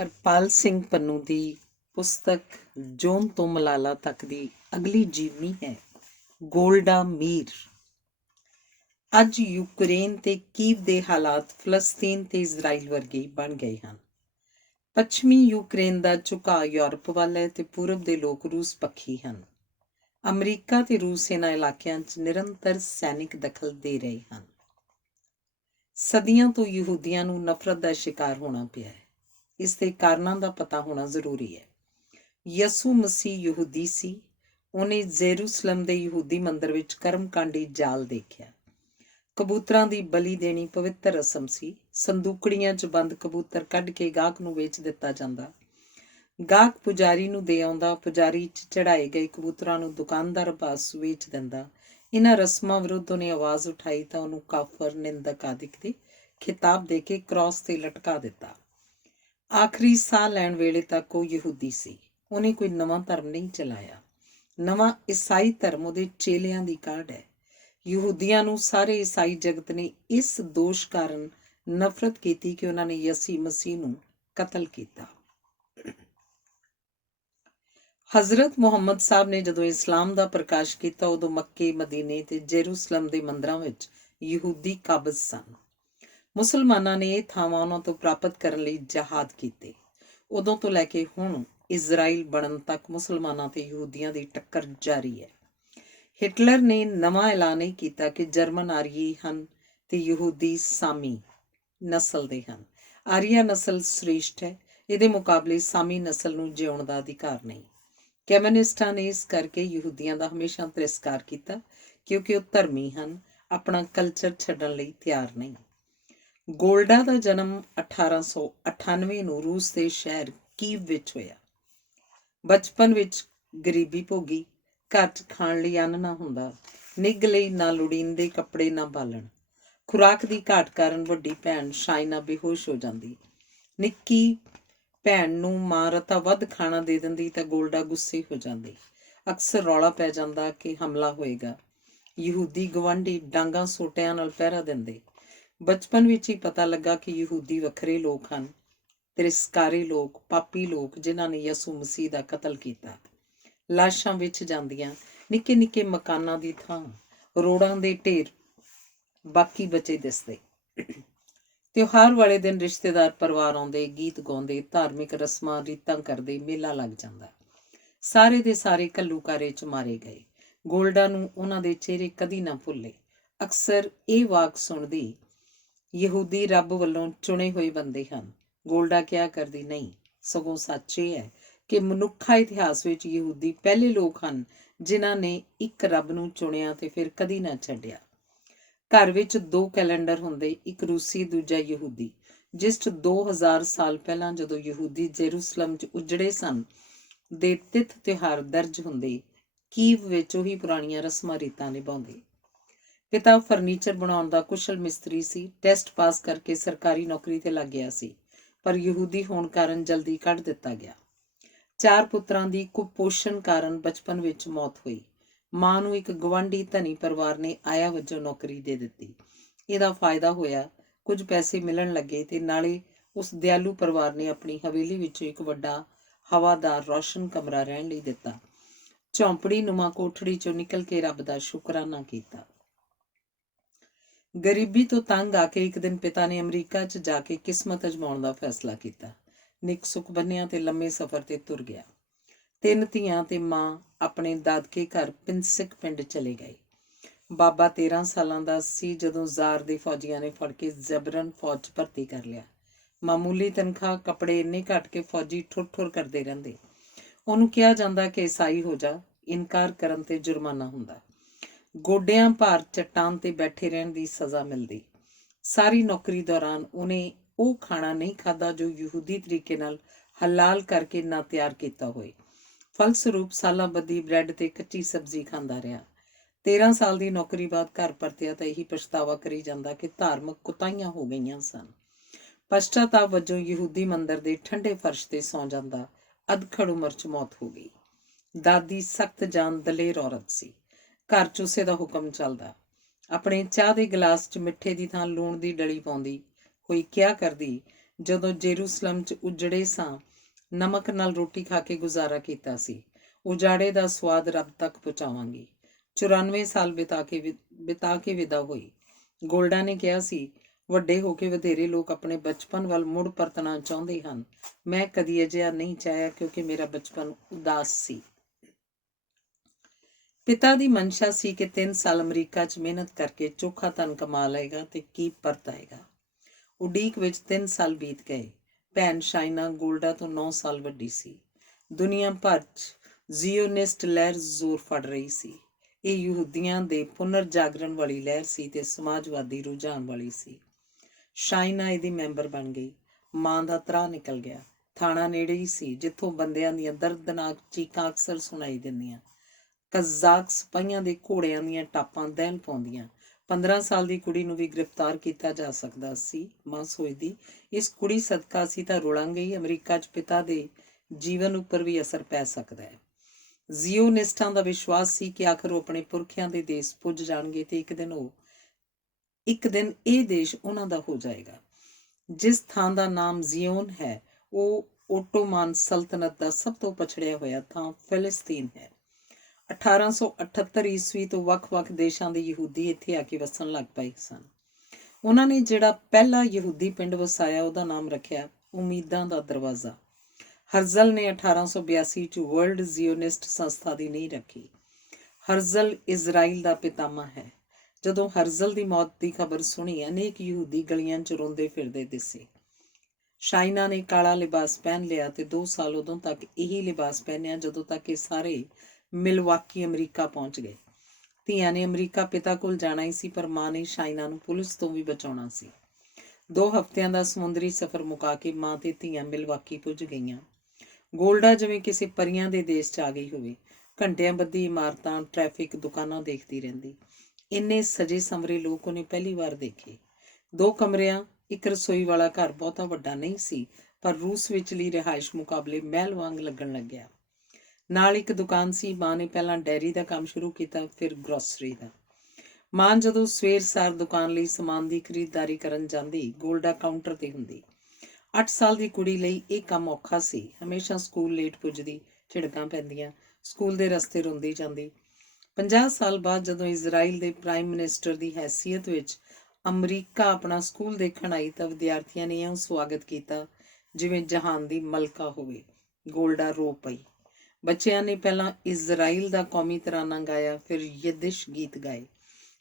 ਹਰਪਾਲ ਸਿੰਘ ਪੰਨੂ ਦੀ ਪੁਸਤਕ ਜੋਨ ਤੋਂ ਮਲਾਲਾ ਤੱਕ ਦੀ ਅਗਲੀ ਜੀਵਨੀ ਹੈ ਗੋਲਡਾ ਮੀਰ। ਅੱਜ ਯੂਕਰੇਨ ਤੇ ਕੀਵ ਦੇ ਹਾਲਾਤ ਫਲਸਤੀਨ ਤੇ ਇਜ਼ਰਾਈਲ ਵਰਗੇ ਬਣ ਗਏ ਹਨ। ਪੱਛਮੀ ਯੂਕਰੇਨ ਦਾ ਝੁਕਾਅ ਯੂਰਪ ਵੱਲ ਹੈ ਤੇ ਪੂਰਬ ਦੇ ਲੋਕ ਰੂਸ ਪੱਖੀ ਹਨ। ਅਮਰੀਕਾ ਤੇ ਰੂਸ ਇਹਨਾਂ ਇਲਾਕਿਆਂ 'ਚ ਨਿਰੰਤਰ ਸੈਨਿਕ ਦਖਲ ਦੇ ਰਹੇ ਹਨ। ਸਦੀਆਂ ਤੋਂ ਯਹੂਦੀਆਂ ਨੂੰ ਨਫ਼ਰਤ ਦਾ ਸ਼ਿਕਾਰ ਹੋਣਾ ਪਿਆ ਹੈ। ਇਸ ਦੇ ਕਾਰਨਾਂ ਦਾ ਪਤਾ ਹੋਣਾ ਜ਼ਰੂਰੀ ਹੈ। ਯਸੂ ਮਸੀਹ ਯਹੂਦੀ ਸੀ। ਉਹਨੇ ਜੇਰੂਸਲਮ ਦੇ ਯਹੂਦੀ ਮੰਦਰ ਵਿੱਚ ਕਰਮਕਾਂਡੀ ਜਾਲ ਦੇਖਿਆ। ਕਬੂਤਰਾਂ ਦੀ ਬਲੀ ਦੇਣੀ ਪਵਿੱਤਰ ਰਸਮ ਸੀ। ਸੰਦੂਕੜੀਆਂ 'ਚ ਬੰਦ ਕਬੂਤਰ ਕੱਢ ਕੇ ਗਾਹਕ ਨੂੰ ਵੇਚ ਦਿੱਤਾ ਜਾਂਦਾ। ਗਾਹਕ ਪੁਜਾਰੀ ਨੂੰ ਦੇ ਆਉਂਦਾ। ਪੁਜਾਰੀ 'ਚ ਚੜ੍ਹਾਏ ਗਏ ਕਬੂਤਰਾਂ ਨੂੰ ਦੁਕਾਨਦਾਰ ਪਾਸ ਵੇਚ ਦਿੰਦਾ। ਇਹਨਾਂ ਰਸਮਾਂ ਵਿਰੁੱਧ ਉਹਨੇ ਆਵਾਜ਼ ਉਠਾਈ ਤਾਂ ਉਹਨੂੰ ਕਾਫਰ, ਨਿੰਦਕ ਆਦਿਕ ਦੇ ਖਿਤਾਬ ਦੇ ਕੇ ਕ੍ਰਾਸ ਤੇ ਲਟਕਾ ਦਿੱਤਾ। ਆਖਰੀ ਸਾਹ ਲੈਣ ਵੇਲੇ ਤੱਕ ਉਹ ਯਹੂਦੀ ਸੀ। ਉਹਨੇ ਕੋਈ ਨਵਾਂ ਧਰਮ ਨਹੀਂ ਚਲਾਇਆ। ਨਵਾਂ ਈਸਾਈ ਧਰਮ ਉਹਦੇ ਚੇਲਿਆਂ ਦੀ ਕਾਢ ਹੈ। ਯਹੂਦੀਆਂ ਨੂੰ ਸਾਰੇ ਈਸਾਈ ਜਗਤ ਨੇ ਇਸ ਦੋਸ਼ ਕਾਰਨ ਨਫ਼ਰਤ ਕੀਤੀ ਕਿ ਉਹਨਾਂ ਨੇ ਯਸੂ ਮਸੀਹ ਨੂੰ ਕਤਲ ਕੀਤਾ। ਹਜ਼ਰਤ ਮੁਹੰਮਦ ਸਾਹਿਬ ਨੇ ਜਦੋਂ ਇਸਲਾਮ ਦਾ ਪ੍ਰਕਾਸ਼ ਕੀਤਾ ਉਦੋਂ ਮੱਕੇ, ਮਦੀਨੇ ਤੇ ਜੇਰੂਸਲਮ ਦੇ ਮੰਦਰਾਂ ਵਿੱਚ ਯਹੂਦੀ ਕਾਬਜ਼ ਸਨ। ਮੁਸਲਮਾਨਾਂ ਨੇ ਇਹ ਥਾਵਾਂ ਉਹਨਾਂ ਤੋਂ ਪ੍ਰਾਪਤ ਕਰਨ ਲਈ ਜਹਾਦ ਕੀਤੇ। ਉਦੋਂ ਤੋਂ ਲੈ ਕੇ ਹੁਣ ਇਜ਼ਰਾਈਲ ਬਣਨ ਤੱਕ ਮੁਸਲਮਾਨਾਂ ਤੇ ਯਹੂਦੀਆਂ ਦੀ ਟੱਕਰ ਜਾਰੀ ਹੈ। ਹਿਟਲਰ ਨੇ ਨਵਾਂ ਐਲਾਨ ਇਹ ਕੀਤਾ ਕਿ ਜਰਮਨ ਆਰੀਈ ਹਨ ਤੇ ਯਹੂਦੀ ਸਾਮੀ ਨਸਲ ਦੇ ਹਨ। ਆਰੀਆ ਨਸਲ ਸ੍ਰੇਸ਼ਟ ਹੈ। ਇਹਦੇ ਮੁਕਾਬਲੇ ਸਾਮੀ ਨਸਲ ਨੂੰ ਜਿਉਣ ਦਾ ਅਧਿਕਾਰ ਨਹੀਂ। ਕਮਿਊਨਿਸਟਾਂ ਨੇ ਇਸ ਕਰਕੇ ਯਹੂਦੀਆਂ ਦਾ ਹਮੇਸ਼ਾ ਤਿਰਸਕਾਰ ਕੀਤਾ ਕਿਉਂਕਿ ਉਹ ਧਰਮੀ ਹਨ, ਆਪਣਾ ਕਲਚਰ ਛੱਡਣ ਲਈ ਤਿਆਰ ਨਹੀਂ। ਗੋਲਡਾ ਦਾ ਜਨਮ 1898 ਨੂੰ ਰੂਸ ਦੇ ਸ਼ਹਿਰ ਕੀਵ ਵਿੱਚ ਹੋਇਆ। ਬਚਪਨ ਵਿੱਚ ਗਰੀਬੀ ਭੋਗੀ। ਘਰ 'ਚ ਖਾਣ ਲਈ ਅੰਨ ਨਾ ਹੁੰਦਾ। ਨਿੱਘ ਲਈ ਨਾ ਲੋੜੀਂਦੇ ਕੱਪੜੇ ਨਾ ਬਾਲਣ। ਖੁਰਾਕ ਦੀ ਘਾਟ ਕਾਰਨ ਵੱਡੀ ਭੈਣ ਸ਼ਾਇਨਾ ਬੇਹੋਸ਼ ਹੋ ਜਾਂਦੀ। ਨਿੱਕੀ ਭੈਣ ਨੂੰ ਮਾਂ ਰਤਾ ਵੱਧ ਖਾਣਾ ਦੇ ਦਿੰਦੀ ਤਾਂ ਗੋਲਡਾ ਗੁੱਸੇ ਹੋ ਜਾਂਦੀ। ਅਕਸਰ ਰੌਲਾ ਪੈ ਜਾਂਦਾ ਕਿ ਹਮਲਾ ਹੋਏਗਾ। ਯਹੂਦੀ ਗਵਾਂਢੀ ਡਾਂਗਾਂ ਸੋਟਿਆਂ ਨਾਲ ਪਹਿਰਾ ਦਿੰਦੇ। ਬਚਪਨ ਵਿੱਚ ਹੀ ਪਤਾ ਲੱਗਾ ਕਿ ਯਹੂਦੀ ਵੱਖਰੇ ਲੋਕ ਹਨ, ਤਿਰਸਕਾਰੀ ਲੋਕ, ਪਾਪੀ ਲੋਕ ਜਿਨ੍ਹਾਂ ਨੇ ਯਸੂ ਮਸੀਹ ਦਾ ਕਤਲ ਕੀਤਾ। ਲਾਸ਼ਾਂ ਵਿੱਚ ਜਾਂਦੀਆਂ। ਨਿੱਕੇ ਨਿੱਕੇ ਮਕਾਨਾਂ ਦੀ ਥਾਂ ਰੋੜਾਂ ਦੇ ਢੇਰ ਬਾਕੀ ਬਚੇ ਦਿਸਦੇ। ਤਿਉਹਾਰ ਵਾਲੇ ਦਿਨ ਰਿਸ਼ਤੇਦਾਰ ਪਰਿਵਾਰ ਆਉਂਦੇ, ਗੀਤ ਗਾਉਂਦੇ, ਧਾਰਮਿਕ ਰਸਮਾਂ ਰੀਤਾਂ ਕਰਦੇ, ਮੇਲਾ ਲੱਗ ਜਾਂਦਾ। ਸਾਰੇ ਦੇ ਸਾਰੇ ਘੱਲੂਘਾਰੇ 'ਚ ਮਾਰੇ ਗਏ। ਗੋਲਡਾ ਨੂੰ ਉਹਨਾਂ ਦੇ ਚਿਹਰੇ ਕਦੀ ਨਾ ਭੁੱਲੇ। ਅਕਸਰ ਇਹ ਵਾਕ ਸੁਣਦੀ, ਯਹੂਦੀ ਰੱਬ ਵੱਲੋਂ ਚੁਣੇ ਹੋਏ ਬੰਦੇ ਹਨ। ਗੋਲਡਾ ਕਿਹਾ ਕਰਦੀ, ਨਹੀਂ, ਸਗੋਂ ਸੱਚ ਇਹ ਹੈ ਕਿ ਮਨੁੱਖਾ ਇਤਿਹਾਸ ਵਿੱਚ ਯਹੂਦੀ ਪਹਿਲੇ ਲੋਕ ਹਨ ਜਿਨ੍ਹਾਂ ਨੇ ਇੱਕ ਰੱਬ ਨੂੰ ਚੁਣਿਆ ਤੇ ਫਿਰ ਕਦੀ ਨਾ ਛੱਡਿਆ। ਘਰ ਵਿੱਚ 2 ਕੈਲੰਡਰ ਹੁੰਦੇ, ਇੱਕ ਰੂਸੀ, ਦੂਜਾ ਯਹੂਦੀ, ਜਿਸ 'ਚ 2000 ਸਾਲ ਪਹਿਲਾਂ ਜਦੋਂ ਯਹੂਦੀ ਜੇਰੂਸਲਮ 'ਚ ਉਜੜੇ ਸਨ ਦੇ ਤਿਥ ਤਿਉਹਾਰ ਦਰਜ ਹੁੰਦੇ। ਕੀਵ ਵਿੱਚ ਉਹੀ ਪੁਰਾਣੀਆਂ ਰਸਮਾਂ ਰੀਤਾਂ ਨਿਭਾਉਂਦੇ। ਪਿਤਾ ਫਰਨੀਚਰ ਬਣਾਉਣ ਦਾ ਕੁਸ਼ਲ ਮਿਸਤਰੀ ਸੀ। ਟੈਸਟ ਪਾਸ ਕਰਕੇ ਸਰਕਾਰੀ ਨੌਕਰੀ ਤੇ ਲੱਗ ਗਿਆ ਸੀ, ਪਰ ਯਹੂਦੀ ਹੋਣ ਕਾਰਨ ਜਲਦੀ ਕੱਢ ਦਿੱਤਾ ਗਿਆ। 4 ਪੁੱਤਰਾਂ ਦੀ ਕੁਪੋਸ਼ਣ ਕਾਰਨ ਬਚਪਨ ਵਿੱਚ ਮੌਤ ਹੋਈ। ਮਾਂ ਨੂੰ ਇੱਕ ਗਵਾਂਢੀ ਧਨੀ ਪਰਿਵਾਰ ਨੇ ਆਇਆ ਵਜੋਂ ਨੌਕਰੀ ਦੇ ਦਿੱਤੀ। ਇਹਦਾ ਫਾਇਦਾ ਹੋਇਆ, ਕੁਝ ਪੈਸੇ ਮਿਲਣ ਲੱਗੇ ਤੇ ਨਾਲੇ ਉਸ ਦਿਆਲੂ ਪਰਿਵਾਰ ਨੇ ਆਪਣੀ ਹਵੇਲੀ ਵਿੱਚੋਂ ਇੱਕ ਵੱਡਾ ਹਵਾਦਾਰ ਰੌਸ਼ਨ ਕਮਰਾ ਰਹਿਣ ਲਈ ਦਿੱਤਾ। ਝੌਂਪੜੀ ਨੁਮਾ ਕੋਠੜੀ 'ਚੋਂ ਨਿਕਲ ਕੇ ਰੱਬ ਦਾ ਸ਼ੁਕਰਾਨਾ ਕੀਤਾ। ਗਰੀਬੀ ਤੋਂ ਤੰਗ ਆ ਕੇ ਇੱਕ ਦਿਨ ਪਿਤਾ ਨੇ ਅਮਰੀਕਾ 'ਚ ਜਾ ਕੇ ਕਿਸਮਤ ਅਜ਼ਮਾਉਣ ਦਾ ਫੈਸਲਾ ਕੀਤਾ। ਨਿੱਕ ਸੁੱਕ ਬੰਨਿਆ ਤੇ ਲੰਮੇ ਸਫ਼ਰ ਤੇ ਤੁਰ ਗਿਆ। 3 ਧੀਆਂ ਤੇ ਮਾਂ ਆਪਣੇ ਦਾਦਕੇ ਘਰ ਪਿੰਸਿਕ ਪਿੰਡ ਚਲੇ ਗਏ। ਬਾਬਾ 13 ਸਾਲਾਂ ਦਾ ਸੀ ਜਦੋਂ ਜ਼ਾਰ ਦੇ ਫੌਜੀਆਂ ਨੇ ਫੜ ਕੇ ਜ਼ਬਰਨ ਫੌਜ 'ਚ ਭਰਤੀ ਕਰ ਲਿਆ। ਮਾਮੂਲੀ ਤਨਖਾਹ, ਕੱਪੜੇ ਇੰਨੇ ਘੱਟ ਕੇ ਫੌਜੀ ਠੁਰ ਕਰਦੇ ਰਹਿੰਦੇ। ਉਹਨੂੰ ਕਿਹਾ ਜਾਂਦਾ ਕਿ ਈਸਾਈ ਹੋ ਜਾ, ਇਨਕਾਰ ਕਰਨ ਤੇ ਜੁਰਮਾਨਾ ਹੁੰਦਾ। ਗੋਡਿਆਂ ਭਾਰ ਚੱਟਾਨ ਤੇ ਬੈਠੇ ਰਹਿਣ ਦੀ ਸਜ਼ਾ ਮਿਲਦੀ। ਸਾਰੀ ਨੌਕਰੀ ਦੌਰਾਨ ਉਹਨੇ ਉਹ ਖਾਣਾ ਨਹੀਂ ਖਾਧਾ ਜੋ ਯਹੂਦੀ ਤਰੀਕੇ ਨਾਲ ਹਲਾਲ ਕਰਕੇ ਨਾ ਤਿਆਰ ਕੀਤਾ ਹੋਏ। ਫਲਸਰੂਪ ਸਾਲਾਂ ਬੱਧੀ ਬ੍ਰੈਡ ਤੇ ਕੱਚੀ ਸਬਜ਼ੀ ਖਾਂਦਾ ਰਿਹਾ। 13 ਸਾਲ ਦੀ ਨੌਕਰੀ ਬਾਅਦ ਘਰ ਪਰਤਿਆ ਤਾਂ ਇਹੀ ਪਛਤਾਵਾ ਕਰੀ ਜਾਂਦਾ ਕਿ ਧਾਰਮਿਕ ਕੁਤਾਹੀਆਂ ਹੋ ਗਈਆਂ ਸਨ। ਪਛਤਾਤਾਪ ਵਜੋਂ ਯਹੂਦੀ ਮੰਦਰ ਦੇ ਠੰਡੇ ਫਰਸ਼ ਤੇ ਸੌਂ ਜਾਂਦਾ। ਅਧਖੜ ਉਮਰ 'ਚ ਮੌਤ ਹੋ ਗਈ। ਦਾਦੀ ਸਖਤ ਜਾਨ ਦਲੇਰ ਔਰਤ ਸੀ। ਘਰ 'ਚ ਉਸੇ ਦਾ ਹੁਕਮ ਚੱਲਦਾ। ਆਪਣੇ ਚਾਹ ਦੇ ਗਲਾਸ 'ਚ ਮਿੱਠੇ ਦੀ ਥਾਂ ਲੂਣ ਦੀ ਡਲੀ ਪਾਉਂਦੀ ਹੋਈ ਕਿਹਾ ਕਰਦੀ, ਜਦੋਂ ਜੇਰੂਸਲਮ 'ਚ ਉਜੜੇ ਸਾਂ, ਨਮਕ ਨਾਲ ਰੋਟੀ ਖਾ ਕੇ ਗੁਜ਼ਾਰਾ ਕੀਤਾ ਸੀ। ਉਜਾੜੇ ਦਾ ਸਵਾਦ ਰੱਬ ਤੱਕ ਪਹੁੰਚਾਵਾਂਗੀ। 94 ਸਾਲ ਬਿਤਾ ਕੇ ਵਿਦਾ ਹੋਈ। ਗੋਲਡਾ ਨੇ ਕਿਹਾ ਸੀ, ਵੱਡੇ ਹੋ ਕੇ ਵਧੇਰੇ ਲੋਕ ਆਪਣੇ ਬਚਪਨ ਵੱਲ ਮੁੜ ਪਰਤਣਾ ਚਾਹੁੰਦੇ ਹਨ। ਮੈਂ ਕਦੀ ਅਜਿਹਾ ਨਹੀਂ ਚਾਹਿਆ ਕਿਉਂਕਿ ਮੇਰਾ ਬਚਪਨ ਉਦਾਸ ਸੀ। ਪਿਤਾ ਦੀ ਮਨਸ਼ਾ ਸੀ ਕਿ 3 ਸਾਲ ਅਮਰੀਕਾ 'ਚ ਮਿਹਨਤ ਕਰਕੇ ਚੋਖਾ ਧਨ ਕਮਾ ਲਏਗਾ ਤੇ ਕੀ ਪਰਤ ਆਏਗਾ। ਉਡੀਕ ਵਿੱਚ 3 ਸਾਲ ਬੀਤ ਗਏ। ਭੈਣ ਸ਼ਾਇਨਾ ਗੋਲਡਾ ਤੋਂ 9 ਸਾਲ ਵੱਡੀ ਸੀ। ਦੁਨੀਆ ਭਰ 'ਚ ਜ਼ੀਓਨਿਸਟ ਲਹਿਰ ਜ਼ੋਰ ਫੜ ਰਹੀ ਸੀ। ਇਹ ਯਹੂਦੀਆਂ ਦੇ ਪੁਨਰ ਜਾਗਰਣ ਵਾਲੀ ਲਹਿਰ ਸੀ ਤੇ ਸਮਾਜਵਾਦੀ ਰੁਝਾਨ ਵਾਲੀ ਸੀ। ਸ਼ਾਇਨਾ ਇਹਦੀ ਮੈਂਬਰ ਬਣ ਗਈ। ਮਾਂ ਦਾ ਤਰਾਹ ਨਿਕਲ ਗਿਆ। ਥਾਣਾ ਨੇੜੇ ਹੀ ਸੀ, ਜਿੱਥੋਂ ਬੰਦਿਆਂ ਦੀਆਂ ਦਰਦਨਾਕ ਚੀਕਾਂ ਅਕਸਰ ਸੁਣਾਈ ਦਿੰਦੀਆਂ। ਕਜ਼ਾਕ ਸਿਪਾਹੀਆਂ ਦੇ ਘੋੜਿਆਂ ਦੀਆਂ ਟਾਪਾਂ ਦਹਿਲ ਪਾਉਂਦੀਆਂ। 15 ਸਾਲ ਦੀ ਕੁੜੀ ਨੂੰ ਵੀ ਗ੍ਰਿਫਤਾਰ ਕੀਤਾ ਜਾ ਸਕਦਾ ਸੀ। ਮਾਂ ਸੋਚਦੀ, ਇਸ ਕੁੜੀ ਸਦਕਾ ਅਸੀਂ ਤਾਂ ਰੁਲਾਂਗੇ ਹੀ, ਅਮਰੀਕਾ 'ਚ ਪਿਤਾ ਦੇ ਜੀਵਨ ਉੱਪਰ ਵੀ ਅਸਰ ਪੈ ਸਕਦਾ ਹੈ। ਜ਼ੀਓਨਿਸਟਾਂ ਦਾ ਵਿਸ਼ਵਾਸ ਸੀ ਕਿ ਆਖਰ ਉਹ ਆਪਣੇ ਪੁਰਖਿਆਂ ਦੇ ਦੇਸ਼ ਪੁੱਜ ਜਾਣਗੇ ਤੇ ਇੱਕ ਦਿਨ ਇਹ ਦੇਸ਼ ਉਹਨਾਂ ਦਾ ਹੋ ਜਾਏਗਾ। ਜਿਸ ਥਾਂ ਦਾ ਨਾਮ ਜ਼ੀਓਨ ਹੈ, ਉਹ ਓਟੋਮਾਨ ਸਲਤਨਤ ਦਾ ਸਭ ਤੋਂ ਪਛੜਿਆ ਹੋਇਆ ਥਾਂ ਫਿਲਿਸਤੀਨ ਹੈ। 1878 ਈਸਵੀ ਤੋਂ ਵੱਖ-ਵੱਖ ਦੇਸ਼ਾਂ ਦੇ ਯਹੂਦੀ ਇੱਥੇ ਆ ਕੇ ਵਸਣ ਲੱਗ ਪਏ ਸਨ। ਉਹਨਾਂ ਨੇ ਜਿਹੜਾ ਪਹਿਲਾ ਯਹੂਦੀ ਪਿੰਡ ਵਸਾਇਆ, ਉਹਦਾ ਨਾਮ ਰੱਖਿਆ ਉਮੀਦਾਂ ਦਾ ਦਰਵਾਜ਼ਾ। ਹਰਜ਼ਲ ਨੇ 1882 'ਚ ਵਰਲਡ ਜ਼ੀਓਨਿਸਟ ਸੰਸਥਾ ਦੀ ਨੀਂਹ ਰੱਖੀ। ਹਰਜ਼ਲ ਇਜ਼ਰਾਈਲ ਦਾ ਪਿਤਾਮਾ ਹੈ। ਜਦੋਂ ਹਰਜ਼ਲ ਦੀ ਮੌਤ ਦੀ ਖਬਰ ਸੁਣੀ, ਅਨੇਕ ਯਹੂਦੀ ਗਲੀਆਂ 'ਚ ਰੋਂਦੇ ਫਿਰਦੇ ਦਿਸੇ। ਸ਼ਾਇਨਾ ਨੇ ਕਾਲਾ ਲਿਬਾਸ ਪਹਿਨ ਲਿਆ ਤੇ 2 ਸਾਲ ਉਦੋਂ ਤੱਕ ਇਹੀ ਲਿਬਾਸ ਪਹਿਨਿਆ ਜਦੋਂ ਤੱਕ ਇਹ ਸਾਰੇ ਮਿਲਵਾਕੀ ਅਮਰੀਕਾ ਪਹੁੰਚ ਗਏ। ਧੀਆਂ ਨੇ ਅਮਰੀਕਾ ਪਿਤਾ ਕੋਲ ਜਾਣਾ ਹੀ ਸੀ, ਪਰ ਮਾਂ ਨੇ ਸ਼ਾਇਨਾ ਨੂੰ ਪੁਲਿਸ ਤੋਂ ਵੀ ਬਚਾਉਣਾ ਸੀ। 2 ਹਫ਼ਤਿਆਂ ਦਾ ਸਮੁੰਦਰੀ ਸਫ਼ਰ ਮੁਕਾ ਕੇ ਮਾਂ ਤੇ ਧੀਆਂ ਮਿਲਵਾਕੀ ਪੁੱਜ ਗਈਆਂ। ਗੋਲਡਾ ਜਿਵੇਂ ਕਿਸੇ ਪਰੀਆਂ ਦੇ ਦੇਸ਼ 'ਚ ਆ ਗਈ ਹੋਵੇ। ਘੰਟਿਆਂ ਬੱਧੀ ਇਮਾਰਤਾਂ, ਟ੍ਰੈਫਿਕ, ਦੁਕਾਨਾਂ ਦੇਖਦੀ ਰਹਿੰਦੀ। ਇੰਨੇ ਸਜੇ ਸੰਵਰੇ ਲੋਕ ਉਹਨੇ ਪਹਿਲੀ ਵਾਰ ਦੇਖੇ। 2 ਕਮਰਿਆਂ, 1 ਰਸੋਈ ਵਾਲਾ ਘਰ ਬਹੁਤਾ ਵੱਡਾ ਨਹੀਂ ਸੀ, ਪਰ ਰੂਸ ਵਿਚਲੀ ਰਿਹਾਇਸ਼ ਮੁਕਾਬਲੇ ਮਹਿਲ ਵਾਂਗ ਲੱਗਣ ਲੱਗਿਆ। ਨਾਲ ਇੱਕ ਦੁਕਾਨ ਸੀ। ਮਾਂ ਨੇ ਪਹਿਲਾਂ ਡੈਰੀ ਦਾ ਕੰਮ ਸ਼ੁਰੂ ਕੀਤਾ, ਫਿਰ ਗਰੋਸਰੀ ਦਾ। ਮਾਂ ਜਦੋਂ ਸਵੇਰ ਸਾਰ ਦੁਕਾਨ ਲਈ ਸਮਾਨ ਦੀ ਖਰੀਦਦਾਰੀ ਕਰਨ ਜਾਂਦੀ, ਗੋਲਡਾ ਕਾਊਂਟਰ ਤੇ ਹੁੰਦੀ। 8 ਸਾਲ ਦੀ ਕੁੜੀ ਲਈ ਇਹ ਕੰਮ ਔਖਾ ਸੀ। ਹਮੇਸ਼ਾ ਸਕੂਲ ਲੇਟ ਪੁੱਜਦੀ, ਝਿੜਕਾਂ ਪੈਂਦੀਆਂ, ਸਕੂਲ ਦੇ ਰਸਤੇ ਰੋਂਦੀ ਜਾਂਦੀ। 50 ਸਾਲ ਬਾਅਦ ਜਦੋਂ ਇਜ਼ਰਾਈਲ ਦੇ ਪ੍ਰਾਈਮ ਮਿਨਿਸਟਰ ਦੀ ਹੈਸੀਅਤ ਵਿੱਚ ਅਮਰੀਕਾ ਆਪਣਾ ਸਕੂਲ ਦੇਖਣ ਆਈ ਤਾਂ ਵਿਦਿਆਰਥੀਆਂ ਨੇ ਇਉਂ ਸਵਾਗਤ ਕੀਤਾ ਜਿਵੇਂ ਜਹਾਨ ਦੀ ਮਲਕਾ ਹੋਵੇ। ਗੋਲਡਾ ਰੋ ਪਈ। ਬੱਚਿਆਂ ਨੇ ਪਹਿਲਾਂ ਇਜ਼ਰਾਈਲ ਦਾ ਕੌਮੀ ਤਰਾਨਾ ਗਾਇਆ, ਫਿਰ ਯਿਦਿਸ਼ ਗੀਤ ਗਾਏ।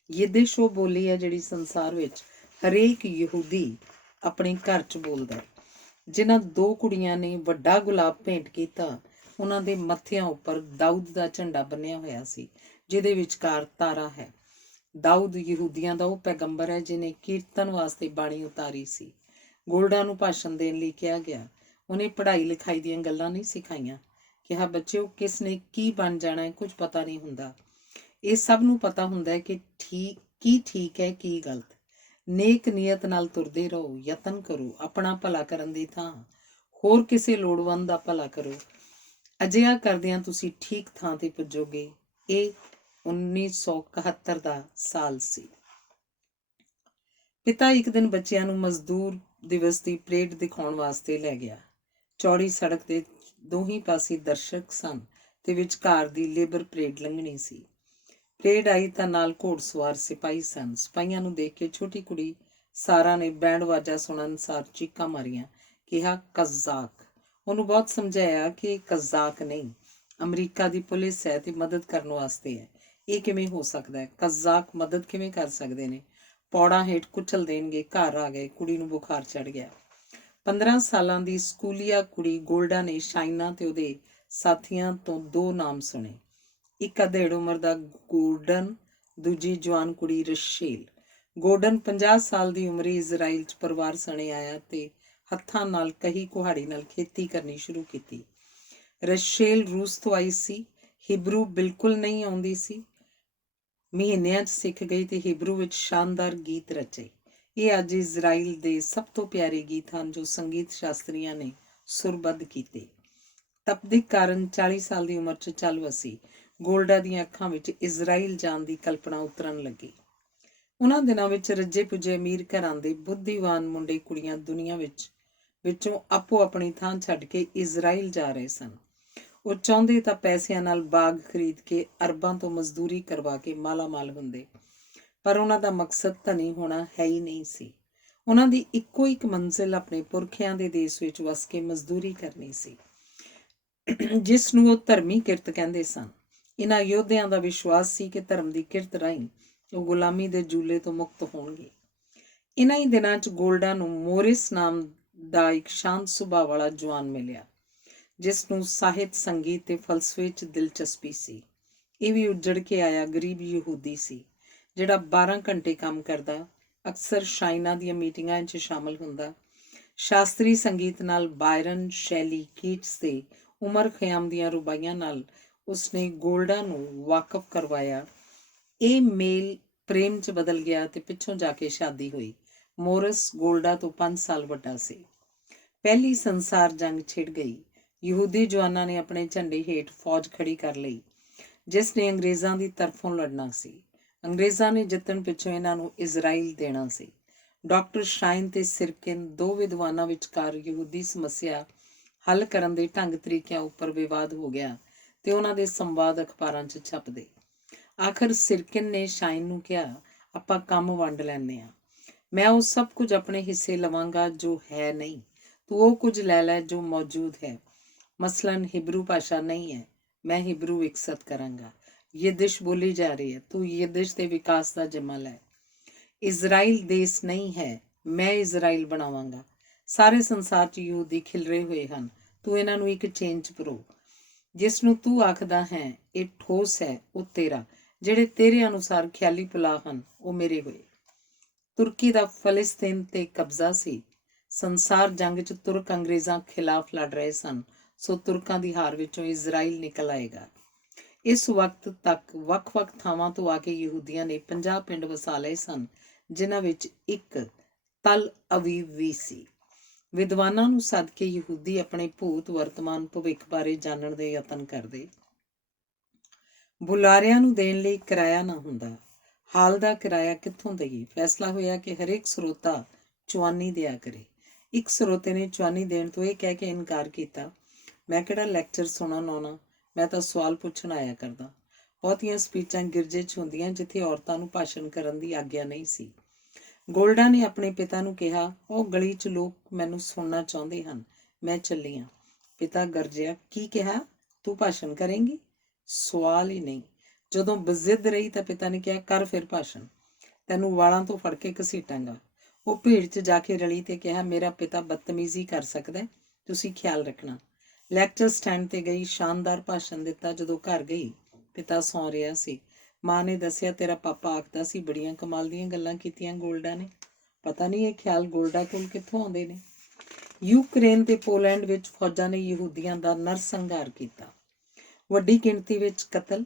ਯਿਦਿਸ਼ ਉਹ ਬੋਲੀ ਹੈ ਜਿਹੜੀ ਸੰਸਾਰ ਵਿੱਚ ਹਰੇਕ ਯਹੂਦੀ ਆਪਣੇ ਘਰ 'ਚ ਬੋਲਦਾ ਹੈ। ਜਿਨ੍ਹਾਂ 2 ਕੁੜੀਆਂ ਨੇ ਵੱਡਾ ਗੁਲਾਬ ਭੇਂਟ ਕੀਤਾ, ਉਹਨਾਂ ਦੇ ਮੱਥਿਆਂ ਉੱਪਰ ਦਾਊਦ ਦਾ ਝੰਡਾ ਬੰਨਿਆ ਹੋਇਆ ਸੀ, ਜਿਹਦੇ ਵਿਚਕਾਰ ਤਾਰਾ ਹੈ। ਦਾਊਦ ਯਹੂਦੀਆਂ ਦਾ ਉਹ ਪੈਗੰਬਰ ਹੈ ਜਿਹਨੇ ਕੀਰਤਨ ਵਾਸਤੇ ਬਾਣੀ ਉਤਾਰੀ ਸੀ। ਗੋਲਡਾ ਨੂੰ ਭਾਸ਼ਣ ਦੇਣ ਲਈ ਕਿਹਾ ਗਿਆ। ਉਹਨੇ ਪੜ੍ਹਾਈ ਲਿਖਾਈ ਦੀਆਂ ਗੱਲਾਂ ਨਹੀਂ ਸਿਖਾਈਆਂ। ਕਿਹਾ, ਬੱਚਿਓ, ਕਿਸ ਨੇ ਕੀ ਬਣ ਜਾਣਾ ਹੈ ਕੁਝ ਪਤਾ ਨਹੀਂ ਹੁੰਦਾ। ਇਹ ਸਭ ਨੂੰ ਪਤਾ ਹੁੰਦਾ ਹੈ ਕਿ ਠੀਕ ਹੈ ਕੀ ਗਲਤ। ਨੇਕ ਨੀਅਤ ਨਾਲ ਤੁਰਦੇ ਰਹੋ, ਯਤਨ ਕਰੋ, ਆਪਣਾ ਭਲਾ ਕਰਨ ਦੀ ਥਾਂ ਹੋਰ ਕਿਸੇ ਲੋੜਵੰਦ ਦਾ ਭਲਾ ਕਰੋ। ਅਜਿਹਾ ਕਰਦਿਆਂ ਤੁਸੀਂ ਠੀਕ ਥਾਂ ਤੇ ਪੁੱਜੋਗੇ। ਇਹ 1971 ਦਾ ਸਾਲ ਸੀ। ਪਿਤਾ ਇੱਕ ਦਿਨ ਬੱਚਿਆਂ ਨੂੰ ਮਜ਼ਦੂਰ ਦਿਵਸ ਦੀ ਪਰੇਡ ਦਿਖਾਉਣ ਵਾਸਤੇ ਲੈ ਗਿਆ। ਚੌੜੀ ਸੜਕ ਦੇ ਦੋਹੀਂ ਪਾਸੇ ਦਰਸ਼ਕ ਸਨ ਤੇ ਵਿਚਕਾਰ ਦੀ ਲੇਬਰ ਪਰੇਡ ਲੰਘਣੀ ਸੀ। ਪਰੇਡ ਆਈ ਤਾਂ ਨਾਲ ਘੋੜਸਵਾਰ ਸਿਪਾਹੀ ਸਨ। ਸਿਪਾਹੀਆਂ ਨੂੰ ਦੇਖ ਕੇ ਛੋਟੀ ਕੁੜੀ ਸਾਰਾ ਨੇ ਬੈਂਡ ਵਾਜਾ ਸੁਣਨ ਅਨੁਸਾਰ ਚੀਕਾਂ ਮਾਰੀਆਂ। ਕਿਹਾ, ਕਜ਼ਾਕ। ਉਹਨੂੰ ਬਹੁਤ ਸਮਝਾਇਆ ਕਿ ਇਹ ਕਜ਼ਾਕ ਨਹੀਂ, ਅਮਰੀਕਾ ਦੀ ਪੁਲਿਸ ਹੈ ਤੇ ਮਦਦ ਕਰਨ ਵਾਸਤੇ ਹੈ। ਇਹ ਕਿਵੇਂ ਹੋ ਸਕਦਾ ਹੈ? ਕਜ਼ਾਕ ਮਦਦ ਕਿਵੇਂ ਕਰ ਸਕਦੇ ਨੇ? ਪੌੜਾਂ ਹੇਠ ਕੁਚਲ ਦੇਣਗੇ। ਘਰ ਆ ਗਏ। ਕੁੜੀ ਨੂੰ ਬੁਖਾਰ ਚੜ੍ਹ ਗਿਆ। 15 ਸਾਲਾਂ ਦੀ ਸਕੂਲੀਆ ਕੁੜੀ ਗੋਲਡਾ ਨੇ ਸ਼ਾਇਨਾ ਤੇ ਉਹਦੇ ਸਾਥੀਆਂ ਤੋਂ 2 ਨਾਮ ਸੁਣੇ। ਇੱਕ ਅਧੇੜ ਉਮਰ ਦਾ ਗੋਰਡਨ, ਦੂਜੀ ਜਵਾਨ ਕੁੜੀ ਰਸ਼ੇਲ। ਗੋਰਡਨ 50 ਸਾਲ ਦੀ ਉਮਰੇ ਇਜ਼ਰਾਈਲ 'ਚ ਪਰਿਵਾਰ ਸਣੇ ਆਇਆ ਤੇ ਹੱਥਾਂ ਨਾਲ ਕਹੀ ਕੁਹਾੜੀ ਨਾਲ ਖੇਤੀ ਕਰਨੀ ਸ਼ੁਰੂ ਕੀਤੀ। ਰਸ਼ੇਲ ਰੂਸ ਤੋਂ ਆਈ ਸੀ। ਹਿਬਰੂ ਬਿਲਕੁਲ ਨਹੀਂ ਆਉਂਦੀ ਸੀ। ਮਹੀਨਿਆਂ 'ਚ ਸਿੱਖ ਗਈ ਤੇ ਹਿਬਰੂ ਵਿੱਚ ਸ਼ਾਨਦਾਰ ਗੀਤ ਰਚੇ। ਇਹ ਅੱਜ ਇਜ਼ਰਾਈਲ ਦੇ ਸਭ ਤੋਂ ਪਿਆਰੇ ਗੀਤ ਹਨ ਜੋ ਸੰਗੀਤ ਸ਼ਾਸਤਰੀਆਂ ਨੇ ਸੁਰਬੱਧ ਕੀਤੇ। ਤਪਦਿਕ ਕਾਰਨ 40 ਸਾਲ ਦੀ ਉਮਰ 'ਚ ਚੱਲ ਵਸੀ। ਗੋਲਡਾ ਦੀਆਂ ਅੱਖਾਂ ਵਿੱਚ ਇਜ਼ਰਾਈਲ ਜਾਣ ਦੀ ਕਲਪਨਾ ਉਤਰਨ ਲੱਗੀ। ਉਹਨਾਂ ਦਿਨਾਂ ਵਿੱਚ ਰੱਜੇ ਪੁੱਜੇ ਅਮੀਰ ਘਰਾਂ ਦੇ ਬੁੱਧੀਵਾਨ ਮੁੰਡੇ ਕੁੜੀਆਂ ਦੁਨੀਆ ਵਿੱਚ ਵਿੱਚੋਂ ਆਪੋ ਆਪਣੀ ਥਾਂ ਛੱਡ ਕੇ ਇਜ਼ਰਾਈਲ ਜਾ ਰਹੇ ਸਨ। ਉਹ ਚਾਹੁੰਦੇ ਤਾਂ ਪੈਸਿਆਂ ਨਾਲ ਬਾਗ ਖਰੀਦ ਕੇ ਅਰਬਾਂ ਤੋਂ ਮਜ਼ਦੂਰੀ ਕਰਵਾ ਕੇ ਮਾਲਾਮਾਲ ਹੁੰਦੇ, ਪਰ ਉਹਨਾਂ ਦਾ ਮਕਸਦ ਧਨੀ ਹੋਣਾ ਹੈ ਹੀ ਨਹੀਂ ਸੀ। ਉਹਨਾਂ ਦੀ ਇੱਕੋ ਇੱਕ ਮੰਜ਼ਿਲ ਆਪਣੇ ਪੁਰਖਿਆਂ ਦੇ ਦੇਸ਼ ਵਿੱਚ ਵਸ ਕੇ ਮਜ਼ਦੂਰੀ ਕਰਨੀ ਸੀ, ਜਿਸ ਨੂੰ ਉਹ ਧਰਮੀ ਕਿਰਤ ਕਹਿੰਦੇ ਸਨ। ਇਹਨਾਂ ਯੋਧਿਆਂ ਦਾ ਵਿਸ਼ਵਾਸ ਸੀ ਕਿ ਧਰਮ ਦੀ ਕਿਰਤ ਰਾਹੀਂ ਉਹ ਗੁਲਾਮੀ ਦੇ ਜੂਲੇ ਤੋਂ ਮੁਕਤ ਹੋਣਗੇ। ਇਹਨਾਂ ਹੀ ਦਿਨਾਂ 'ਚ ਗੋਲਡਾ ਨੂੰ ਮੋਰਿਸ ਨਾਮ ਦਾ ਇੱਕ ਸ਼ਾਂਤ ਸੁਭਾਅ ਵਾਲਾ ਜਵਾਨ ਮਿਲਿਆ, ਜਿਸ ਨੂੰ ਸਾਹਿਤ, ਸੰਗੀਤ ਤੇ ਫਲਸਫੇ 'ਚ ਦਿਲਚਸਪੀ ਸੀ। ਇਹ ਵੀ ਉੱਜੜ ਕੇ ਆਇਆ ਗਰੀਬ ਯਹੂਦੀ ਸੀ, ਜਿਹੜਾ 12 ਘੰਟੇ ਕੰਮ ਕਰਦਾ, ਅਕਸਰ ਸ਼ਾਇਨਾਂ ਦੀਆਂ ਮੀਟਿੰਗਾਂ 'ਚ ਸ਼ਾਮਲ ਹੁੰਦਾ। ਸ਼ਾਸਤਰੀ ਸੰਗੀਤ ਨਾਲ, ਬਾਇਰਨ, ਸ਼ੈਲੀ, ਕੀਟਸ ਤੇ ਉਮਰ ਖਿਆਮ ਦੀਆਂ ਰੁਬਾਈਆਂ ਨਾਲ ਉਸਨੇ ਗੋਲਡਾ ਨੂੰ ਵਾਕਫ ਕਰਵਾਇਆ। ਇਹ ਮੇਲ ਪ੍ਰੇਮ 'ਚ ਬਦਲ ਗਿਆ ਤੇ ਪਿੱਛੋਂ ਜਾ ਕੇ ਸ਼ਾਦੀ ਹੋਈ। ਮੋਰਿਸ ਗੋਲਡਾ ਤੋਂ 5 ਸਾਲ ਵੱਡਾ ਸੀ। ਪਹਿਲੀ ਸੰਸਾਰ ਜੰਗ ਛਿੜ ਗਈ। ਯਹੂਦੀ ਜਵਾਨਾਂ ਨੇ ਆਪਣੇ ਝੰਡੇ ਹੇਠ ਫੌਜ ਖੜੀ ਕਰ ਲਈ, ਜਿਸ ਨੇ ਅੰਗਰੇਜ਼ਾਂ ਦੀ ਤਰਫੋਂ ਲੜਨਾ ਸੀ। ਅੰਗਰੇਜ਼ਾਂ ਨੇ ਜਿੱਤਣ ਪਿੱਛੋਂ ਇਹਨਾਂ ਨੂੰ ਇਜ਼ਰਾਈਲ ਦੇਣਾ ਸੀ। ਡਾਕਟਰ ਸ਼ਾਇਨ ਤੇ ਸਿਰਕਿਨ, ਦੋ ਵਿਦਵਾਨਾਂ ਵਿਚਕਾਰ ਯਹੂਦੀ ਸਮੱਸਿਆ ਹੱਲ ਕਰਨ ਦੇ ਢੰਗ ਤਰੀਕਿਆਂ ਉੱਪਰ ਵਿਵਾਦ ਹੋ ਗਿਆ ਤੇ ਉਹਨਾਂ ਦੇ ਸੰਵਾਦ ਅਖਬਾਰਾਂ 'ਚ ਛਪਦੇ। ਆਖਰ ਸਿਰਕਿਨ ਨੇ ਸ਼ਾਇਨ ਨੂੰ ਕਿਹਾ, ਆਪਾਂ ਕੰਮ ਵੰਡ ਲੈਂਦੇ ਹਾਂ। ਮੈਂ ਉਹ ਸਭ ਕੁਝ ਆਪਣੇ ਹਿੱਸੇ ਲਵਾਂਗਾ ਜੋ ਹੈ ਨਹੀਂ, ਤੂੰ ਉਹ ਕੁਝ ਲੈ ਲੈ ਜੋ ਮੌਜੂਦ ਹੈ। ਮਸਲਨ ਹਿਬਰੂ ਭਾਸ਼ਾ ਨਹੀਂ ਹੈ, ਮੈਂ ਹਿਬਰੂ ਵਿਕਸਤ ਕਰਾਂਗਾ। ਯਿਦਿਸ਼ ਬੋਲੀ ਜਾ ਰਹੀ ਹੈ, ਤੂੰ ਯਿਦਿਸ਼ ਦੇ ਵਿਕਾਸ ਦਾ ਜ਼ਿੰਮਾ ਲੈ। ਇਜ਼ਰਾਈਲ ਦੇਸ਼ ਨਹੀਂ ਹੈ, ਮੈਂ ਇਜ਼ਰਾਈਲ ਬਣਾਵਾਂਗਾ। ਸਾਰੇ ਸੰਸਾਰ 'ਚ ਯਹੂਦੀ ਖਿਲਰੇ ਹੋਏ ਹਨ, ਤੂੰ ਇਹਨਾਂ ਨੂੰ ਇੱਕ ਚੇਨ 'ਚ ਪਰੋ। ਜਿਸ ਨੂੰ ਤੂੰ ਆਖਦਾ ਹੈ ਇਹ ਠੋਸ ਹੈ, ਉਹ ਤੇਰਾ। ਜਿਹੜੇ ਤੇਰੇ ਅਨੁਸਾਰ ਖਿਆਲੀ ਪੁਲਾਅ ਹਨ, ਉਹ ਮੇਰੇ ਹੋਏ। ਤੁਰਕੀ ਦਾ ਫਲਸਤੀਨ ਤੇ ਕਬਜ਼ਾ ਸੀ। ਸੰਸਾਰ ਜੰਗ 'ਚ ਤੁਰਕ ਅੰਗਰੇਜ਼ਾਂ ਖਿਲਾਫ ਲੜ ਰਹੇ ਸਨ, ਸੋ ਤੁਰਕਾਂ ਦੀ ਹਾਰ ਵਿੱਚੋਂ ਇਜ਼ਰਾਈਲ ਨਿਕਲ ਆਏਗਾ। ਇਸ ਵਕਤ ਤੱਕ ਵੱਖ-ਵੱਖ ਥਾਵਾਂ ਤੋਂ ਆ ਕੇ ਯਹੂਦੀਆਂ ਨੇ 50 ਪਿੰਡ ਵਸਾ ਲਏ ਸਨ, ਜਿਨ੍ਹਾਂ ਵਿੱਚ ਇੱਕ ਤਲ ਅਵੀਵ ਵੀ ਸੀ। ਵਿਦਵਾਨਾਂ ਨੂੰ ਸੱਦ ਕੇ ਯਹੂਦੀ ਆਪਣੇ ਭੂਤ, ਵਰਤਮਾਨ, ਭਵਿੱਖ ਬਾਰੇ ਜਾਣਨ ਦੇ ਯਤਨ ਕਰਦੇ। ਬੁਲਾਰਿਆਂ ਨੂੰ ਦੇਣ ਲਈ ਕਿਰਾਇਆ ਨਾ ਹੁੰਦਾ। ਹਾਲ ਦਾ ਕਿਰਾਇਆ ਕਿੱਥੋਂ ਦੇਈਏ? ਫੈਸਲਾ ਹੋਇਆ ਕਿ ਹਰੇਕ ਸਰੋਤਾ ਚੁਆਨੀ ਦਿਆ ਕਰੇ। ਇੱਕ ਸਰੋਤੇ ਨੇ ਚੁਆਨੀ ਦੇਣ ਤੋਂ ਇਹ ਕਹਿ ਕੇ ਇਨਕਾਰ ਕੀਤਾ, ਮੈਂ ਕਿਹੜਾ ਲੈਕਚਰ ਸੁਣਨ ਆਉਣਾ, ਮੈਂ ਤਾਂ ਸਵਾਲ ਪੁੱਛਣ ਆਇਆ ਕਰਦਾ। ਬਹੁਤੀਆਂ ਸਪੀਚਾਂ ਗਿਰਜੇ 'ਚ ਹੁੰਦੀਆਂ ਜਿੱਥੇ ਔਰਤਾਂ ਨੂੰ ਭਾਸ਼ਣ ਕਰਨ ਦੀ ਆਗਿਆ ਨਹੀਂ ਸੀ। ਗੋਲਡਾ ਨੇ ਆਪਣੇ ਪਿਤਾ ਨੂੰ ਕਿਹਾ, ਉਹ ਗਲੀ 'ਚ ਲੋਕ ਮੈਨੂੰ ਸੁਣਨਾ ਚਾਹੁੰਦੇ ਹਨ, ਮੈਂ ਚੱਲੀ ਹਾਂ। ਪਿਤਾ ਗਰਜਿਆ, ਕੀ ਕਿਹਾ? ਤੂੰ ਭਾਸ਼ਣ ਕਰੇਂਗੀ? ਸਵਾਲ ਹੀ ਨਹੀਂ। ਜਦੋਂ ਬਜ਼ਿੱਦ ਰਹੀ ਤਾਂ ਪਿਤਾ ਨੇ ਕਿਹਾ, ਕਰ ਫਿਰ ਭਾਸ਼ਣ, ਤੈਨੂੰ ਵਾਲਾਂ ਤੋਂ ਫੜ ਕੇ ਘਸੀਟਾਂਗਾ। ਉਹ ਭੀੜ 'ਚ ਜਾ ਕੇ ਰਲੀ ਤੇ ਕਿਹਾ, ਮੇਰਾ ਪਿਤਾ ਬਦਤਮੀਜ਼ੀ ਕਰ ਸਕਦਾ, ਤੁਸੀਂ ਖਿਆਲ ਰੱਖਣਾ। ਲੈਕਚਰ ਸਟੈਂਡ ਤੇ ਗਈ, ਸ਼ਾਨਦਾਰ ਭਾਸ਼ਣ ਦਿੱਤਾ। ਜਦੋਂ ਘਰ ਗਈ, ਪਿਤਾ ਸੌਂ ਰਿਹਾ ਸੀ। ਮਾਂ ਨੇ ਦੱਸਿਆ, ਤੇਰਾ ਪਾਪਾ ਆਖਦਾ ਸੀ ਬੜੀਆਂ ਕਮਾਲ ਦੀਆਂ ਗੱਲਾਂ ਕੀਤੀਆਂ ਗੋਲਡਾ ਨੇ। ਪਤਾ ਨਹੀਂ ਇਹ ਖਿਆਲ ਗੋਲਡਾ ਕੋਲ ਕਿੱਥੋਂ ਆਉਂਦੇ ਨੇ। ਯੂਕਰੇਨ ਤੇ ਪੋਲੈਂਡ ਵਿੱਚ ਫੌਜਾਂ ਨੇ ਯਹੂਦੀਆਂ ਦਾ ਨਰਸੰਹਾਰ ਕੀਤਾ। ਵੱਡੀ ਗਿਣਤੀ ਵਿੱਚ ਕਤਲ।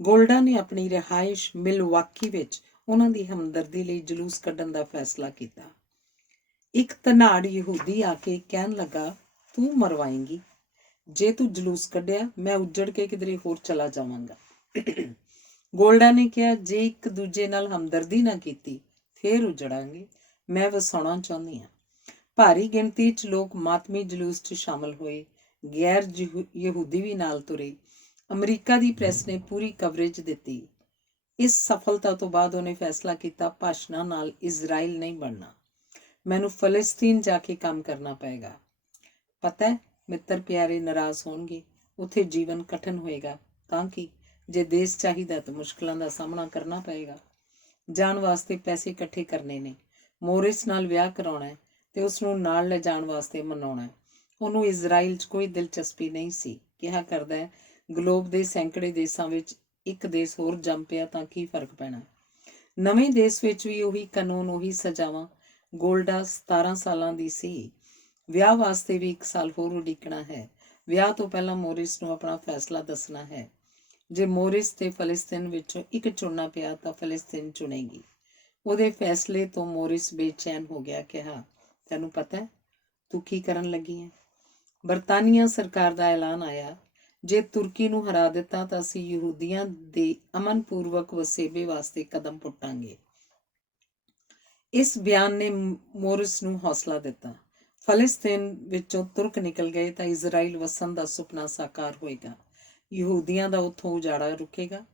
ਗੋਲਡਾ ਨੇ ਆਪਣੀ ਰਿਹਾਇਸ਼ ਮਿਲਵਾਕੀ ਵਿੱਚ ਉਹਨਾਂ ਦੀ ਹਮਦਰਦੀ ਲਈ ਜਲੂਸ ਕੱਢਣ ਦਾ ਫੈਸਲਾ ਕੀਤਾ। ਇੱਕ ਧਨਾੜ ਯਹੂਦੀ ਆ ਕੇ ਕਹਿਣ ਲੱਗਾ, ਤੂੰ ਮਰਵਾਏਂਗੀ। ਜੇ ਤੂੰ ਜਲੂਸ ਕੱਢਿਆ, ਮੈਂ ਉੱਜੜ ਕੇ ਕਿਧਰੇ ਹੋਰ ਚਲਾ ਜਾਵਾਂਗਾ। ਗੋਲਡਾ ਨੇ ਕਿਹਾ, ਜੇ ਇੱਕ ਦੂਜੇ ਨਾਲ ਹਮਦਰਦੀ ਨਾ ਕੀਤੀ, ਫੇਰ ਉੱਜੜਾਂਗੇ। ਮੈਂ ਵਸਾਉਣਾ ਚਾਹੁੰਦੀ ਹਾਂ। ਭਾਰੀ ਗਿਣਤੀ 'ਚ ਲੋਕ ਮਾਤਮੀ ਜਲੂਸ 'ਚ ਸ਼ਾਮਲ ਹੋਏ। ਗੈਰ ਯਹੂਦੀ ਵੀ ਨਾਲ ਤੁਰੇ। ਅਮਰੀਕਾ ਦੀ ਪ੍ਰੈਸ ਨੇ ਪੂਰੀ ਕਵਰੇਜ ਦਿੱਤੀ। ਇਸ ਸਫਲਤਾ ਤੋਂ ਬਾਅਦ ਉਹਨੇ ਫੈਸਲਾ ਕੀਤਾ, ਭਾਸ਼ਣਾਂ ਨਾਲ ਇਜ਼ਰਾਈਲ ਨਹੀਂ ਬਣਨਾ, ਮੈਨੂੰ ਫਲਸਤੀਨ ਜਾ ਕੇ ਕੰਮ ਕਰਨਾ ਪਏਗਾ। ਪਤਾ ਹੈ, ਮਿੱਤਰ ਪਿਆਰੇ ਨਾਰਾਜ਼ ਹੋਣਗੇ, ਉੱਥੇ ਜੀਵਨ ਕਠਿਨ ਹੋਏਗਾ। ਤਾਂ ਕਿ ਜੇ ਦੇਸ਼ ਚਾਹੀਦਾ ਤਾਂ ਮੁਸ਼ਕਲਾਂ ਦਾ ਸਾਹਮਣਾ ਕਰਨਾ ਪਏਗਾ। ਜਾਣ ਵਾਸਤੇ ਪੈਸੇ ਇਕੱਠੇ ਕਰਨੇ ਨੇ, ਮੋਰਿਸ ਨਾਲ ਵਿਆਹ ਕਰਾਉਣਾ ਹੈ ਤੇ ਉਸਨੂੰ ਨਾਲ ਲੈ ਜਾਣ ਵਾਸਤੇ ਮਨਾਉਣਾ ਹੈ। ਉਹਨੂੰ ਇਜ਼ਰਾਈਲ 'ਚ ਕੋਈ ਦਿਲਚਸਪੀ ਨਹੀਂ ਸੀ। ਕਿਹਾ ਕਰਦਾ ਹੈ, ਗਲੋਬ ਦੇ ਸੈਂਕੜੇ ਦੇਸ਼ਾਂ ਵਿੱਚ ਇੱਕ ਦੇਸ਼ ਹੋਰ ਜੰਮ ਪਿਆ ਤਾਂ ਕੀ ਫਰਕ ਪੈਣਾ। ਨਵੇਂ ਦੇਸ਼ ਵਿੱਚ ਵੀ ਉਹੀ ਕਾਨੂੰਨ, ਉਹੀ ਸਜ਼ਾਵਾਂ। ਗੋਲਡਾ 17 ਸਾਲਾਂ ਦੀ ਸੀ। ਵਿਆਹ ਵਾਸਤੇ ਵੀ 1 ਸਾਲ ਹੋਰ ਉਡੀਕਣਾ ਹੈ। ਵਿਆਹ ਤੋਂ ਪਹਿਲਾਂ ਮੋਰਿਸ ਨੂੰ ਆਪਣਾ ਫੈਸਲਾ ਦੱਸਣਾ ਹੈ। ਜੇ ਮੋਰਿਸ ਤੇ ਫਲਸਤੀਨ ਵਿੱਚੋਂ ਇੱਕ ਚੁਣਨਾ ਪਿਆ ਤਾਂ ਫਲਸਤੀਨ ਚੁਣੇਗੀ। ਉਹਦੇ ਫੈਸਲੇ ਤੋਂ ਮੋਰਿਸ ਬੇਚੈਨ ਹੋ ਗਿਆ। ਕਿਹਾ, ਤੈਨੂੰ ਪਤਾ ਹੈ ਤੂੰ ਕੀ ਕਰਨ ਲੱਗੀ ਹੈ? ਬਰਤਾਨੀਆ ਸਰਕਾਰ ਦਾ ਐਲਾਨ ਆਇਆ, ਜੇ ਤੁਰਕੀ ਨੂੰ ਹਰਾ ਦਿੱਤਾ ਤਾਂ ਅਸੀਂ ਯਹੂਦੀਆਂ ਦੇ ਅਮਨਪੂਰਵਕ ਵਸੇਬੇ ਵਾਸਤੇ ਕਦਮ ਪੁੱਟਾਂਗੇ। ਇਸ ਬਿਆਨ ਨੇ ਮੋਰਿਸ ਨੂੰ ਹੌਸਲਾ ਦਿੱਤਾ। ਫਲਸਤੀਨ ਵਿੱਚੋਂ ਤੁਰਕ ਨਿਕਲ ਗਏ ਤਾਂ ਇਜ਼ਰਾਈਲ ਵਸਣ ਦਾ ਸੁਪਨਾ ਸਾਕਾਰ ਹੋਏਗਾ। ਯਹੂਦੀਆਂ ਦਾ ਉੱਥੋਂ ਉਜਾੜਾ ਰੁਕੇਗਾ,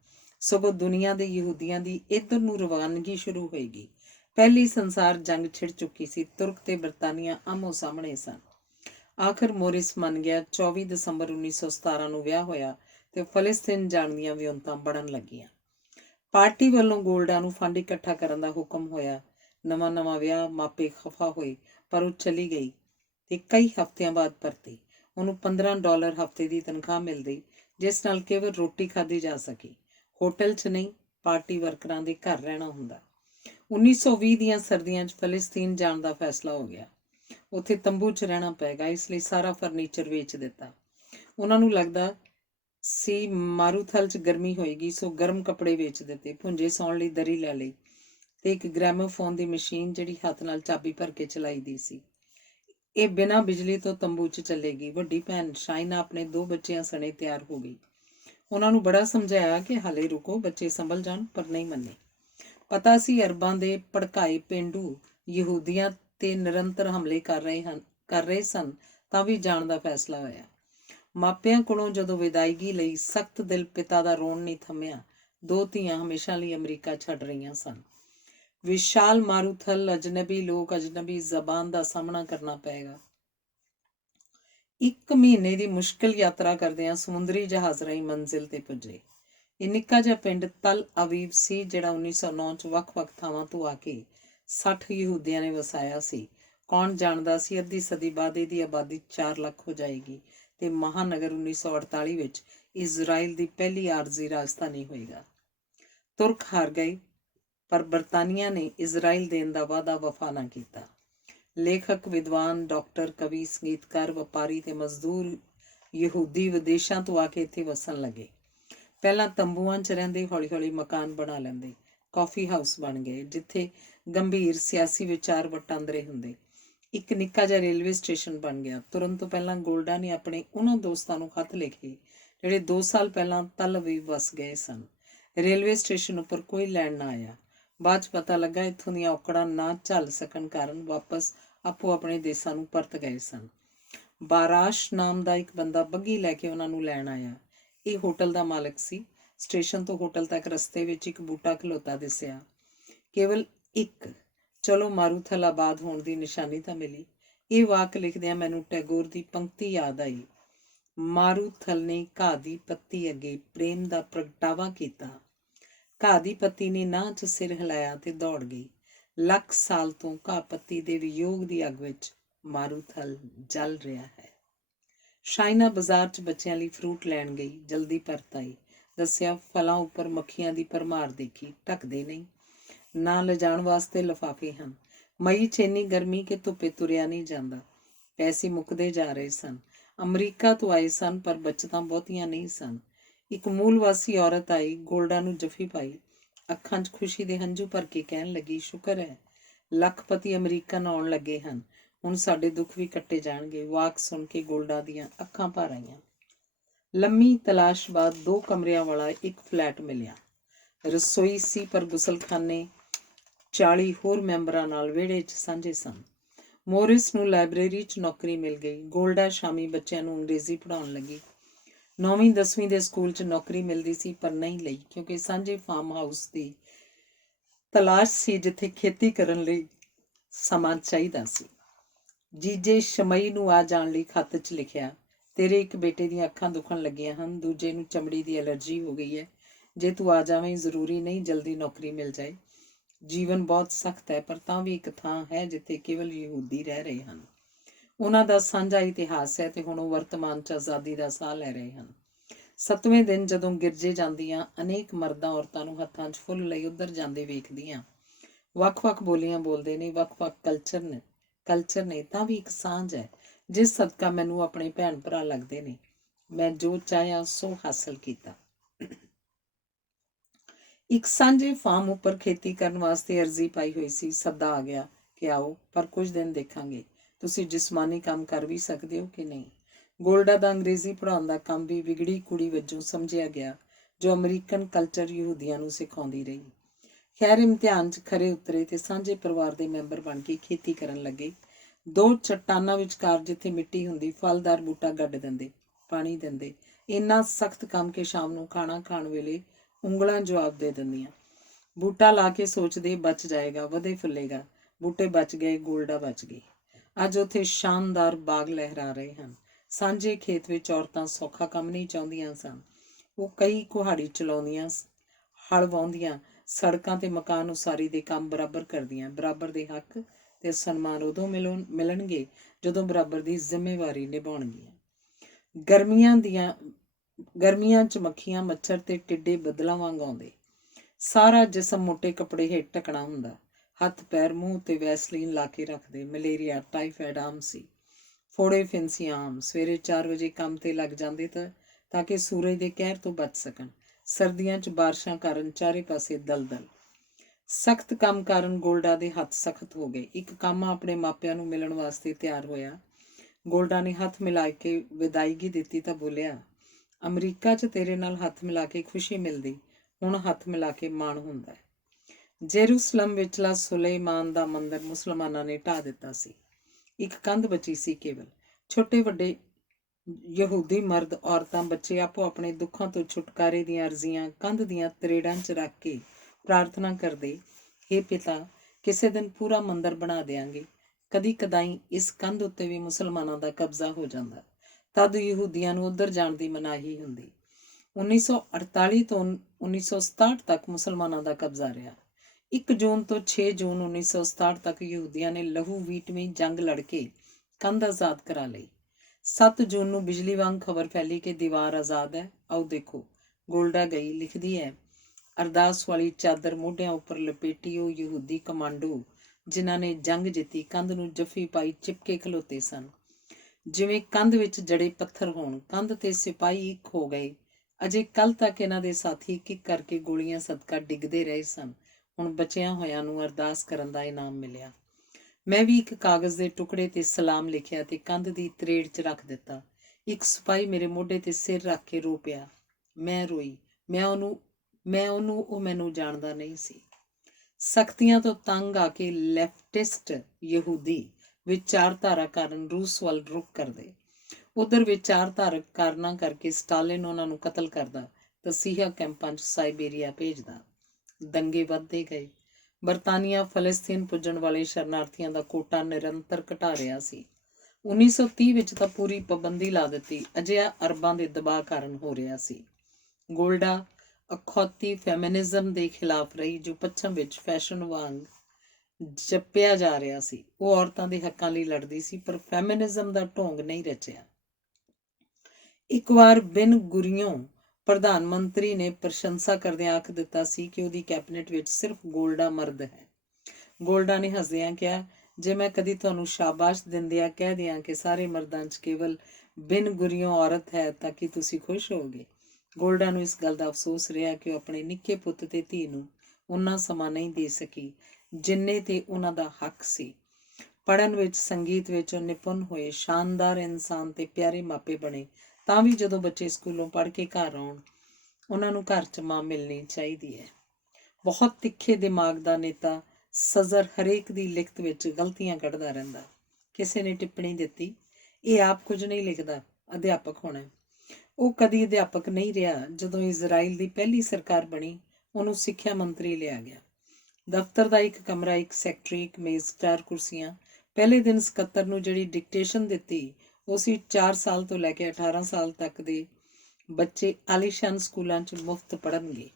ਸਗੋਂ ਦੁਨੀਆ ਦੇ ਯਹੂਦੀਆਂ ਦੀ ਇੱਧਰ ਨੂੰ ਰਵਾਨਗੀ ਸ਼ੁਰੂ ਹੋਏਗੀ। ਪਹਿਲੀ ਸੰਸਾਰ ਜੰਗ ਛਿੜ ਚੁੱਕੀ ਸੀ। ਤੁਰਕ ਤੇ ਬਰਤਾਨੀਆ ਆਮੋ ਸਾਹਮਣੇ ਸਨ। ਆਖਰ ਮੋਰਿਸ ਮੰਨ ਗਿਆ। 24 ਦਸੰਬਰ 1917 ਨੂੰ ਵਿਆਹ ਹੋਇਆ ਤੇ ਫਲਸਤੀਨ ਜਾਣ ਦੀਆਂ ਵਿਉਂਤਾਂ ਬਣਨ ਲੱਗੀਆਂ। ਪਾਰਟੀ ਵੱਲੋਂ ਗੋਲਡਾ ਨੂੰ ਫੰਡ ਇਕੱਠਾ ਕਰਨ ਦਾ ਹੁਕਮ ਹੋਇਆ। ਨਵਾਂ ਵਿਆਹ, ਮਾਪੇ ਖਫਾ ਹੋਏ, ਪਰ ਉਹ ਚਲੀ ਗਈ ਤੇ ਕਈ ਹਫ਼ਤਿਆਂ ਬਾਅਦ ਪਰਤੀ। ਉਹਨੂੰ $15 ਹਫ਼ਤੇ ਦੀ ਤਨਖਾਹ ਮਿਲਦੀ, ਜਿਸ ਨਾਲ ਕੇਵਲ ਰੋਟੀ ਖਾਧੀ ਜਾ ਸਕੀ। ਹੋਟਲ 'ਚ ਨਹੀਂ, ਪਾਰਟੀ ਵਰਕਰਾਂ ਦੇ ਘਰ ਰਹਿਣਾ ਹੁੰਦਾ। 1920 ਦੀਆਂ ਸਰਦੀਆਂ 'ਚ ਫਲਸਤੀਨ ਜਾਣ ਦਾ ਫੈਸਲਾ ਹੋ ਗਿਆ। ਉੱਥੇ ਤੰਬੂ 'ਚ ਰਹਿਣਾ ਪਏਗਾ, ਇਸ ਲਈ ਸਾਰਾ ਫਰਨੀਚਰ ਵੇਚ ਦਿੱਤਾ। ਉਹਨਾਂ ਨੂੰ ਲੱਗਦਾ ਸੀ ਮਾਰੂਥਲ 'ਚ ਗਰਮੀ ਹੋਏਗੀ, ਸੋ ਗਰਮ ਕੱਪੜੇ ਵੇਚ ਦਿੱਤੇ। ਭੁੰਜੇ ਸੌਣ ਲਈ ਦਰੀ ਲੈ ਲਈ ਤੇ ਇੱਕ ਗ੍ਰੈਮੋਫੋਨ ਦੀ ਮਸ਼ੀਨ, ਜਿਹੜੀ ਹੱਥ ਨਾਲ ਚਾਬੀ ਭਰ ਕੇ ਚਲਾਈ ਦੀ ਸੀ। ਇਹ ਬਿਨਾਂ ਬਿਜਲੀ ਤੋਂ ਤੰਬੂ 'ਚ ਚੱਲੇਗੀ। ਵੱਡੀ ਭੈਣ ਸ਼ਾਇਨਾ ਆਪਣੇ 2 ਬੱਚਿਆਂ ਸਣੇ ਤਿਆਰ ਹੋ ਗਈ। ਉਹਨਾਂ ਨੂੰ ਬੜਾ ਸਮਝਾਇਆ ਕਿ ਹਾਲੇ ਰੁਕੋ, ਬੱਚੇ ਸੰਭਲ ਜਾਣ, ਪਰ ਨਹੀਂ ਮੰਨੇ। ਪਤਾ ਸੀ ਅਰਬਾਂ ਦੇ ਭੜਕਾਏ ਪੇਂਡੂ ਯਹੂਦੀਆਂ ਤੇ ਨਿਰੰਤਰ ਹਮਲੇ ਕਰ ਰਹੇ ਸਨ, ਤਾਂ ਵੀ ਜਾਣ ਦਾ ਫੈਸਲਾ ਹੋਇਆ। ਮਾਪਿਆਂ ਕੋਲੋਂ ਜਦੋਂ ਵਿਦਾਇਗੀ ਲਈ ਸਖਤ ਦਿਲ ਪਿਤਾ ਦਾ ਰੋਣ ਨਹੀਂ ਥੰਮਿਆ। 2 ਧੀਆਂ ਹਮੇਸ਼ਾ ਲਈ ਅਮਰੀਕਾ ਛੱਡ ਰਹੀਆਂ ਸਨ। ਵਿਸ਼ਾਲ ਮਾਰੂਥਲ, ਅਜਨਬੀ ਲੋਕ, ਅਜਨਬੀ ਜ਼ਬਾਨ ਦਾ ਸਾਹਮਣਾ ਕਰਨਾ ਪਏਗਾ। 1 ਮਹੀਨੇ ਦੀ ਮੁਸ਼ਕਿਲ ਯਾਤਰਾ ਕਰਦਿਆਂ ਸਮੁੰਦਰੀ ਜਹਾਜ਼ ਰਾਹੀਂ ਮੰਜ਼ਿਲ ਤੇ ਪੁੱਜੇ। ਇਹ ਨਿੱਕਾ ਜਿਹਾ ਪਿੰਡ ਤਲ ਅਵੀਵ ਸੀ, ਜਿਹੜਾ 1909 'ਚ ਵੱਖ-ਵੱਖ ਥਾਵਾਂ ਤੋਂ ਆ ਕੇ 60 ਯਹੂਦੀਆਂ ਨੇ ਵਸਾਇਆ ਸੀ। ਕੌਣ ਜਾਣਦਾ ਸੀ ਅੱਧੀ ਸਦੀ ਬਾਅਦ ਇਹਦੀ ਆਬਾਦੀ 4 ਲੱਖ ਹੋ ਜਾਏਗੀ ਤੇ ਮਹਾਨਗਰ 1948 ਵਿੱਚ ਇਜ਼ਰਾਈਲ ਦੀ ਪਹਿਲੀ ਆਰਜ਼ੀ ਰਾਜਧਾਨੀ ਹੋਏਗਾ। ਤੁਰਕ ਹਾਰ ਗਏ, ਪਰ ਬਰਤਾਨੀਆ ਨੇ ਇਜ਼ਰਾਈਲ ਦੇਣ ਦਾ ਵਾਅਦਾ ਵਫਾ ਨਾ ਕੀਤਾ। ਲੇਖਕ, ਵਿਦਵਾਨ, ਡਾਕਟਰ, ਕਵੀ, ਸੰਗੀਤਕਾਰ, ਵਪਾਰੀ ਤੇ ਮਜ਼ਦੂਰ ਯਹੂਦੀ ਵਿਦੇਸ਼ਾਂ ਤੋਂ ਆ ਕੇ ਇੱਥੇ ਵਸਣ ਲੱਗੇ। ਪਹਿਲਾਂ ਤੰਬੂਆਂ 'ਚ ਰਹਿੰਦੇ, ਹੌਲੀ-ਹੌਲੀ ਮਕਾਨ ਬਣਾ ਲੈਂਦੇ। ਕਾਫੀ ਹਾਊਸ ਬਣ ਗਏ, ਜਿੱਥੇ ਗੰਭੀਰ ਸਿਆਸੀ ਵਿਚਾਰ ਵਟਾਂਦਰੇ ਹੁੰਦੇ। ਇੱਕ ਨਿੱਕਾ ਜਿਹਾ ਰੇਲਵੇ ਸਟੇਸ਼ਨ ਬਣ ਗਿਆ। ਤੁਰਨ ਤੋਂ ਪਹਿਲਾਂ ਗੋਲਡਾ ਨੇ ਆਪਣੇ ਉਹਨਾਂ ਦੋਸਤਾਂ ਨੂੰ ਖੱਤ ਲਿਖੇ, ਜਿਹੜੇ 2 ਸਾਲ ਪਹਿਲਾਂ ਤਲ ਅਵੀਵ ਵਸ ਗਏ ਸਨ। ਰੇਲਵੇ ਸਟੇਸ਼ਨ ਉੱਪਰ ਕੋਈ ਲੈਣ ਨਾ ਆਇਆ। ਬਾਅਦ 'ਚ ਪਤਾ ਲੱਗਾ ਇੱਥੋਂ ਦੀਆਂ ਔਕੜਾਂ ਨਾ ਝੱਲ ਸਕਣ ਕਾਰਨ ਵਾਪਸ ਆਪੋ ਆਪਣੇ ਦੇਸਾਂ ਨੂੰ ਪਰਤ ਗਏ ਸਨ। ਬਾਰਾਸ਼ ਨਾਮ ਦਾ ਇੱਕ ਬੰਦਾ ਬੱਘੀ ਲੈ ਕੇ ਉਹਨਾਂ ਨੂੰ ਲੈਣ ਆਇਆ। ਇਹ ਹੋਟਲ ਦਾ ਮਾਲਕ ਸੀ। ਸਟੇਸ਼ਨ ਤੋਂ ਹੋਟਲ ਤੱਕ ਰਸਤੇ ਵਿੱਚ ਇੱਕ ਬੂਟਾ ਖਲੋਤਾ ਦਿਸਿਆ। ਕੇਵਲ ਇੱਕ ਚਲੋ ਮਾਰੂਥਲ ਆਬਾਦ ਹੋਣ ਦੀ ਨਿਸ਼ਾਨੀ ਤਾਂ ਮਿਲੀ। ਇਹ ਵਾਕ ਲਿਖਦਿਆਂ ਮੈਨੂੰ ਟੈਗੋਰ ਦੀ ਪੰਕਤੀ ਯਾਦ ਆਈ, ਮਾਰੂਥਲ ਨੇ ਘਾਹ ਦੀ ਪੱਤੀ ਅੱਗੇ ਪ੍ਰੇਮ ਦਾ ਪ੍ਰਗਟਾਵਾ ਕੀਤਾ। ਘਾਹ ਦੀ ਪੱਤੀ ਨੇ ਨਾਂਹ 'ਚ ਸਿਰ ਹਿਲਾਇਆ ਤੇ ਦੌੜ ਗਈ। ਲੱਖ ਸਾਲ ਤੋਂ ਘਾਹ ਪੱਤੀ ਦੇ ਵਿਯੋਗ ਦੀ ਅੱਗ ਵਿੱਚ ਮਾਰੂਥਲ ਜਲ ਰਿਹਾ ਹੈ। ਸ਼ਾਇਨਾ ਬਾਜ਼ਾਰ 'ਚ ਬੱਚਿਆਂ ਲਈ ਫਰੂਟ ਲੈਣ ਗਈ, ਜਲਦੀ ਪਰਤ ਆਈ। ਦੱਸਿਆ ਫਲਾਂ ਉੱਪਰ ਮੱਖੀਆਂ ਦੀ ਭਰਮਾਰ ਦੇਖੀ, ਢੱਕਦੇ ਨਹੀਂ, ਨਾ ਲਿਜਾਣ ਵਾਸਤੇ ਲਿਫਾਫੇ ਹਨ। ਮਈ 'ਚ ਇੰਨੀ ਗਰਮੀ ਕਿ ਧੁੱਪੇ ਤੁਰਿਆ ਨਹੀਂ ਜਾਂਦਾ। ਪੈਸੇ ਮੁੱਕਦੇ ਜਾ ਰਹੇ ਸਨ। ਅਮਰੀਕਾ ਤੋਂ ਆਏ ਸਨ, ਪਰ ਬੱਚਤਾਂ ਬਹੁਤੀਆਂ ਨਹੀਂ ਸਨ। ਇੱਕ ਮੂਲ ਵਾਸੀ ਔਰਤ ਆਈ, ਗੋਲਡਾ ਨੂੰ ਜੱਫੀ ਪਾਈ, ਅੱਖਾਂ 'ਚ ਖੁਸ਼ੀ ਦੇ ਹੰਝੂ ਭਰ ਕੇ ਕਹਿਣ ਲੱਗੀ, ਸ਼ੁਕਰ ਹੈ ਲੱਖਪਤੀ ਅਮਰੀਕਨ ਆਉਣ ਲੱਗੇ ਹਨ, ਹੁਣ ਸਾਡੇ ਦੁੱਖ ਵੀ ਕੱਟੇ ਜਾਣਗੇ। ਵਾਕ ਸੁਣ ਕੇ ਗੋਲਡਾ ਦੀਆਂ ਅੱਖਾਂ ਭਰ ਆਈਆਂ। ਲੰਮੀ ਤਲਾਸ਼ ਬਾਅਦ 2 ਕਮਰਿਆਂ ਵਾਲਾ ਇੱਕ ਫਲੈਟ ਮਿਲਿਆ। ਰਸੋਈ ਸੀ, ਪਰ ਗੁਸਲਖਾਨੇ 40 ਹੋਰ ਮੈਂਬਰਾਂ ਨਾਲ ਵਿਹੜੇ 'ਚ ਸਾਂਝੇ ਸਨ। ਮੋਰਿਸ ਨੂੰ ਲਾਇਬ੍ਰੇਰੀ 'ਚ ਨੌਕਰੀ ਮਿਲ ਗਈ। ਗੋਲਡਾ ਸ਼ਾਮੀ ਬੱਚਿਆਂ ਨੂੰ ਅੰਗਰੇਜ਼ੀ ਪੜ੍ਹਾਉਣ ਲੱਗੀ। 9ਵੀਂ 10ਵੀਂ ਦੇ ਸਕੂਲ 'ਚ ਨੌਕਰੀ ਮਿਲਦੀ ਸੀ, ਪਰ ਨਹੀਂ ਲਈ, ਕਿਉਂਕਿ ਸਾਂਝੇ ਫਾਰਮ ਹਾਊਸ ਦੀ ਤਲਾਸ਼ ਸੀ, ਜਿੱਥੇ ਖੇਤੀ ਕਰਨ ਲਈ ਸਮਾਂ ਚਾਹੀਦਾ ਸੀ। ਜੀਜੇ ਸ਼ਮਈ ਨੂੰ ਆ ਜਾਣ ਲਈ ਖੱਤ 'ਚ ਲਿਖਿਆ, ਤੇਰੇ ਇੱਕ ਬੇਟੇ ਦੀਆਂ ਅੱਖਾਂ ਦੁਖਣ ਲੱਗੀਆਂ ਹਨ, ਦੂਜੇ ਨੂੰ ਚਮੜੀ ਦੀ ਐਲਰਜੀ ਹੋ ਗਈ ਹੈ। ਜੇ ਤੂੰ ਆ ਜਾਵੇਂ, ਜ਼ਰੂਰੀ ਨਹੀਂ ਜਲਦੀ ਨੌਕਰੀ ਮਿਲ ਜਾਏ। ਜੀਵਨ ਬਹੁਤ ਸਖਤ ਹੈ, ਪਰ ਤਾਂ ਵੀ ਇੱਕ ਥਾਂ ਹੈ ਜਿੱਥੇ ਕੇਵਲ ਯਹੂਦੀ ਰਹਿ ਰਹੇ ਹਨ। ਉਹਨਾਂ ਦਾ ਸਾਂਝਾ ਇਤਿਹਾਸ ਹੈ ਤੇ ਹੁਣ ਉਹ ਵਰਤਮਾਨ 'ਚ ਆਜ਼ਾਦੀ ਦਾ ਸਾਹ ਲੈ ਰਹੇ ਹਨ। 7ਵੇਂ ਦਿਨ ਜਦੋਂ ਗਿਰਜੇ ਜਾਂਦੀਆਂ, ਅਨੇਕ ਮਰਦਾਂ ਔਰਤਾਂ ਨੂੰ ਹੱਥਾਂ 'ਚ ਫੁੱਲ ਲਈ ਉੱਧਰ ਜਾਂਦੇ ਵੇਖਦੀਆਂ। ਵੱਖ-ਵੱਖ ਬੋਲੀਆਂ ਬੋਲਦੇ ਨੇ, ਵੱਖ-ਵੱਖ ਕਲਚਰ ਨੇ, ਤਾਂ ਵੀ ਇੱਕ ਸਾਂਝ ਹੈ, ਜਿਸ ਸਦਕਾ ਮੈਨੂੰ ਆਪਣੇ ਭੈਣ ਭਰਾ ਲੱਗਦੇ ਨੇ। ਮੈਂ ਜੋ ਚਾਹਿਆ ਸੋ ਹਾਸਲ ਕੀਤਾ। ਇੱਕ ਸਾਂਝੇ ਫਾਰਮ ਉੱਪਰ ਖੇਤੀ ਕਰਨ ਵਾਸਤੇ ਅਰਜ਼ੀ ਪਾਈ ਹੋਈ ਸੀ। ਸੱਦਾ ਆ ਗਿਆ ਕਿ ਆਓ, ਪਰ ਕੁਝ ਦਿਨ ਦੇਖਾਂਗੇ, ਤੁਸੀਂ ਜਿਸਮਾਨੀ ਕੰਮ ਕਰ ਵੀ ਸਕਦੇ ਹੋ ਕਿ ਨਹੀਂ। ਗੋਲਡਾ ਦਾ ਅੰਗਰੇਜ਼ੀ ਪੜ੍ਹਾਉਣ ਦਾ ਕੰਮ ਵੀ ਵਿਗੜੀ ਕੁੜੀ ਵਜੋਂ ਸਮਝਿਆ ਗਿਆ, ਜੋ ਅਮਰੀਕਨ ਕਲਚਰ ਯਹੂਦੀਆਂ ਨੂੰ ਸਿਖਾਉਂਦੀ ਰਹੀ। ਖੈਰ, ਇਮਤਿਹਾਨ 'ਚ ਖਰੇ ਉਤਰੇ ਤੇ ਸਾਂਝੇ ਪਰਿਵਾਰ ਦੇ ਮੈਂਬਰ ਬਣ ਕੇ ਖੇਤੀ ਕਰਨ ਲੱਗੇ। ਦੋ ਚੱਟਾਨਾਂ ਵਿਚਕਾਰ ਜਿੱਥੇ ਮਿੱਟੀ ਹੁੰਦੀ, ਫਲਦਾਰ ਬੂਟਾ ਗੱਡ ਦਿੰਦੇ, ਪਾਣੀ ਦਿੰਦੇ। ਇੰਨਾ ਸਖਤ ਕੰਮ ਕਿ ਸ਼ਾਮ ਨੂੰ ਖਾਣਾ ਖਾਣ ਵੇਲੇ ਉਂਗਲਾਂ ਜਵਾਬ ਦੇ ਦਿੰਦੀਆਂ। ਬੂਟਾ ਲਾ ਕੇ ਸੋਚਦੇ ਬਚ ਜਾਏਗਾ, ਵਧੇ ਫੁੱਲੇਗਾ। ਬੂਟੇ ਬਚ ਗਏ, ਗੋਲਡਾ ਬਚ ਗਈ। ਅੱਜ ਉੱਥੇ ਸ਼ਾਨਦਾਰ ਬਾਗ ਲਹਿਰਾ ਰਹੇ ਹਨ। ਸਾਂਝੇ ਖੇਤ ਵਿੱਚ ਔਰਤਾਂ ਸੌਖਾ ਕੰਮ ਨਹੀਂ ਚਾਹੁੰਦੀਆਂ ਸਨ। ਉਹ ਕਈ ਕੁਹਾੜੀ ਚਲਾਉਂਦੀਆਂ, ਹਲ ਵਾਹੁੰਦੀਆਂ, ਸੜਕਾਂ ਤੇ ਮਕਾਨ ਉਸਾਰੀ ਦੇ ਕੰਮ ਬਰਾਬਰ ਕਰਦੀਆਂ। ਬਰਾਬਰ ਦੇ ਹੱਕ ਤੇ ਸਨਮਾਨ ਉਦੋਂ ਮਿਲਣਗੇ ਜਦੋਂ ਬਰਾਬਰ ਦੀ ਜ਼ਿੰਮੇਵਾਰੀ ਨਿਭਾਉਣਗੀਆਂ। ਗਰਮੀਆਂ 'ਚ ਮੱਖੀਆਂ, ਮੱਛਰ ਤੇ ਟਿੱਡੇ ਬੱਦਲਾਂ ਵਾਂਗ ਆਉਂਦੇ। ਸਾਰਾ ਜਿਸਮ ਮੋਟੇ ਕੱਪੜੇ ਹੇਠ ਢਕਣਾ ਹੁੰਦਾ। ਹੱਥ ਪੈਰ ਮੂੰਹ ਤੇ ਵੈਸਲੀਨ ਲਾ ਕੇ ਰੱਖਦੇ। ਮਲੇਰੀਆ, ਟਾਈਫਾਇਡ ਆਮ ਸੀ। ਫੋੜੇ ਫਿੰਸੀਆਂ ਆਮ। ਸਵੇਰੇ 4 ਵਜੇ ਕੰਮ ਤੇ ਲੱਗ ਜਾਂਦੇ ਤਾਂ ਕਿ ਸੂਰਜ ਦੇ ਕਹਿਰ ਤੋਂ ਬਚ ਸਕਣ। ਸਰਦੀਆਂ 'ਚ ਬਾਰਿਸ਼ਾਂ ਕਾਰਨ ਚਾਰੇ ਪਾਸੇ ਦਲਦਲ। ਸਖਤ ਕੰਮ ਕਾਰਨ ਗੋਲਡਾ ਦੇ ਹੱਥ ਸਖਤ ਹੋ ਗਏ। ਇੱਕ ਕਾਮਾ ਆਪਣੇ ਮਾਪਿਆਂ ਨੂੰ ਮਿਲਣ ਵਾਸਤੇ ਤਿਆਰ ਹੋਇਆ। ਗੋਲਡਾ ਨੇ ਹੱਥ ਮਿਲਾ ਕੇ ਵਿਦਾਇਗੀ ਦਿੱਤੀ ਤਾਂ ਬੋਲਿਆ, ਅਮਰੀਕਾ 'ਚ ਤੇਰੇ ਨਾਲ ਹੱਥ ਮਿਲਾ ਕੇ ਖੁਸ਼ੀ ਮਿਲਦੀ, ਹੁਣ ਹੱਥ ਮਿਲਾ ਕੇ ਮਾਣ ਹੁੰਦਾ ਹੈ। ਜੇਰੂਸਲਮ ਵਿਚਲਾ ਸੁਲੇਮਾਨ ਦਾ ਮੰਦਰ ਮੁਸਲਮਾਨਾਂ ਨੇ ਢਾਹ ਦਿੱਤਾ ਸੀ। ਇੱਕ ਕੰਧ ਬਚੀ ਸੀ ਕੇਵਲ। ਛੋਟੇ ਵੱਡੇ ਯਹੂਦੀ ਮਰਦ, ਔਰਤਾਂ, ਬੱਚੇ ਆਪੋ ਆਪਣੇ ਦੁੱਖਾਂ ਤੋਂ ਛੁਟਕਾਰੇ ਦੀਆਂ ਅਰਜ਼ੀਆਂ ਕੰਧ ਦੀਆਂ ਤਰੇੜਾਂ 'ਚ ਰੱਖ ਕੇ ਪ੍ਰਾਰਥਨਾ ਕਰਦੇ, ਹੇ ਪਿਤਾ, ਕਿਸੇ ਦਿਨ ਪੂਰਾ ਮੰਦਰ ਬਣਾ ਦਿਆਂਗੇ। ਕਦੀ ਕਦਾਈ ਇਸ ਕੰਧ ਉੱਤੇ ਵੀ ਮੁਸਲਮਾਨਾਂ ਦਾ ਕਬਜ਼ਾ ਹੋ ਜਾਂਦਾ। ਤਦ ਯਹੂਦੀਆਂ ਨੂੰ ਉੱਧਰ ਜਾਣ ਦੀ ਮਨਾਹੀ ਹੁੰਦੀ। 1948 ਤੋਂ 1967 ਤੱਕ ਮੁਸਲਮਾਨਾਂ ਦਾ ਕਬਜ਼ਾ ਰਿਹਾ। 1 ਜੂਨ ਤੋਂ 6 ਜੂਨ 1967 ਤੱਕ ਯਹੂਦੀਆਂ ਨੇ ਲਹੂ ਵੀਟਵੀਂ ਜੰਗ ਲੜ ਕੇ ਕੰਧ ਆਜ਼ਾਦ ਕਰਾ ਲਈ। 7 ਜੂਨ ਨੂੰ ਬਿਜਲੀ ਵਾਂਗ ਖਬਰ ਫੈਲੀ ਕਿ ਦੀਵਾਰ ਆਜ਼ਾਦ ਹੈ। ਆਓ ਦੇਖੋ, ਗੋਲਡਾ ਗਈ ਲਿਖਦੀ ਹੈ, ਅਰਦਾਸ ਵਾਲੀ ਚਾਦਰ ਮੋਢਿਆਂ ਉੱਪਰ ਲਪੇਟੀ ਉਹ ਯਹੂਦੀ ਕਮਾਂਡੋ ਜਿਨ੍ਹਾਂ ਨੇ ਜੰਗ ਜਿੱਤੀ ਕੰਧ ਨੂੰ ਜੱਫੀ ਪਾਈ ਚਿਪਕੇ ਖਲੋਤੇ ਸਨ, ਜਿਵੇਂ ਕੰਧ ਵਿੱਚ ਜੜੇ ਪੱਥਰ ਹੋਣ। ਕੰਧ ਤੇ ਸਿਪਾਹੀ ਇੱਕ ਹੋ ਗਏ। ਅਜੇ ਕੱਲ੍ਹ ਤੱਕ ਇਹਨਾਂ ਦੇ ਸਾਥੀ ਇੱਕ ਇੱਕ ਕਰਕੇ ਗੋਲੀਆਂ ਸਦਕਾ ਡਿੱਗਦੇ ਰਹੇ ਸਨ। ਹੁਣ ਬਚਿਆਂ ਹੋਇਆਂ ਨੂੰ ਅਰਦਾਸ ਕਰਨ ਦਾ ਇਨਾਮ ਮਿਲਿਆ। ਮੈਂ ਵੀ ਇੱਕ ਕਾਗਜ਼ ਦੇ ਟੁਕੜੇ ਤੇ ਸਲਾਮ ਲਿਖਿਆ ਤੇ ਕੰਧ ਦੀ ਤਰੇੜ 'ਚ ਰੱਖ ਦਿੱਤਾ। ਇੱਕ ਸਿਪਾਹੀ ਮੇਰੇ ਮੋਢੇ ਤੇ ਸਿਰ ਰੱਖ ਕੇ ਰੋ ਪਿਆ। ਮੈਂ ਰੋਈ। ਮੈਂ ਉਹਨੂੰ ਉਹ ਮੈਨੂੰ ਜਾਣਦਾ ਨਹੀਂ ਸੀ। ਸਖਤੀਆਂ ਤੋਂ ਤੰਗ ਆ ਕੇ ਲੈਫਟਿਸਟ ਯਹੂਦੀ ਵਿਚਾਰਧਾਰਾ ਕਾਰਨ ਰੂਸ ਵੱਲ ਰੁਖ ਕਰਦੇ। ਉਧਰ ਵਿਚਾਰਧਾਰਕ ਕਾਰਨਾਂ ਕਰਕੇ ਸਟਾਲਿਨ ਉਹਨਾਂ ਨੂੰ ਕਤਲ ਕਰਦਾ, ਤਸੀਹਾ ਕੈਂਪਾਂ 'ਚ ਸਾਈਬੇਰੀਆ ਭੇਜਦਾ। ਦੰਗੇ ਵੱਧਦੇ ਗਏ। ਬਰਤਾਨੀਆ ਫਲਸਤੀਨ ਪੁੱਜਣ ਵਾਲੇ ਸ਼ਰਨਾਰਥੀਆਂ ਦਾ ਕੋਟਾ ਨਿਰੰਤਰ ਘਟਾ ਰਿਹਾ ਸੀ। 1930 ਵਿੱਚ ਤਾਂ ਪੂਰੀ ਪਾਬੰਦੀ ਲਾ ਦਿੱਤੀ। ਅਜਿਹਾ ਅਰਬਾਂ ਦੇ ਦਬਾਅ ਕਾਰਨ ਹੋ ਰਿਹਾ ਸੀ। ਗੋਲਡਾ ਅਖੌਤੀ ਫੈਮਿਨਿਜ਼ਮ ਦੇ ਖਿਲਾਫ ਰਹੀ, ਜੋ ਪੱਛਮ ਵਿੱਚ ਫੈਸ਼ਨ ਵਾਂਗ ਜਪਿਆ ਜਾ ਰਿਹਾ ਸੀ। ਉਹ ਔਰਤਾਂ ਦੇ ਹੱਕਾਂ ਲਈ ਲੜਦੀ ਸੀ, ਪਰ ਫੈਮਿਨਿਜ਼ਮ ਦਾ ਢੋਂਗ ਨਹੀਂ ਰਚਿਆ। ਇੱਕ ਵਾਰ ਬਿਨ ਗੁਰੀਓਂ ਪ੍ਰਧਾਨ ਮੰਤਰੀ ਨੇ ਪ੍ਰਸ਼ੰਸਾ ਕਰਦਿਆਂ ਆਖ ਦਿੱਤਾ ਸੀ ਕਿ ਉਹਦੀ ਕੈਬਨਿਟ ਵਿੱਚ ਸਿਰਫ ਗੋਲਡਾ ਮਰਦ ਹੈ। ਗੋਲਡਾ ਨੇ ਹੱਸਦਿਆਂ ਕਿਹਾ, ਜੇ ਮੈਂ ਕਦੀ ਤੁਹਾਨੂੰ ਸ਼ਾਬਾਸ਼ ਦਿੰਦਿਆਂ ਕਹਿ ਦਿਆਂ ਕਿ ਸਾਰੇ ਮਰਦਾਂ 'ਚ ਕੇਵਲ ਬਿਨ ਗੁਰੀਓਂ ਔਰਤ ਹੈ ਤਾਂ ਕੀ ਤੁਸੀਂ ਖੁਸ਼ ਹੋਵੋਗੇ? ਗੋਲਡਾ ਨੂੰ ਇਸ ਗੱਲ ਦਾ ਅਫਸੋਸ ਰਿਹਾ ਕਿ ਉਹ ਆਪਣੇ ਨਿੱਕੇ ਪੁੱਤ ਤੇ ਧੀ ਨੂੰ ਓਨਾ ਸਮਾਂ ਨਹੀਂ ਦੇ ਸਕੀ ਜਿੰਨੇ ਤੇ ਉਹਨਾਂ ਦਾ ਹੱਕ ਸੀ। ਪੜ੍ਹਨ ਵਿੱਚ, ਸੰਗੀਤ ਵਿੱਚ ਉਹ ਨਿਪੁੰਨ ਹੋਏ, ਸ਼ਾਨਦਾਰ ਇਨਸਾਨ ਤੇ ਪਿਆਰੇ ਮਾਪੇ ਬਣੇ। ਤਾਂ ਵੀ ਜਦੋਂ ਬੱਚੇ ਸਕੂਲੋਂ ਪੜ੍ਹ ਕੇ ਘਰ ਆਉਣ, ਉਹਨਾਂ ਨੂੰ ਘਰ 'ਚ ਮਾਂ ਮਿਲਣੀ ਚਾਹੀਦੀ ਹੈ। ਬਹੁਤ ਤਿੱਖੇ ਦਿਮਾਗ ਦਾ ਨੇਤਾ ਸਜ਼ਰ ਹਰੇਕ ਦੀ ਲਿਖਤ ਵਿੱਚ ਗਲਤੀਆਂ ਕੱਢਦਾ ਰਹਿੰਦਾ। ਕਿਸੇ ਨੇ ਟਿੱਪਣੀ ਦਿੱਤੀ, ਇਹ ਆਪ ਕੁਝ ਨਹੀਂ ਲਿਖਦਾ, ਅਧਿਆਪਕ ਹੋਣਾ। ਉਹ ਕਦੀ ਅਧਿਆਪਕ ਨਹੀਂ ਰਿਹਾ। ਜਦੋਂ ਇਜ਼ਰਾਈਲ ਦੀ ਪਹਿਲੀ ਸਰਕਾਰ ਬਣੀ, ਉਹਨੂੰ ਸਿੱਖਿਆ ਮੰਤਰੀ ਲਿਆ ਗਿਆ। ਦਫ਼ਤਰ ਦਾ ਇੱਕ ਕਮਰਾ, ਇੱਕ ਸੈਕਟਰੀ, ਇੱਕ ਮੇਜ਼, 4 ਕੁਰਸੀਆਂ। ਪਹਿਲੇ ਦਿਨ ਸਕੱਤਰ ਨੂੰ ਜਿਹੜੀ ਡਿਕਟੇਸ਼ਨ ਦਿੱਤੀ, ਉਹ ਸੀ 4 ਸਾਲ ਤੋਂ ਲੈ ਕੇ 18 ਸਾਲ ਤੱਕ ਦੇ ਬੱਚੇ ਆਲੀਸ਼ਾਨ ਸਕੂਲਾਂ 'ਚ ਮੁਫਤ ਪੜ੍ਹਨਗੇ।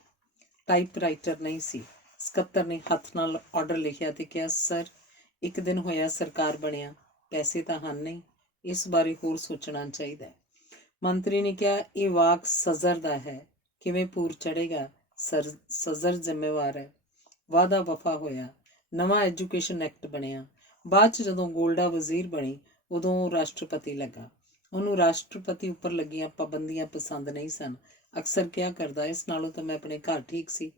ਟਾਈਪਰਾਈਟਰ ਨਹੀਂ ਸੀ। ਸਕੱਤਰ ਨੇ ਹੱਥ ਨਾਲ ਆਰਡਰ ਲਿਖਿਆ ਤੇ ਕਿਹਾ, ਸਰ, 1 ਦਿਨ ਹੋਇਆ ਸਰਕਾਰ ਬਣਿਆ, ਪੈਸੇ ਤਾਂ ਹਨ ਨਹੀਂ, ਇਸ ਬਾਰੇ ਹੋਰ ਸੋਚਣਾ ਚਾਹੀਦਾ। ਮੰਤਰੀ ਨੇ ਕਿਹਾ, ਇਹ ਵਾਕ ਸਜ਼ਰ ਦਾ ਹੈ, ਕਿਵੇਂ ਪੂਰ ਚੜ੍ਹੇਗਾ? ਸਜ਼ਰ ਜ਼ਿੰਮੇਵਾਰ ਹੈ। ਵਾਅਦਾ ਵਫਾ ਹੋਇਆ। ਨਵਾਂ ਐਜੂਕੇਸ਼ਨ ਐਕਟ ਬਣਿਆ। ਬਾਅਦ 'ਚ ਜਦੋਂ ਗੋਲਡਾ ਵਜ਼ੀਰ ਬਣੀ, ਉਦੋਂ ਉਹ ਰਾਸ਼ਟਰਪਤੀ ਲੱਗਾ। ਉਹਨੂੰ ਰਾਸ਼ਟਰਪਤੀ ਉੱਪਰ ਲੱਗੀਆਂ ਪਾਬੰਦੀਆਂ ਪਸੰਦ ਨਹੀਂ ਸਨ। ਅਕਸਰ ਕਿਹਾ ਕਰਦਾ, ਇਸ ਨਾਲੋਂ ਤਾਂ ਮੈਂ ਆਪਣੇ ਘਰ ਠੀਕ ਸੀ।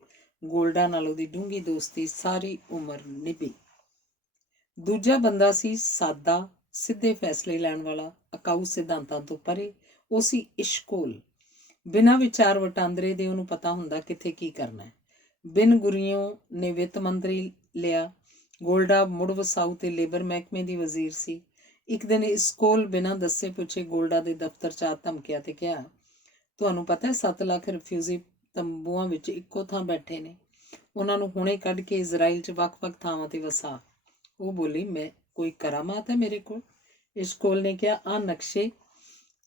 ਗੋਲਡਾ ਨਾਲ ਉਹਦੀ ਡੂੰਘੀ ਦੋਸਤੀ ਸਾਰੀ ਉਮਰ ਨਿਭੀ। ਦੂਜਾ ਬੰਦਾ ਸੀ ਸਾਦਾ, ਸਿੱਧੇ ਫੈਸਲੇ ਲੈਣ ਵਾਲਾ, ਅਕਾਊ ਸਿਧਾਂਤਾਂ ਤੋਂ ਪਰੇ। ਉਹ ਸੀ ਇਸ਼ਕੋਲ। ਬਿਨਾਂ ਵਿਚਾਰ ਵਟਾਂਦਰੇ ਦੇ ਉਹਨੂੰ ਪਤਾ ਹੁੰਦਾ ਕਿੱਥੇ ਕੀ ਕਰਨਾ ਹੈ। ਬਿਨ ਗੁਰੀਓਂ ਨੇ ਵਿੱਤ ਮੰਤਰੀ ਲਿਆ। ਗੋਲਡਾ ਮੁੜ ਵਸਾਊ ਤੇ ਲੇਬਰ ਮਹਿਕਮੇ ਦੀ ਵਜ਼ੀਰ ਸੀ। ਇੱਕ ਦਿਨ ਇਸ ਕੋਲ ਬਿਨਾਂ ਦੱਸੇ ਪੁੱਛੇ ਗੋਲਡਾ ਦੇ ਦਫ਼ਤਰ 'ਚ ਆ ਧਮਕਿਆ ਤੇ ਕਿਹਾ, ਤੁਹਾਨੂੰ ਪਤਾ ਹੈ 7 ਲੱਖ ਰਿਫਿਊਜੀ ਤੰਬੂਆਂ ਵਿੱਚ ਇੱਕੋ ਥਾਂ ਬੈਠੇ ਨੇ, ਉਹਨਾਂ ਨੂੰ ਹੁਣੇ ਕੱਢ ਕੇ ਇਜ਼ਰਾਈਲ 'ਚ ਵੱਖ-ਵੱਖ ਥਾਵਾਂ ਤੇ ਵਸਾ। ਉਹ ਬੋਲੀ, ਮੈਂ ਕੋਈ ਕਰਾਮਾਤ ਹੈ ਮੇਰੇ ਕੋਲ? ਇਸ ਕੋਲ ਨੇ ਕਿਹਾ, ਆਹ ਨਕਸ਼ੇ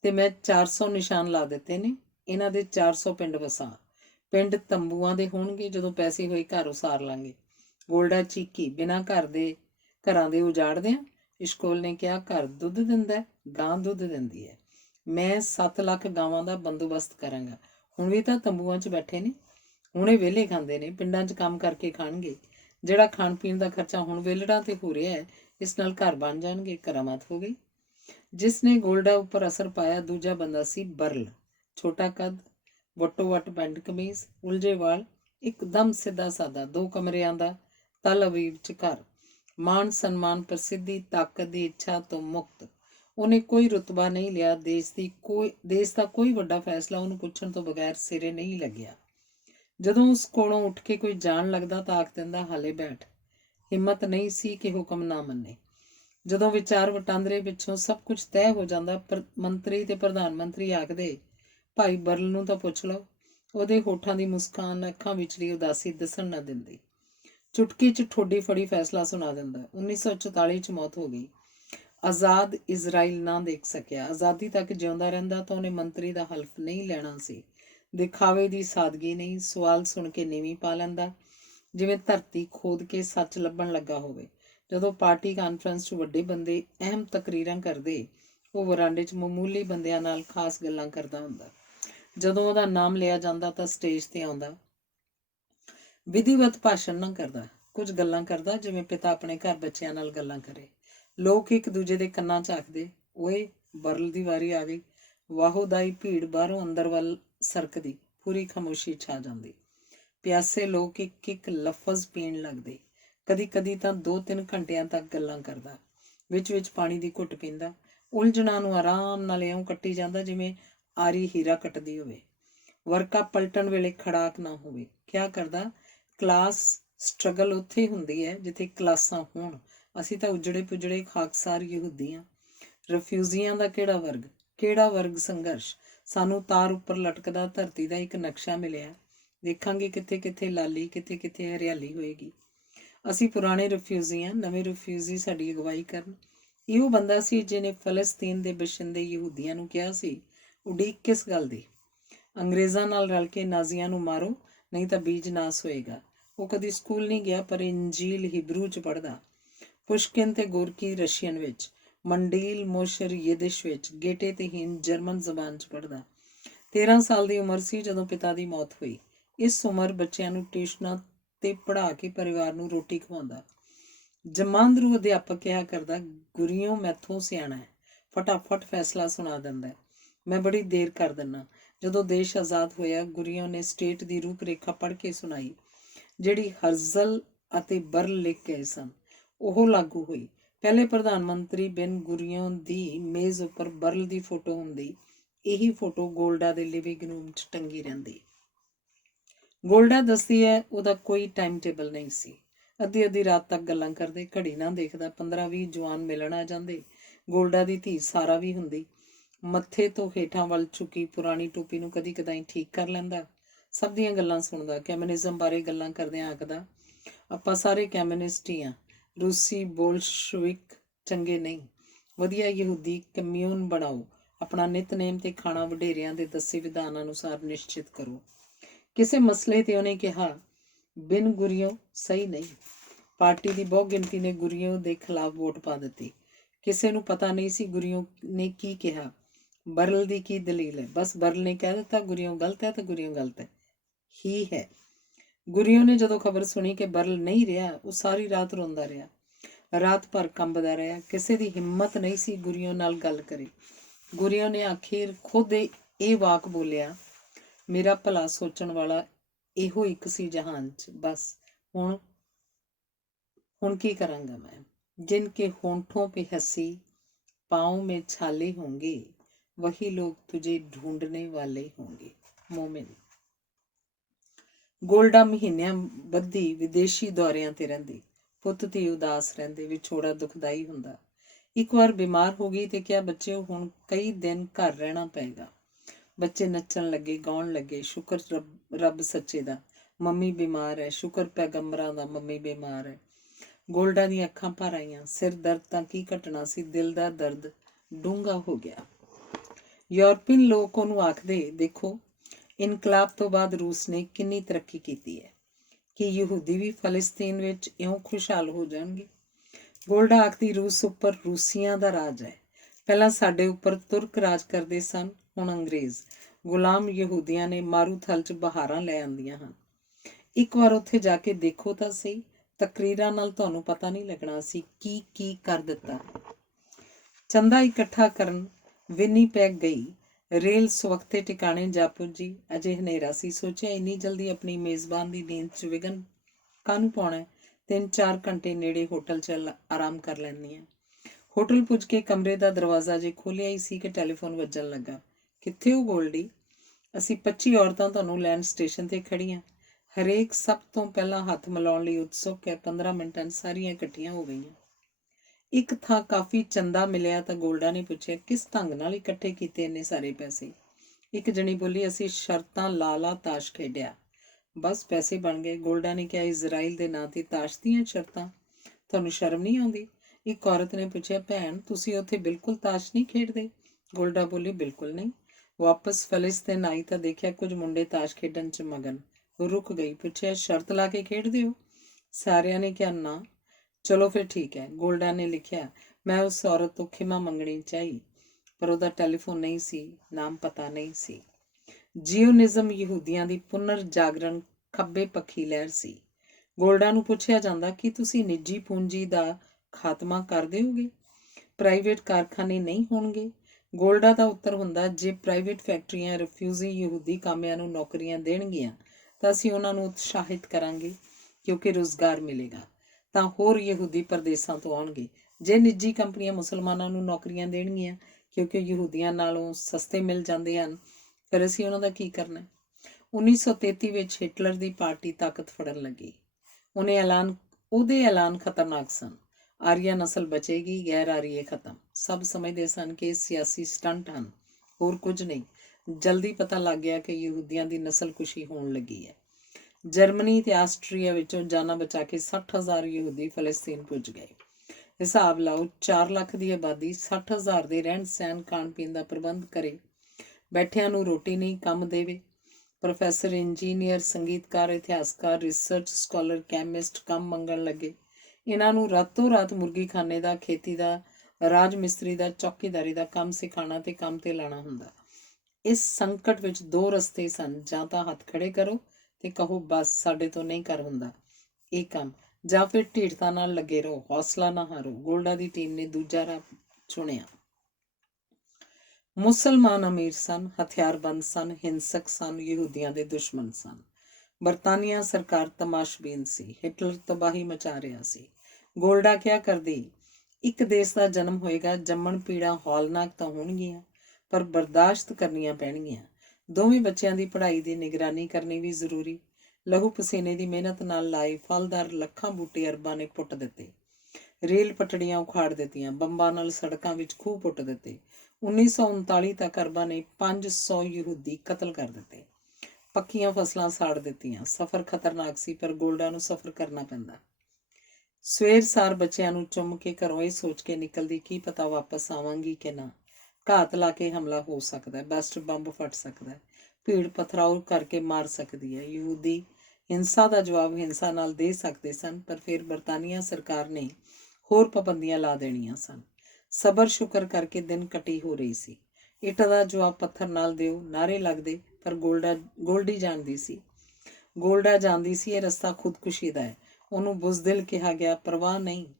ਤੇ ਮੈਂ 400 ਨਿਸ਼ਾਨ ਲਾ ਦਿੱਤੇ ਨੇ, ਇਹਨਾਂ ਦੇ 400 ਪਿੰਡ ਵਸਾ। ਪਿੰਡ ਤੰਬੂਆਂ ਦੇ ਹੋਣਗੇ, ਜਦੋਂ ਪੈਸੇ ਹੋਏ ਘਰ ਉਸਾਰ ਲਾਂਗੇ। ਗੋਲਡਾ ਚੀਕੀ, ਬਿਨਾਂ ਘਰਾਂ ਦੇ ਉਜਾੜਦਿਆਂ? ਇਸ਼ਕੋਲ ਨੇ ਕਿਹਾ, ਘਰ ਦੁੱਧ ਦਿੰਦਾ, ਗਾਂ ਦੁੱਧ ਦਿੰਦੀ ਹੈ। ਮੈਂ 7 ਲੱਖ ਗਾਵਾਂ ਦਾ ਬੰਦੋਬਸਤ ਕਰਾਂਗਾ। ਹੁਣ ਵੀ ਤਾਂ ਤੰਬੂਆਂ 'ਚ ਬੈਠੇ ਨੇ, ਹੁਣੇ ਵਿਹਲੇ ਖਾਂਦੇ ਨੇ, ਪਿੰਡਾਂ 'ਚ ਕੰਮ ਕਰਕੇ ਖਾਣਗੇ। ਜਿਹੜਾ ਖਾਣ ਪੀਣ ਦਾ ਖਰਚਾ ਹੁਣ ਵਿਹਲੜਾਂ ਤੇ ਹੋ ਰਿਹਾ ਹੈ, ਇਸ ਨਾਲ ਘਰ ਬਣ ਜਾਣਗੇ। ਕਰਾਮਾਤ ਹੋ ਗਈ। ਜਿਸ ਨੇ ਗੋਲਡਾ ਉੱਪਰ ਅਸਰ ਪਾਇਆ ਦੂਜਾ ਬੰਦਾ ਸੀ ਬਰਲ। ਛੋਟਾ ਕੱਦ, ਵੱਟੋ ਵੱਟ ਪੈਂਟ ਕਮੀਜ਼, ਉਲਝੇ ਵਾਲ, ਇੱਕਦਮ ਸਿੱਧਾ ਸਾਦਾ, 2 ਕਮਰਿਆਂ ਦਾ ਤਲ ਅਵੀਵ 'ਚ ਘਰ, ਮਾਣ ਸਨਮਾਨ, ਪ੍ਰਸਿੱਧੀ, ਤਾਕਤ ਦੀ ਇੱਛਾ ਤੋਂ ਮੁਕਤ। ਉਹਨੇ ਕੋਈ ਰੁਤਬਾ ਨਹੀਂ ਲਿਆ। ਦੇਸ਼ ਦਾ ਕੋਈ ਵੱਡਾ ਫੈਸਲਾ ਉਹਨੂੰ ਪੁੱਛਣ ਤੋਂ ਬਗੈਰ ਸਿਰੇ ਨਹੀਂ ਲੱਗਿਆ। ਜਦੋਂ ਉਸ ਕੋਲੋਂ ਉੱਠ ਕੇ ਕੋਈ ਜਾਣ ਲੱਗਦਾ ਤਾਂ ਆਖ ਦਿੰਦਾ, ਹਾਲੇ ਬੈਠ। ਹਿੰਮਤ ਨਹੀਂ ਸੀ ਕਿ ਹੁਕਮ ਨਾ ਮੰਨੇ। ਜਦੋਂ ਵਿਚਾਰ ਵਟਾਂਦਰੇ ਪਿੱਛੋਂ ਸਭ ਕੁਝ ਤੈਅ ਹੋ ਜਾਂਦਾ, ਮੰਤਰੀ ਤੇ ਪ੍ਰਧਾਨ ਮੰਤਰੀ ਆਖਦੇ, ਭਾਈ ਬਰਲ ਨੂੰ ਤਾਂ ਪੁੱਛ ਲਓ। ਉਹਦੇ ਹੋਠਾਂ ਦੀ ਮੁਸਕਾਨ ਅੱਖਾਂ ਵਿਚਲੀ ਉਦਾਸੀ ਦਿਸਣ ਨਾ ਦਿੰਦੀ। ਚੁਟਕੀ 'ਚ ਠੋਡੀ ਫੜੀ ਫੈਸਲਾ ਸੁਣਾ ਦਿੰਦਾ। 1944 'ਚ ਮੌਤ ਹੋ ਗਈ। ਆਜ਼ਾਦ ਇਜ਼ਰਾਈਲ ਨਾ ਦੇਖ ਸਕਿਆ। ਆਜ਼ਾਦੀ ਤੱਕ ਜਿਉਂਦਾ ਰਹਿੰਦਾ ਤਾਂ ਉਹਨੇ ਮੰਤਰੀ ਦਾ ਹਲਫ ਨਹੀਂ ਲੈਣਾ ਸੀ। ਦਿਖਾਵੇ ਦੀ ਸਾਦਗੀ ਨਹੀਂ, ਸਵਾਲ ਸੁਣ ਕੇ ਨੀਵੀਂ ਪਾ ਲੈਂਦਾ, ਜਿਵੇਂ ਧਰਤੀ ਖੋਦ ਕੇ ਸੱਚ ਲੱਭਣ ਲੱਗਾ ਹੋਵੇ। ਜਦੋਂ ਪਾਰਟੀ ਕਾਨਫਰੰਸ 'ਚ ਵੱਡੇ ਬੰਦੇ ਅਹਿਮ ਤਕਰੀਰਾਂ ਕਰਦੇ, ਉਹ ਵਰਾਂਡੇ 'ਚ ਮਾਮੂਲੀ ਬੰਦਿਆਂ ਨਾਲ ਖਾਸ ਗੱਲਾਂ ਕਰਦਾ ਹੁੰਦਾ। ਜਦੋਂ ਉਹਦਾ ਨਾਮ ਲਿਆ ਜਾਂਦਾ ਤਾਂ ਸਟੇਜ ਤੇ ਆਉਂਦਾ। ਵਿਧੀਵਤ ਭਾਸ਼ਣ ਨਾ ਕਰਦਾ, ਕੁਝ ਗੱਲਾਂ ਕਰਦਾ ਜਿਵੇਂ ਪਿਤਾ ਆਪਣੇ ਘਰ ਬੱਚਿਆਂ ਨਾਲ ਗੱਲਾਂ ਕਰੇ। ਲੋਕ ਇੱਕ ਦੂਜੇ ਦੇ ਕੰਨਾਂ 'ਚ ਆਖਦੇ, ਓਏ ਬਰਲ ਦੀ ਵਾਰੀ ਆ ਗਈ। ਵਾਹੋਦਾਈ ਭੀੜ ਬਾਹਰੋਂ ਅੰਦਰ ਵੱਲ ਸਰਕਦੀ, ਪੂਰੀ ਖਾਮੋਸ਼ੀ ਛਾ ਜਾਂਦੀ। ਪਿਆਸੇ ਲੋਕ ਇੱਕ ਇੱਕ ਲਫ਼ਜ਼ ਪੀਣ ਲੱਗਦੇ। ਕਦੀ ਕਦੀ ਤਾਂ 2-3 ਘੰਟਿਆਂ ਤੱਕ ਗੱਲਾਂ ਕਰਦਾ, ਵਿੱਚ ਵਿੱਚ ਪਾਣੀ ਦੀ ਘੁੱਟ ਪੀਂਦਾ। ਉਲਝਣਾਂ ਨੂੰ ਆਰਾਮ ਨਾਲ ਇਉਂ ਕੱਟੀ ਜਾਂਦਾ ਜਿਵੇਂ ਆਰੀ ਹੀਰਾ ਕੱਟਦੀ ਹੋਵੇ। ਵਰਕਾ ਪਲਟਣ ਵੇਲੇ ਖੜਾਕ ਨਾ ਹੋਵੇ। ਕਿਆ ਕਰਦਾ, ਕਲਾਸ ਸਟਰਗਲ ਉੱਥੇ ਹੁੰਦੀ ਹੈ ਜਿੱਥੇ ਕਲਾਸਾਂ ਹੋਣ। ਅਸੀਂ ਤਾਂ ਉਜੜੇ ਪੁਜੜੇ ਖਾਕਸਾਰ ਯਹੂਦੀ ਹਾਂ। ਰਿਫਿਊਜ਼ੀਆਂ ਦਾ ਕਿਹੜਾ ਵਰਗ ਸੰਘਰਸ਼। ਸਾਨੂੰ ਤਾਰ ਉੱਪਰ ਲਟਕਦਾ ਧਰਤੀ ਦਾ ਇੱਕ ਨਕਸ਼ਾ ਮਿਲਿਆ। ਦੇਖਾਂਗੇ ਕਿੱਥੇ ਕਿੱਥੇ ਲਾਲੀ, ਕਿੱਥੇ ਕਿੱਥੇ ਹਰਿਆਲੀ ਹੋਏਗੀ। ਅਸੀਂ ਪੁਰਾਣੇ ਰਿਫਿਊਜ਼ੀ ਹਾਂ, ਨਵੇਂ ਰਿਫਿਊਜ਼ੀ ਸਾਡੀ ਅਗਵਾਈ ਕਰਨ। ਇਹੋ ਬੰਦਾ ਸੀ ਜਿਹਨੇ ਫਲਸਤੀਨ ਦੇ ਬਸ਼ਿੰਦੇ ਯਹੂਦੀਆਂ ਨੂੰ ਕਿਹਾ ਸੀ, ਉਡੀਕ ਕਿਸ ਗੱਲ ਦੀ? ਅੰਗਰੇਜ਼ਾਂ ਨਾਲ ਰਲ ਕੇ ਨਾਜ਼ੀਆਂ ਨੂੰ ਮਾਰੋ, ਨਹੀਂ ਤਾਂ ਬੀਜ ਨਾਸ ਹੋਏਗਾ। ਉਹ ਕਦੀ ਸਕੂਲ ਨਹੀਂ ਗਿਆ, ਪਰ ਇੰਜੀਲ ਹਿਬਰੂ 'ਚ ਪੜ੍ਹਦਾ, ਪੁਸ਼ਕਿਨ ਤੇ ਗੋਰਕੀ ਰਸ਼ੀਅਨ ਵਿੱਚ, ਮੰਡੀਲ ਮੋਸ਼ਰ ਯਿਦਿਸ਼ ਵਿੱਚ, ਗੇਟੇ ਤੇ ਹਿੰਦ ਜਰਮਨ ਜ਼ਬਾਨ 'ਚ ਪੜ੍ਹਦਾ। 13 ਸਾਲ ਦੀ ਉਮਰ ਸੀ ਜਦੋਂ ਪਿਤਾ ਦੀ ਮੌਤ ਹੋਈ। ਇਸ ਉਮਰ ਬੱਚਿਆਂ ਨੂੰ ਟਿਊਸ਼ਨਾਂ ਤੇ ਪੜ੍ਹਾ ਕੇ ਪਰਿਵਾਰ ਨੂੰ ਰੋਟੀ ਖਵਾਉਂਦਾ। ਜਮਾਂਦਰੂ ਅਧਿਆਪਕ ਕਿਹਾ ਕਰਦਾ, ਗੁਰੀਓ ਮੈਥੋਂ ਸਿਆਣਾ ਹੈ, ਫਟਾਫਟ ਫੈਸਲਾ ਸੁਣਾ ਦਿੰਦਾ। ਮੈਂ ਬੜੀ ਦੇਰ ਕਰ ਦਿੰਦਾ। ਜਦੋਂ ਦੇਸ਼ ਆਜ਼ਾਦ ਹੋਇਆ, ਗੁਰੀਓ ਨੇ ਸਟੇਟ ਦੀ ਰੂਪ ਰੇਖਾ ਪੜ੍ਹ ਕੇ ਸੁਣਾਈ, ਜਿਹੜੀ ਹਰਜ਼ਲ ਅਤੇ ਬਰਲ ਲਿਖ ਗਏ ਸਨ। ਉਹ ਲਾਗੂ ਹੋਈ। ਪਹਿਲੇ ਪ੍ਰਧਾਨ ਮੰਤਰੀ ਬਿਨ ਗੁਰੀਓ ਦੀ ਮੇਜ਼ ਉੱਪਰ ਬਰਲ ਦੀ ਫੋਟੋ ਹੁੰਦੀ। ਇਹੀ ਫੋਟੋ ਗੋਲਡਾ ਦੇ ਲਿਵਿੰਗ ਰੂਮ 'ਚ ਟੰਗੀ ਰਹਿੰਦੀ। ਗੋਲਡਾ ਦੱਸਦੀ ਹੈ, ਉਹਦਾ ਕੋਈ ਟਾਈਮ ਟੇਬਲ ਨਹੀਂ ਸੀ। ਅੱਧੀ ਰਾਤ ਤੱਕ ਗੱਲਾਂ ਕਰਦੇ, ਘੜੀ ਨਾ ਦੇਖਦਾ। 15-20 ਜਵਾਨ ਮਿਲਣ ਆ ਜਾਂਦੇ। ਗੋਲਡਾ ਦੀ ਧੀ ਸਾਰਾ ਵੀ ਹੁੰਦੀ। ਮੱਥੇ ਤੋਂ ਹੇਠਾਂ ਵੱਲ ਝੁਕੀ ਪੁਰਾਣੀ ਟੋਪੀ ਨੂੰ ਕਦੀ ਕਦਾਈ ਠੀਕ ਕਰ ਲੈਂਦਾ। ਸਭ ਦੀਆਂ ਗੱਲਾਂ ਸੁਣਦਾ। ਕੈਮਿਨਿਜ਼ਮ ਬਾਰੇ ਗੱਲਾਂ ਕਰਦਿਆਂ ਆਖਦਾ, ਆਪਾਂ ਸਾਰੇ ਕੈਮਿਨਿਸਟ ਹੀ ਹਾਂ। ਰੂਸੀ ਬੋਲਸ਼ਵਿਕ ਚੰਗੇ ਨਹੀਂ। ਵਧੀਆ ਯਹੂਦੀ ਕਮਿਊਨ ਬਣਾਓ। ਆਪਣਾ ਨਿਤਨੇਮ ਤੇ ਖਾਣਾ ਵਡੇਰਿਆਂ ਦੇ ਦੱਸੇ ਵਿਧਾਨ ਅਨੁਸਾਰ ਨਿਸ਼ਚਿਤ ਕਰੋ। ਕਿਸੇ ਮਸਲੇ ਤੇ ਉਹਨੇ ਕਿਹਾ, ਬਿਨ ਗੁਰੀਓ ਸਹੀ ਨਹੀਂ। ਪਾਰਟੀ ਦੀ ਬਹੁ ਗਿਣਤੀ ਨੇ ਗੁਰੀਓ ਦੇ ਖਿਲਾਫ ਵੋਟ ਪਾ ਦਿੱਤੀ। ਕਿਸੇ ਨੂੰ ਪਤਾ ਨਹੀਂ ਸੀ ਗੁਰੀਓ ਨੇ ਕੀ ਕਿਹਾ, ਬਰਲ ਦੀ ਕੀ ਦਲੀਲ ਹੈ। ਬਸ ਬਰਲ ਨੇ ਕਹਿ ਦਿੱਤਾ, ਗੁਰੀਓ ਗਲਤ ਹੈ ਤਾਂ ਗੁਰੀਓ ਗਲਤ ਹੀ ਹੈ। ਗੁਰੀਓ ਨੇ ਜਦੋਂ ਖਬਰ ਸੁਣੀ ਕਿ ਬਰਲ ਨਹੀਂ ਰਿਹਾ, ਉਹ ਸਾਰੀ ਰਾਤ ਰੋਂਦਾ ਰਿਹਾ, ਰਾਤ ਭਰ ਕੰਬਦਾ ਰਿਹਾ। ਕਿਸੇ ਦੀ ਹਿੰਮਤ ਨਹੀਂ ਸੀ ਗੁਰੀਓ ਨਾਲ ਗੱਲ ਕਰੇ। ਗੁਰੀਓ ਨੇ ਆਖਿਰ ਖੁਦ ਇਹ ਵਾਕ ਬੋਲਿਆ, ਮੇਰਾ ਭਲਾ ਸੋਚਣ ਵਾਲਾ ਇਹੋ ਇੱਕ ਸੀ ਜਹਾਨ 'ਚ। ਬਸ ਹੁਣ ਕੀ ਕਰਾਂਗਾ ਮੈਂ? ਜਿਨ ਕੇ ਹੋਂਠੋਂ पे हंसी पाँव में छाले होंगे, वही लोग तुझे ढूंढने वाले होंगे। ਮੋਮਿਨ। ਗੋਲਡਾ ਮਹੀਨਿਆਂ ਬੱਧੀ ਵਿਦੇਸ਼ੀ ਦੌਰਿਆਂ ਤੇ ਰਹਿੰਦੀ। ਪੁੱਤ ਧੀ ਉਦਾਸ ਰਹਿੰਦੇ, ਵਿਛੋੜਾ ਦੁਖਦਾਈ ਹੁੰਦਾ। ਇੱਕ ਵਾਰ ਬਿਮਾਰ ਹੋ ਗਈ ਤੇ ਕਿਹਾ, ਬੱਚਿਓ ਹੁਣ ਕਈ ਦਿਨ ਘਰ ਰਹਿਣਾ ਪਏਗਾ। ਬੱਚੇ ਨੱਚਣ ਲੱਗੇ, ਗਾਉਣ ਲੱਗੇ, ਸ਼ੁਕਰ ਰੱਬ ਸੱਚੇ ਦਾ, ਮੰਮੀ ਬਿਮਾਰ ਹੈ, ਸ਼ੁਕਰ ਪੈਗੰਬਰਾਂ ਦਾ ਮੰਮੀ ਬਿਮਾਰ ਹੈ। ਗੋਲਡਾ ਦੀਆਂ ਅੱਖਾਂ ਭਰ ਆਈਆਂ। ਸਿਰ ਦਰਦ ਤਾਂ ਕੀ ਘਟਣਾ ਸੀ, ਦਿਲ ਦਾ ਦਰਦ ਡੂੰਘਾ ਹੋ ਗਿਆ। ਯੂਰਪੀਨ ਲੋਕ ਉਹਨੂੰ ਆਖਦੇ, ਦੇਖੋ ਇਨਕਲਾਬ ਤੋਂ ਬਾਅਦ ਰੂਸ ਨੇ ਕਿੰਨੀ ਤਰੱਕੀ ਕੀਤੀ ਹੈ, ਕਿ ਯਹੂਦੀ ਵੀ ਫਲਸਤੀਨ ਵਿੱਚ ਇਉਂ ਖੁਸ਼ਹਾਲ ਹੋ ਜਾਣਗੇ। ਗੋਲਡਾ ਆਖਦੀ, ਰੂਸ ਉੱਪਰ ਰੂਸੀਆਂ ਦਾ ਰਾਜ ਹੈ। ਪਹਿਲਾਂ ਸਾਡੇ ਉੱਪਰ ਤੁਰਕ ਰਾਜ ਕਰਦੇ ਸਨ, ਹੁਣ ਅੰਗਰੇਜ਼। ਗੁਲਾਮ ਯਹੂਦੀਆਂ ਨੇ ਮਾਰੂਥਲ 'ਚ ਬਹਾਰਾਂ ਲੈ ਆਂਦੀਆਂ ਹਨ। ਇੱਕ ਵਾਰ ਉੱਥੇ ਜਾ ਕੇ ਦੇਖੋ ਤਾਂ ਸਹੀ, ਤਕਰੀਰਾਂ ਨਾਲ ਤੁਹਾਨੂੰ ਪਤਾ ਨਹੀਂ ਲੱਗਣਾ ਅਸੀਂ ਕੀ ਕੀ ਕਰ ਦਿੱਤਾ। ਚੰਦਾ ਇਕੱਠਾ ਕਰਨ ਵਿਨੀਪੈਗ ਗਈ। ਰੇਲ ਸਵਖਤੇ ਟਿਕਾਣੇ ਜਾ ਪੁੱਜੀ। ਅਜੇ ਹਨੇਰਾ ਸੀ। ਸੋਚਿਆ, ਇੰਨੀ ਜਲਦੀ ਆਪਣੀ ਮੇਜ਼ਬਾਨ ਦੀ ਨੀਂਦ 'ਚ ਵਿਘਨ ਕਾਹਨੂੰ ਪਾਉਣਾ? 3-4 ਘੰਟੇ ਨੇੜੇ ਹੋਟਲ 'ਚ ਆਰਾਮ ਕਰ ਲੈਂਦੀ ਹਾਂ। ਹੋਟਲ ਪੁੱਜ ਕੇ ਕਮਰੇ ਦਾ ਦਰਵਾਜ਼ਾ ਜੇ ਖੋਲ੍ਹਿਆ ਹੀ ਸੀ ਕਿ ਟੈਲੀਫੋਨ ਵੱਜਣ ਲੱਗਾ। ਕਿੱਥੇ ਹੋ ਗੋਲਡੀ? ਅਸੀਂ 25 ਔਰਤਾਂ ਤੁਹਾਨੂੰ ਲੈਣ ਸਟੇਸ਼ਨ 'ਤੇ ਖੜੀਆਂ। ਹਰੇਕ ਸਭ ਤੋਂ ਪਹਿਲਾਂ ਹੱਥ ਮਿਲਾਉਣ ਲਈ ਉਤਸੁਕ ਹੈ। 15 ਮਿੰਟਾਂ 'ਚ ਸਾਰੀਆਂ ਇਕੱਠੀਆਂ ਹੋ ਗਈਆਂ। ਇੱਕ ਥਾਂ ਕਾਫੀ ਚੰਦਾ ਮਿਲਿਆ ਤਾਂ ਗੋਲਡਾ ਨੇ ਪੁੱਛਿਆ, ਕਿਸ ਢੰਗ ਨਾਲ ਇਕੱਠੇ ਕੀਤੇ ਇੰਨੇ ਸਾਰੇ ਪੈਸੇ? ਇੱਕ ਜਣੀ ਬੋਲੀ, ਅਸੀਂ ਸ਼ਰਤਾਂ ਲਾ ਤਾਸ਼ ਖੇਡਿਆ, ਬਸ ਪੈਸੇ ਬਣ ਗਏ। ਗੋਲਡਾ ਨੇ ਕਿਹਾ, ਇਜ਼ਰਾਈਲ ਦੇ ਨਾਂ 'ਤੇ ਤਾਸ਼ ਦੀਆਂ ਸ਼ਰਤਾਂ? ਤੁਹਾਨੂੰ ਸ਼ਰਮ ਨਹੀਂ ਆਉਂਦੀ? ਇੱਕ ਔਰਤ ਨੇ ਪੁੱਛਿਆ, ਭੈਣ ਤੁਸੀਂ ਉੱਥੇ ਬਿਲਕੁਲ ਤਾਸ਼ ਨਹੀਂ ਖੇਡਦੇ? ਗੋਲਡਾ ਬੋਲੀ, ਬਿਲਕੁਲ ਨਹੀਂ। ਵਾਪਸ ਫਲਿਸਤੀਨ ਆਈ ਤਾਂ ਦੇਖਿਆ ਕੁਝ ਮੁੰਡੇ ਤਾਸ਼ ਖੇਡਣ 'ਚ ਮਗਨ। ਰੁਕ ਗਈ। ਪੁੱਛਿਆ, ਸ਼ਰਤ ਲਾ ਕੇ ਖੇਡਦੇ ਹੋ? ਸਾਰਿਆਂ ਨੇ ਕਿਹਾ, ਨਾ। ਚਲੋ ਫਿਰ ਠੀਕ ਹੈ। ਗੋਲਡਾ ਨੇ ਲਿਖਿਆ, ਮੈਂ ਉਸ ਔਰਤ ਤੋਂ ਖਿਮਾ ਮੰਗਣੀ ਚਾਹੀ, ਪਰ ਉਹਦਾ ਟੈਲੀਫੋਨ ਨਹੀਂ ਸੀ, ਨਾਮ ਪਤਾ ਨਹੀਂ ਸੀ। ਜਿਓਨਿਜ਼ਮ ਯਹੂਦੀਆਂ ਦੀ ਪੁਨਰ ਜਾਗਰਣ ਖੱਬੇ ਪੱਖੀ ਲਹਿਰ ਸੀ। ਗੋਲਡਾ ਨੂੰ ਪੁੱਛਿਆ ਜਾਂਦਾ, ਕਿ ਤੁਸੀਂ ਨਿੱਜੀ ਪੂੰਜੀ ਦਾ ਖਾਤਮਾ ਕਰ ਦਿਓਗੇ? ਪ੍ਰਾਈਵੇਟ ਕਾਰਖਾਨੇ ਨਹੀਂ ਹੋਣਗੇ? ਗੋਲਡਾ ਦਾ ਉੱਤਰ ਹੁੰਦਾ, ਜੇ ਪ੍ਰਾਈਵੇਟ ਫੈਕਟਰੀਆਂ ਰਿਫਿਊਜੀ ਯਹੂਦੀ ਕਾਮਿਆਂ ਨੂੰ ਨੌਕਰੀਆਂ ਦੇਣਗੀਆਂ ਤਾਂ ਅਸੀਂ ਉਹਨਾਂ ਨੂੰ ਉਤਸ਼ਾਹਿਤ ਕਰਾਂਗੇ, ਕਿਉਂਕਿ ਰੁਜ਼ਗਾਰ ਮਿਲੇਗਾ ਤਾਂ ਹੋਰ ਯਹੂਦੀ ਪ੍ਰਦੇਸਾਂ ਤੋਂ ਆਉਣਗੇ। ਜੇ ਨਿੱਜੀ ਕੰਪਨੀਆਂ ਮੁਸਲਮਾਨਾਂ ਨੂੰ ਨੌਕਰੀਆਂ ਦੇਣਗੀਆਂ ਕਿਉਂਕਿ ਯਹੂਦੀਆਂ ਨਾਲੋਂ ਸਸਤੇ ਮਿਲ ਜਾਂਦੇ ਹਨ, ਫਿਰ ਅਸੀਂ ਉਹਨਾਂ ਦਾ ਕੀ ਕਰਨਾ? 1933 ਵਿੱਚ ਹਿਟਲਰ ਦੀ ਪਾਰਟੀ ਤਾਕਤ ਫੜਨ ਲੱਗੀ। ਉਹਦੇ ਐਲਾਨ ਖਤਰਨਾਕ ਸਨ। ਆਰੀਆ ਨਸਲ ਬਚੇਗੀ, ਗੈਰ ਆਰੀਏ ਖਤਮ। ਸਭ ਸਮਝਦੇ ਸਨ ਕਿ ਇਹ ਸਿਆਸੀ ਸਟੰਟ ਹਨ, ਹੋਰ ਕੁਝ ਨਹੀਂ। ਜਲਦੀ ਪਤਾ ਲੱਗ ਗਿਆ ਕਿ ਯਹੂਦੀਆਂ ਦੀ ਨਸਲਕੁਸ਼ੀ ਹੋਣ ਲੱਗੀ ਹੈ। ਜਰਮਨੀ ਤੇ ਆਸਟਰੀਆ ਵਿੱਚੋਂ ਜਾਨਾਂ ਬਚਾ ਕੇ 60,000 ਯਹੂਦੀ ਫਲਸਤੀਨ ਪੁੱਜ ਗਏ। ਹਿਸਾਬ ਲਾਓ, 4 ਲੱਖ ਦੀ ਆਬਾਦੀ 60,000 ਦੇ ਰਹਿਣ ਸਹਿਣ ਖਾਣ ਪੀਣ ਦਾ ਪ੍ਰਬੰਧ ਕਰੇ, ਬੈਠਿਆਂ ਨੂੰ ਰੋਟੀ ਨਹੀਂ ਕੰਮ ਦੇਵੇ। ਪ੍ਰੋਫੈਸਰ, ਇੰਜੀਨੀਅਰ, ਸੰਗੀਤਕਾਰ, ਇਤਿਹਾਸਕਾਰ, ਰਿਸਰਚ ਸਕਾਲਰ, ਕੈਮਿਸਟ ਕੰਮ ਮੰਗਣ ਲੱਗੇ। ਇਹਨਾਂ ਨੂੰ ਰਾਤੋਂ ਰਾਤ ਮੁਰਗੀਖਾਨੇ ਦਾ, ਖੇਤੀ ਦਾ, ਰਾਜ ਮਿਸਤਰੀ ਦਾ, ਚੌਕੀਦਾਰੀ ਦਾ ਕੰਮ ਸਿਖਾਉਣਾ ਤੇ ਕੰਮ ਤੇ ਲਾਣਾ ਹੁੰਦਾ। ਇਸ ਸੰਕਟ ਵਿੱਚ 2 ਰਸਤੇ ਸਨ, ਜਾਂ ਤਾਂ ਹੱਥ ਖੜੇ ਕਰੋ ਤੇ ਕਹੋ ਬਸ ਸਾਡੇ ਤੋਂ ਨਹੀਂ ਕਰ ਹੁੰਦਾ ਇਹ ਕੰਮ, ਜਾਂ ਫਿਰ ਢੀਠਤਾ ਨਾਲ ਲੱਗੇ ਰਹੋ, ਹੌਸਲਾ ਨਾ ਹਾਰੋ। ਗੋਲਡਾ ਦੀ ਟੀਮ ਨੇ ਦੂਜਾ ਰਾਹ ਚੁਣਿਆ। ਮੁਸਲਮਾਨ ਅਮੀਰ ਸਨ, ਹਥਿਆਰਬੰਦ ਸਨ, ਹਿੰਸਕ ਸਨ, ਯਹੂਦੀਆਂ ਦੇ ਦੁਸ਼ਮਣ ਸਨ। ਬਰਤਾਨੀਆ ਸਰਕਾਰ ਤਮਾਸ਼ਬੀਨ ਸੀ। ਹਿਟਲਰ ਤਬਾਹੀ ਮਚਾ ਰਿਹਾ ਸੀ। ਗੋਲਡਾ ਕਿਹਾ ਕਰਦੀ, ਇੱਕ ਦੇਸ਼ ਦਾ ਜਨਮ ਹੋਏਗਾ, ਜੰਮਣ ਪੀੜਾਂ ਹੌਲਨਾਕ ਤਾਂ ਹੋਣਗੀਆਂ, ਪਰ ਬਰਦਾਸ਼ਤ ਕਰਨੀਆਂ ਪੈਣਗੀਆਂ। ਦੋਵੇਂ ਬੱਚਿਆਂ ਦੀ ਪੜ੍ਹਾਈ ਦੀ ਨਿਗਰਾਨੀ ਕਰਨੀ ਵੀ ਜ਼ਰੂਰੀ। ਲਹੂ ਪਸੀਨੇ ਦੀ ਮਿਹਨਤ ਨਾਲ ਲਾਏ ਫਲਦਾਰ ਲੱਖਾਂ ਬੂਟੇ ਅਰਬਾਂ ਨੇ ਪੁੱਟ ਦਿੱਤੇ। ਰੇਲ ਪਟੜੀਆਂ ਉਖਾੜ ਦਿੱਤੀਆਂ, ਬੰਬਾਂ ਨਾਲ ਸੜਕਾਂ ਵਿੱਚ ਖੂਹ ਪੁੱਟ ਦਿੱਤੇ। 1939 ਤੱਕ ਅਰਬਾਂ ਨੇ 500 ਯਹੂਦੀ ਕਤਲ ਕਰ ਦਿੱਤੇ। ਪੱਕੀਆਂ ਫਸਲਾਂ ਸਾੜ ਦਿੱਤੀਆਂ। ਸਫ਼ਰ ਖਤਰਨਾਕ ਸੀ, ਪਰ ਗੋਲਡਾ ਨੂੰ ਸਫ਼ਰ ਕਰਨਾ ਪੈਂਦਾ। ਸਵੇਰ ਸਾਰ ਬੱਚਿਆਂ ਨੂੰ ਚੁੰਮ ਕੇ ਘਰੋਂ ਇਹ ਸੋਚ ਕੇ ਨਿਕਲਦੀ, ਕੀ ਪਤਾ ਵਾਪਸ ਆਵਾਂਗੀ ਕਿ ਨਾ। ਘਾਤ ਲਾ ਕੇ ਹਮਲਾ ਹੋ ਸਕਦਾ, ਬੈਸਟ ਬੰਬ ਫਟ ਸਕਦਾ, ਭੀੜ ਪਥਰਾਓ ਕਰਕੇ ਮਾਰ ਸਕਦੀ ਹੈ। ਯਹੂਦੀ ਹਿੰਸਾ ਦਾ ਜਵਾਬ ਹਿੰਸਾ ਨਾਲ ਦੇ ਸਕਦੇ ਸਨ, ਪਰ ਫਿਰ ਬਰਤਾਨੀਆ ਸਰਕਾਰ ਨੇ ਹੋਰ ਪਾਬੰਦੀਆਂ ਲਾ ਦੇਣੀਆਂ ਸਨ। ਸਬਰ ਸ਼ੁਕਰ ਕਰਕੇ ਦਿਨ ਕੱਟੀ ਹੋ ਰਹੀ ਸੀ। ਇੱਟ ਦਾ ਜਵਾਬ ਪੱਥਰ ਨਾਲ ਦਿਓ, ਨਾਅਰੇ ਲੱਗਦੇ, ਪਰ ਗੋਲਡਾ ਜਾਣਦੀ ਸੀ ਇਹ ਰਸਤਾ ਖੁਦਕੁਸ਼ੀ ਦਾ ਹੈ। ਉਹਨੂੰ ਬੁਜ਼ਦਿਲ ਕਿਹਾ ਗਿਆ, ਪਰਵਾਹ ਨਹੀਂ।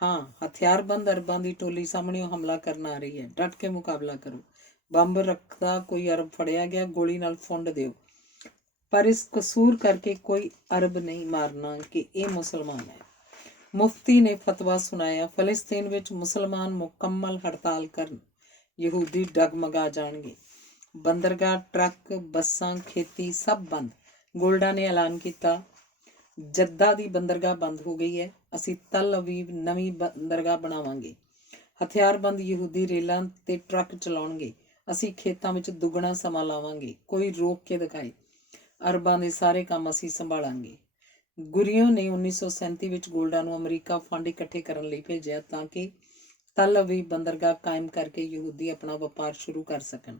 ਹਾਂ, ਹਥਿਆਰਬੰਦ ਅਰਬਾਂ ਦੀ ਟੋਲੀ ਸਾਹਮਣਿਓਂ ਹਮਲਾ ਕਰਨ ਆ ਰਹੀ ਹੈ, ਡਟ ਕੇ ਮੁਕਾਬਲਾ ਕਰੋ। ਬੰਬ ਰੱਖਦਾ ਕੋਈ ਅਰਬ ਫੜਿਆ ਗਿਆ, ਗੋਲੀ ਨਾਲ ਫੁੰਡ ਦਿਓ, ਪਰ ਇਸ ਕਸੂਰ ਕਰਕੇ ਕੋਈ ਅਰਬ ਨਹੀਂ ਮਾਰਨਾ ਕਿ ਇਹ ਮੁਸਲਮਾਨ ਹੈ। ਮੁਫਤੀ ਨੇ ਫਤਵਾ ਸੁਣਾਇਆ, ਫਲਸਤੀਨ ਵਿੱਚ ਮੁਸਲਮਾਨ ਮੁਕੰਮਲ ਹੜਤਾਲ ਕਰਨ, ਯਹੂਦੀ ਡਗਮਗਾ ਜਾਣਗੇ। ਬੰਦਰਗਾਹ, ਟਰੱਕ, ਬੱਸਾਂ, ਖੇਤੀ ਸਭ ਬੰਦ। ਗੋਲਡਾ ਨੇ ਐਲਾਨ ਕੀਤਾ, ਜੱਦਾ ਦੀ ਬੰਦਰਗਾਹ ਬੰਦ ਹੋ ਗਈ ਹੈ। ਅਸੀਂ ਤਲ ਅਵੀਵ ਨਵੀਂ ਬੰਦਰਗਾਹ ਬਣਾਵਾਂਗੇ। ਹਥਿਆਰਬੰਦ ਯਹੂਦੀ ਰੇਲਾਂ ਤੇ ਟਰੱਕ ਚਲਾਉਣਗੇ। ਅਸੀਂ ਖੇਤਾਂ ਵਿੱਚ ਦੁੱਗਣਾ ਸਮਾਂ ਲਾਵਾਂਗੇ। ਕੋਈ ਰੋਕ ਕੇ ਦਿਖਾਏ। ਅਰਬਾਂ ਦੇ ਸਾਰੇ ਕੰਮ ਅਸੀਂ ਸੰਭਾਲਾਂਗੇ। ਗੁਰੀਓ ਨੇ 1937 ਵਿੱਚ ਗੋਲਡਾ ਨੂੰ ਅਮਰੀਕਾ ਫੰਡ ਇਕੱਠੇ ਕਰਨ ਲਈ ਭੇਜਿਆ ਤਾਂ ਕਿ ਤਲ ਅਵੀਵ ਬੰਦਰਗਾਹ ਕਾਇਮ ਕਰਕੇ ਯਹੂਦੀ ਆਪਣਾ ਵਪਾਰ ਸ਼ੁਰੂ ਕਰ ਸਕਣ।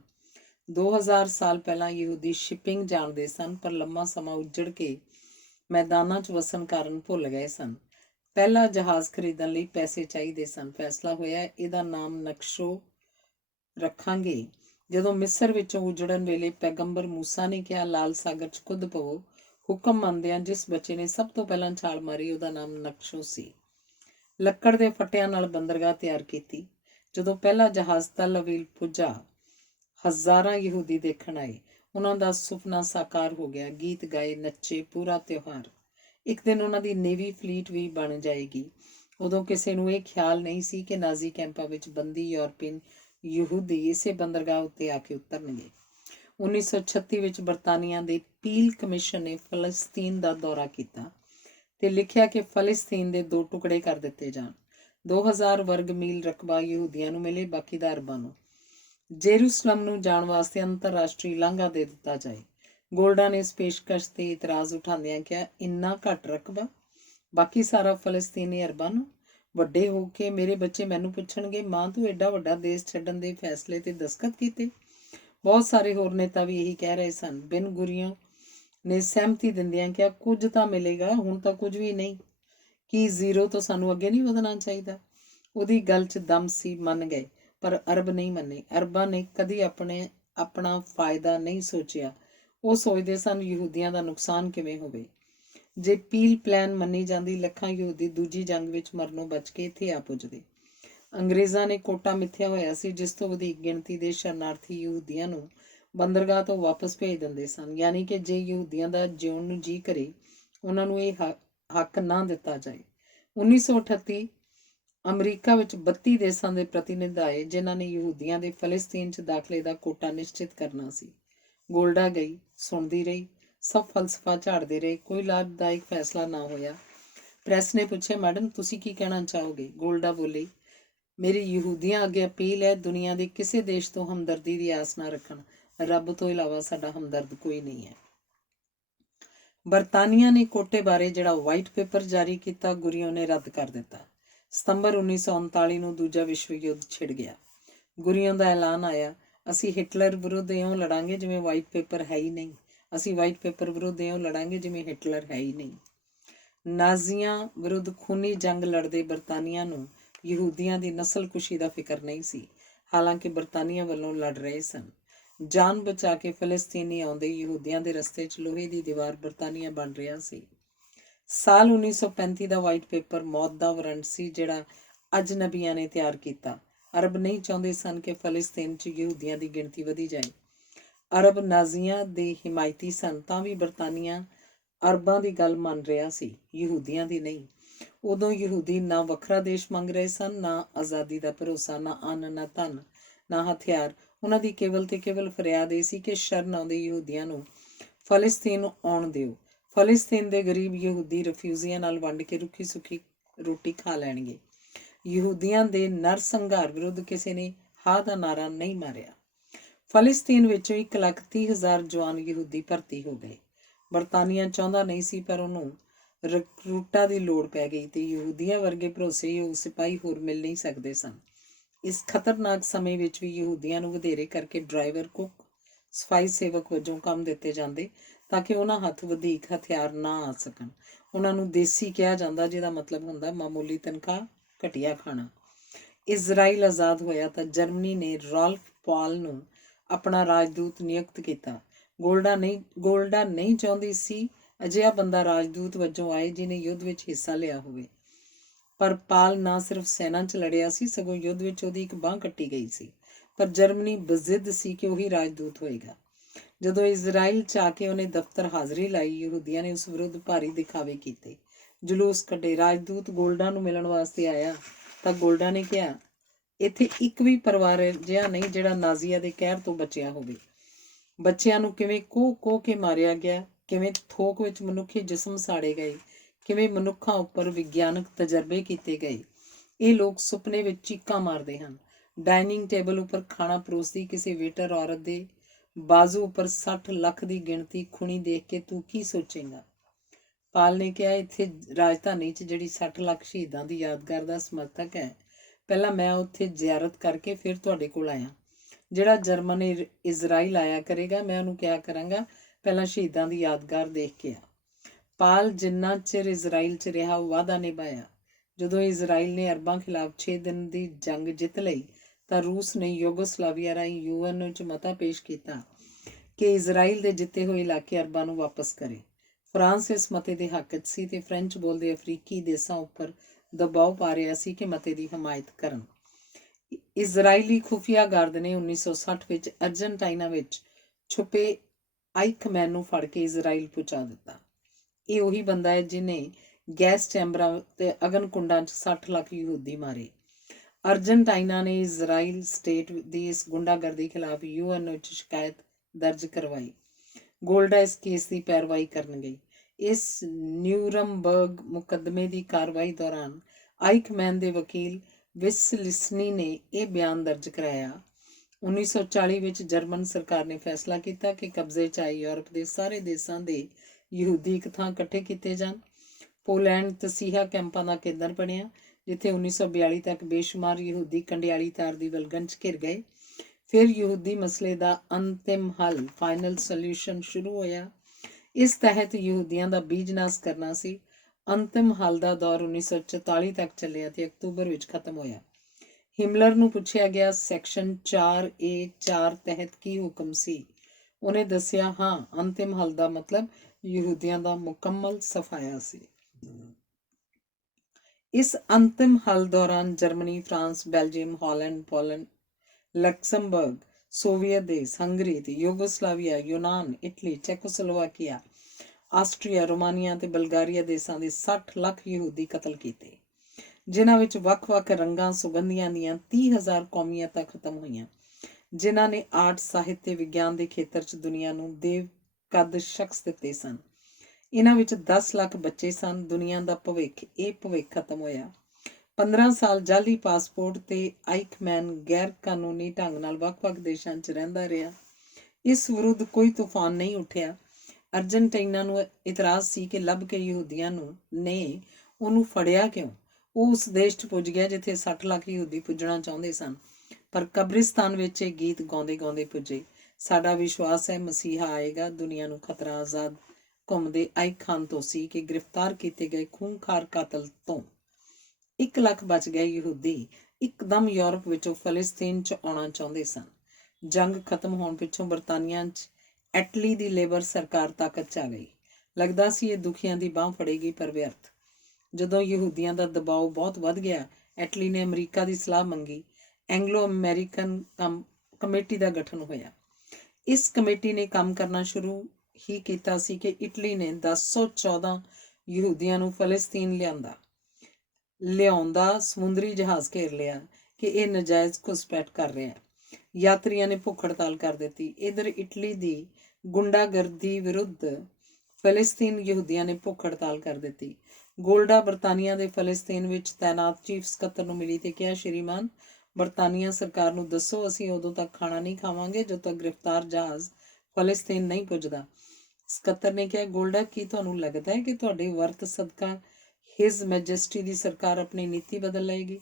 2000 ਸਾਲ ਪਹਿਲਾਂ ਯਹੂਦੀ ਸ਼ਿਪਿੰਗ ਜਾਣਦੇ ਸਨ, ਪਰ ਲੰਮਾ ਸਮਾਂ ਉੱਜੜ ਕੇ ਮੈਦਾਨਾਂ 'ਚ ਵਸਣ ਕਾਰਨ ਭੁੱਲ ਗਏ ਸਨ। ਪਹਿਲਾ ਜਹਾਜ਼ ਖਰੀਦਣ ਲਈ ਪੈਸੇ ਚਾਹੀਦੇ ਸਨ। ਫੈਸਲਾ ਹੋਇਆ ਇਹਦਾ ਨਾਮ ਨਕਸ਼ੋ ਰੱਖਾਂਗੇ। ਜਦੋਂ ਮਿਸਰ ਵਿੱਚੋਂ ਉਜੜਨ ਵੇਲੇ ਪੈਗੰਬਰ ਮੂਸਾ ਨੇ ਕਿਹਾ ਲਾਲ ਸਾਗਰ 'ਚ ਕੁੱਦ ਪਵੋ, ਹੁਕਮ ਮੰਨਦਿਆਂ ਜਿਸ ਬੱਚੇ ਨੇ ਸਭ ਤੋਂ ਪਹਿਲਾਂ ਛਾਲ ਮਾਰੀ ਉਹਦਾ ਨਾਮ ਨਕਸ਼ੋ ਸੀ। ਲੱਕੜ ਦੇ ਫੱਟਿਆਂ ਨਾਲ ਬੰਦਰਗਾਹ ਤਿਆਰ ਕੀਤੀ। ਜਦੋਂ ਪਹਿਲਾ ਜਹਾਜ਼ ਤਲ ਅਵੀਵ ਪੁੱਜਾ, ਹਜ਼ਾਰਾਂ ਯਹੂਦੀ ਦੇਖਣ ਆਏ। ਉਹਨਾਂ ਦਾ ਸੁਪਨਾ ਸਾਕਾਰ ਹੋ ਗਿਆ। ਗੀਤ ਗਾਏ, ਨੱਚੇ, ਪੂਰਾ ਤਿਉਹਾਰ। ਇੱਕ ਦਿਨ ਉਹਨਾਂ ਦੀ ਨੇਵੀ ਫਲੀਟ ਵੀ ਬਣ ਜਾਏਗੀ। ਉਦੋਂ ਕਿਸੇ ਨੂੰ ਇਹ ਖਿਆਲ ਨਹੀਂ ਸੀ ਕਿ ਨਾਜ਼ੀ ਕੈਂਪਾਂ ਵਿੱਚ ਬੰਦੀ ਯੂਰਪੀਨ ਯਹੂਦੀ ਇਸੇ ਬੰਦਰਗਾਹ ਉੱਤੇ ਆ ਕੇ ਉਤਰਨਗੇ। 1936 ਵਿੱਚ ਬਰਤਾਨੀਆ ਦੇ ਪੀਲ ਕਮਿਸ਼ਨ ਨੇ ਫਲਸਤੀਨ ਦਾ ਦੌਰਾ ਕੀਤਾ ਤੇ ਲਿਖਿਆ ਕਿ ਫਲਸਤੀਨ ਦੇ 2 ਟੁਕੜੇ ਕਰ ਦਿੱਤੇ ਜਾਣ। 2000 ਵਰਗ ਮੀਲ ਰਕਬਾ ਯਹੂਦੀਆਂ ਨੂੰ ਮਿਲੇ, ਬਾਕੀ ਦਾ ਅਰਬਾਂ ਨੂੰ। ਜੇਰੂਸਲਮ ਨੂੰ ਜਾਣ ਵਾਸਤੇ ਅੰਤਰਰਾਸ਼ਟਰੀ ਲਾਂਘਾ ਦੇ ਦਿੱਤਾ ਜਾਏ। ਗੋਲਡਾ ਨੇ ਇਸ ਪੇਸ਼ਕਸ਼ ਤੇ ਇਤਰਾਜ਼ ਉਠਾਉਂਦਿਆਂ ਕਿਹਾ, ਇੰਨਾ ਘੱਟ ਰਕਬਾ, ਬਾਕੀ ਸਾਰਾ ਫਲਸਤੀਨੀ ਅਰਬਾਂ ਨੂੰ। ਵੱਡੇ ਹੋ ਕੇ ਮੇਰੇ ਬੱਚੇ ਮੈਨੂੰ ਪੁੱਛਣਗੇ, ਮਾਂ ਤੂੰ ਐਡਾ ਵੱਡਾ ਦੇਸ਼ ਛੱਡਣ ਦੇ ਫੈਸਲੇ ਤੇ ਦਸਤਖਤ ਕੀਤੇ। ਬਹੁਤ ਸਾਰੇ ਹੋਰ ਨੇਤਾ ਵੀ ਇਹੀ ਕਹਿ ਰਹੇ ਸਨ। ਬਿਨ ਗੁਰੀਓ ਨੇ ਸਹਿਮਤੀ ਦਿੰਦਿਆਂ ਕਿਹਾ, ਕੁਝ ਤਾਂ ਮਿਲੇਗਾ, ਹੁਣ ਤਾਂ ਕੁਝ ਵੀ ਨਹੀਂ। ਕੀ ਜ਼ੀਰੋ ਤੋਂ ਸਾਨੂੰ ਅੱਗੇ ਨਹੀਂ ਵਧਣਾ ਚਾਹੀਦਾ? ਉਹਦੀ ਗੱਲ 'ਚ ਦਮ ਸੀ। ਮੰਨ ਗਏ, ਪਰ ਅਰਬ ਨਹੀਂ ਮੰਨੇ। ਅਰਬਾਂ ਨੇ ਕਦੀ ਆਪਣਾ ਫਾਇਦਾ ਨਹੀਂ ਸੋਚਿਆ। ਉਹ ਸੋਚਦੇ ਸਨ ਯਹੂਦੀਆਂ ਦਾ ਨੁਕਸਾਨ ਕਿਵੇਂ ਹੋਵੇ। ਜੇ ਪੀਲ ਪਲਾਨ ਮੰਨੀ ਜਾਂਦੀ, ਲੱਖਾਂ ਯਹੂਦੀ ਦੂਜੀ ਜੰਗ ਵਿੱਚ ਮਰਨੋਂ ਬਚ ਕੇ ਇੱਥੇ ਆ ਪੁੱਜਦੇ। ਅੰਗਰੇਜ਼ਾਂ ਨੇ ਕੋਟਾ ਮਿੱਥਿਆ ਹੋਇਆ ਸੀ, ਜਿਸ ਤੋਂ ਵਧੇਕ ਗਿਣਤੀ ਦੇ ਸ਼ਰਨਾਰਥੀ ਯਹੂਦੀਆਂ ਨੂੰ ਬੰਦਰਗਾਹ ਤੋਂ ਵਾਪਸ ਭੇਜ ਦਿੰਦੇ ਸਨ। ਯਾਨੀ ਕਿ ਜੇ ਯਹੂਦੀਆਂ ਦਾ ਜਿਉਣ ਨੂੰ ਜੀ ਕਰੇ, ਉਹਨਾਂ ਨੂੰ ਇਹ ਹੱਕ ਨਾ ਦਿੱਤਾ ਜਾਏ। 1938 ਅਮਰੀਕਾ ਵਿੱਚ 32 ਦੇਸ਼ਾਂ ਦੇ ਪ੍ਰਤੀਨਿਧ ਆਏ, ਜਿਨ੍ਹਾਂ ਨੇ ਯਹੂਦੀਆਂ ਦੇ ਫਲਸਤੀਨ 'ਚ ਦਾਖਲੇ ਦਾ ਕੋਟਾ ਨਿਸ਼ਚਿਤ ਕਰਨਾ ਸੀ। ਗੋਲਡਾ ਗਈ, ਸੁਣਦੀ ਰਹੀ, ਸਭ ਫਲਸਫਾ ਝਾੜਦੇ ਰਹੇ, ਕੋਈ ਲਾਭਦਾਇਕ ਫੈਸਲਾ ਨਾ ਹੋਇਆ। ਪ੍ਰੈਸ ਨੇ ਪੁੱਛਿਆ, ਮੈਡਮ ਤੁਸੀਂ ਕੀ ਕਹਿਣਾ ਚਾਹੋਗੇ? ਗੋਲਡਾ ਬੋਲੀ, ਮੇਰੀ ਯਹੂਦੀਆਂ ਅੱਗੇ ਅਪੀਲ ਹੈ, ਦੁਨੀਆ ਦੇ ਕਿਸੇ ਦੇਸ਼ ਤੋਂ ਹਮਦਰਦੀ ਦੀ ਆਸ ਨਾ ਰੱਖਣ। ਰੱਬ ਤੋਂ ਇਲਾਵਾ ਸਾਡਾ ਹਮਦਰਦ ਕੋਈ ਨਹੀਂ ਹੈ। ਬਰਤਾਨੀਆ ਨੇ ਕੋਟੇ ਬਾਰੇ ਜਿਹੜਾ ਵਾਈਟ ਪੇਪਰ ਜਾਰੀ ਕੀਤਾ, ਗੁਰੀਓ ਨੇ ਰੱਦ ਕਰ ਦਿੱਤਾ। ਸਤੰਬਰ 1939 ਨੂੰ ਦੂਜਾ ਵਿਸ਼ਵ ਯੁੱਧ ਛਿੜ ਗਿਆ। ਗੁਰੀਓ ਦਾ ਐਲਾਨ ਆਇਆ, ਅਸੀਂ ਹਿਟਲਰ ਵਿਰੁੱਧ ਇਉਂ ਲੜਾਂਗੇ ਜਿਵੇਂ ਵਾਈਟ ਪੇਪਰ ਹੈ ਹੀ ਨਹੀਂ। ਅਸੀਂ ਵਾਈਟ ਪੇਪਰ ਵਿਰੁੱਧ ਇਉਂ ਲੜਾਂਗੇ ਜਿਵੇਂ ਹਿਟਲਰ ਹੈ ਹੀ ਨਹੀਂ। ਨਾਜ਼ੀਆਂ ਵਿਰੁੱਧ ਖੂਨੀ ਜੰਗ ਲੜਦੇ ਬਰਤਾਨੀਆ ਨੂੰ ਯਹੂਦੀਆਂ ਦੀ ਨਸਲਕੁਸ਼ੀ ਦਾ ਫਿਕਰ ਨਹੀਂ ਸੀ, ਹਾਲਾਂਕਿ ਬਰਤਾਨੀਆ ਵੱਲੋਂ ਲੜ ਰਹੇ ਸਨ। ਜਾਨ ਬਚਾ ਕੇ ਫਲਸਤੀਨੀ ਆਉਂਦੇ ਯਹੂਦੀਆਂ ਦੇ ਰਸਤੇ 'ਚ ਲੋਹੇ ਦੀ ਦੀਵਾਰ ਬਰਤਾਨੀਆ ਬਣ ਰਿਹਾ ਸੀ। ਸਾਲ 1935 ਦਾ ਵਾਈਟ ਪੇਪਰ ਮੌਤ ਦਾ ਵਾਰੰਟ ਸੀ, ਜਿਹੜਾ ਅਜਨਬੀਆਂ ਨੇ ਤਿਆਰ ਕੀਤਾ। ਅਰਬ ਨਹੀਂ ਚਾਹੁੰਦੇ ਸਨ ਕਿ ਫਲਸਤੀਨ 'ਚ ਯਹੂਦੀਆਂ ਦੀ ਗਿਣਤੀ ਵਧੀ ਜਾਏ। ਅਰਬ ਨਾਜ਼ੀਆਂ ਦੇ ਹਿਮਾਇਤੀ ਸਨ, ਤਾਂ ਵੀ ਬਰਤਾਨੀਆ ਅਰਬਾਂ ਦੀ ਗੱਲ ਮੰਨ ਰਿਹਾ ਸੀ, ਯਹੂਦੀਆਂ ਦੀ ਨਹੀਂ। ਉਦੋਂ ਯਹੂਦੀ ਨਾ ਵੱਖਰਾ ਦੇਸ਼ ਮੰਗ ਰਹੇ ਸਨ, ਨਾ ਆਜ਼ਾਦੀ ਦਾ ਭਰੋਸਾ, ਨਾ ਅੰਨ, ਨਾ ਧਨ, ਨਾ ਹਥਿਆਰ। ਉਹਨਾਂ ਦੀ ਕੇਵਲ ਤੇ ਕੇਵਲ ਫਰਿਆਦ ਇਹ ਸੀ ਕਿ ਸ਼ਰਨ ਆਉਂਦੇ ਯਹੂਦੀਆਂ ਨੂੰ ਫਲਸਤੀਨ ਆਉਣ ਦਿਓ। ਫਲਸਤੀਨ ਦੇ ਗਰੀਬ ਯਹੂਦੀ ਰਫਿਊਜ਼ੀਆਂ ਨਾਲ ਵੰਡ ਕੇ ਰੁੱਖੀ ਸੁੱਖੀ ਰੋਟੀ ਖਾ ਲੈਣਗੇ। ਯਹੂਦੀਆਂ ਦੇ ਨਰਸੰਹਾਰ ਵਿਰੁੱਧ ਕਿਸੇ ਨੇ ਹਾਂ ਦਾ ਨਾਰਾ ਨਹੀਂ ਮਾਰਿਆ। ਫਲਸਤੀਨ ਵਿੱਚੋਂ 1,30,000 ਜਵਾਨ ਯਹੂਦੀ ਭਰਤੀ ਹੋ ਗਏ। ਬਰਤਾਨੀਆ ਚਾਹੁੰਦਾ ਨਹੀਂ ਸੀ, ਪਰ ਉਹਨੂੰ ਰਿਕਰੂਟਾਂ ਦੀ ਲੋੜ ਪੈ ਗਈ ਤੇ ਯਹੂਦੀਆਂ ਵਰਗੇ ਭਰੋਸੇਯੋਗ ਸਿਪਾਹੀ ਹੋਰ ਮਿਲ ਨਹੀਂ ਸਕਦੇ ਸਨ। ਇਸ ਖਤਰਨਾਕ ਸਮੇਂ ਵਿੱਚ ਵੀ ਯਹੂਦੀਆਂ ਨੂੰ ਵਧੇਰੇ ਕਰਕੇ ਡਰਾਈਵਰ, ਕੁੱਕ, ਸਫਾਈ ਸੇਵਕ ਵਜੋਂ ਕੰਮ ਦਿੱਤੇ ਜਾਂਦੇ ਤਾਂ ਕਿ ਉਹਨਾਂ ਹੱਥ ਵਧੀਕ ਹਥਿਆਰ ਨਾ ਆ ਸਕਣ। ਉਹਨਾਂ ਨੂੰ ਦੇਸੀ ਕਿਹਾ ਜਾਂਦਾ, ਜਿਹਦਾ ਮਤਲਬ ਹੁੰਦਾ ਮਾਮੂਲੀ ਤਨਖਾਹ, ਘਟੀਆ ਖਾਣਾ। ਇਜ਼ਰਾਈਲ ਆਜ਼ਾਦ ਹੋਇਆ ਤਾਂ ਜਰਮਨੀ ਨੇ ਰਾਲਫ ਪਾਲ ਨੂੰ ਆਪਣਾ ਰਾਜਦੂਤ ਨਿਯੁਕਤ ਕੀਤਾ। ਗੋਲਡਾ ਨਹੀਂ ਚਾਹੁੰਦੀ ਸੀ ਅਜਿਹਾ ਬੰਦਾ ਰਾਜਦੂਤ ਵਜੋਂ ਆਏ ਜਿਹਨੇ ਯੁੱਧ ਵਿੱਚ ਹਿੱਸਾ ਲਿਆ ਹੋਵੇ। ਪਰ ਪਾਲ ਨਾ ਸਿਰਫ ਸੈਨਾ 'ਚ ਲੜਿਆ ਸੀ, ਸਗੋਂ ਯੁੱਧ ਵਿੱਚ ਉਹਦੀ ਇੱਕ ਬਾਂਹ ਕੱਟੀ ਗਈ ਸੀ। ਪਰ ਜਰਮਨੀ ਬਜ਼ਿੱਦ ਸੀ ਕਿ ਉਹੀ ਰਾਜਦੂਤ ਹੋਏਗਾ। ਜਦੋਂ ਇਜ਼ਰਾਈਲ 'ਚ ਆ ਕੇ ਉਹਨੇ ਦਫ਼ਤਰ ਹਾਜ਼ਰੀ ਲਾਈ, ਯਹੂਦੀਆਂ ਨੇ ਉਸ ਵਿਰੁੱਧ ਭਾਰੀ ਦਿਖਾਵੇ ਕੀਤੇ, ਜਲੂਸ ਕੱਢੇ। ਰਾਜਦੂਤ ਗੋਲਡਾ ਨੂੰ ਮਿਲਣ ਵਾਸਤੇ ਆਇਆ ਤਾਂ ਗੋਲਡਾ ਨੇ ਕਿਹਾ, ਇੱਥੇ ਇੱਕ ਵੀ ਪਰਿਵਾਰ ਅਜਿਹਾ ਨਹੀਂ ਜਿਹੜਾ ਨਾਜ਼ੀਆਂ ਦੇ ਕਹਿਰ ਤੋਂ ਬਚਿਆ ਹੋਵੇ। ਬੱਚਿਆਂ ਨੂੰ ਕਿਵੇਂ ਕੋਹ ਕੇ ਮਾਰਿਆ ਗਿਆ, ਕਿਵੇਂ ਥੋਕ ਵਿੱਚ ਮਨੁੱਖੀ ਜਿਸਮ ਸਾੜੇ ਗਏ, ਕਿਵੇਂ ਮਨੁੱਖਾਂ ਉੱਪਰ ਵਿਗਿਆਨਕ ਤਜਰਬੇ ਕੀਤੇ ਗਏ। ਇਹ ਲੋਕ ਸੁਪਨੇ ਵਿੱਚ ਚੀਕਾਂ ਮਾਰਦੇ ਹਨ। ਡਾਈਨਿੰਗ ਟੇਬਲ ਉੱਪਰ ਖਾਣਾ ਪਰੋਸਦੀ ਕਿਸੇ ਵੇਟਰ ਔਰਤ ਦੇ ਬਾਜ਼ੂ ਉੱਪਰ 60 ਲੱਖ ਦੀ ਗਿਣਤੀ ਖੁਣੀ ਦੇਖ ਕੇ ਤੂੰ ਕੀ ਸੋਚੇਂਗਾ? ਪਾਲ ਨੇ ਕਿਹਾ, ਇੱਥੇ ਰਾਜਧਾਨੀ 'ਚ ਜਿਹੜੀ 60 ਲੱਖ ਸ਼ਹੀਦਾਂ ਦੀ ਯਾਦਗਾਰ ਦਾ ਸਮਰਥਕ ਹੈ, ਪਹਿਲਾਂ ਮੈਂ ਉੱਥੇ ਜ਼ਿਆਰਤ ਕਰਕੇ ਫਿਰ ਤੁਹਾਡੇ ਕੋਲ ਆਇਆ। ਜਿਹੜਾ ਜਰਮਨ ਇਜ਼ਰਾਈਲ ਆਇਆ ਕਰੇਗਾ, ਮੈਂ ਉਹਨੂੰ ਕਿਹਾ ਕਰਾਂਗਾ ਪਹਿਲਾਂ ਸ਼ਹੀਦਾਂ ਦੀ ਯਾਦਗਾਰ ਦੇਖ ਕੇ ਆ। ਪਾਲ ਜਿੰਨਾ ਚਿਰ ਇਜ਼ਰਾਈਲ 'ਚ ਰਿਹਾ ਉਹ ਵਾਅਦਾ ਨਿਭਾਇਆ। ਜਦੋਂ ਇਜ਼ਰਾਈਲ ਨੇ ਅਰਬਾਂ ਖਿਲਾਫ 6 ਦਿਨ ਦੀ ਜੰਗ ਜਿੱਤ ਲਈ ਤਾਂ ਰੂਸ ਨੇ ਯੂਗੋਸਲਾਵੀਆ ਰਾਹੀਂ UN ਵਿੱਚ ਮਤਾ ਪੇਸ਼ ਕੀਤਾ ਕਿ ਇਜ਼ਰਾਈਲ ਦੇ ਜਿੱਤੇ ਹੋਏ ਇਲਾਕੇ ਅਰਬਾਂ ਨੂੰ ਵਾਪਸ ਕਰੇ। ਫਰਾਂਸ ਇਸ ਮਤੇ ਦੇ ਹੱਕ 'ਚ ਸੀ ਤੇ ਫ੍ਰੈਂਚ ਬੋਲਦੇ ਅਫਰੀਕੀ ਦੇਸ਼ਾਂ ਉੱਪਰ ਦਬਾਅ ਪਾ ਰਿਹਾ ਸੀ ਕਿ ਮਤੇ ਦੀ ਹਮਾਇਤ ਕਰਨ। ਇਜ਼ਰਾਈਲੀ ਖੁਫੀਆ ਗਾਰਡ ਨੇ 1960 ਵਿੱਚ ਅਰਜਨਟਾਈਨਾ ਵਿੱਚ ਛੁਪੇ ਆਈਖਮੈਨ ਨੂੰ ਫੜ ਕੇ ਇਜ਼ਰਾਈਲ ਪਹੁੰਚਾ ਦਿੱਤਾ। ਇਹ ਉਹੀ ਬੰਦਾ ਹੈ ਜਿਹਨੇ ਗੈਸ ਚੈਂਬਰਾਂ ਤੇ ਅਗਨ ਕੁੰਡਾਂ 'ਚ 60 ਲੱਖ ਯਹੂਦੀ ਮਾਰੇ। ਅਰਜਨਟਾਈਨਾ ਨੇ ਇਜ਼ਰਾਈਲ ਸਟੇਟ ਦੀ ਇਸ ਗੁੰਡਾਗਰਦੀ ਖਿਲਾਫ UN ਵਿੱਚ ਸ਼ਿਕਾਇਤ ਦਰਜ ਕਰਵਾਈ। ਗੋਲਡਾ ਇਸ ਕੇਸ ਦੀ ਪੈਰਵਾਈ ਕਰਨ ਗਈ। ਇਸ ਨਿਊਰਮਬਰਗ ਮੁਕੱਦਮੇ ਦੀ ਕਾਰਵਾਈ ਦੌਰਾਨ ਆਈਖਮੈਨ ਦੇ ਵਕੀਲ ਵਿਸਲਿਸਨੀ ਨੇ ਇਹ ਬਿਆਨ ਦਰਜ ਕਰਾਇਆ। 1940 ਵਿੱਚ ਜਰਮਨ ਸਰਕਾਰ ਨੇ ਫੈਸਲਾ ਕੀਤਾ ਕਿ ਕਬਜ਼ੇ 'ਚ ਆਏ ਯੂਰਪ ਦੇ ਸਾਰੇ ਦੇਸ਼ਾਂ ਦੇ ਯਹੂਦੀ ਇੱਕ ਥਾਂ ਇਕੱਠੇ ਕੀਤੇ ਜਾਣ। ਪੋਲੈਂਡ ਤਸੀਹਾ ਕੈਂਪਾਂ ਦਾ ਕੇਂਦਰ ਬਣਿਆ, ਜਿੱਥੇ 1942 ਤੱਕ ਬੇਸ਼ੁਮਾਰ ਯਹੂਦੀ ਕੰਡਿਆਲੀ ਤਾਰ ਦੀ ਵਲਗਣ 'ਚ ਘਿਰ ਗਏ। ਫਿਰ ਯਹੂਦੀ ਮਸਲੇ ਦਾ ਅੰਤਿਮ ਹੱਲ ਫਾਈਨਲ ਸੋਲਿਊਸ਼ਨ ਸ਼ੁਰੂ ਹੋਇਆ। ਇਸ ਤਹਿਤ ਯਹੂਦੀਆਂ ਦਾ ਬੀਜਨਾਸ ਕਰਨਾ ਸੀ। ਅੰਤਿਮ ਹੱਲ ਦਾ ਦੌਰ 1944 ਤੱਕ ਚੱਲਿਆ ਤੇ ਅਕਤੂਬਰ ਵਿੱਚ ਖਤਮ ਹੋਇਆ। ਹਿਮਲਰ ਨੂੰ ਪੁੱਛਿਆ ਗਿਆ, ਸੈਕਸ਼ਨ 4A4 ਤਹਿਤ ਕੀ ਹੁਕਮ ਸੀ? ਉਹਨੇ ਦੱਸਿਆ, ਹਾਂ, ਅੰਤਿਮ ਹੱਲ ਦਾ ਮਤਲਬ ਯਹੂਦੀਆਂ ਦਾ ਮੁਕੰਮਲ ਸਫਾਇਆ ਸੀ। ਇਸ ਅੰਤਿਮ ਹੱਲ ਦੌਰਾਨ Germany, France, Belgium, Holland, Poland, Luxembourg, Soviet ਦੇਸ਼, ਹੰਗਰੀ ਤੇ ਯੂਗੋਸਲਾਵੀਆ, ਯੂਨਾਨ, ਇਟਲੀ, ਚੈਕੋਸਲੋਵਾਕੀਆ, ਆਸਟਰੀਆ, ਰੋਮਾਨੀਆ ਤੇ ਬਲਗਾਰੀਆ ਦੇਸ਼ਾਂ ਦੇ 60 ਲੱਖ ਯਹੂਦੀ ਕਤਲ ਕੀਤੇ, ਜਿਨ੍ਹਾਂ ਵਿੱਚ ਵੱਖ-ਵੱਖ ਰੰਗਾਂ ਸੁਗੰਧੀਆਂ ਦੀਆਂ 30,000 ਕੌਮੀਅਤਾਂ ਖਤਮ ਹੋਈਆਂ, ਜਿਨ੍ਹਾਂ ਨੇ ਆਰਟ, ਸਾਹਿਤ ਤੇ ਵਿਗਿਆਨ ਦੇ ਖੇਤਰ 'ਚ ਦੁਨੀਆ ਨੂੰ ਦੇਵਕਦ ਸ਼ਖਸ ਦਿੱਤੇ ਸਨ। ਇਹਨਾਂ ਵਿੱਚ 10 ਲੱਖ ਬੱਚੇ ਸਨ। ਦੁਨੀਆ ਦਾ ਭਵਿੱਖ, ਇਹ ਭਵਿੱਖ ਖਤਮ ਹੋਇਆ। 15 ਸਾਲ ਜਾਅਲੀ ਪਾਸਪੋਰਟ ਤੇ ਆਈਖਮੈਨ ਗੈਰ ਕਾਨੂੰਨੀ ਢੰਗ ਨਾਲ ਵੱਖ-ਵੱਖ ਦੇਸ਼ਾਂ 'ਚ ਰਹਿੰਦਾ ਰਿਹਾ। ਇਸ ਵਿਰੁੱਧ ਕੋਈ ਤੂਫਾਨ ਨਹੀਂ ਉੱਠਿਆ। ਅਰਜਨਟਾਈਨਾ ਨੂੰ ਇਤਰਾਜ਼ ਸੀ ਕਿ ਲੱਭ ਕੇ ਯਹੂਦੀਆਂ ਨੇ ਉਹਨੂੰ ਫੜਿਆ ਕਿਉਂ। ਉਹ ਉਸ ਦੇਸ਼ 'ਚ ਪੁੱਜ ਗਿਆ ਜਿੱਥੇ 60 ਲੱਖ ਯਹੂਦੀ ਪੁੱਜਣਾ ਚਾਹੁੰਦੇ ਸਨ, ਪਰ ਕਬਰਿਸਤਾਨ ਵਿੱਚ ਇਹ ਗੀਤ ਗਾਉਂਦੇ-ਗਾਉਂਦੇ ਪੁੱਜੇ। ਸਾਡਾ ਵਿਸ਼ਵਾਸ ਹੈ ਮਸੀਹਾ ਆਏਗਾ। ਦੁਨੀਆ ਨੂੰ ਖਤਰਾ ਆਜ਼ਾਦ ਘੁੰਮਦੇ ਆਈਖਾਨ ਤੋਂ ਸੀ ਕਿ ਗ੍ਰਿਫਤਾਰ ਕੀਤੇ ਗਏ ਖੂੰਖਾਰ ਕਾਤਲ ਤੋਂ 1 ਲੱਖ ਬਚ ਗਏ ਯਹੂਦੀ ਇੱਕਦਮ ਯੂਰਪ ਵਿੱਚੋਂ ਫਲਸਤੀਨ 'ਚ ਆਉਣਾ ਚਾਹੁੰਦੇ ਸਨ। ਜੰਗ ਖਤਮ ਹੋਣ ਪਿੱਛੋਂ ਬਰਤਾਨੀਆ 'ਚ ਐਟਲੀ ਦੀ ਲੇਬਰ ਸਰਕਾਰ ਤਾਕਤ 'ਚ ਆ ਗਈ। ਲੱਗਦਾ ਸੀ ਇਹ ਦੁਖੀਆਂ ਦੀ ਬਾਂਹ ਫੜੇਗੀ, ਪਰ ਵਿਅਰਥ। ਜਦੋਂ ਯਹੂਦੀਆਂ ਦਾ ਦਬਾਅ ਬਹੁਤ ਵੱਧ ਗਿਆ, ਐਟਲੀ ਨੇ ਅਮਰੀਕਾ ਦੀ ਸਲਾਹ ਮੰਗੀ। ਐਂਗਲੋ ਅਮਰੀਕਨ ਕਮੇਟੀ ਦਾ ਗਠਨ ਹੋਇਆ। ਇਸ ਕਮੇਟੀ ਨੇ ਕੰਮ ਕਰਨਾ ਸ਼ੁਰੂ ਹੀ ਕੀਤਾ ਸੀ ਕਿ ਇਟਲੀ ਨੇ 1014 ਯਹੂਦੀਆਂ ਨੂੰ ਫਲਸਤੀਨ ਲਿਆਉਂਦਾ ਸਮੁੰਦਰੀ ਜਹਾਜ਼ ਘੇਰ ਲਿਆ ਕਿ ਇਹ ਨਜਾਇਜ਼ ਘੁਸਪੈਠ ਕਰ ਰਿਹਾ ਹੈ। ਯਾਤਰੀਆਂ ਨੇ ਭੁੱਖ ਹੜਤਾਲ ਕਰ ਦਿੱਤੀ। ਇੱਧਰ ਇਟਲੀ ਦੀ ਗੁੰਡਾਗਰਦੀ ਵਿਰੁੱਧ ਫਲਸਤੀਨ ਯਹੂਦੀਆਂ ਨੇ ਭੁੱਖ ਹੜਤਾਲ ਕਰ ਦਿੱਤੀ। ਗੋਲਡਾ ਬਰਤਾਨੀਆ ਦੇ ਫਲਸਤੀਨ ਵਿੱਚ ਤੈਨਾਤ ਚੀਫ ਸਕੱਤਰ ਨੂੰ ਮਿਲੀ ਤੇ ਕਿਹਾ, ਸ਼੍ਰੀਮਾਨ, ਬਰਤਾਨੀਆ ਸਰਕਾਰ ਨੂੰ ਦੱਸੋ ਅਸੀਂ ਉਦੋਂ ਤੱਕ ਖਾਣਾ ਨਹੀਂ ਖਾਵਾਂਗੇ ਜਦੋਂ ਤੱਕ ਗ੍ਰਿਫਤਾਰ ਜਹਾਜ਼ ਫਲਸਤੀਨ ਨਹੀਂ ਪੁੱਜਦਾ। ਸਕੱਤਰ ਨੇ ਕਿਹਾ, ਗੋਲਡਾ, ਕੀ ਤੁਹਾਨੂੰ ਲੱਗਦਾ ਹੈ ਕਿ ਤੁਹਾਡੇ ਵਰਤ ਸਦਕਾ ਹਿਜ਼ ਮੈਜੈਸਟੀ ਦੀ ਸਰਕਾਰ ਆਪਣੀ ਨੀਤੀ ਬਦਲ ਲਏਗੀ?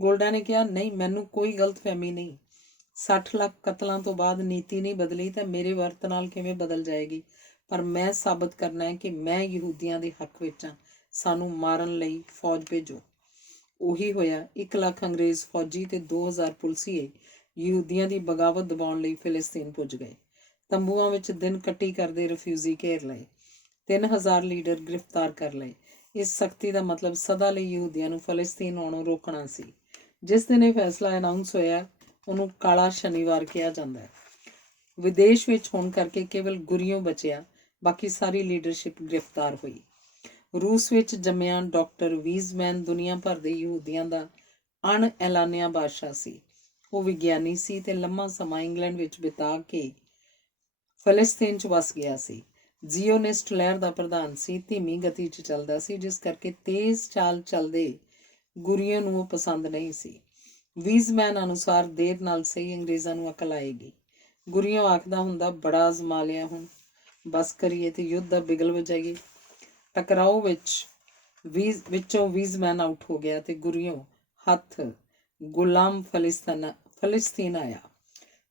ਗੋਲਡਾ ਨੇ ਕਿਹਾ, ਨਹੀਂ, ਮੈਨੂੰ ਕੋਈ ਗਲਤਫਹਿਮੀ ਨਹੀਂ। 60 ਲੱਖ ਕਤਲਾਂ ਤੋਂ ਬਾਅਦ ਨੀਤੀ ਨਹੀਂ ਬਦਲੀ ਤਾਂ ਮੇਰੇ ਵਰਤ ਨਾਲ ਕਿਵੇਂ ਬਦਲ ਜਾਏਗੀ? ਪਰ ਮੈਂ ਸਾਬਤ ਕਰਨਾ ਹੈ ਕਿ ਮੈਂ ਯਹੂਦੀਆਂ ਦੇ ਹੱਕ ਵਿੱਚ ਹਾਂ। ਸਾਨੂੰ ਮਾਰਨ ਲਈ ਫੌਜ ਭੇਜੋ। ਉਹੀ ਹੋਇਆ। 1 ਲੱਖ ਅੰਗਰੇਜ਼ ਫੌਜੀ ਤੇ 2000 ਪੁਲਸੀਏ ਯਹੂਦੀਆਂ ਦੀ ਬਗਾਵਤ ਦਬਾਉਣ ਲਈ ਫਿਲਸਤੀਨ ਪੁੱਜ ਗਏ। ਤੰਬੂਆਂ ਵਿੱਚ ਦਿਨ ਕੱਟੀ ਕਰਦੇ ਰਿਫਿਊਜੀ ਘੇਰ ਲਏ। 3000 ਲੀਡਰ ਗ੍ਰਿਫਤਾਰ ਕਰ ਲਏ। ਇਸ ਸਖਤੀ ਦਾ ਮਤਲਬ ਸਦਾ ਲਈ ਯਹੂਦੀਆਂ ਨੂੰ ਫਲਸਤੀਨ ਆਉਣੋਂ ਰੋਕਣਾ ਸੀ। ਜਿਸ ਦਿਨ ਇਹ ਫੈਸਲਾ ਅਨਾਉਂਸ ਹੋਇਆ, ਉਹਨੂੰ ਕਾਲਾ ਸ਼ਨੀਵਾਰ ਕਿਹਾ ਜਾਂਦਾ ਹੈ। ਵਿਦੇਸ਼ ਵਿੱਚ ਹੋਣ ਕਰਕੇ ਕੇਵਲ ਗੁਰੀਓ ਬਚਿਆ, ਬਾਕੀ ਸਾਰੀ ਲੀਡਰਸ਼ਿਪ ਗ੍ਰਿਫਤਾਰ ਹੋਈ। ਰੂਸ ਵਿੱਚ ਜੰਮਿਆ ਡਾਕਟਰ ਵੀਜ਼ਮੈਨ ਦੁਨੀਆ ਭਰ ਦੇ ਯਹੂਦੀਆਂ ਦਾ ਅਣ-ਐਲਾਨਿਆ ਬਾਦਸ਼ਾਹ ਸੀ। ਉਹ ਵਿਗਿਆਨੀ ਸੀ ਤੇ ਲੰਮਾ ਸਮਾਂ ਇੰਗਲੈਂਡ ਵਿੱਚ ਬਿਤਾ ਕੇ ਫਲਸਤੀਨ 'ਚ ਵਸ ਗਿਆ ਸੀ। ਜ਼ੀਓਨਿਸਟ ਲਹਿਰ ਦਾ ਪ੍ਰਧਾਨ ਸੀ। ਧੀਮੀ ਗਤੀ 'ਚ ਚੱਲਦਾ ਸੀ, ਜਿਸ ਕਰਕੇ ਤੇਜ਼ ਚਾਲ ਚੱਲਦੇ ਗੁਰੀਆਂ ਨੂੰ ਉਹ ਪਸੰਦ ਨਹੀਂ ਸੀ। ਵੀਜ਼ਮੈਨ ਅਨੁਸਾਰ ਦੇਰ ਨਾਲ ਸਹੀ ਅੰਗਰੇਜ਼ਾਂ ਨੂੰ ਅਕਲ ਆਏਗੀ। ਗੁਰੀਆਂ ਆਖਦਾ ਹੁੰਦਾ, ਬੜਾ ਅਜ਼ਮਾ ਲਿਆ, ਹੁਣ ਬਸ ਕਰੀਏ ਤੇ ਯੁੱਧ ਦਾ ਬਿਗਲ ਵਜਾਈਏ। ਟਕਰਾਓ ਵਿੱਚੋਂ ਵੀਜ਼ਮੈਨ ਆਊਟ ਹੋ ਗਿਆ ਤੇ ਗੁਰੀਓ ਹੱਥ ਗੁਲਾਮ ਫਲਿਸਤੀਨ ਆਇਆ।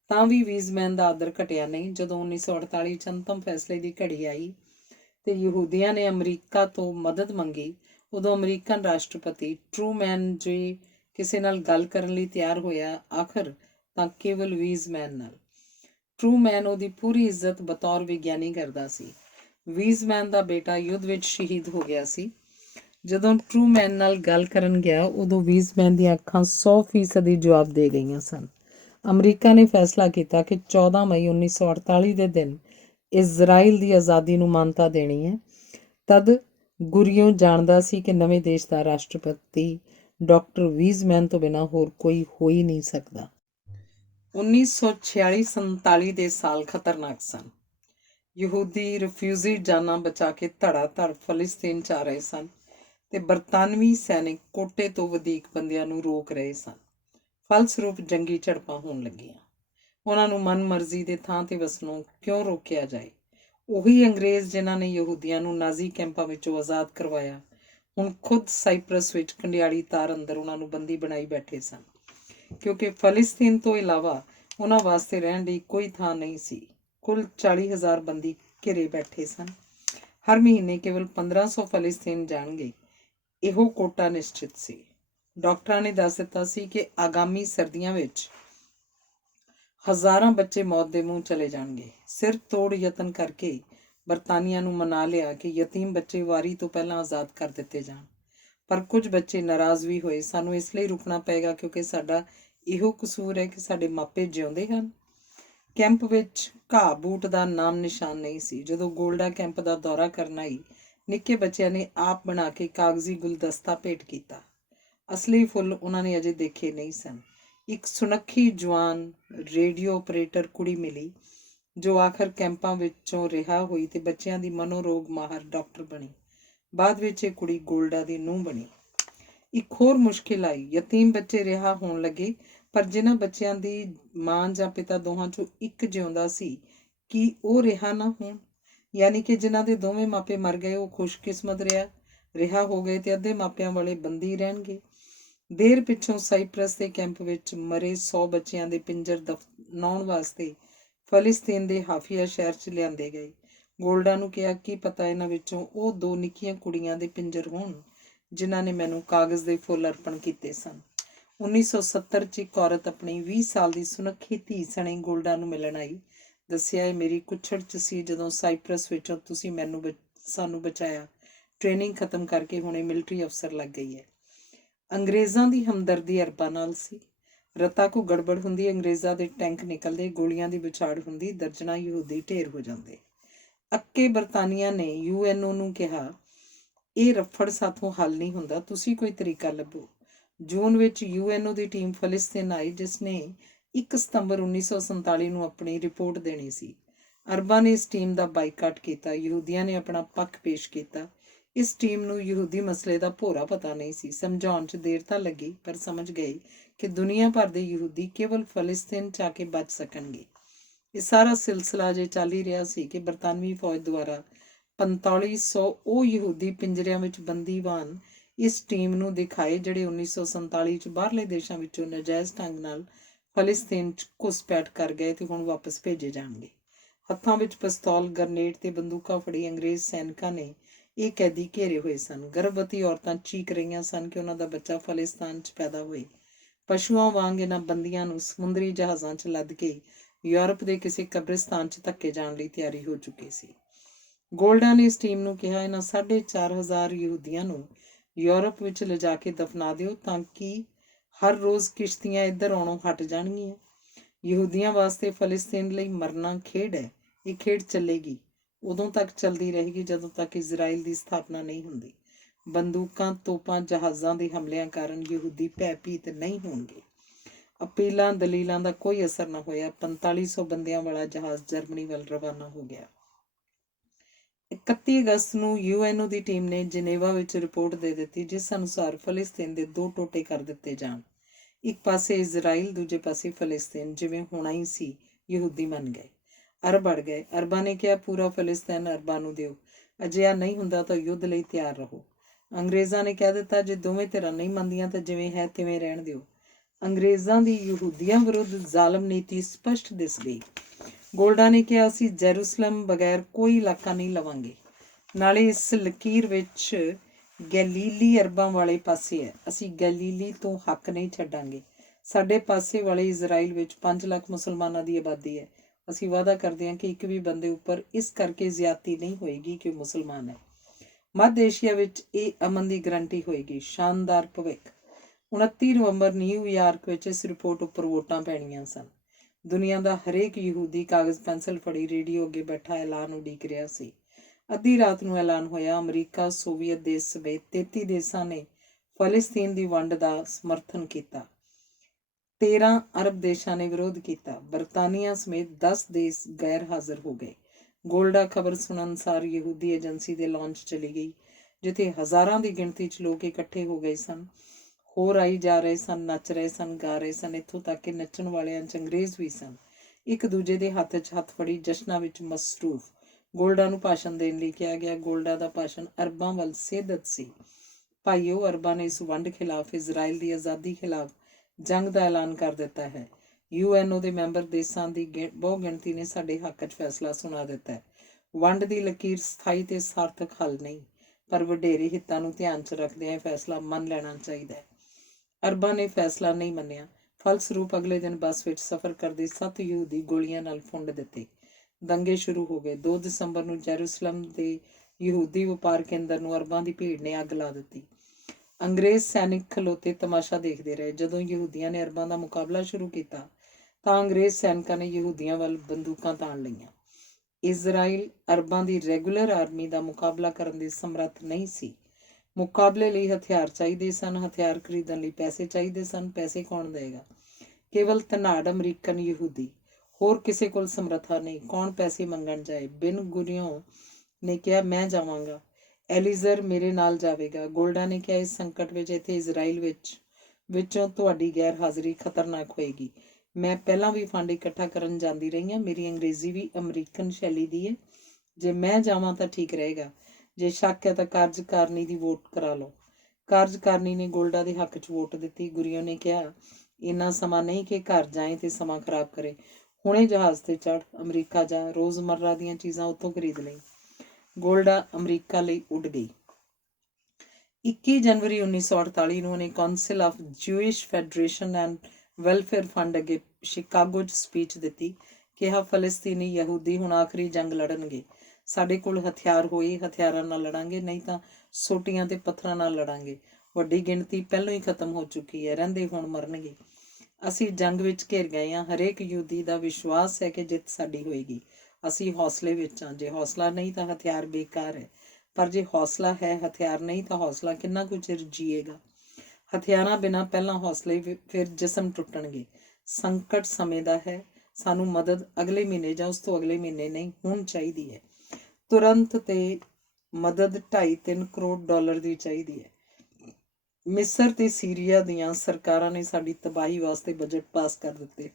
ਤਾਂ ਵੀ ਵੀਜ਼ਮੈਨ ਦਾ ਆਦਰ ਘਟਿਆ ਨਹੀਂ। ਜਦੋਂ 1948 'ਚ ਅੰਤਮ ਫੈਸਲੇ ਦੀ ਘੜੀ ਆਈ ਤੇ ਯਹੂਦੀਆਂ ਨੇ ਅਮਰੀਕਾ ਤੋਂ ਮਦਦ ਮੰਗੀ, ਉਦੋਂ ਅਮਰੀਕਨ ਰਾਸ਼ਟਰਪਤੀ ਟਰੂਮੈਨ ਜੇ ਕਿਸੇ ਨਾਲ ਗੱਲ ਕਰਨ ਲਈ ਤਿਆਰ ਹੋਇਆ, ਆਖਰ ਤਾਂ ਕੇਵਲ ਵੀਜ਼ਮੈਨ ਨਾਲ। ਟਰੂਮੈਨ ਉਹਦੀ ਪੂਰੀ ਇੱਜ਼ਤ ਬਤੌਰ ਵਿਗਿਆਨੀ ਕਰਦਾ ਸੀ। ਵੀਜ਼ਮੈਨ ਦਾ ਬੇਟਾ ਯੁੱਧ ਵਿੱਚ ਸ਼ਹੀਦ ਹੋ ਗਿਆ ਸੀ। ਜਦੋਂ ਟਰੂਮੈਨ ਨਾਲ ਗੱਲ ਕਰਨ ਗਿਆ, ਉਦੋਂ ਵੀਜ਼ਮੈਨ ਦੀਆਂ ਅੱਖਾਂ 100% ਜਵਾਬ ਦੇ ਗਈਆਂ ਸਨ। ਅਮਰੀਕਾ ਨੇ ਫੈਸਲਾ ਕੀਤਾ ਕਿ 14 ਮਈ 1948 ਦੇ ਦਿਨ ਇਜ਼ਰਾਈਲ ਦੀ ਆਜ਼ਾਦੀ ਨੂੰ ਮਾਨਤਾ ਦੇਣੀ ਹੈ। ਤਦ ਗੁਰੀਓ ਜਾਣਦਾ ਸੀ ਕਿ ਨਵੇਂ ਦੇਸ਼ ਦਾ ਰਾਸ਼ਟਰਪਤੀ ਡਾਕਟਰ ਵੀਜ਼ਮੈਨ ਤੋਂ ਬਿਨਾਂ ਹੋਰ ਕੋਈ ਹੋ ਹੀ ਨਹੀਂ ਸਕਦਾ। 1946-47 ਦੇ ਸਾਲ ਖਤਰਨਾਕ ਸਨ। ਯਹੂਦੀ ਰਿਫਿਊਜੀ ਜਾਨਾਂ ਬਚਾ ਕੇ ਧੜਾ ਧੜ ਫਲਿਸਤੀਨ 'ਚ ਆ ਰਹੇ ਸਨ ਤੇ ਬਰਤਾਨਵੀ ਸੈਨਿਕ ਕੋਟੇ ਤੋਂ ਵਧੇਕ ਬੰਦਿਆਂ ਨੂੰ ਰੋਕ ਰਹੇ ਸਨ। ਫਲਸਰੂਪ ਜੰਗੀ ਝੜਪਾਂ ਹੋਣ ਲੱਗੀਆਂ। ਉਹਨਾਂ ਨੂੰ ਮਨ ਮਰਜ਼ੀ ਦੇ ਥਾਂ ਤੇ ਵਸਣੋਂ ਕਿਉਂ ਰੋਕਿਆ ਜਾਏ? ਉਹੀ ਅੰਗਰੇਜ਼ ਜਿਨ੍ਹਾਂ ਨੇ ਯਹੂਦੀਆਂ ਨੂੰ ਨਾਜ਼ੀ ਕੈਂਪਾਂ ਵਿੱਚੋਂ ਆਜ਼ਾਦ ਕਰਵਾਇਆ, ਹੁਣ ਖੁਦ ਸਾਈਪਰਸ ਵਿੱਚ ਕੰਡਿਆੜੀ ਤਾਰ ਅੰਦਰ ਉਹਨਾਂ ਨੂੰ ਬੰਦੀ ਬਣਾਈ ਬੈਠੇ ਸਨ, ਕਿਉਂਕਿ ਫਲਿਸਤੀਨ ਤੋਂ ਇਲਾਵਾ ਉਹਨਾਂ ਵਾਸਤੇ ਰਹਿਣ ਲਈ ਕੋਈ ਥਾਂ ਨਹੀਂ ਸੀ। ਕੁੱਲ 40,000 ਬੰਦੀ ਘਿਰੇ ਬੈਠੇ ਸਨ। ਹਰ ਮਹੀਨੇ ਕੇਵਲ 1500 ਫਲਿਸਤੀਨ ਜਾਣਗੇ, ਇਹੋ ਕੋਟਾ ਨਿਸ਼ਚਿਤ ਸੀ। ਡਾਕਟਰਾਂ ਨੇ ਦੱਸ ਦਿੱਤਾ ਸੀ ਕਿ ਆਗਾਮੀ ਸਰਦੀਆਂ ਵਿੱਚ ਹਜ਼ਾਰਾਂ ਬੱਚੇ ਮੌਤ ਦੇ ਮੂੰਹ ਚਲੇ ਜਾਣਗੇ। ਸਿਰ ਤੋੜ ਯਤਨ ਕਰਕੇ ਬਰਤਾਨੀਆ ਨੂੰ ਮਨਾ ਲਿਆ ਕਿ ਯਤੀਮ ਬੱਚੇ ਵਾਰੀ ਤੋਂ ਪਹਿਲਾਂ ਆਜ਼ਾਦ ਕਰ ਦਿੱਤੇ ਜਾਣ, ਪਰ ਕੁਝ ਬੱਚੇ ਨਾਰਾਜ਼ ਵੀ ਹੋਏ। ਸਾਨੂੰ ਇਸ ਲਈ ਰੁਕਣਾ ਪਏਗਾ ਕਿਉਂਕਿ ਸਾਡਾ ਇਹੋ ਕਸੂਰ ਹੈ ਕਿ ਸਾਡੇ ਮਾਪੇ ਜਿਉਂਦੇ ਹਨ। ਕੈਂਪ ਵਿੱਚ ਘਾਹ ਬੂਟ ਦਾ ਨਾਮ ਨਿਸ਼ਾਨ ਨਹੀਂ ਸੀ। ਜਦੋਂ ਗੋਲਡਾ ਕੈਂਪ ਦਾ ਦੌਰਾ ਕਰਨ ਆਈ, ਨਿੱਕੇ ਬੱਚਿਆਂ ਨੇ ਆਪ ਬਣਾ ਕੇ ਕਾਗਜ਼ੀ ਗੁਲਦਸਤਾ ਭੇਟ ਕੀਤਾ। ਅਸਲੀ ਫੁੱਲ ਉਹਨਾਂ ਨੇ ਅਜੇ ਦੇਖੇ ਨਹੀਂ ਸਨ। ਇੱਕ ਸੁਨੱਖੀ ਜਵਾਨ ਰੇਡੀਓ ਆਪਰੇਟਰ ਕੁੜੀ ਮਿਲੀ, ਜੋ ਆਖਰ ਕੈਂਪਾਂ ਵਿੱਚੋਂ ਰਿਹਾ ਹੋਈ ਤੇ ਬੱਚਿਆਂ ਦੀ ਮਨੋਰੋਗ ਮਾਹਰ ਡਾਕਟਰ ਬਣੀ। ਬਾਅਦ ਵਿੱਚ ਇਹ ਕੁੜੀ ਗੋਲਡਾ ਦੀ ਨੂੰਹ ਬਣੀ। ਇੱਕ ਹੋਰ ਮੁਸ਼ਕਿਲ ਆਈ। ਯਤੀਮ ਬੱਚੇ ਰਿਹਾ ਹੋਣ ਲੱਗੇ, ਪਰ ਜਿਨ੍ਹਾਂ ਬੱਚਿਆਂ ਦੀ ਮਾਂ ਜਾਂ ਪਿਤਾ ਦੋਹਾਂ 'ਚੋਂ ਇੱਕ ਜਿਉਂਦਾ ਸੀ, ਕੀ ਉਹ ਰਿਹਾ ਨਾ ਹੋਣ? ਯਾਨੀ ਕਿ ਜਿਨ੍ਹਾਂ ਦੇ ਦੋਵੇਂ ਮਾਪੇ ਮਰ ਗਏ, ਉਹ ਖੁਸ਼ਕਿਸਮਤ ਰਿਹਾ ਹੋ ਗਏ ਤੇ ਅੱਧੇ ਮਾਪਿਆਂ ਵਾਲੇ ਬੰਦੀ ਰਹਿਣਗੇ। ਦੇਰ ਪਿੱਛੋਂ ਸਾਈਪਰਸ ਦੇ ਕੈਂਪ ਵਿੱਚ ਮਰੇ 100 ਬੱਚਿਆਂ ਦੇ ਪਿੰਜਰ ਦਫਨਾਉਣ ਵਾਸਤੇ ਫਲਿਸਤੀਨ ਦੇ ਹਾਫੀਆ ਸ਼ਹਿਰ 'ਚ ਲਿਆਂਦੇ ਗਏ। ਗੋਲਡਾ ਨੂੰ ਕਿਹਾ, ਕੀ ਪਤਾ ਇਹਨਾਂ ਵਿੱਚੋਂ ਉਹ 2 ਨਿੱਕੀਆਂ ਕੁੜੀਆਂ ਦੇ ਪਿੰਜਰ ਹੋਣ ਜਿਨ੍ਹਾਂ ਨੇ ਮੈਨੂੰ ਕਾਗਜ਼ ਦੇ ਫੁੱਲ ਅਰਪਣ ਕੀਤੇ ਸਨ। 1970 'ਚ ਇੱਕ ਔਰਤ ਆਪਣੀ 20 ਸਾਲ ਦੀ ਸੁਨੱਖੀ ਧੀ ਸਣੇ ਗੋਲਡਾ ਨੂੰ ਮਿਲਣ ਆਈ। ਦੱਸਿਆ, ਇਹ ਮੇਰੀ ਕੁੱਛੜ 'ਚ ਸੀ ਜਦੋਂ ਸਾਈਪਰਸ ਵਿੱਚੋਂ ਤੁਸੀਂ ਸਾਨੂੰ ਬਚਾਇਆ। ਟ੍ਰੇਨਿੰਗ ਖਤਮ ਕਰਕੇ ਹੁਣੇ ਮਿਲਟਰੀ ਅਫਸਰ ਲੱਗ ਗਈ ਹੈ। ਅੰਗਰੇਜ਼ਾਂ ਦੀ ਹਮਦਰਦੀ ਅਰਬਾਂ ਨਾਲ ਸੀ। ਰਤਾ ਕੋ ਗੜਬੜ ਹੁੰਦੀ, ਅੰਗਰੇਜ਼ਾਂ ਦੇ ਟੈਂਕ ਨਿਕਲਦੇ, ਗੋਲੀਆਂ ਦੀ ਵਿਛਾੜ ਹੁੰਦੀ, ਦਰਜਨਾਂ ਯਹੂਦੀ ਢੇਰ ਹੋ ਜਾਂਦੇ। ਅੱਕੇ ਬਰਤਾਨੀਆ ਨੇ UNO ਨੂੰ ਕਿਹਾ, ਇਹ ਰਫੜ ਸਾਥੋਂ ਹੱਲ ਨਹੀਂ ਹੁੰਦਾ, ਤੁਸੀਂ ਕੋਈ ਤਰੀਕਾ ਲੱਭੋ। ਜੂਨ ਵਿੱਚ UNO ਦੀ ਟੀਮ ਫਲਿਸਤੀਨ ਆਈ, ਜਿਸ ਨੇ 1 ਸਤੰਬਰ 1947 ਨੂੰ ਆਪਣੀ ਰਿਪੋਰਟ ਦੇਣੀ ਸੀ। ਅਰਬਾਂ ਨੇ ਇਸ ਟੀਮ ਦਾ ਬਾਈਕਾਟ ਕੀਤਾ। ਯਹੂਦੀਆਂ ਨੇ ਆਪਣਾ ਪੱਖ ਪੇਸ਼ ਕੀਤਾ। ਇਸ ਟੀਮ ਨੂੰ ਯਹੂਦੀ ਮਸਲੇ ਦਾ ਭੋਰਾ ਪਤਾ ਨਹੀਂ ਸੀ। ਸਮਝਾਉਣ 'ਚ ਦੇਰ ਤਾਂ ਲੱਗੀ, ਪਰ ਸਮਝ ਗਏ ਕਿ ਦੁਨੀਆ ਭਰ ਦੇ ਯਹੂਦੀ ਕੇਵਲ ਫਲਿਸਤੀਨ 'ਚ ਆ ਕੇ ਬਚ ਸਕਣਗੇ। ਇਹ ਸਾਰਾ ਸਿਲਸਿਲਾ ਜੇ ਚੱਲ ਹੀ ਰਿਹਾ ਸੀ ਕਿ ਬਰਤਾਨਵੀ ਫੌਜ ਦੁਆਰਾ 4500 ਉਹ ਯਹੂਦੀ ਪਿੰਜਰਿਆਂ ਵਿੱਚ ਬੰਦੀਵਾਨ ਇਸ ਟੀਮ ਨੂੰ ਦਿਖਾਏ, ਜਿਹੜੇ 1947 'ਚ ਬਾਹਰਲੇ ਦੇਸ਼ਾਂ ਵਿੱਚੋਂ ਨਾਜਾਇਜ਼ ਢੰਗ ਨਾਲ ਫਲਿਸਤੀਨ 'ਚ ਘੁਸਪੈਠ ਕਰ ਗਏ ਤੇ ਹੁਣ ਵਾਪਸ ਭੇਜੇ ਜਾਣਗੇ। ਹੱਥਾਂ ਵਿੱਚ ਪਿਸਤੌਲ, ਗਰਨੇਡ ਤੇ ਬੰਦੂਕਾਂ ਫੜੀ ਅੰਗਰੇਜ਼ ਸੈਨਿਕਾਂ ਨੇ ਇਹ ਕੈਦੀ ਘੇਰੇ ਹੋਏ ਸਨ। ਗਰਭਵਤੀ ਔਰਤਾਂ ਚੀਕ ਰਹੀਆਂ ਸਨ ਕਿ ਉਹਨਾਂ ਦਾ ਬੱਚਾ ਫਲਿਸਤਾਨ 'ਚ ਪੈਦਾ ਹੋਏ। ਪਸ਼ੂਆਂ ਵਾਂਗ ਇਹਨਾਂ ਬੰਦੀਆਂ ਨੂੰ ਸਮੁੰਦਰੀ ਜਹਾਜ਼ਾਂ 'ਚ ਲੱਦ ਕੇ ਯੂਰਪ ਦੇ ਕਿਸੇ ਕਬਰਿਸਤਾਨ 'ਚ ਧੱਕੇ ਜਾਣ ਲਈ ਤਿਆਰੀ ਹੋ ਚੁੱਕੀ ਸੀ। ਗੋਲਡਾ ਨੇ ਇਸ ਟੀਮ ਨੂੰ ਕਿਹਾ, ਇਹਨਾਂ 4,500 ਯਹੂਦੀਆਂ ਨੂੰ ਯੂਰਪ ਵਿੱਚ ਲਿਜਾ ਕੇ ਦਫਨਾ ਦਿਓ ਤਾਂ ਕਿ ਹਰ ਰੋਜ਼ ਕਿਸ਼ਤੀਆਂ ਇੱਧਰ ਆਉਣੋਂ ਹਟ ਜਾਣਗੀਆਂ। ਯਹੂਦੀਆਂ ਵਾਸਤੇ ਫਲਿਸਤੀਨ ਲਈ ਮਰਨਾ ਖੇਡ ਹੈ। ਇਹ ਖੇਡ ਚੱਲੇਗੀ, ਉਦੋਂ ਤੱਕ ਚੱਲਦੀ ਰਹੇਗੀ ਜਦੋਂ ਤੱਕ ਇਜ਼ਰਾਈਲ ਦੀ ਸਥਾਪਨਾ ਨਹੀਂ ਹੁੰਦੀ। ਬੰਦੂਕਾਂ, ਤੋਪਾਂ, ਜਹਾਜ਼ਾਂ ਦੇ ਹਮਲਿਆਂ ਕਾਰਨ ਯਹੂਦੀ ਭੈਭੀਤ ਨਹੀਂ ਹੋਣਗੇ। ਅਪੀਲਾਂ, ਦਲੀਲਾਂ ਦਾ ਕੋਈ ਅਸਰ ਨਾ ਹੋਇਆ। 4500 ਬੰਦਿਆਂ ਵਾਲਾ ਜਹਾਜ਼ ਜਰਮਨੀ ਵੱਲ ਰਵਾਨਾ ਹੋ ਗਿਆ। 31 ਅਗਸਤ ਨੂੰ UNO ਦੀ ਟੀਮ ਨੇ ਜਨੇਵਾ ਵਿੱਚ ਰਿਪੋਰਟ ਦੇ ਦਿੱਤੀ, ਜਿਸ ਅਨੁਸਾਰ ਫਲਸਤੀਨ ਦੇ 2 ਟੋਟੇ ਕਰ ਦਿੱਤੇ ਜਾਣ। ਇੱਕ ਪਾਸੇ ਇਜ਼ਰਾਈਲ, ਦੂਜੇ ਪਾਸੇ ਫਲਸਤੀਨ। ਜਿਵੇਂ ਹੋਣਾ ਹੀ ਸੀ, ਯਹੂਦੀ ਮੰਨ ਗਏ, ਅਰਬ ਅੜ ਗਏ। ਅਰਬਾਂ ਨੇ ਕਿਹਾ ਪੂਰਾ ਫਲਸਤੀਨ ਅਰਬਾਂ ਨੂੰ ਦਿਓ, ਅਜਿਹਾ ਨਹੀਂ ਹੁੰਦਾ ਤਾਂ ਯੁੱਧ ਲਈ ਤਿਆਰ ਰਹੋ। ਅੰਗਰੇਜ਼ਾਂ ਨੇ ਕਹਿ ਦਿੱਤਾ ਜੇ ਦੋਵੇਂ ਧਿਰਾਂ ਨਹੀਂ ਮੰਨਦੀਆਂ ਤਾਂ ਜਿਵੇਂ ਹੈ ਤਿਵੇਂ ਰਹਿਣ ਦਿਓ। ਅੰਗਰੇਜ਼ਾਂ ਦੀ ਯਹੂਦੀਆਂ ਵਿਰੁੱਧ ਜ਼ਾਲਮ ਨੀਤੀ ਸਪਸ਼ਟ ਦਿਸ ਗਈ। ਗੋਲਡਾ ਨੇ ਕਿਹਾ ਅਸੀਂ ਜੈਰੂਸਲਮ ਬਗੈਰ ਕੋਈ ਇਲਾਕਾ ਨਹੀਂ ਲਵਾਂਗੇ, ਨਾਲੇ ਇਸ ਲਕੀਰ ਵਿੱਚ ਗੈਲੀਲੀ ਅਰਬਾਂ ਵਾਲੇ ਪਾਸੇ ਹੈ, ਅਸੀਂ ਗੈਲੀਲੀ ਤੋਂ ਹੱਕ ਨਹੀਂ ਛੱਡਾਂਗੇ। ਸਾਡੇ ਪਾਸੇ ਵਾਲੇ ਇਜ਼ਰਾਈਲ ਵਿੱਚ 5 ਲੱਖ ਮੁਸਲਮਾਨਾਂ ਦੀ ਆਬਾਦੀ ਹੈ। ਅਸੀਂ ਵਾਅਦਾ ਕਰਦੇ ਹਾਂ ਕਿ ਇੱਕ ਵੀ ਬੰਦੇ ਉੱਪਰ ਇਸ ਕਰਕੇ ਜ਼ਿਆਦਤੀ ਨਹੀਂ ਹੋਏਗੀ ਕਿ ਉਹ ਮੁਸਲਮਾਨ ਹੈ। ਮੱਧ ਏਸ਼ੀਆ ਵਿੱਚ ਇਹ ਅਮਨ ਦੀ ਗਰੰਟੀ ਹੋਏਗੀ। ਸ਼ਾਨਦਾਰ ਭਵਿੱਖ। 29 ਨਵੰਬਰ ਨਿਊਯਾਰਕ ਵਿੱਚ ਇਸ ਰਿਪੋਰਟ ਉੱਪਰ ਵੋਟਾਂ ਪੈਣੀਆਂ ਸਨ। ਦੁਨੀਆ ਦਾ ਹਰੇਕ ਯਹੂਦੀ ਕਾਗਜ਼ ਪੈਨਸਲ ਫੜੀ ਰੇਡੀਓ ਅੱਗੇ ਬੈਠਾ ਐਲਾਨ ਉਡੀਕ ਰਿਹਾ ਸੀ। ਅੱਧੀ ਰਾਤ ਨੂੰ ਐਲਾਨ ਹੋਇਆ। ਅਮਰੀਕਾ, ਸੋਵੀਅਤ ਦੇਸ਼ ਸਮੇਤ 33 ਦੇਸ਼ਾਂ ਨੇ ਫਲਸਤੀਨ ਦੀ ਵੰਡ ਦਾ ਸਮਰਥਨ ਕੀਤਾ। 13 ਅਰਬ ਦੇਸ਼ਾਂ ਨੇ ਵਿਰੋਧ ਕੀਤਾ। ਬਰਤਾਨੀਆ ਸਮੇਤ 10 ਦੇਸ਼ ਗੈਰ ਹਾਜ਼ਰ ਹੋ ਗਏ। ਗੋਲਡਾ ਖਬਰ ਸੁਣਨ ਅਨੁਸਾਰ ਯਹੂਦੀ ਏਜੰਸੀ ਦੇ ਲਾਂਚ ਚਲੀ ਗਈ, ਜਿੱਥੇ ਹਜ਼ਾਰਾਂ ਦੀ ਗਿਣਤੀ 'ਚ ਲੋਕ ਇਕੱਠੇ ਹੋ ਗਏ ਸਨ। ਹੋਰ ਆਈ ਜਾ ਰਹੇ ਸਨ, ਨੱਚ ਰਹੇ ਸਨ, ਗਾ ਰਹੇ ਸਨ, ਇੱਥੋਂ ਤੱਕ ਕਿ ਨੱਚਣ ਵਾਲਿਆਂ 'ਚ ਅੰਗਰੇਜ਼ ਵੀ ਸਨ। ਇੱਕ ਦੂਜੇ ਦੇ ਹੱਥ 'ਚ ਹੱਥ ਫੜੀ ਜਸ਼ਨਾਂ ਵਿੱਚ ਮਸਰੂਫ। ਗੋਲਡਾ ਨੂੰ ਭਾਸ਼ਣ ਦੇਣ ਲਈ ਕਿਹਾ ਗਿਆ। ਗੋਲਡਾ ਦਾ ਭਾਸ਼ਣ ਅਰਬਾਂ ਵੱਲ ਸੇਧਤ ਸੀ। ਭਾਈਓ, ਅਰਬਾਂ ਨੇ ਇਸ ਵੰਡ ਖਿਲਾਫ, ਇਜ਼ਰਾਈਲ ਦੀ ਆਜ਼ਾਦੀ ਖਿਲਾਫ ਜੰਗ ਦਾ ਐਲਾਨ ਕਰ ਦਿੱਤਾ ਹੈ। UNO ਦੇ ਮੈਂਬਰ ਦੇਸ਼ਾਂ ਦੀ ਬਹੁ ਗਿਣਤੀ ਨੇ ਸਾਡੇ ਹੱਕ 'ਚ ਫੈਸਲਾ ਸੁਣਾ ਦਿੱਤਾ ਹੈ। ਵੰਡ ਦੀ ਲਕੀਰ ਸਥਾਈ ਤੇ ਸਾਰਥਕ ਹੱਲ ਨਹੀਂ, ਪਰ ਵਡੇਰੇ ਹਿੱਤਾਂ ਨੂੰ ਧਿਆਨ 'ਚ ਰੱਖਦਿਆਂ ਇਹ ਫੈਸਲਾ ਮੰਨ ਲੈਣਾ ਚਾਹੀਦਾ ਹੈ। ਅਰਬਾਂ ਨੇ ਫੈਸਲਾ ਨਹੀਂ ਮੰਨਿਆ। ਫਲਸਰੂਪ ਅਗਲੇ ਦਿਨ ਬੱਸ ਵਿੱਚ ਸਫ਼ਰ ਕਰਦੇ 7 ਯਹੂਦੀ ਗੋਲੀਆਂ ਨਾਲ ਫੁੰਡ ਦਿੱਤੇ। ਦੰਗੇ ਸ਼ੁਰੂ ਹੋ ਗਏ। 2 ਦਸੰਬਰ ਨੂੰ ਜੈਰੂਸਲਮ ਦੇ ਯਹੂਦੀ ਵਪਾਰ ਕੇਂਦਰ ਨੂੰ ਅਰਬਾਂ ਦੀ ਭੀੜ ਨੇ ਅੱਗ ਲਾ ਦਿੱਤੀ। ਅੰਗਰੇਜ਼ ਸੈਨਿਕ ਖਲੋਤੇ ਤਮਾਸ਼ਾ ਦੇਖਦੇ ਰਹੇ। ਜਦੋਂ ਯਹੂਦੀਆਂ ਨੇ ਅਰਬਾਂ ਦਾ ਮੁਕਾਬਲਾ ਸ਼ੁਰੂ ਕੀਤਾ ਤਾਂ ਅੰਗਰੇਜ਼ ਸੈਨਿਕਾਂ ਨੇ ਯਹੂਦੀਆਂ ਵੱਲ ਬੰਦੂਕਾਂ ਤਾਣ ਲਈਆਂ। ਇਜ਼ਰਾਈਲ ਅਰਬਾਂ ਦੀ ਰੈਗੂਲਰ ਆਰਮੀ ਦਾ ਮੁਕਾਬਲਾ ਕਰਨ ਦੇ ਸਮਰੱਥ ਨਹੀਂ ਸੀ। ਮੁਕਾਬਲੇ ਲਈ ਹਥਿਆਰ ਚਾਹੀਦੇ ਸਨ, ਹਥਿਆਰ ਖਰੀਦਣ ਲਈ ਪੈਸੇ ਚਾਹੀਦੇ ਸਨ। ਪੈਸੇ ਕੌਣ ਦੇਗਾ? ਕੇਵਲ ਧਨਾੜ ਅਮਰੀਕਨ ਯਹੂਦੀ, ਹੋਰ ਕਿਸੇ ਕੋਲ ਸਮਰੱਥਾ ਨਹੀਂ। ਕੌਣ ਪੈਸੇ ਮੰਗਣ ਜਾਏ? ਬਿਨ ਗੁਰਿਓਂ ਨੇ ਕਿਹਾ ਮੈਂ ਜਾਵਾਂਗਾ, ਐਲੀਜ਼ਰ ਮੇਰੇ ਨਾਲ ਜਾਵੇਗਾ। ਗੋਲਡਾ ਨੇ ਕਿਹਾ ਇਸ ਸੰਕਟ ਵਿੱਚ ਇੱਥੇ ਇਜ਼ਰਾਈਲ ਵਿੱਚੋਂ ਤੁਹਾਡੀ ਗੈਰ ਹਾਜ਼ਰੀ ਖਤਰਨਾਕ ਹੋਏਗੀ। ਮੈਂ ਪਹਿਲਾਂ ਵੀ ਫੰਡ ਇਕੱਠਾ ਕਰਨ ਜਾਂਦੀ ਰਹੀ ਹਾਂ। ਮੇਰੀ ਅੰਗਰੇਜ਼ੀ ਵੀ ਅਮਰੀਕਨ ਸ਼ੈਲੀ ਦੀ ਹੈ। ਜੇ ਮੈਂ ਜਾਵਾਂ ਤਾਂ ਠੀਕ ਰਹੇਗਾ। ਜੇ ਸ਼ੱਕ ਹੈ ਤਾਂ ਕਾਰਜਕਾਰਨੀ ਦੀ ਵੋਟ ਕਰਾ ਲਓ। ਕਾਰਜਕਾਰਨੀ ਨੇ ਗੋਲਡਾ ਦੇ ਹੱਕ 'ਚ ਵੋਟ ਦਿੱਤੀ। ਗੁਰਿਓ ਨੇ ਕਿਹਾ ਇੰਨਾ ਸਮਾਂ ਨਹੀਂ ਕਿ ਘਰ ਜਾਏ ਤੇ ਸਮਾਂ ਖਰਾਬ ਕਰੇ। ਹੁਣੇ ਜਹਾਜ਼ ਤੇ ਚੜ੍ਹ, ਅਮਰੀਕਾ ਜਾ, ਰੋਜ਼ਮर्रा ਦੀਆਂ ਚੀਜ਼ਾਂ ਉੱਥੋਂ ਖਰੀਦ ਲਈ। ਗੋਲਡਾ ਅਮਰੀਕਾ ਲਈ ਉੱਡ ਗਈ। 21 ਜਨਵਰੀ 1948 ਨੂੰ ਉਹਨੇ council of Jewish federation and welfare fund ਅੱਗੇ ਸ਼ਿਕਾਗੋ 'ਚ ਸਪੀਚ ਦਿੱਤੀ। ਕਿਹਾ ਫਲਸਤੀਨੀ ਯਹੂਦੀ ਹੁਣ ਆਖਰੀ ਜੰਗ ਲੜਨਗੇ। ਸਾਡੇ ਕੋਲ ਹਥਿਆਰ ਹੋਏ, ਹਥਿਆਰਾਂ ਨਾਲ ਲੜਾਂਗੇ, ਨਹੀਂ ਤਾਂ ਸੋਟੀਆਂ ਤੇ ਪੱਥਰਾਂ ਨਾਲ ਲੜਾਂਗੇ। ਵੱਡੀ ਗਿਣਤੀ ਪਹਿਲਾਂ ਹੀ ਖਤਮ ਹੋ ਚੁੱਕੀ ਹੈ, ਰਹਿੰਦੇ ਹੁਣ ਮਰਨਗੇ। ਅਸੀਂ ਜੰਗ ਵਿੱਚ ਘਿਰ ਗਏ ਹਾਂ। ਹਰੇਕ ਯਹੂਦੀ ਦਾ ਵਿਸ਼ਵਾਸ ਹੈ ਕਿ ਜਿੱਤ ਸਾਡੀ ਹੋਏਗੀ। ਅਸੀਂ ਹੌਸਲੇ ਵਿੱਚ ਹਾਂ। ਜੇ ਹੌਸਲਾ ਨਹੀਂ ਤਾਂ ਹਥਿਆਰ ਬੇਕਾਰ ਹੈ, ਪਰ ਜੇ ਹੌਸਲਾ ਹੈ, ਹਥਿਆਰ ਨਹੀਂ ਤਾਂ ਹੌਸਲਾ ਕਿੰਨਾ ਕੁ ਚਿਰ ਜੀਏਗਾ। ਹਥਿਆਰਾਂ ਬਿਨਾਂ ਪਹਿਲਾਂ ਹੌਸਲੇ, ਫਿਰ ਜਿਸਮ ਟੁੱਟਣਗੇ। ਸੰਕਟ ਸਮੇਂ ਦਾ ਹੈ। ਸਾਨੂੰ ਮਦਦ ਅਗਲੇ ਮਹੀਨੇ ਜਾਂ ਉਸ ਤੋਂ ਅਗਲੇ ਮਹੀਨੇ ਨਹੀਂ, ਹੁਣ ਚਾਹੀਦੀ ਹੈ। ਤੁਰੰਤ ਤੇ ਮਦਦ 2.5-3 ਕਰੋੜ ਡਾਲਰ ਦੀ ਚਾਹੀਦੀ ਹੈ। ਮਿਸਰ ਤੇ ਸੀਰੀਆ ਦੀਆਂ ਸਰਕਾਰਾਂ ਨੇ ਸਾਡੀ ਤਬਾਹੀ ਵਾਸਤੇ ਬਜਟ ਪਾਸ ਕਰ ਦਿੱਤੇ।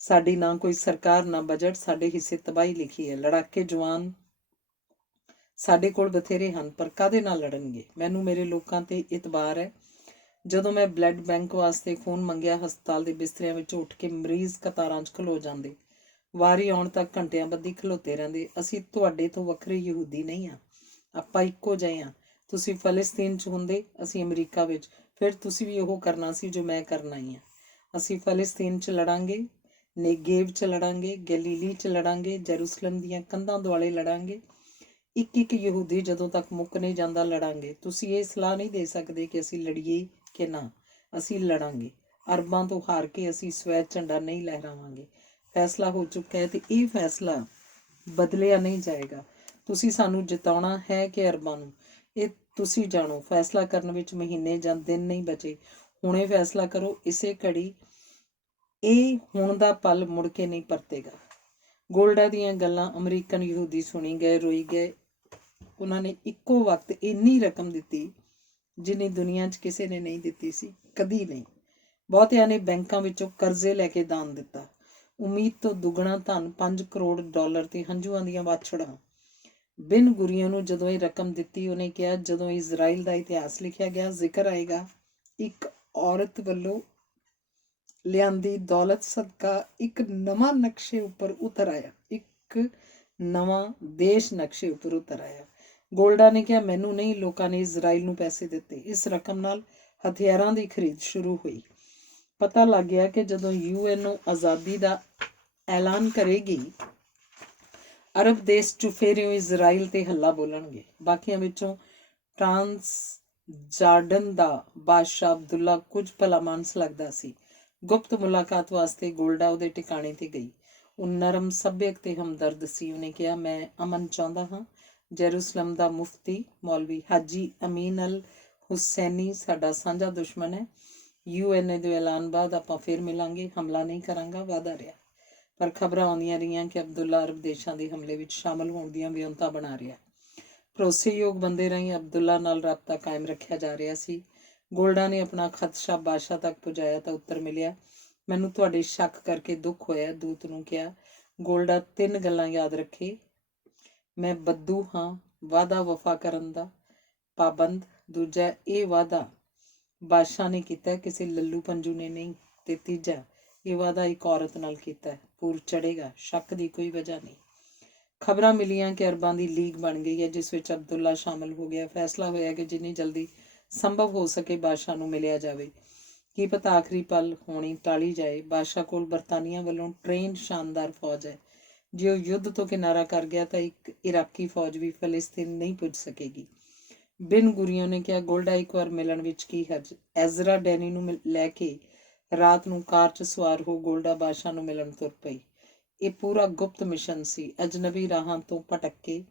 ਸਾਡੀ ਨਾ ਕੋਈ ਸਰਕਾਰ ਨਾ ਬਜਟ, ਸਾਡੇ ਹਿੱਸੇ ਤਬਾਹੀ ਲਿਖੀ ਹੈ। ਲੜਾਕੇ ਜਵਾਨ ਸਾਡੇ ਕੋਲ ਬਥੇਰੇ ਹਨ, ਪਰ ਕਾਹਦੇ ਨਾਲ ਲੜਨਗੇ? ਮੈਨੂੰ ਮੇਰੇ ਲੋਕਾਂ ਤੇ ਇਤਬਾਰ ਹੈ। ਜਦੋਂ ਮੈਂ ਬਲੱਡ ਬੈਂਕ ਵਾਸਤੇ ਖੂਨ ਮੰਗਿਆ, ਹਸਪਤਾਲ ਦੇ ਬਿਸਤਰਿਆਂ ਵਿੱਚ ਉੱਠ ਕੇ ਮਰੀਜ਼ ਕਤਾਰਾਂ 'ਚ ਖਲੋ ਜਾਂਦੇ। ਵਾਰੀ ਆਉਣ ਤੱਕ ਘੰਟਿਆਂ ਬੱਧੀ ਖਲੋਤੇ ਰਹਿੰਦੇ। ਅਸੀਂ ਤੁਹਾਡੇ ਤੋਂ ਵੱਖਰੇ ਯਹੂਦੀ ਨਹੀਂ ਹਾਂ। ਆਪਾਂ ਇੱਕੋ ਜਿਹੇ ਹਾਂ। ਤੁਸੀਂ ਫਲਸਤੀਨ 'ਚ ਹੁੰਦੇ, ਅਸੀਂ ਅਮਰੀਕਾ ਵਿੱਚ, ਫਿਰ ਤੁਸੀਂ ਵੀ ਉਹ ਕਰਨਾ ਸੀ ਜੋ ਮੈਂ ਕਰਨਾ ਹੀ ਹਾਂ। ਅਸੀਂ ਫਲਸਤੀਨ 'ਚ ਲੜਾਂਗੇ, ਨੇਗੇਵ 'ਚ ਲੜਾਂਗੇ, ਗੈਲੀਲੀ 'ਚ ਲੜਾਂਗੇ, ਜੈਰੂਸਲਮ ਦੀਆਂ ਕੰਧਾਂ ਦੁਆਲੇ ਲੜਾਂਗੇ। ਇੱਕ ਯਹੂਦੀ ਜਦੋਂ ਤੱਕ ਮੁੱਕ ਨਹੀਂ ਜਾਂਦਾ ਲੜਾਂਗੇ। ਤੁਸੀਂ ਇਹ ਸਲਾਹ ਨਹੀਂ ਦੇ ਸਕਦੇ ਕਿ ਅਸੀਂ ਲੜੀਏ ਕਿ ਨਾ। ਅਸੀਂ ਲੜਾਂਗੇ। ਅਰਬਾਂ ਤੋਂ ਹਾਰ ਕੇ ਅਸੀਂ ਸਵੈ ਝੰਡਾ ਨਹੀਂ ਲਹਿਰਾਵਾਂਗੇ। ਫੈਸਲਾ ਹੋ ਚੁੱਕਾ ਹੈ ਤੇ ਇਹ ਫੈਸਲਾ ਬਦਲਿਆ ਨਹੀਂ ਜਾਏਗਾ। ਤੁਸੀਂ ਸਾਨੂੰ ਜਿਤਾਉਣਾ ਹੈ ਕਿ ਅਰਬਾਂ ਨੂੰ, ਇਹ ਤੁਸੀਂ ਜਾਣੋ। ਫੈਸਲਾ ਕਰਨ ਵਿੱਚ ਮਹੀਨੇ ਜਾਂ ਦਿਨ ਨਹੀਂ ਬਚੇ। ਹੁਣੇ ਫੈਸਲਾ ਕਰੋ, ਇਸੇ ਘੜੀ। ਇਹ ਹੁਣ ਦਾ ਪਲ ਮੁੜ ਕੇ ਨਹੀਂ ਪਰਤੇਗਾ। ਗੋਲਡਾ ਦੀਆਂ ਗੱਲਾਂ ਅਮਰੀਕਨ ਯਹੂਦੀ ਸੁਣੀ ਗਏ, ਰੋਈ ਗਏ। ਉਹਨਾਂ ਨੇ ਇੱਕੋ ਵਕਤ ਇੰਨੀ ਰਕਮ ਦਿੱਤੀ ਜਿੰਨੀ ਦੁਨੀਆ 'ਚ ਕਿਸੇ ਨੇ ਨਹੀਂ ਦਿੱਤੀ ਸੀ, ਕਦੀ ਨਹੀਂ। ਬਹੁਤਿਆਂ ਨੇ ਬੈਂਕਾਂ ਵਿੱਚੋਂ ਕਰਜ਼ੇ ਲੈ ਕੇ ਦਾਨ ਦਿੱਤਾ। ਉਮੀਦ ਤੋਂ ਦੁੱਗਣਾ ਧਨ, $5 ਕਰੋੜ ਤੇ ਹੰਝੂਆਂ ਦੀਆਂ ਵਾਛੜਾਂ। ਬਿਨ ਗੁਰੀਓ ਨੂੰ ਜਦੋਂ ਇਹ ਰਕਮ ਦਿੱਤੀ, ਉਹਨੇ ਕਿਹਾ, ਜਦੋਂ ਇਜ਼ਰਾਈਲ ਦਾ ਇਤਿਹਾਸ ਲਿਖਿਆ ਗਿਆ, ਜ਼ਿਕਰ ਆਏਗਾ ਇੱਕ ਔਰਤ ਵੱਲੋਂ ਲਿਆਂਦੀ ਦੌਲਤ ਸਦਕਾ ਇੱਕ ਨਵਾਂ ਨਕਸ਼ੇ ਉੱਪਰ ਉਤਰ ਆਇਆ, ਇੱਕ ਨਵਾਂ ਦੇਸ਼ ਨਕਸ਼ੇ ਉੱਪਰ ਉਤਰ ਆਇਆ। ਗੋਲਡਾ ਨੇ ਕਿਹਾ, ਮੈਨੂੰ ਨਹੀਂ, ਲੋਕਾਂ ਨੇ ਇਜ਼ਰਾਈਲ ਨੂੰ ਪੈਸੇ ਦਿੱਤੇ। ਇਸ ਰਕਮ ਨਾਲ ਹਥਿਆਰਾਂ ਦੀ ਖਰੀਦ ਸ਼ੁਰੂ ਹੋਈ। ਪਤਾ ਲੱਗ ਗਿਆ ਕਿ ਜਦੋਂ UN ਆਜ਼ਾਦੀ ਦਾ ਐਲਾਨ ਕਰੇਗੀ, ਅਰਬ ਦੇਸ਼ ਚੁਫੇਰਿਓਂ ਇਜ਼ਰਾਈਲ ਤੇ ਹੱਲਾ ਬੋਲਣਗੇ। ਬਾਕੀਆਂ ਵਿੱਚੋਂ ਜਾਰਡਨ ਦਾ ਬਾਦਸ਼ਾਹ ਅਬਦੁੱਲਾ ਕੁਝ ਭਲਾ ਮਾਨਸ ਲੱਗਦਾ ਸੀ। ਗੁਪਤ ਮੁਲਾਕਾਤ ਵਾਸਤੇ ਗੋਲਡਾ ਉਹਦੇ ਟਿਕਾਣੇ ਤੇ ਗਈ। ਉਹ ਨਰਮ, ਸੱਭਿਅਕ ਤੇ ਹਮਦਰਦ ਸੀ। ਉਹਨੇ ਕਿਹਾ, ਮੈਂ ਅਮਨ ਚਾਹੁੰਦਾ ਹਾਂ। ਜੈਰੂਸਲਮ ਦਾ ਮੁਫਤੀ ਮੌਲਵੀ ਹਾਜੀ ਅਮੀਨ ਅਲ ਹੁਸੈਨੀ ਸਾਡਾ ਸਾਂਝਾ ਦੁਸ਼ਮਣ ਹੈ। UN ਦੇ ਐਲਾਨ ਬਾਅਦ ਆਪਾਂ ਫਿਰ ਮਿਲਾਂਗੇ। ਹਮਲਾ ਨਹੀਂ ਕਰਾਂਗਾ, ਵਾਅਦਾ ਰਿਹਾ। ਪਰ ਖਬਰਾਂ ਆਉਂਦੀਆਂ ਰਹੀਆਂ ਕਿ ਅਬਦੁੱਲਾ ਅਰਬ ਦੇਸ਼ਾਂ ਦੇ ਹਮਲੇ ਵਿੱਚ ਸ਼ਾਮਲ ਹੋਣ ਦੀਆਂ ਵਿਉਂਤਾਂ ਬਣਾ ਰਿਹਾ। ਭਰੋਸੇਯੋਗ ਬੰਦੇ ਰਾਹੀਂ ਅਬਦੁੱਲਾ ਨਾਲ ਰਾਬਤਾ ਕਾਇਮ ਰੱਖਿਆ ਜਾ ਰਿਹਾ ਸੀ। ਗੋਲਡਾ ਨੇ ਆਪਣਾ ਖਦਸ਼ਾ ਬਾਦਸ਼ਾਹ ਤੱਕ ਪਹੁੰਚਾਇਆ ਤਾਂ ਉੱਤਰ ਮਿਲਿਆ, ਮੈਨੂੰ ਤੁਹਾਡੇ ਸ਼ੱਕ ਕਰਕੇ ਦੁੱਖ ਹੋਇਆ। ਦੂਤ ਨੂੰ ਕਿਹਾ, ਗੋਲਡਾ 3 ਗੱਲਾਂ ਯਾਦ ਰੱਖੇ, ਮੈਂ ਬੱਦੂ ਹਾਂ, ਵਾਅਦਾ ਵਫਾ ਕਰਨ ਦਾ ਪਾਬੰਦ। ਦੂਜਾ, ਇਹ ਵਾਅਦਾ ਬਾਦਸ਼ਾਹ ਨੇ ਕੀਤਾ, ਕਿਸੇ ਲੱਲੂ ਪੰਜੂ ਨੇ ਨਹੀਂ। ਤੇ ਤੀਜਾ, ਇਹ ਵਾਅਦਾ ਇੱਕ ਔਰਤ ਨਾਲ ਕੀਤਾ, ਪੂਰ ਚੜ੍ਹੇਗਾ, ਸ਼ੱਕ ਦੀ ਕੋਈ ਵਜ੍ਹਾ ਨਹੀਂ। ਖਬਰਾਂ ਮਿਲੀਆਂ ਕਿ ਅਰਬਾਂ ਦੀ ਲੀਗ ਬਣ ਗਈ ਹੈ, ਜਿਸ ਵਿੱਚ ਅਬਦੁੱਲਾ ਸ਼ਾਮਲ ਹੋ ਗਿਆ। ਫੈਸਲਾ ਹੋਇਆ ਕਿ ਜਿੰਨੀ ਜਲਦੀ ਸੰਭਵ ਹੋ ਸਕੇ ਬਾਦਸ਼ਾਹ ਨੂੰ ਮਿਲਿਆ ਜਾਵੇ। ਕੀ ਪਤਾ ਆਖਰੀ ਪਲ ਹੋਣੀ ਟਾਲੀ ਜਾਏ। ਬਾਦਸ਼ਾਹ ਕੋਲ ਬਰਤਾਨੀਆ ਵੱਲੋਂ ਟ੍ਰੇਨਡ ਸ਼ਾਨਦਾਰ ਫੌਜ ਹੈ। ਜੇ ਉਹ ਯੁੱਧ ਤੋਂ ਕਿਨਾਰਾ ਕਰ ਗਿਆ ਤਾਂ ਇੱਕ ਇਰਾਕੀ ਫੌਜ ਵੀ ਫਲਸਤੀਨ ਨਹੀਂ ਪੁੱਜ ਸਕੇਗੀ। ਬਿਨ ਗੁਰੀਓ ਨੇ ਕਿਹਾ, ਗੋਲਡਾ ਇੱਕ ਵਾਰ ਮਿਲਣ ਵਿੱਚ ਕੀ ਹਰਜ। ਐਜ਼ਰਾ ਡੈਨੀ ਨੂੰ ਲੈ ਕੇ ਰਾਤ ਨੂੰ ਕਾਰ 'ਚ ਸਵਾਰ ਹੋ ਗੋਲਡਾ ਬਾਦਸ਼ਾਹ ਨੂੰ ਮਿਲਣ ਤੁਰ ਪਈ। ਇਹ ਪੂਰਾ ਗੁਪਤ ਮਿਸ਼ਨ ਸੀ, ਅਜਨਬੀ ਰਾਹਾਂ ਤੋਂ ਭਟਕ ਕੇ।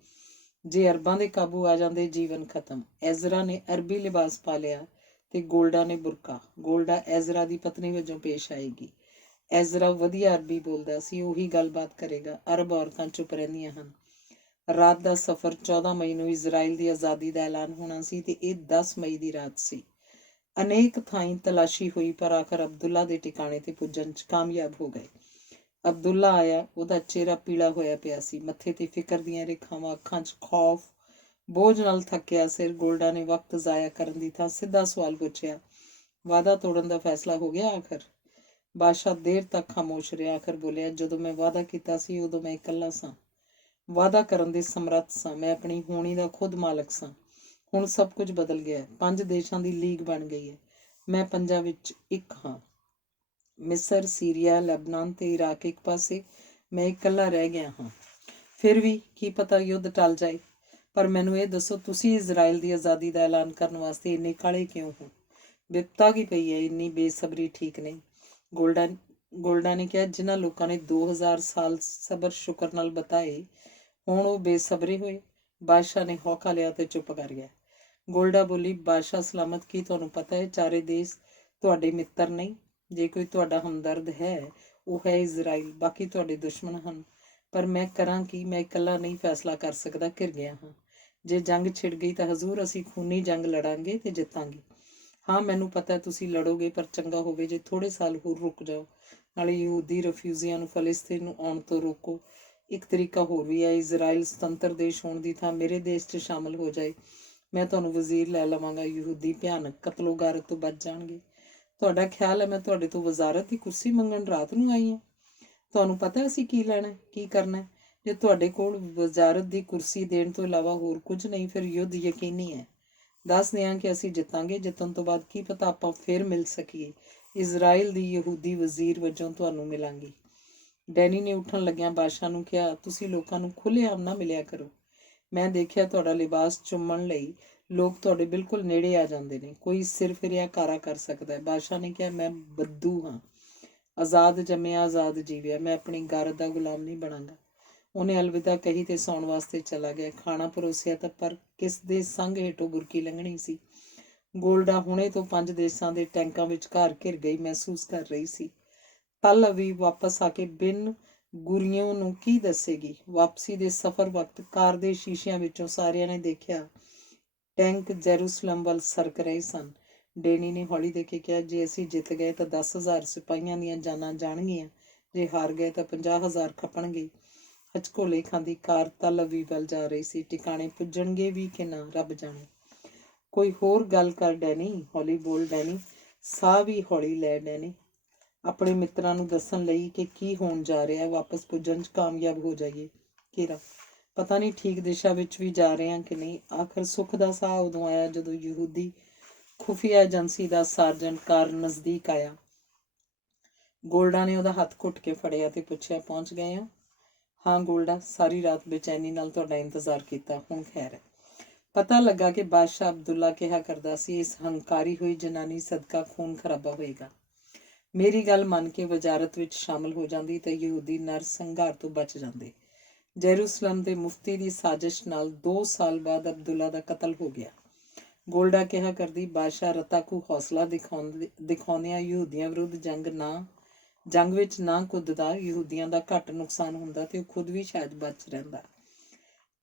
ਜੇ ਅਰਬਾਂ ਦੇ ਕਾਬੂ ਆ ਜਾਂਦੇ, ਜੀਵਨ ਖਤਮ। ਐਜ਼ਰਾ ਨੇ ਅਰਬੀ ਲਿਬਾਸ ਪਾ ਲਿਆ ਤੇ ਗੋਲਡਾ ਨੇ ਬੁਰਕਾ। ਗੋਲਡਾ ਐਜ਼ਰਾ ਦੀ ਪਤਨੀ ਵਜੋਂ ਪੇਸ਼ ਆਏਗੀ। ਐਜ਼ਰਾ ਵਧੀਆ ਅਰਬੀ ਬੋਲਦਾ ਸੀ, ਉਹੀ ਗੱਲਬਾਤ ਕਰੇਗਾ। ਅਰਬ ਔਰਤਾਂ ਚੁੱਪ ਰਹਿੰਦੀਆਂ ਹਨ। ਰਾਤ ਦਾ ਸਫ਼ਰ 14 ਮਈ ਨੂੰ ਇਜ਼ਰਾਈਲ ਦੀ ਆਜ਼ਾਦੀ ਦਾ ਐਲਾਨ ਹੋਣਾ ਸੀ ਤੇ ਇਹ 10 ਮਈ ਦੀ ਰਾਤ ਸੀ। ਅਨੇਕ ਥਾਈਂ ਤਲਾਸ਼ੀ ਹੋਈ ਪਰ ਆਖਰ ਅਬਦੁੱਲਾ ਦੇ ਟਿਕਾਣੇ ਤੇ ਪੁੱਜਣ 'ਚ ਕਾਮਯਾਬ ਹੋ ਗਏ। ਅਬਦੁੱਲਾ ਆਇਆ। ਉਹਦਾ ਚਿਹਰਾ ਪੀਲਾ ਹੋਇਆ ਪਿਆ ਸੀ, ਮੱਥੇ ਤੇ ਫਿਕਰ ਦੀਆਂ ਰੇਖਾਵਾਂ, ਅੱਖਾਂ 'ਚ ਖੌਫ, ਬੋਝ ਨਾਲ ਥੱਕਿਆ ਸਿਰ। ਗੋਲਡਾ ਨੇ ਵਕਤ ਜ਼ਾਇਆ ਕਰਨ ਦੀ ਥਾਂ ਸਿੱਧਾ ਸਵਾਲ ਪੁੱਛਿਆ, ਵਾਅਦਾ ਤੋੜਨ ਦਾ ਫੈਸਲਾ ਹੋ ਗਿਆ ਆਖਰ? ਬਾਦਸ਼ਾਹ ਦੇਰ ਤੱਕ ਖਾਮੋਸ਼ ਰਿਹਾ। ਆਖਰ ਬੋਲਿਆ, ਜਦੋਂ ਮੈਂ ਵਾਅਦਾ ਕੀਤਾ ਸੀ ਉਦੋਂ ਮੈਂ ਇਕੱਲਾ ਸਾਂ। ਵਾਅਦਾ ਕਰਨ ਦੇ ਸਮਰੱਥ ਸਾਂ। ਮੈਂ ਆਪਣੀ ਹੋਣੀ ਦਾ ਖੁਦ ਮਾਲਕ ਸਾਂ। ਹੁਣ ਸਭ ਕੁਝ ਬਦਲ ਗਿਆ। 5 ਦੇਸ਼ਾਂ ਦੀ ਲੀਗ ਬਣ ਗਈ ਹੈ। ਮੈਂ 5 ਵਿੱਚ ਇੱਕ ਹਾਂ। ਮਿਸਰ, ਸੀਰੀਆ, ਲੈਬਨਾਨ ਤੇ ਇਰਾਕ ਇੱਕ ਪਾਸੇ, ਮੈਂ ਇਕੱਲਾ ਰਹਿ ਗਿਆ ਹਾਂ। ਫਿਰ ਵੀ ਕੀ ਪਤਾ ਯੁੱਧ ਟਲ ਜਾਏ। ਪਰ ਮੈਨੂੰ ਇਹ ਦੱਸੋ, ਤੁਸੀਂ ਇਜ਼ਰਾਈਲ ਦੀ ਆਜ਼ਾਦੀ ਦਾ ਐਲਾਨ ਕਰਨ ਵਾਸਤੇ ਇੰਨੇ ਕਾਹਲੇ ਕਿਉਂ ਹੋ? ਵਿਪਤਾ ਕੀ ਪਈ ਹੈ? ਇੰਨੀ ਬੇਸਬਰੀ ਠੀਕ ਨਹੀਂ। ਗੋਲਡਾ ਨੇ ਕਿਹਾ, ਜਿਨ੍ਹਾਂ ਲੋਕਾਂ ਨੇ 2000 ਸਾਲ ਸਬਰ ਸ਼ੁਕਰ ਨਾਲ ਬਿਤਾਏ, ਹੁਣ ਉਹ ਬੇਸਬਰੇ ਹੋਏ। ਬਾਦਸ਼ਾਹ ਨੇ ਹੌਕਾ ਲਿਆ ਤੇ ਚੁੱਪ ਕਰ ਗਿਆ। ਗੋਲਡਾ ਬੋਲੀ, ਬਾਦਸ਼ਾਹ ਸਲਾਮਤ, ਕੀ ਤੁਹਾਨੂੰ ਪਤਾ ਹੈ ਚਾਰੇ ਦੇਸ਼ ਤੁਹਾਡੇ ਮਿੱਤਰ ਨਹੀਂ? ਜੇ ਕੋਈ ਤੁਹਾਡਾ ਹਮਦਰਦ ਹੈ, ਉਹ ਹੈ ਇਜ਼ਰਾਈਲ, ਬਾਕੀ ਤੁਹਾਡੇ ਦੁਸ਼ਮਣ ਹਨ। ਪਰ ਮੈਂ ਕਰਾਂ ਕੀ? ਮੈਂ ਇਕੱਲਾ ਨਹੀਂ ਫੈਸਲਾ ਕਰ ਸਕਦਾ, ਘਿਰ ਗਿਆ ਹਾਂ। ਜੇ ਜੰਗ ਛਿੜ ਗਈ ਤਾਂ ਹਜ਼ੂਰ ਅਸੀਂ ਖੂਨੀ ਜੰਗ ਲੜਾਂਗੇ ਤੇ ਜਿੱਤਾਂਗੇ। ਹਾਂ, ਮੈਨੂੰ ਪਤਾ ਤੁਸੀਂ ਲੜੋਗੇ, ਪਰ ਚੰਗਾ ਹੋਵੇ ਜੇ ਥੋੜ੍ਹੇ ਸਾਲ ਹੋਰ ਰੁਕ ਜਾਓ। ਨਾਲੇ ਯਹੂਦੀ ਰਿਫਿਊਜ਼ੀਆਂ ਨੂੰ ਫਲਸਤੀਨ ਨੂੰ ਆਉਣ ਤੋਂ ਰੋਕੋ। ਇੱਕ ਤਰੀਕਾ ਹੋਰ ਵੀ ਹੈ, ਇਜ਼ਰਾਈਲ ਸੁਤੰਤਰ ਦੇਸ਼ ਹੋਣ ਦੀ ਥਾਂ ਮੇਰੇ ਦੇਸ਼ 'ਚ ਸ਼ਾਮਲ ਹੋ ਜਾਏ। ਮੈਂ ਤੁਹਾਨੂੰ ਵਜ਼ੀਰ ਲੈ ਲਵਾਂਗਾ। ਯਹੂਦੀ ਭਿਆਨਕ ਕਤਲੋਗਾਰਤ ਤੋਂ ਬਚ ਜਾਣਗੇ। ਤੁਹਾਡਾ ਖਿਆਲ ਹੈ ਮੈਂ ਤੁਹਾਡੇ ਤੋਂ ਵਜ਼ਾਰਤ ਦੀ ਕੁਰਸੀ ਮੰਗਣ ਰਾਤ ਨੂੰ ਆਈ ਹਾਂ? ਤੁਹਾਨੂੰ ਪਤਾ ਅਸੀਂ ਕੀ ਲੈਣਾ, ਕੀ ਕਰਨਾ? ਜੇ ਤੁਹਾਡੇ ਕੋਲ ਵਜ਼ਾਰਤ ਦੀ ਕੁਰਸੀ ਦੇਣ ਤੋਂ ਇਲਾਵਾ ਹੋਰ ਕੁਝ ਨਹੀਂ, ਫਿਰ ਯੁੱਧ ਯਕੀਨੀ ਹੈ। ਦੱਸ ਦਿਆਂ ਕਿ ਅਸੀਂ ਜਿੱਤਾਂਗੇ। ਜਿੱਤਣ ਤੋਂ ਬਾਅਦ ਕੀ ਪਤਾ ਆਪਾਂ ਫਿਰ ਮਿਲ ਸਕੀਏ। ਇਜ਼ਰਾਈਲ ਦੀ ਯਹੂਦੀ ਵਜ਼ੀਰ ਵਜੋਂ ਤੁਹਾਨੂੰ ਮਿਲਾਂਗੀ। ਡੈਨੀ ਨੇ ਉੱਠਣ ਲੱਗਿਆਂ ਬਾਦਸ਼ਾਹ ਨੂੰ ਕਿਹਾ, ਤੁਸੀਂ ਲੋਕਾਂ ਨੂੰ ਖੁੱਲ੍ਹੇਆਮ ਨਾ ਮਿਲਿਆ ਕਰੋ। ਮੈਂ ਦੇਖਿਆ ਤੁਹਾਡਾ ਲਿਬਾਸ ਚੁੰਮਣ ਲਈ ਲੋਕ ਤੁਹਾਡੇ ਬਿਲਕੁਲ ਨੇੜੇ ਆ ਜਾਂਦੇ ਨੇ। ਕੋਈ ਸਿਰ ਫਿਰਿਆ ਕਾਰਾ ਕਰ ਸਕਦਾ ਹੈ। ਬਾਦਸ਼ਾਹ ਨੇ ਕਿਹਾ, ਮੈਂ ਬੱਦੂ ਹਾਂ, ਆਜ਼ਾਦ ਜੰਮਿਆ, ਆਜ਼ਾਦ ਜੀਵਿਆ। ਮੈਂ ਆਪਣੀ ਗਰ ਦਾ ਗੁਲਾਮ ਨਹੀਂ ਬਣਾਂਗਾ। ਉਹਨੇ ਅਲਵਿਦਾ ਕਹੀ ਤੇ ਸੌਣ ਵਾਸਤੇ ਚਲਾ ਗਿਆ। ਖਾਣਾ ਪਰੋਸਿਆ ਤਾਂ ਪਰ ਕਿਸ ਦੇ ਸੰਗ ਹੇਠੋਂ ਬੁਰਕੀ ਲੰਘਣੀ ਸੀ। ਗੋਲਡਾ ਹੁਣੇ ਤੋਂ 5 ਦੇਸ਼ਾਂ ਦੇ ਟੈਂਕਾਂ ਵਿਚਕਾਰ ਘਿਰ ਗਈ ਮਹਿਸੂਸ ਕਰ ਰਹੀ ਸੀ। ਤਲ ਅਵੀਵ ਵਾਪਸ ਆ ਕੇ ਬਿਨ ਗੁਰੀਓ ਨੂੰ ਕੀ ਦੱਸੇਗੀ? ਵਾਪਸੀ ਦੇ ਸਫ਼ਰ ਵਕਤ ਕਾਰ ਦੇ ਸ਼ੀਸ਼ਿਆਂ ਵਿੱਚੋਂ ਸਾਰਿਆਂ ਨੇ ਦੇਖਿਆ ਟੈਂਕ ਜੈਰੂਸਲਮ ਵੱਲ ਸਰਕ ਰਹੇ ਸਨ। ਡੇਨੀ ਨੇ ਹੌਲੀ ਦੇ ਕੇ ਕਿਹਾ, ਜੇ ਅਸੀਂ ਜਿੱਤ ਗਏ ਤਾਂ 10,000 ਸਿਪਾਹੀਆਂ ਦੀਆਂ ਜਾਨਾਂ ਜਾਣਗੀਆਂ, ਜੇ ਹਾਰ ਗਏ ਤਾਂ 50,000 ਖਪਣਗੇ। ਹਚਕੋਲੇ ਖਾਂਦੀ ਕਾਰ ਤਲ ਅਵੀਵ ਵੱਲ ਜਾ ਰਹੀ ਸੀ। ਟਿਕਾਣੇ ਪੁੱਜਣਗੇ ਵੀ ਕਿ ਨਾ, ਰੱਬ ਜਾਣੇ। ਕੋਈ ਹੋਰ ਗੱਲ ਕਰ ਡੈਨੀ, ਹੌਲੀ ਬੋਲ ਡੈਨੀ। ਸਾਹ ਵੀ ਹੌਲੀ ਲੈ ਡੈਨੀ। ਆਪਣੇ ਮਿੱਤਰਾਂ ਨੂੰ ਦੱਸਣ ਲਈ ਕਿ ਕੀ ਹੋਣ ਜਾ ਰਿਹਾ, ਵਾਪਸ ਪੁੱਜਣ 'ਚ ਕਾਮਯਾਬ ਹੋ ਜਾਈਏ। ਕੀਰਾ, ਪਤਾ ਨਹੀਂ ਠੀਕ ਦਿਸ਼ਾ ਵਿੱਚ ਵੀ ਜਾ ਰਹੇ ਹਾਂ ਕਿ ਨਹੀਂ। ਆਖਰ ਸੁੱਖ ਦਾ ਸਾਹ ਉਦੋਂ ਆਇਆ ਜਦੋਂ ਯਹੂਦੀ ਖੁਫੀਆ ਏਜੰਸੀ ਦਾ ਸਾਰਜੈਂਟ ਕਾਰ ਨਜ਼ਦੀਕ ਆਇਆ। ਗੋਲਡਾ ਨੇ ਉਹਦਾ ਹੱਥ ਘੁੱਟ ਕੇ ਫੜਿਆ ਤੇ ਪੁੱਛਿਆ, ਪਹੁੰਚ ਗਏ ਹੋ? ਹਾਂ ਗੋਲਡਾ, ਸਾਰੀ ਰਾਤ ਬੇਚੈਨੀ ਨਾਲ ਤੁਹਾਡਾ ਇੰਤਜ਼ਾਰ ਕੀਤਾ, ਹੁਣ ਖੈਰ ਹੈ। ਪਤਾ ਲੱਗਾ ਕਿ ਬਾਦਸ਼ਾਹ ਅਬਦੁੱਲਾ ਕਿਹਾ ਕਰਦਾ ਸੀ, ਇਸ ਹੰਕਾਰੀ ਹੋਈ ਜਨਾਨੀ ਸਦਕਾ ਖੂਨ ਖਰਾਬਾ ਹੋਏਗਾ। ਮੇਰੀ ਗੱਲ ਮੰਨ ਕੇ ਵਜ਼ਾਰਤ ਵਿੱਚ ਸ਼ਾਮਲ ਹੋ ਜਾਂਦੀ ਤਾਂ ਯਹੂਦੀ ਨਰ ਸੰਘਾਰ ਤੋਂ ਬਚ ਜਾਂਦੇ। ਜੈਰੂਸਲਮ ਦੇ ਮੁਫਤੀ ਦੀ ਸਾਜ਼ਿਸ਼ ਨਾਲ 2 ਸਾਲ ਬਾਅਦ ਅਬਦੁੱਲਾ ਦਾ ਕਤਲ ਹੋ ਗਿਆ। ਗੋਲਡਾ ਕਿਹਾ ਕਰਦੀ, ਬਾਦਸ਼ਾਹ ਰਤਾਕੂ ਹੌਸਲਾ ਦਿਖਾਉਂਦਿਆਂ ਯਹੂਦੀਆਂ ਵਿਰੁੱਧ ਜੰਗ ਵਿੱਚ ਨਾ ਕੁੱਦਦਾ, ਯਹੂਦੀਆਂ ਦਾ ਘੱਟ ਨੁਕਸਾਨ ਹੁੰਦਾ ਤੇ ਉਹ ਖੁਦ ਵੀ ਸ਼ਾਇਦ ਬਚ ਰਹਿੰਦਾ।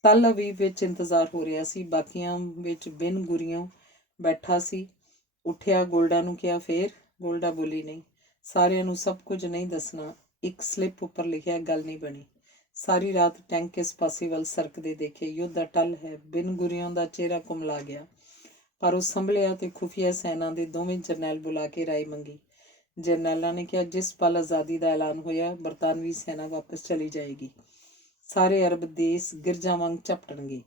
ਤਲ ਅਵੀਵ ਵਿੱਚ ਇੰਤਜ਼ਾਰ ਹੋ ਰਿਹਾ ਸੀ। ਬਾਕੀਆਂ ਵਿੱਚ ਬਿਨ ਗੁਰੀਓਂ ਬੈਠਾ ਸੀ। ਉੱਠਿਆ, ਗੋਲਡਾ ਨੂੰ ਕਿਹਾ, ਫੇਰ? ਗੋਲਡਾ ਬੋਲੀ, ਨਹੀਂ, ਸਾਰਿਆਂ ਨੂੰ ਸਭ ਕੁਝ ਨਹੀਂ ਦੱਸਣਾ। ਇੱਕ ਸਲਿੱਪ ਉੱਪਰ ਲਿਖਿਆ, ਗੱਲ ਨਹੀਂ ਬਣੀ। ਸਾਰੀ ਰਾਤ ਟੈਂਕ ਇਸ ਪਾਸੇ ਵੱਲ ਸਰਕਦੇ ਦੇਖੇ। ਯੁੱਧ ਦਾ ਟਲ ਹੈ। ਬਿਨ ਗੁਰੀਓਂ ਦਾ ਚਿਹਰਾ ਕੁਮਲਾ ਗਿਆ, ਪਰ ਉਹ ਸੰਭਲਿਆ ਤੇ ਖੁਫੀਆ ਸੈਨਾ ਦੇ ਦੋਵੇਂ ਜਰਨੈਲ ਬੁਲਾ ਕੇ ਰਾਏ ਮੰਗੀ। ਜਰਨੈਲਾਂ ਨੇ ਕਿਹਾ, ਜਿਸ ਪਲ ਆਜ਼ਾਦੀ ਦਾ ਐਲਾਨ ਹੋਇਆ, ਬਰਤਾਨਵੀ ਸੈਨਾ ਵਾਪਸ ਚਲੀ ਜਾਏਗੀ। ਸਾਰੇ ਅਰਬ ਦੇਸ਼ ਗਿਰਜਾਂ ਵਾਂਗ ਝਪਟਣਗੇ।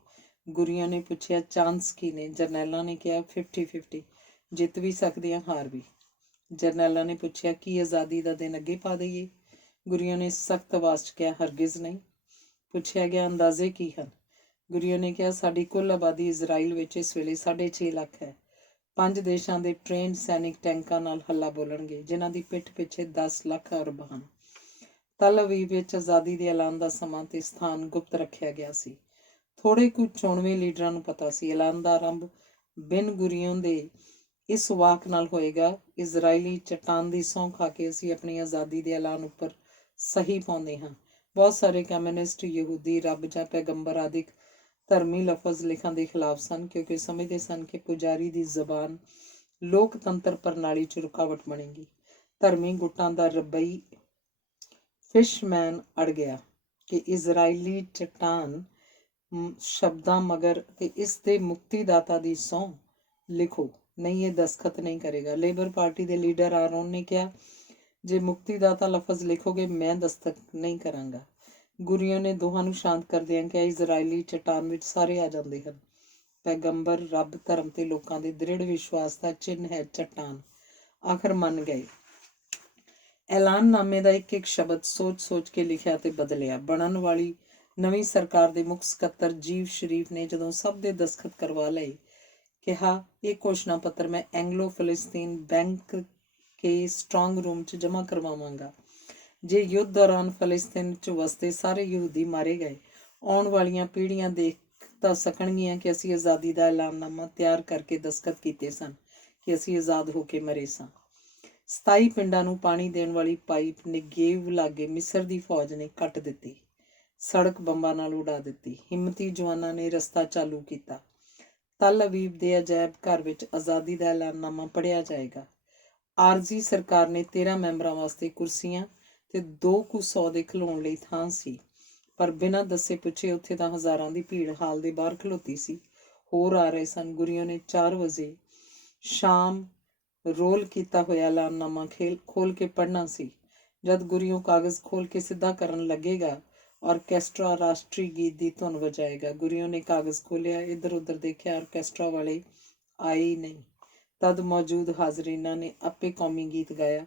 ਗੁਰੀਆਂ ਨੇ ਪੁੱਛਿਆ, ਚਾਂਸ ਕੀ ਨੇ? ਜਰਨੈਲਾਂ ਨੇ ਕਿਹਾ, 50-50, ਜਿੱਤ ਵੀ ਸਕਦੇ ਹਾਂ, ਹਾਰ ਵੀ। ਜਰਨੈਲਾਂ ਨੇ ਪੁੱਛਿਆ, ਕੀ ਆਜ਼ਾਦੀ ਦਾ ਦਿਨ ਅੱਗੇ ਪਾ ਦੇਈਏ? ਗੁਰੀਆਂ ਨੇ ਸਖਤ ਆਵਾਜ਼ 'ਚ ਕਿਹਾ, ਹਰਗਿਜ਼ ਨਹੀਂ। ਪੁੱਛਿਆ ਗਿਆ, ਅੰਦਾਜ਼ੇ ਕੀ ਹਨ? ਗੁਰੀਆਂ ਨੇ ਕਿਹਾ, ਸਾਡੀ ਕੁੱਲ ਆਬਾਦੀ ਇਜ਼ਰਾਈਲ ਵਿੱਚ ਇਸ ਵੇਲੇ 6.5 ਲੱਖ ਹੈ। 5 ਦੇਸ਼ਾਂ ਦੇ ਟ੍ਰੇਨਡ ਸੈਨਿਕ ਟੈਂਕਾਂ ਨਾਲ ਹੱਲਾ ਬੋਲਣਗੇ, ਜਿਨ੍ਹਾਂ ਦੀ ਪਿੱਠ ਪਿੱਛੇ 10 ਲੱਖ ਅਰਬ ਹਨ। ਤਲ ਅਵੀਵ ਵਿੱਚ ਆਜ਼ਾਦੀ ਦੇ ਐਲਾਨ ਦਾ ਸਮਾਂ ਤੇ ਸਥਾਨ ਗੁਪਤ ਰੱਖਿਆ ਗਿਆ ਸੀ। ਥੋੜੇ ਕੁ ਚੋਣਵੇਂ ਲੀਡਰਾਂ ਨੂੰ ਪਤਾ ਸੀ। ਐਲਾਨ ਦਾ ਆਰੰਭ ਬਿਨ ਗੁਰੀਓਂ ਦੇ ਇਸ ਵਾਕ ਨਾਲ ਹੋਏਗਾ, ਇਜ਼ਰਾਈਲੀ ਚਟਾਨ ਦੀ ਸਹੁੰ ਖਾ ਕੇ ਅਸੀਂ ਆਪਣੀ ਆਜ਼ਾਦੀ ਦੇ ਐਲਾਨ ਉੱਪਰ ਸਹੀ ਪਾਉਂਦੇ ਹਾਂ। ਬਹੁਤ ਸਾਰੇ ਕਮਿਊਨਿਸਟ, ਯਹੂਦੀ, ਰੱਬ ਜਾਂ ਪੈਗੰਬਰ ਆਦਿਕ ਧਰਮੀ ਲਫ਼ਜ਼ ਲਿਖਣ ਦੇ ਖਿਲਾਫ ਸਨ, ਕਿਉਂਕਿ ਸਮਝਦੇ ਸਨ ਕਿ ਪੁਜਾਰੀ ਦੀ ਜ਼ਬਾਨ ਲੋਕਤੰਤਰ ਪ੍ਰਣਾਲੀ 'ਚ ਰੁਕਾਵਟ ਬਣੇਗੀ। ਧਰਮੀ ਗੁੱਟਾਂ ਦਾ ਰਬਈ ਫਿਸ਼ਮੈਨ ਅੜ ਗਿਆ ਕਿ ਇਜ਼ਰਾਈਲੀ ਚਟਾਨ ਸ਼ਬਦਾਂ ਮਗਰ ਤੇ ਇਸ ਦੇ ਮੁਕਤੀਦਾਤਾ ਦੀ ਸਹੁੰ ਲਿਖੋ, ਨਹੀਂ ਇਹ ਦਸਖਤ ਨਹੀਂ ਕਰੇਗਾ। ਲੇਬਰ ਪਾਰਟੀ ਦੇ ਲੀਡਰ ਆਰੋਨ ਨੇ ਕਿਹਾ, ਜੇ ਮੁਕਤੀਦਾਤਾ ਲਫ਼ਜ਼ ਲਿਖੋਗੇ, ਮੈਂ ਦਸਤਖਤ ਨਹੀਂ ਕਰਾਂਗਾ। ਗੁਰੀਆਂ ਨੇ ਦੋਹਾਂ ਨੂੰ ਸ਼ਾਂਤ ਕਰਦਿਆਂ ਕਿਹਾ, ਇਜ਼ਰਾਈਲੀ ਚਟਾਨ ਵਿੱਚ ਸਾਰੇ ਆ ਜਾਂਦੇ ਹਨ। ਪੈਗੰਬਰ, ਰੱਬ, ਧਰਮ ਤੇ ਲੋਕਾਂ ਦੇ ਦ੍ਰਿੜ ਵਿਸ਼ਵਾਸ ਦਾ ਚਿੰਨ੍ਹ ਹੈ ਚਟਾਨ। ਆਖਰ ਮੰਨ ਗਏ। ਐਲਾਨਨਾਮੇ ਦਾ ਇੱਕ ਸ਼ਬਦ ਸੋਚ ਕੇ ਲਿਖਿਆ ਤੇ ਬਦਲਿਆ। ਬਣਨ ਵਾਲੀ ਨਵੀਂ ਸਰਕਾਰ ਦੇ ਮੁੱਖ ਸਕੱਤਰ ਜੀਵ ਸ਼ਰੀਫ ਨੇ ਜਦੋਂ ਸਭ ਦੇ ਦਸਖਤ ਕਰਵਾ ਲਏ, ਕਿਹਾ, ਇਹ ਘੋਸ਼ਣਾ ਪੱਤਰ ਮੈਂ ਐਂਗਲੋ ਫਿਲਿਸਤੀਨ ਬੈਂਕ ਕੇ ਸਟਰੋਂਗ ਰੂਮ 'ਚ ਜਮ੍ਹਾਂ ਕਰਵਾਵਾਂਗਾ। ਜੇ ਯੁੱਧ ਦੌਰਾਨ ਫਿਲਿਸਤੀਨ 'ਚ ਵਸਦੇ ਸਾਰੇ ਯਹੂਦੀ ਮਾਰੇ ਗਏ, ਆਉਣ ਵਾਲੀਆਂ ਪੀੜ੍ਹੀਆਂ ਦੇਖ ਤਾਂ ਸਕਣਗੀਆਂ ਕਿ ਅਸੀਂ ਆਜ਼ਾਦੀ ਦਾ ਐਲਾਨਨਾਮਾ ਤਿਆਰ ਕਰਕੇ ਦਸਖਤ ਕੀਤੇ ਸਨ, ਕਿ ਅਸੀਂ ਆਜ਼ਾਦ ਹੋ ਕੇ ਮਰੇ ਸਾਂ। 27 ਪਿੰਡਾਂ ਨੂੰ ਪਾਣੀ ਦੇਣ ਵਾਲੀ ਪਾਈਪ ਨੇਗੇਵ ਲਾਗੇ ਮਿਸਰ ਦੀ ਫੌਜ ਨੇ ਕੱਟ ਦਿੱਤੀ। ਸੜਕ ਬੰਬਾਂ ਨਾਲ ਉਡਾ ਦਿੱਤੀ। ਹਿੰਮਤੀ ਜਵਾਨਾਂ ਨੇ ਰਸਤਾ ਚਾਲੂ ਕੀਤਾ। ਤਲ ਅਵੀਵ ਦੇ ਅਜਾਇਬ ਘਰ ਵਿੱਚ ਆਜ਼ਾਦੀ ਦਾ ਐਲਾਨਨਾਮਾ ਪੜ੍ਹਿਆ ਜਾਏਗਾ। ਆਰਜ਼ੀ ਸਰਕਾਰ ਨੇ 13 ਮੈਂਬਰਾਂ ਵਾਸਤੇ ਕੁਰਸੀਆਂ ਤੇ 200 ਦੇ ਖਲੋਣ ਲਈ ਥਾਂ ਸੀ, ਪਰ ਬਿਨਾਂ ਦੱਸੇ ਪੁੱਛੇ ਉੱਥੇ ਤਾਂ ਹਜ਼ਾਰਾਂ ਦੀ ਭੀੜ ਹਾਲ ਦੇ ਬਾਹਰ ਖਲੋਤੀ ਸੀ। ਹੋਰ ਆ ਰਹੇ ਸਨ। ਗੁਰੀਆਂ ਨੇ 4 ਵਜੇ ਸ਼ਾਮ ਰੋਲ ਕੀਤਾ ਹੋਇਆ ਐਲਾਨਨਾਮਾ ਖੋਲ ਕੇ ਪੜ੍ਹਨਾ ਸੀ। ਜਦ ਗੁਰੀਓਂ ਕਾਗਜ਼ ਖੋਲ ਕੇ ਸਿੱਧਾ ਕਰਨ ਲੱਗੇਗਾ, ਆਰਕੈਸਟਰਾ ਰਾਸ਼ਟਰੀ ਗੀਤ ਦੀ ਧੁਨ ਵਜਾਏਗਾ। ਗੁਰੀਓਂ ਨੇ ਕਾਗਜ਼ ਖੋਲ੍ਹਿਆ, ਇੱਧਰ ਉੱਧਰ ਦੇਖਿਆ, ਆਰਕੈਸਟਰਾ ਵਾਲੇ ਆਏ ਹੀ ਨਹੀਂ। ਤਦ ਮੌਜੂਦ ਹਾਜ਼ਰੀਨਾਂ ਨੇ ਆਪੇ ਕੌਮੀ ਗੀਤ ਗਾਇਆ।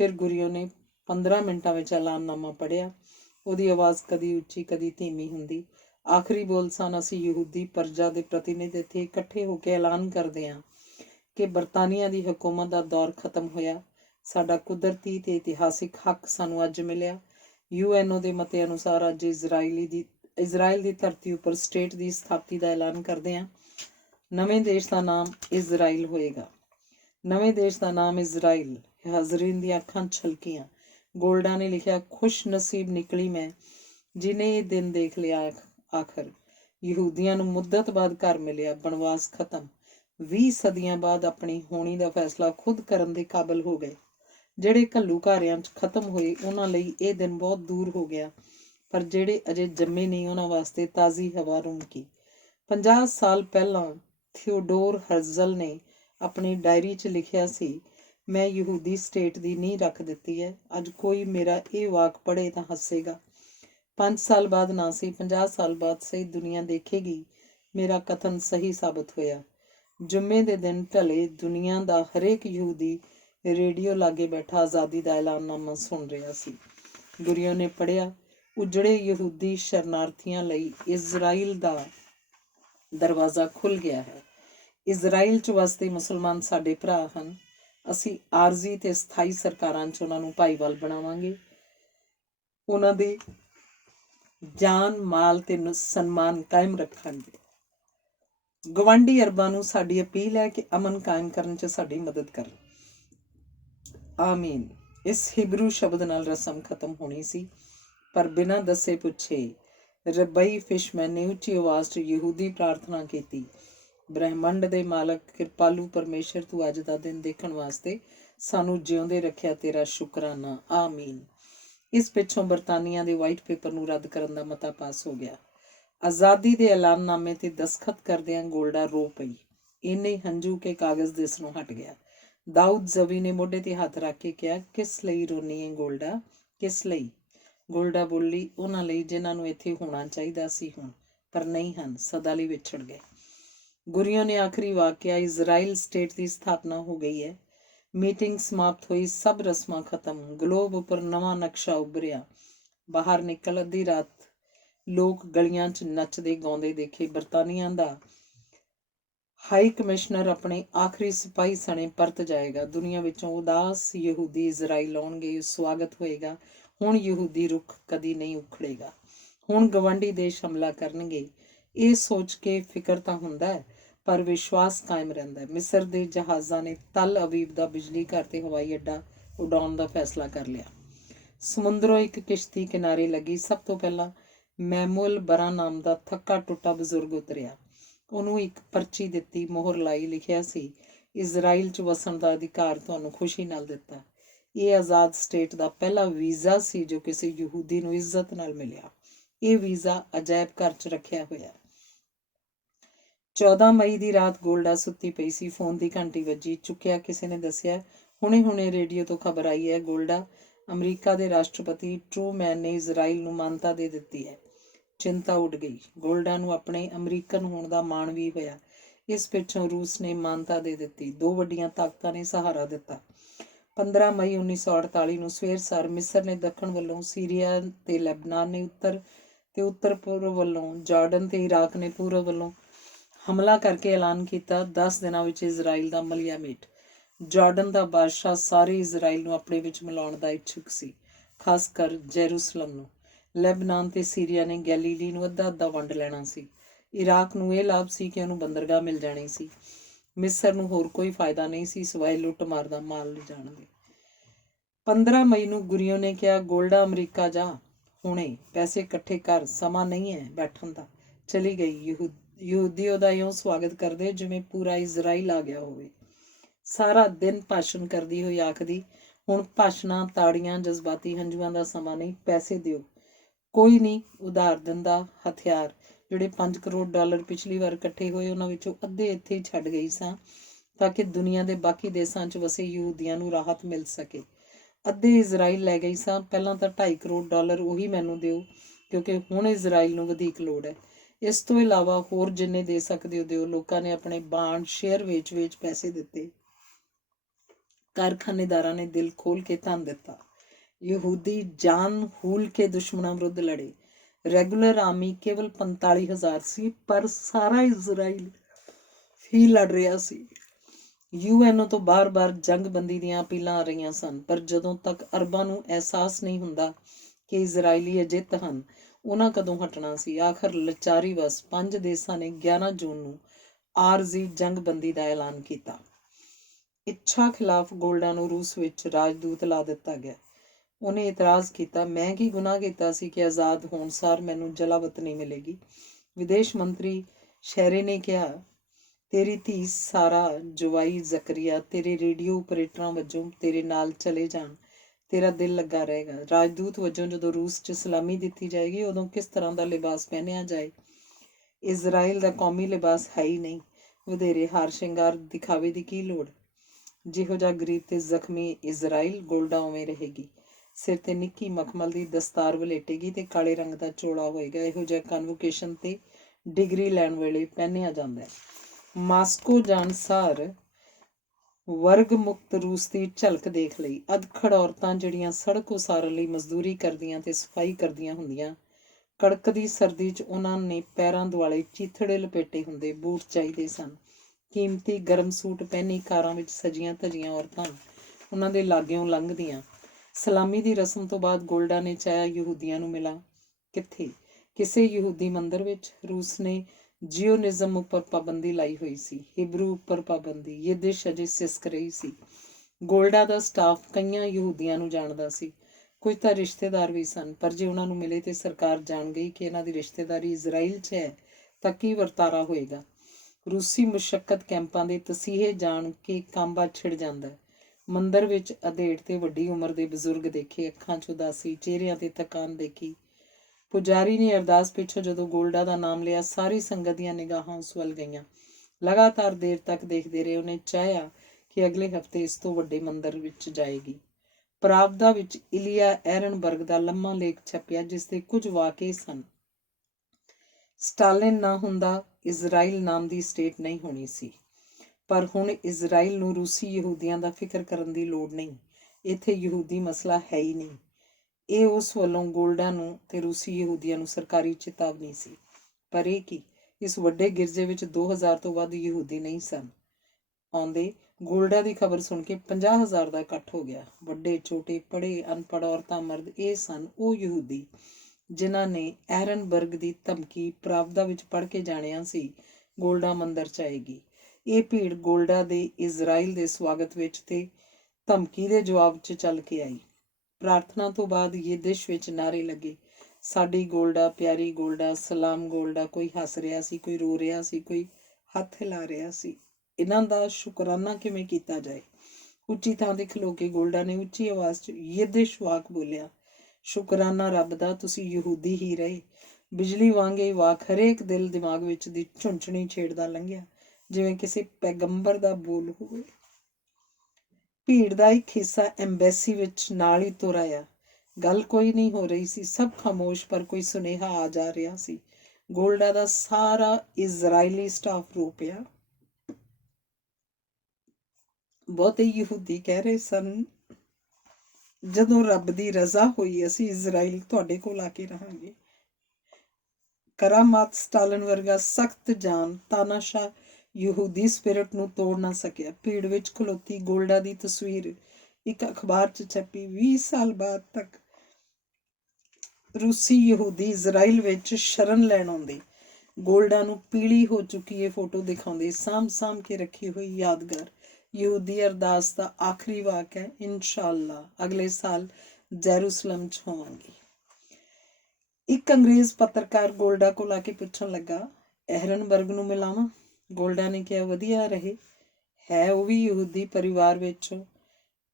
ਫਿਰ ਗੁਰੀਓਂ ਨੇ 15 ਮਿੰਟਾਂ ਵਿੱਚ ਐਲਾਨਨਾਮਾ ਪੜ੍ਹਿਆ। ਉਹਦੀ ਆਵਾਜ਼ ਕਦੀ ਉੱਚੀ ਕਦੀ ਧੀਮੀ ਹੁੰਦੀ। ਆਖਰੀ ਬੋਲ ਸਨ, ਅਸੀਂ ਯਹੂਦੀ ਪਰਜਾ ਦੇ ਪ੍ਰਤੀਨਿਧ ਇੱਥੇ ਇਕੱਠੇ ਹੋ ਕੇ ਐਲਾਨ ਕਰਦੇ ਹਾਂ ਕਿ ਬਰਤਾਨੀਆ ਦੀ ਹਕੂਮਤ ਦਾ ਦੌਰ ਖਤਮ ਹੋਇਆ। ਸਾਡਾ ਕੁਦਰਤੀ ਤੇ ਇਤਿਹਾਸਿਕ ਹੱਕ ਸਾਨੂੰ ਅੱਜ ਮਿਲਿਆ। UNO ਦੇ ਮਤੇ ਅਨੁਸਾਰ ਅੱਜ ਇਜ਼ਰਾਈਲ ਦੀ ਧਰਤੀ ਉੱਪਰ ਸਟੇਟ ਦੀ ਸਥਾਪਤੀ ਦਾ ਐਲਾਨ ਕਰਦੇ ਹਾਂ। ਨਵੇਂ ਦੇਸ਼ ਦਾ ਨਾਮ ਇਜ਼ਰਾਈਲ ਹੋਏਗਾ। ਨਵੇਂ ਦੇਸ਼ ਦਾ ਨਾਮ ਇਜ਼ਰਾਈਲ। ਹਾਜ਼ਰੀਨ ਦੀਆਂ ਅੱਖਾਂ ਛਲਕੀਆਂ। ਗੋਲਡਾ ਨੇ ਲਿਖਿਆ, ਖੁਸ਼ ਨਸੀਬ ਨਿਕਲੀ ਮੈਂ ਜਿਹਨੇ ਇਹ ਦਿਨ ਦੇਖ ਲਿਆ। ਆਖਰ ਯਹੂਦੀਆਂ ਨੂੰ ਮੁੱਦਤ ਬਾਅਦ ਘਰ ਮਿਲਿਆ, ਬਨਵਾਸ ਖਤਮ। 20 ਸਦੀਆਂ ਬਾਅਦ ਆਪਣੀ ਹੋਣੀ ਦਾ ਫੈਸਲਾ ਖੁਦ ਕਰਨ ਦੇ ਕਾਬਲ ਹੋ ਗਏ। ਜਿਹੜੇ ਘੱਲੂਘਾਰਿਆਂ 'ਚ ਖਤਮ ਹੋਏ ਉਹਨਾਂ ਲਈ ਇਹ ਦਿਨ ਬਹੁਤ ਦੂਰ ਹੋ ਗਿਆ, ਪਰ ਜਿਹੜੇ ਅਜੇ ਜੰਮੇ ਨਹੀਂ ਉਹਨਾਂ ਵਾਸਤੇ ਤਾਜ਼ੀ ਹਵਾ ਰੁਮਕੀ। 50 ਸਾਲ ਪਹਿਲਾਂ ਥਿਓਡੋਰ ਹਰਜ਼ਲ ਨੇ ਆਪਣੀ ਡਾਇਰੀ 'ਚ ਲਿਖਿਆ ਸੀ, ਮੈਂ ਯਹੂਦੀ ਸਟੇਟ ਦੀ ਨੀਂਹ ਰੱਖ ਦਿੱਤੀ ਹੈ। ਅੱਜ ਕੋਈ ਮੇਰਾ ਇਹ ਵਾਕ ਪੜ੍ਹੇ ਤਾਂ ਹੱਸੇਗਾ। 5 ਸਾਲ ਬਾਅਦ ਨਾ ਸਹੀ 50 ਸਾਲ ਬਾਅਦ ਸਹੀ ਦੁਨੀਆ ਦੇਖੇਗੀ ਮੇਰਾ ਕਥਨ ਸਹੀ ਸਾਬਤ ਹੋਇਆ। ਜੁਮੇ ਦੇ ਦਿਨ ਢਲੇ ਦੁਨੀਆ ਦਾ ਹਰੇਕ ਯਹੂਦੀ ਰੇਡੀਓ ਲਾਗੇ ਬੈਠਾ ਆਜ਼ਾਦੀ ਦਾ ਐਲਾਨਨਾਮਾ ਸੁਣ ਰਿਹਾ ਸੀ। ਗੁਰੀਓ ਨੇ ਪੜ੍ਹਿਆ, ਉਜੜੇ ਯਹੂਦੀ ਸ਼ਰਨਾਰਥੀਆਂ ਲਈ ਇਜ਼ਰਾਈਲ ਦਾ ਦਰਵਾਜ਼ਾ ਖੁੱਲ੍ਹ ਗਿਆ ਹੈ। ਇਜ਼ਰਾਈਲ 'ਚ ਵਸਦੇ ਮੁਸਲਮਾਨ ਸਾਡੇ ਭਰਾ ਹਨ। ਅਸੀਂ ਆਰਜ਼ੀ ਤੇ ਸਥਾਈ ਸਰਕਾਰਾਂ 'ਚ ਉਹਨਾਂ ਨੂੰ ਭਾਈਵਾਲ ਬਣਾਵਾਂਗੇ। ਉਹਨਾਂ ਦੇ ਜਾਨ ਮਾਲ ਤੇ ਸਨਮਾਨ ਕਾਇਮ ਰੱਖਾਂਗੇ। ਗਵਾਂਢੀ ਅਰਬਾਂ ਨੂੰ ਸਾਡੀ ਅਪੀਲ ਹੈ ਕਿ ਅਮਨ ਕਾਇਮ ਕਰਨ 'ਚ ਸਾਡੀ ਮਦਦ ਕਰਨ। ਆਮੀਨ। ਇਸ ਹਿਬਰੂ ਸ਼ਬਦ ਨਾਲ ਰਸਮ ਖਤਮ ਹੋਣੀ ਸੀ, ਪਰ ਬਿਨਾਂ ਦੱਸੇ ਪੁੱਛੇ ਰਬਈ ਫਿਸ਼ਮੈਨ ਨੇ ਉੱਚੀ ਆਵਾਜ਼ 'ਚ ਯਹੂਦੀ ਪ੍ਰਾਰਥਨਾ ਕੀਤੀ, ਬ੍ਰਹਿਮੰਡ ਦੇ ਮਾਲਕ ਕਿਰਪਾਲੂ ਪਰਮੇਸ਼ਰ, ਤੂੰ ਅੱਜ ਦਾ ਦਿਨ ਦੇਖਣ ਵਾਸਤੇ ਸਾਨੂੰ ਜਿਉਂਦੇ ਰੱਖਿਆ, ਤੇਰਾ ਸ਼ੁਕਰਾਨਾ। ਆਮੀਨ। ਇਸ ਪਿੱਛੋਂ ਬਰਤਾਨੀਆ ਦੇ ਵਾਈਟ ਪੇਪਰ ਨੂੰ ਰੱਦ ਕਰਨ ਦਾ ਮਤਾ ਪਾਸ ਹੋ ਗਿਆ। ਆਜ਼ਾਦੀ ਦੇ ਐਲਾਨਨਾਮੇ ਤੇ ਦਸਖਤ ਕਰਦਿਆਂ ਗੋਲਡਾ ਰੋ ਪਈ। ਇੰਨੇ ਹੰਝੂ ਕੇ ਕਾਗਜ਼ ਦਿਸਣੋਂ ਹਟ ਗਿਆ। ਦਾਊਦ ਜ਼ਵੀ ਨੇ ਮੋਢੇ ਤੇ ਹੱਥ ਰੱਖ ਕੇ ਕਿਹਾ, ਕਿਸ ਲਈ ਰੋਨੀ ਹੈ ਗੋਲਡਾ, ਕਿਸ ਲਈ? ਗੋਲਡਾ ਬੋਲੀ, ਉਹਨਾਂ ਲਈ ਜਿਨ੍ਹਾਂ ਨੂੰ ਇੱਥੇ ਹੋਣਾ ਚਾਹੀਦਾ ਸੀ ਹੁਣ, ਪਰ ਨਹੀਂ ਹਨ, ਸਦਾ ਲਈ ਵਿਛੜ ਗਏ। ਗੁਰੀਓ ਨੇ ਆਖਰੀ ਵਾਕਿਆ, ਇਜ਼ਰਾਈਲ ਸਟੇਟ ਦੀ ਸਥਾਪਨਾ ਹੋ ਗਈ ਹੈ। ਮੀਟਿੰਗ ਸਮਾਪਤ ਹੋਈ, ਸਭ ਰਸਮਾਂ ਖਤਮ। ਗਲੋਬ ਉੱਪਰ ਨਵਾਂ ਨਕਸ਼ਾ ਉੱਭਰਿਆ। ਬਾਹਰ ਨਿਕਲ ਅੱਧੀ ਰਾਤ ਲੋਕ ਗਲੀਆਂ 'ਚ ਨੱਚਦੇ ਗਾਉਂਦੇ ਦੇਖੇ। ਬਰਤਾਨੀਆ ਦਾ ਹਾਈ ਕਮਿਸ਼ਨਰ ਆਪਣੇ ਆਖਰੀ ਸਿਪਾਹੀ ਸਣੇ ਪਰਤ ਜਾਏਗਾ। ਦੁਨੀਆ ਵਿੱਚੋਂ ਉਦਾਸ ਯਹੂਦੀ ਇਜ਼ਰਾਈਲ ਆਉਣਗੇ। ਸਵਾਗਤ ਹੋਏਗਾ। ਹੁਣ ਯਹੂਦੀ ਰੁੱਖ ਕਦੀ ਨਹੀਂ ਉਖੜੇਗਾ। ਹੁਣ ਗਵਾਂਢੀ ਦੇਸ਼ ਹਮਲਾ ਕਰਨਗੇ। ਇਹ ਸੋਚ ਕੇ ਫਿਕਰ ਤਾਂ ਹੁੰਦਾ ਹੈ, ਪਰ ਵਿਸ਼ਵਾਸ ਕਾਇਮ ਰਹਿੰਦਾ ਹੈ। ਮਿਸਰ ਦੇ ਜਹਾਜ਼ਾਂ ਨੇ ਤਲ ਅਵੀਬ ਦਾ ਬਿਜਲੀ ਘਰ ਤੇ ਹਵਾਈ ਅੱਡਾ ਉਡਾਉਣ ਦਾ ਫੈਸਲਾ ਕਰ ਲਿਆ। ਸਮੁੰਦਰੋਂ ਇੱਕ ਕਿਸ਼ਤੀ ਕਿਨਾਰੇ ਲੱਗੀ। ਸਭ ਤੋਂ ਪਹਿਲਾਂ ਮੈਮੂਅਲ ਬਰਾ ਨਾਮ ਦਾ ਥੱਕਾ ਟੁੱਟਾ ਬਜ਼ੁਰਗ ਉਤਰਿਆ। ਉਹਨੂੰ ਇੱਕ ਪਰਚੀ ਦਿੱਤੀ, ਮੋਹਰ ਲਾਈ। ਲਿਖਿਆ ਸੀ, ਇਜ਼ਰਾਈਲ 'ਚ ਵਸਣ ਦਾ ਅਧਿਕਾਰ ਤੁਹਾਨੂੰ ਖੁਸ਼ੀ ਨਾਲ ਦਿੱਤਾ। ਇਹ ਆਜ਼ਾਦ ਸਟੇਟ ਦਾ ਪਹਿਲਾ ਵੀਜ਼ਾ ਸੀ ਜੋ ਕਿਸੇ ਯਹੂਦੀ ਨੂੰ ਇੱਜ਼ਤ ਨਾਲ ਮਿਲਿਆ। ਇਹ ਵੀਜ਼ਾ ਅਜਾਇਬ ਘਰ 'ਚ ਰੱਖਿਆ ਹੋਇਆ। 14 ਮਈ ਦੀ ਰਾਤ ਗੋਲਡਾ ਸੁੱਤੀ ਪਈ ਸੀ। ਫੋਨ ਦੀ ਘੰਟੀ ਵੱਜੀ। ਚੁੱਕਿਆ। ਕਿਸੇ ਨੇ ਦੱਸਿਆ, ਹੁਣੇ ਰੇਡੀਓ ਤੋਂ ਖਬਰ ਆਈ ਹੈ ਗੋਲਡਾ, ਅਮਰੀਕਾ ਦੇ ਰਾਸ਼ਟਰਪਤੀ ਟਰੂਮੈਨ ਨੇ ਇਜ਼ਰਾਈਲ ਨੂੰ ਮਾਨਤਾ ਦੇ ਦਿੱਤੀ ਹੈ। ਚਿੰਤਾ ਉੱਡ ਗਈ। ਗੋਲਡਾ ਨੂੰ ਆਪਣੇ ਅਮਰੀਕਨ ਹੋਣ ਦਾ ਮਾਣ ਵੀ ਹੋਇਆ। ਇਸ ਪਿੱਛੋਂ ਰੂਸ ਨੇ ਮਾਨਤਾ ਦੇ ਦਿੱਤੀ। ਦੋ ਵੱਡੀਆਂ ਤਾਕਤਾਂ ਨੇ ਸਹਾਰਾ ਦਿੱਤਾ। 15 ਮਈ 1948 ਨੂੰ ਸਵੇਰ ਸਾਰ ਮਿਸਰ ਨੇ ਦੱਖਣ ਵੱਲੋਂ, ਸੀਰੀਆ ਤੇ ਲੈਬਨਾਨ ਨੇ ਉੱਤਰ ਪੂਰਬ ਵੱਲੋਂ, ਜਾਰਡਨ ਤੇ ਇਰਾਕ ਨੇ ਪੂਰਬ ਵੱਲੋਂ ਹਮਲਾ ਕਰਕੇ ਐਲਾਨ ਕੀਤਾ, 10 ਦਿਨਾਂ ਵਿੱਚ ਇਜ਼ਰਾਈਲ ਦਾ ਮਲੀਆ ਮੇਟ। ਜਾਰਡਨ ਦਾ ਬਾਦਸ਼ਾਹ ਸਾਰੇ ਇਜ਼ਰਾਈਲ ਨੂੰ ਆਪਣੇ ਵਿੱਚ ਮਿਲਾਉਣ ਦਾ ਇੱਛੁਕ ਸੀ, ਖਾਸ ਕਰ ਜੈਰੂਸਲਮ ਨੂੰ। ਲੈਬਨਾਨ ਤੇ ਸੀਰੀਆ ਨੇ ਗੈਲੀਲੀ ਨੂੰ ਅੱਧਾ ਵੰਡ ਲੈਣਾ ਸੀ। ਇਰਾਕ ਨੂੰ ਇਹ ਲਾਭ ਸੀ ਕਿ ਉਹਨੂੰ ਬੰਦਰਗਾਹ ਮਿਲ ਜਾਣੀ ਸੀ। ਮਿਸਰ ਨੂੰ ਹੋਰ ਕੋਈ ਫਾਇਦਾ ਨਹੀਂ ਸੀ ਸਿਵਾਏ ਲੁੱਟ ਮਾਰ ਦਾ ਮਾਲ ਲਿਜਾਣ ਦੇ। 15 ਮਈ ਨੂੰ ਗੁਰੀਓ ਨੇ ਕਿਹਾ, ਗੋਲਡਾ ਅਮਰੀਕਾ ਜਾ, ਹੁਣੇ ਪੈਸੇ ਇਕੱਠੇ ਕਰ, ਸਮਾਂ ਨਹੀਂ ਹੈ ਬੈਠਣ ਦਾ। ਚਲੀ ਗਈ। ਯਹੂਦੀ ਉਹਦਾ ਇਉਂ ਸਵਾਗਤ ਕਰਦੇ ਜਿਵੇਂ ਪੂਰਾ ਇਜ਼ਰਾਈਲ ਆ ਗਿਆ ਹੋਵੇ। ਸਾਰਾ ਦਿਨ ਭਾਸ਼ਣ ਕਰਦੀ ਹੋਈ ਆਖਦੀ, ਹੁਣ ਭਾਸ਼ਣਾਂ, ਤਾੜੀਆਂ, ਜਜ਼ਬਾਤੀ ਹੰਝੂਆਂ ਦਾ ਸਮਾਂ ਨਹੀਂ, ਪੈਸੇ ਦਿਓ। ਕੋਈ ਨਹੀਂ ਉਧਾਰ ਦਿੰਦਾ। ਹਥਿਆਰ ਜਿਹੜੇ $5 ਕਰੋੜ ਪਿਛਲੀ ਵਾਰ ਇਕੱਠੇ ਹੋਏ, ਉਹਨਾਂ ਵਿੱਚੋਂ ਅੱਧੇ ਇੱਥੇ ਹੀ ਛੱਡ ਗਈ ਸਾਂ ਤਾਂ ਕਿ ਦੁਨੀਆ ਦੇ ਬਾਕੀ ਦੇਸ਼ਾਂ 'ਚ ਵਸੇ ਯਹੂਦੀਆਂ ਨੂੰ ਰਾਹਤ ਮਿਲ ਸਕੇ। ਅੱਧੇ ਇਜ਼ਰਾਈਲ ਲੈ ਗਈ ਸਾਂ। ਪਹਿਲਾਂ ਤਾਂ $2.5 ਕਰੋੜ ਉਹੀ ਮੈਨੂੰ ਦਿਓ, ਕਿਉਂਕਿ ਹੁਣ ਇਜ਼ਰਾਈਲ ਨੂੰ ਵਧੇਕ ਲੋੜ ਹੈ। ਇਸ ਤੋਂ ਇਲਾਵਾ ਹੋਰ ਜਿੰਨੇ ਦੇ ਸਕਦੇ ਹੋ ਦਿਓ। ਲੋਕਾਂ ਨੇ ਆਪਣੇ ਬਾਂਡ, ਸ਼ੇਅਰ ਵੇਚ ਪੈਸੇ ਦਿੱਤੇ। ਕਾਰਖਾਨੇਦਾਰਾਂ ਨੇ ਦਿਲ ਖੋਲ ਕੇ ਧਨ ਦਿੱਤਾ। ਯਹੂਦੀ ਜਾਨ ਹੂਲ ਕੇ ਦੁਸ਼ਮਣਾਂ ਵਿਰੁੱਧ ਲੜੇ। ਰੈਗੂਲਰ ਆਰਮੀ ਕੇਵਲ 45,000 ਸੀ, ਪਰ ਸਾਰਾ ਇਜ਼ਰਾਈਲ ਹੀ ਲੜ ਰਿਹਾ ਸੀ। UN ਤੋਂ ਬਾਰ-ਬਾਰ ਜੰਗਬੰਦੀ ਦੀਆਂ ਅਪੀਲਾਂ ਆ ਰਹੀਆਂ ਸਨ, ਪਰ ਜਦੋਂ ਤੱਕ ਅਰਬਾਂ ਨੂੰ ਅਹਿਸਾਸ ਨਹੀਂ ਹੁੰਦਾ ਕਿ ਇਜ਼ਰਾਈਲੀ ਅਜਿੱਤ ਹਨ, ਉਹਨਾਂ ਕਦੋਂ ਹਟਣਾ ਸੀ। ਆਖਰ ਲਾਚਾਰੀ ਵਸ 5 ਦੇਸ਼ਾਂ ਨੇ 11 ਜੂਨ ਨੂੰ ਆਰਜ਼ੀ ਜੰਗਬੰਦੀ ਦਾ ਐਲਾਨ ਕੀਤਾ। ਇੱਛਾ ਖਿਲਾਫ ਗੋਲਡਾ ਨੂੰ ਰੂਸ ਵਿੱਚ ਰਾਜਦੂਤ ਲਾ ਦਿੱਤਾ ਗਿਆ। ਉਹਨੇ ਇਤਰਾਜ਼ ਕੀਤਾ, ਮੈਂ ਕੀ ਗੁਨਾਹ ਕੀਤਾ ਸੀ ਕਿ ਆਜ਼ਾਦ ਹੋਣ ਸਾਰ ਮੈਨੂੰ ਜਲਾਵਤਨੀ ਮਿਲੇਗੀ। ਵਿਦੇਸ਼ ਮੰਤਰੀ ਸ਼ੈਰੇ ਨੇ ਕਿਹਾ, ਤੇਰੀ ਧੀ ਸਾਰਾ, ਜਵਾਈ ਜ਼ਕਰੀਆ ਤੇਰੇ ਰੇਡੀਓ ਆਪਰੇਟਰਾਂ ਵਜੋਂ ਤੇਰੇ ਨਾਲ ਚਲੇ ਜਾਣ, ਤੇਰਾ ਦਿਲ ਲੱਗਾ ਰਹੇਗਾ। ਰਾਜਦੂਤ ਵਜੋਂ ਜਦੋਂ ਰੂਸ 'ਚ ਸਲਾਮੀ ਦਿੱਤੀ ਜਾਏਗੀ ਉਦੋਂ ਕਿਸ ਤਰ੍ਹਾਂ ਦਾ ਲਿਬਾਸ ਪਹਿਨਿਆ ਜਾਏ? ਇਜ਼ਰਾਈਲ ਦਾ ਕੌਮੀ ਲਿਬਾਸ ਹੈ ਹੀ ਨਹੀਂ, ਵਧੇਰੇ ਹਾਰ ਸ਼ਿੰਗਾਰ ਦਿਖਾਵੇ ਦੀ ਕੀ ਲੋੜ? ਜਿਹੋ ਜਿਹਾ ਗਰੀਬ ਤੇ ਜ਼ਖਮੀ ਇਜ਼ਰਾਈਲ, ਗੋਲਡਾ ਉਵੇਂ ਰਹੇਗੀ। ਸਿਰ ਤੇ ਨਿੱਕੀ ਮਖਮਲ ਦੀ ਦਸਤਾਰ ਵਲੇਟੇਗੀ ਤੇ ਕਾਲੇ ਰੰਗ ਦਾ ਚੋਲਾ ਹੋਏਗਾ। ਇਹੋ ਜਿਹਾ ਕਨਵੋਕੇਸ਼ਨ ਤੇ ਡਿਗਰੀ ਲੈਣ ਵੇਲੇ ਪਹਿਨਿਆ ਜਾਂਦਾ ਹੈ। ਮਾਸਕੋ ਜਾਣ ਸਾਰ ਵਰਗ ਮੁਕਤ ਰੂਸ ਦੀ ਝਲਕ ਦੇਖ ਲਈ। ਅਧਖੜ ਔਰਤਾਂ ਜਿਹੜੀਆਂ ਸੜਕ ਉਸਾਰਨ ਲਈ ਮਜ਼ਦੂਰੀ ਕਰਦੀਆਂ ਤੇ ਸਫਾਈ ਕਰਦੀਆਂ ਹੁੰਦੀਆਂ, ਕੜਕਦੀ ਸਰਦੀ 'ਚ ਉਹਨਾਂ ਨੇ ਪੈਰਾਂ ਦੁਆਲੇ ਚੀਥੜੇ ਲਪੇਟੇ ਹੁੰਦੇ, ਬੂਟ ਚਾਹੀਦੇ ਸਨ। ਕੀਮਤੀ ਗਰਮ ਸੂਟ ਪਹਿਨੀ ਕਾਰਾਂ ਵਿੱਚ ਸਜੀਆਂ ਧਜੀਆਂ ਔਰਤਾਂ ਉਹਨਾਂ ਦੇ ਲਾਗਿਓਂ ਲੰਘਦੀਆਂ। ਸਲਾਮੀ ਦੀ ਰਸਮ ਤੋਂ ਬਾਅਦ ਗੋਲਡਾ ਨੇ ਚਾਹਿਆ ਯਹੂਦੀਆਂ ਨੂੰ ਮਿਲਾਂ। ਕਿੱਥੇ? ਕਿਸੇ ਯਹੂਦੀ ਮੰਦਰ ਵਿੱਚ। ਰੂਸ ਨੇ ਜਿਓਨਿਜ਼ਮ ਉੱਪਰ ਪਾਬੰਦੀ ਲਾਈ ਹੋਈ ਸੀ, ਹਿਬਰੂ ਉੱਪਰ ਪਾਬੰਦੀ, ਯਿਦਿਸ਼ ਅਜੇ ਸਿਸਕ ਰਹੀ ਸੀ। ਗੋਲਡਾ ਦਾ ਸਟਾਫ ਕਈਆਂ ਯਹੂਦੀਆਂ ਨੂੰ ਜਾਣਦਾ ਸੀ, ਕੁਝ ਤਾਂ ਰਿਸ਼ਤੇਦਾਰ ਵੀ ਸਨ, ਪਰ ਜੇ ਉਹਨਾਂ ਨੂੰ ਮਿਲੇ ਤੇ ਸਰਕਾਰ ਜਾਣ ਗਈ ਕਿ ਇਹਨਾਂ ਦੀ ਰਿਸ਼ਤੇਦਾਰੀ ਇਜ਼ਰਾਈਲ 'ਚ ਹੈ ਤਾਂ ਕੀ ਵਰਤਾਰਾ ਹੋਏਗਾ। ਰੂਸੀ ਮੁਸ਼ੱਕਤ ਕੈਂਪਾਂ ਦੇ ਤਸੀਹੇ ਜਾਣ ਕੇ ਕਾਂਬਾ ਛਿੜ ਜਾਂਦਾ। ਮੰਦਰ ਵਿੱਚ ਅਧੇੜ ਤੇ ਵੱਡੀ ਉਮਰ ਦੇ ਬਜ਼ੁਰਗ ਦੇਖੇ, ਅੱਖਾਂ 'ਚ ਉਦਾਸੀ, ਚਿਹਰਿਆਂ ਤੇ ਥਕਾਨ ਦੇਖੀ। ਪੁਜਾਰੀ ਨੇ ਅਰਦਾਸ ਪਿੱਛੋਂ ਜਦੋਂ ਗੋਲਡਾ ਦਾ ਨਾਮ ਲਿਆ, ਸਾਰੀ ਸੰਗਤ ਦੀਆਂ ਨਿਗਾਹਾਂ ਉਸ ਵੱਲ ਗਈਆਂ। ਲਗਾਤਾਰ ਦੇਰ ਤੱਕ ਦੇਖਦੇ ਰਹੇ। ਉਹਨੇ ਚਾਹਿਆ ਕਿ ਅਗਲੇ ਹਫ਼ਤੇ ਇਸ ਤੋਂ ਵੱਡੇ ਮੰਦਰ ਵਿੱਚ ਜਾਏਗੀ। ਪ੍ਰਾਵਦਾ ਵਿੱਚ ਇਲੀਆ ਐਰਨਬਰਗ ਦਾ ਲੰਮਾ ਲੇਖ ਛਪਿਆ, ਜਿਸ ਦੇ ਕੁਝ ਵਾਕਏ ਸਨ। ਸਟਾਲਿਨ ਨਾ ਹੁੰਦਾ, ਇਜ਼ਰਾਈਲ ਨਾਮ ਦੀ ਸਟੇਟ ਨਹੀਂ ਹੋਣੀ ਸੀ। ਪਰ ਹੁਣ ਇਜ਼ਰਾਈਲ ਨੂੰ ਰੂਸੀ ਯਹੂਦੀਆਂ ਦਾ ਫਿਕਰ ਕਰਨ ਦੀ ਲੋੜ ਨਹੀਂ। ਇੱਥੇ ਯਹੂਦੀ ਮਸਲਾ ਹੈ ਹੀ ਨਹੀਂ। ਇਹ ਉਸ ਵੱਲੋਂ ਗੋਲਡਾ ਨੂੰ ਤੇ ਰੂਸੀ ਯਹੂਦੀਆਂ ਨੂੰ ਸਰਕਾਰੀ ਚੇਤਾਵਨੀ ਸੀ। ਪਰ ਇਹ ਕੀ, ਇਸ ਵੱਡੇ ਗਿਰਜੇ ਵਿੱਚ 2000 ਤੋਂ ਵੱਧ ਯਹੂਦੀ ਨਹੀਂ ਸਨ ਆਉਂਦੇ। ਗੋਲਡਾ ਦੀ ਖਬਰ ਸੁਣ ਕੇ 50,000 ਦਾ ਇਕੱਠ ਹੋ ਗਿਆ। ਵੱਡੇ ਛੋਟੇ, ਪੜ੍ਹੇ ਅਨਪੜ੍ਹ, ਔਰਤਾਂ ਮਰਦ, ਇਹ ਸਨ ਉਹ ਯਹੂਦੀ ਜਿਨ੍ਹਾਂ ਨੇ ਐਰਨਬਰਗ ਦੀ ਧਮਕੀ ਪ੍ਰਾਵਦਾ ਵਿੱਚ ਪੜ੍ਹ ਕੇ ਜਾਣਿਆ ਸੀ ਗੋਲਡਾ ਮੰਦਰ 'ਚ ਆਏਗੀ। ਇਹ ਭੀੜ ਗੋਲਡਾ ਦੇ ਇਜ਼ਰਾਈਲ ਦੇ ਸਵਾਗਤ ਵਿੱਚ ਤੇ ਧਮਕੀ ਦੇ ਜਵਾਬ 'ਚ ਚੱਲ ਕੇ ਆਈ। ਪ੍ਰਾਰਥਨਾ ਤੋਂ ਬਾਅਦ ਯਿਦਿਸ਼ ਵਿੱਚ ਨਾਅਰੇ ਲੱਗੇ, ਸਾਡੀ ਗੋਲਡਾ, ਪਿਆਰੀ ਗੋਲਡਾ, ਸਲਾਮ ਗੋਲਡਾ। ਕੋਈ ਹੱਸ ਰਿਹਾ ਸੀ, ਕੋਈ ਰੋ ਰਿਹਾ ਸੀ, ਕੋਈ ਹੱਥ ਹਿਲਾ ਰਿਹਾ ਸੀ। ਇਹਨਾਂ ਦਾ ਸ਼ੁਕਰਾਨਾ ਕਿਵੇਂ ਕੀਤਾ ਜਾਏ? ਉੱਚੀ ਥਾਂ ਤੇ ਖਲੋ ਕੇ ਗੋਲਡਾ ਨੇ ਉੱਚੀ ਆਵਾਜ਼ 'ਚ ਯਿਦਿਸ਼ ਵਾਕ ਬੋਲਿਆ, ਸ਼ੁਕਰਾਨਾ ਰੱਬ ਦਾ, ਤੁਸੀਂ ਯਹੂਦੀ ਹੀ ਰਹੇ। ਬਿਜਲੀ ਵਾਂਗ ਇਹ ਵਾਕ ਹਰੇਕ ਦਿਲ ਦਿਮਾਗ ਵਿੱਚ ਦੀ ਝੁੰਝਣੀ ਛੇੜਦਾ ਲੰਘਿਆ, ਜਿਵੇਂ ਕਿਸੇ ਪੈਗੰਬਰ ਦਾ ਬੋਲ ਹੋਵੇ। ਭੀੜ ਦਾ ਇੱਕ ਹਿੱਸਾ ਐਮਬੈਸੀ ਵਿੱਚ ਨਾਲ ਹੀ ਤੁਰ ਆਇਆ। ਗੱਲ ਕੋਈ ਨਹੀਂ ਹੋ ਰਹੀ ਸੀ, ਸਭ ਖਾਮੋਸ਼, ਪਰ ਕੋਈ ਸੁਨੇਹਾ ਆ ਜਾ ਰਿਹਾ ਸੀ। ਗੋਲਡਾ ਦਾ ਸਾਰਾ ਇਜ਼ਰਾਈਲੀ ਸਟਾਫ ਰੋ ਪਿਆ। ਬਹੁਤੇ ਯਹੂਦੀ ਕਹਿ ਰਹੇ ਸਨ, ਜਦੋਂ ਰੱਬ ਦੀ ਰਜ਼ਾ ਹੋਈ ਅਸੀਂ ਇਜ਼ਰਾਈਲ ਤੁਹਾਡੇ ਕੋਲ ਆ ਕੇ ਰਹਾਂਗੇ। ਕਰਾਮਾਤ ਸਟਾਲਨ ਵਰਗਾ ਸਖਤ ਜਾਨ ਤਾਨਾਸ਼ਾਹ ਯਹੂਦੀ ਸਪਿਰਿਟ ਨੂੰ ਤੋੜ ਨਾ ਸਕਿਆ। ਭੀੜ ਵਿੱਚ ਖਲੋਤੀ ਗੋਲਡਾ ਦੀ ਤਸਵੀਰ ਇੱਕ ਅਖਬਾਰ 'ਚ ਛਪੀ। 20 ਸਾਲ ਬਾਅਦ ਤੱਕ ਰੂਸੀ ਯਹੂਦੀ ਇਜ਼ਰਾਈਲ ਵਿੱਚ ਸ਼ਰਨ ਲੈਣ ਆਉਂਦੇ। ਗੋਲਡਾ ਨੂੰ ਪੀਲੀ ਹੋ ਚੁੱਕੀ ਇਹ ਫੋਟੋ ਦਿਖਾਉਂਦੇ, ਸਾਂਭ ਕੇ ਰੱਖੀ ਹੋਈ ਯਾਦਗਾਰ। ਯਹੂਦੀ ਅਰਦਾਸ ਦਾ ਆਖਰੀ ਵਾਕ ਹੈ, ਇਨਸ਼ਾਅੱਲਾ ਅਗਲੇ ਸਾਲ ਜੈਰੂਸਲਮ 'ਚ ਹੋਵਾਂਗੀ। ਇੱਕ ਅੰਗਰੇਜ਼ ਪੱਤਰਕਾਰ ਗੋਲਡਾ ਕੋਲ ਆ ਕੇ ਪੁੱਛਣ ਲੱਗਾ, ਐਰਨਬਰਗ ਨੂੰ ਮਿਲਾਵਾਂ? ਗੋਲਡਾ ਨੇ ਕਿਹਾ, ਵਧੀਆ ਰਹੇ। ਹੈ ਉਹ ਵੀ ਯਹੂਦੀ ਪਰਿਵਾਰ ਵਿੱਚੋਂ।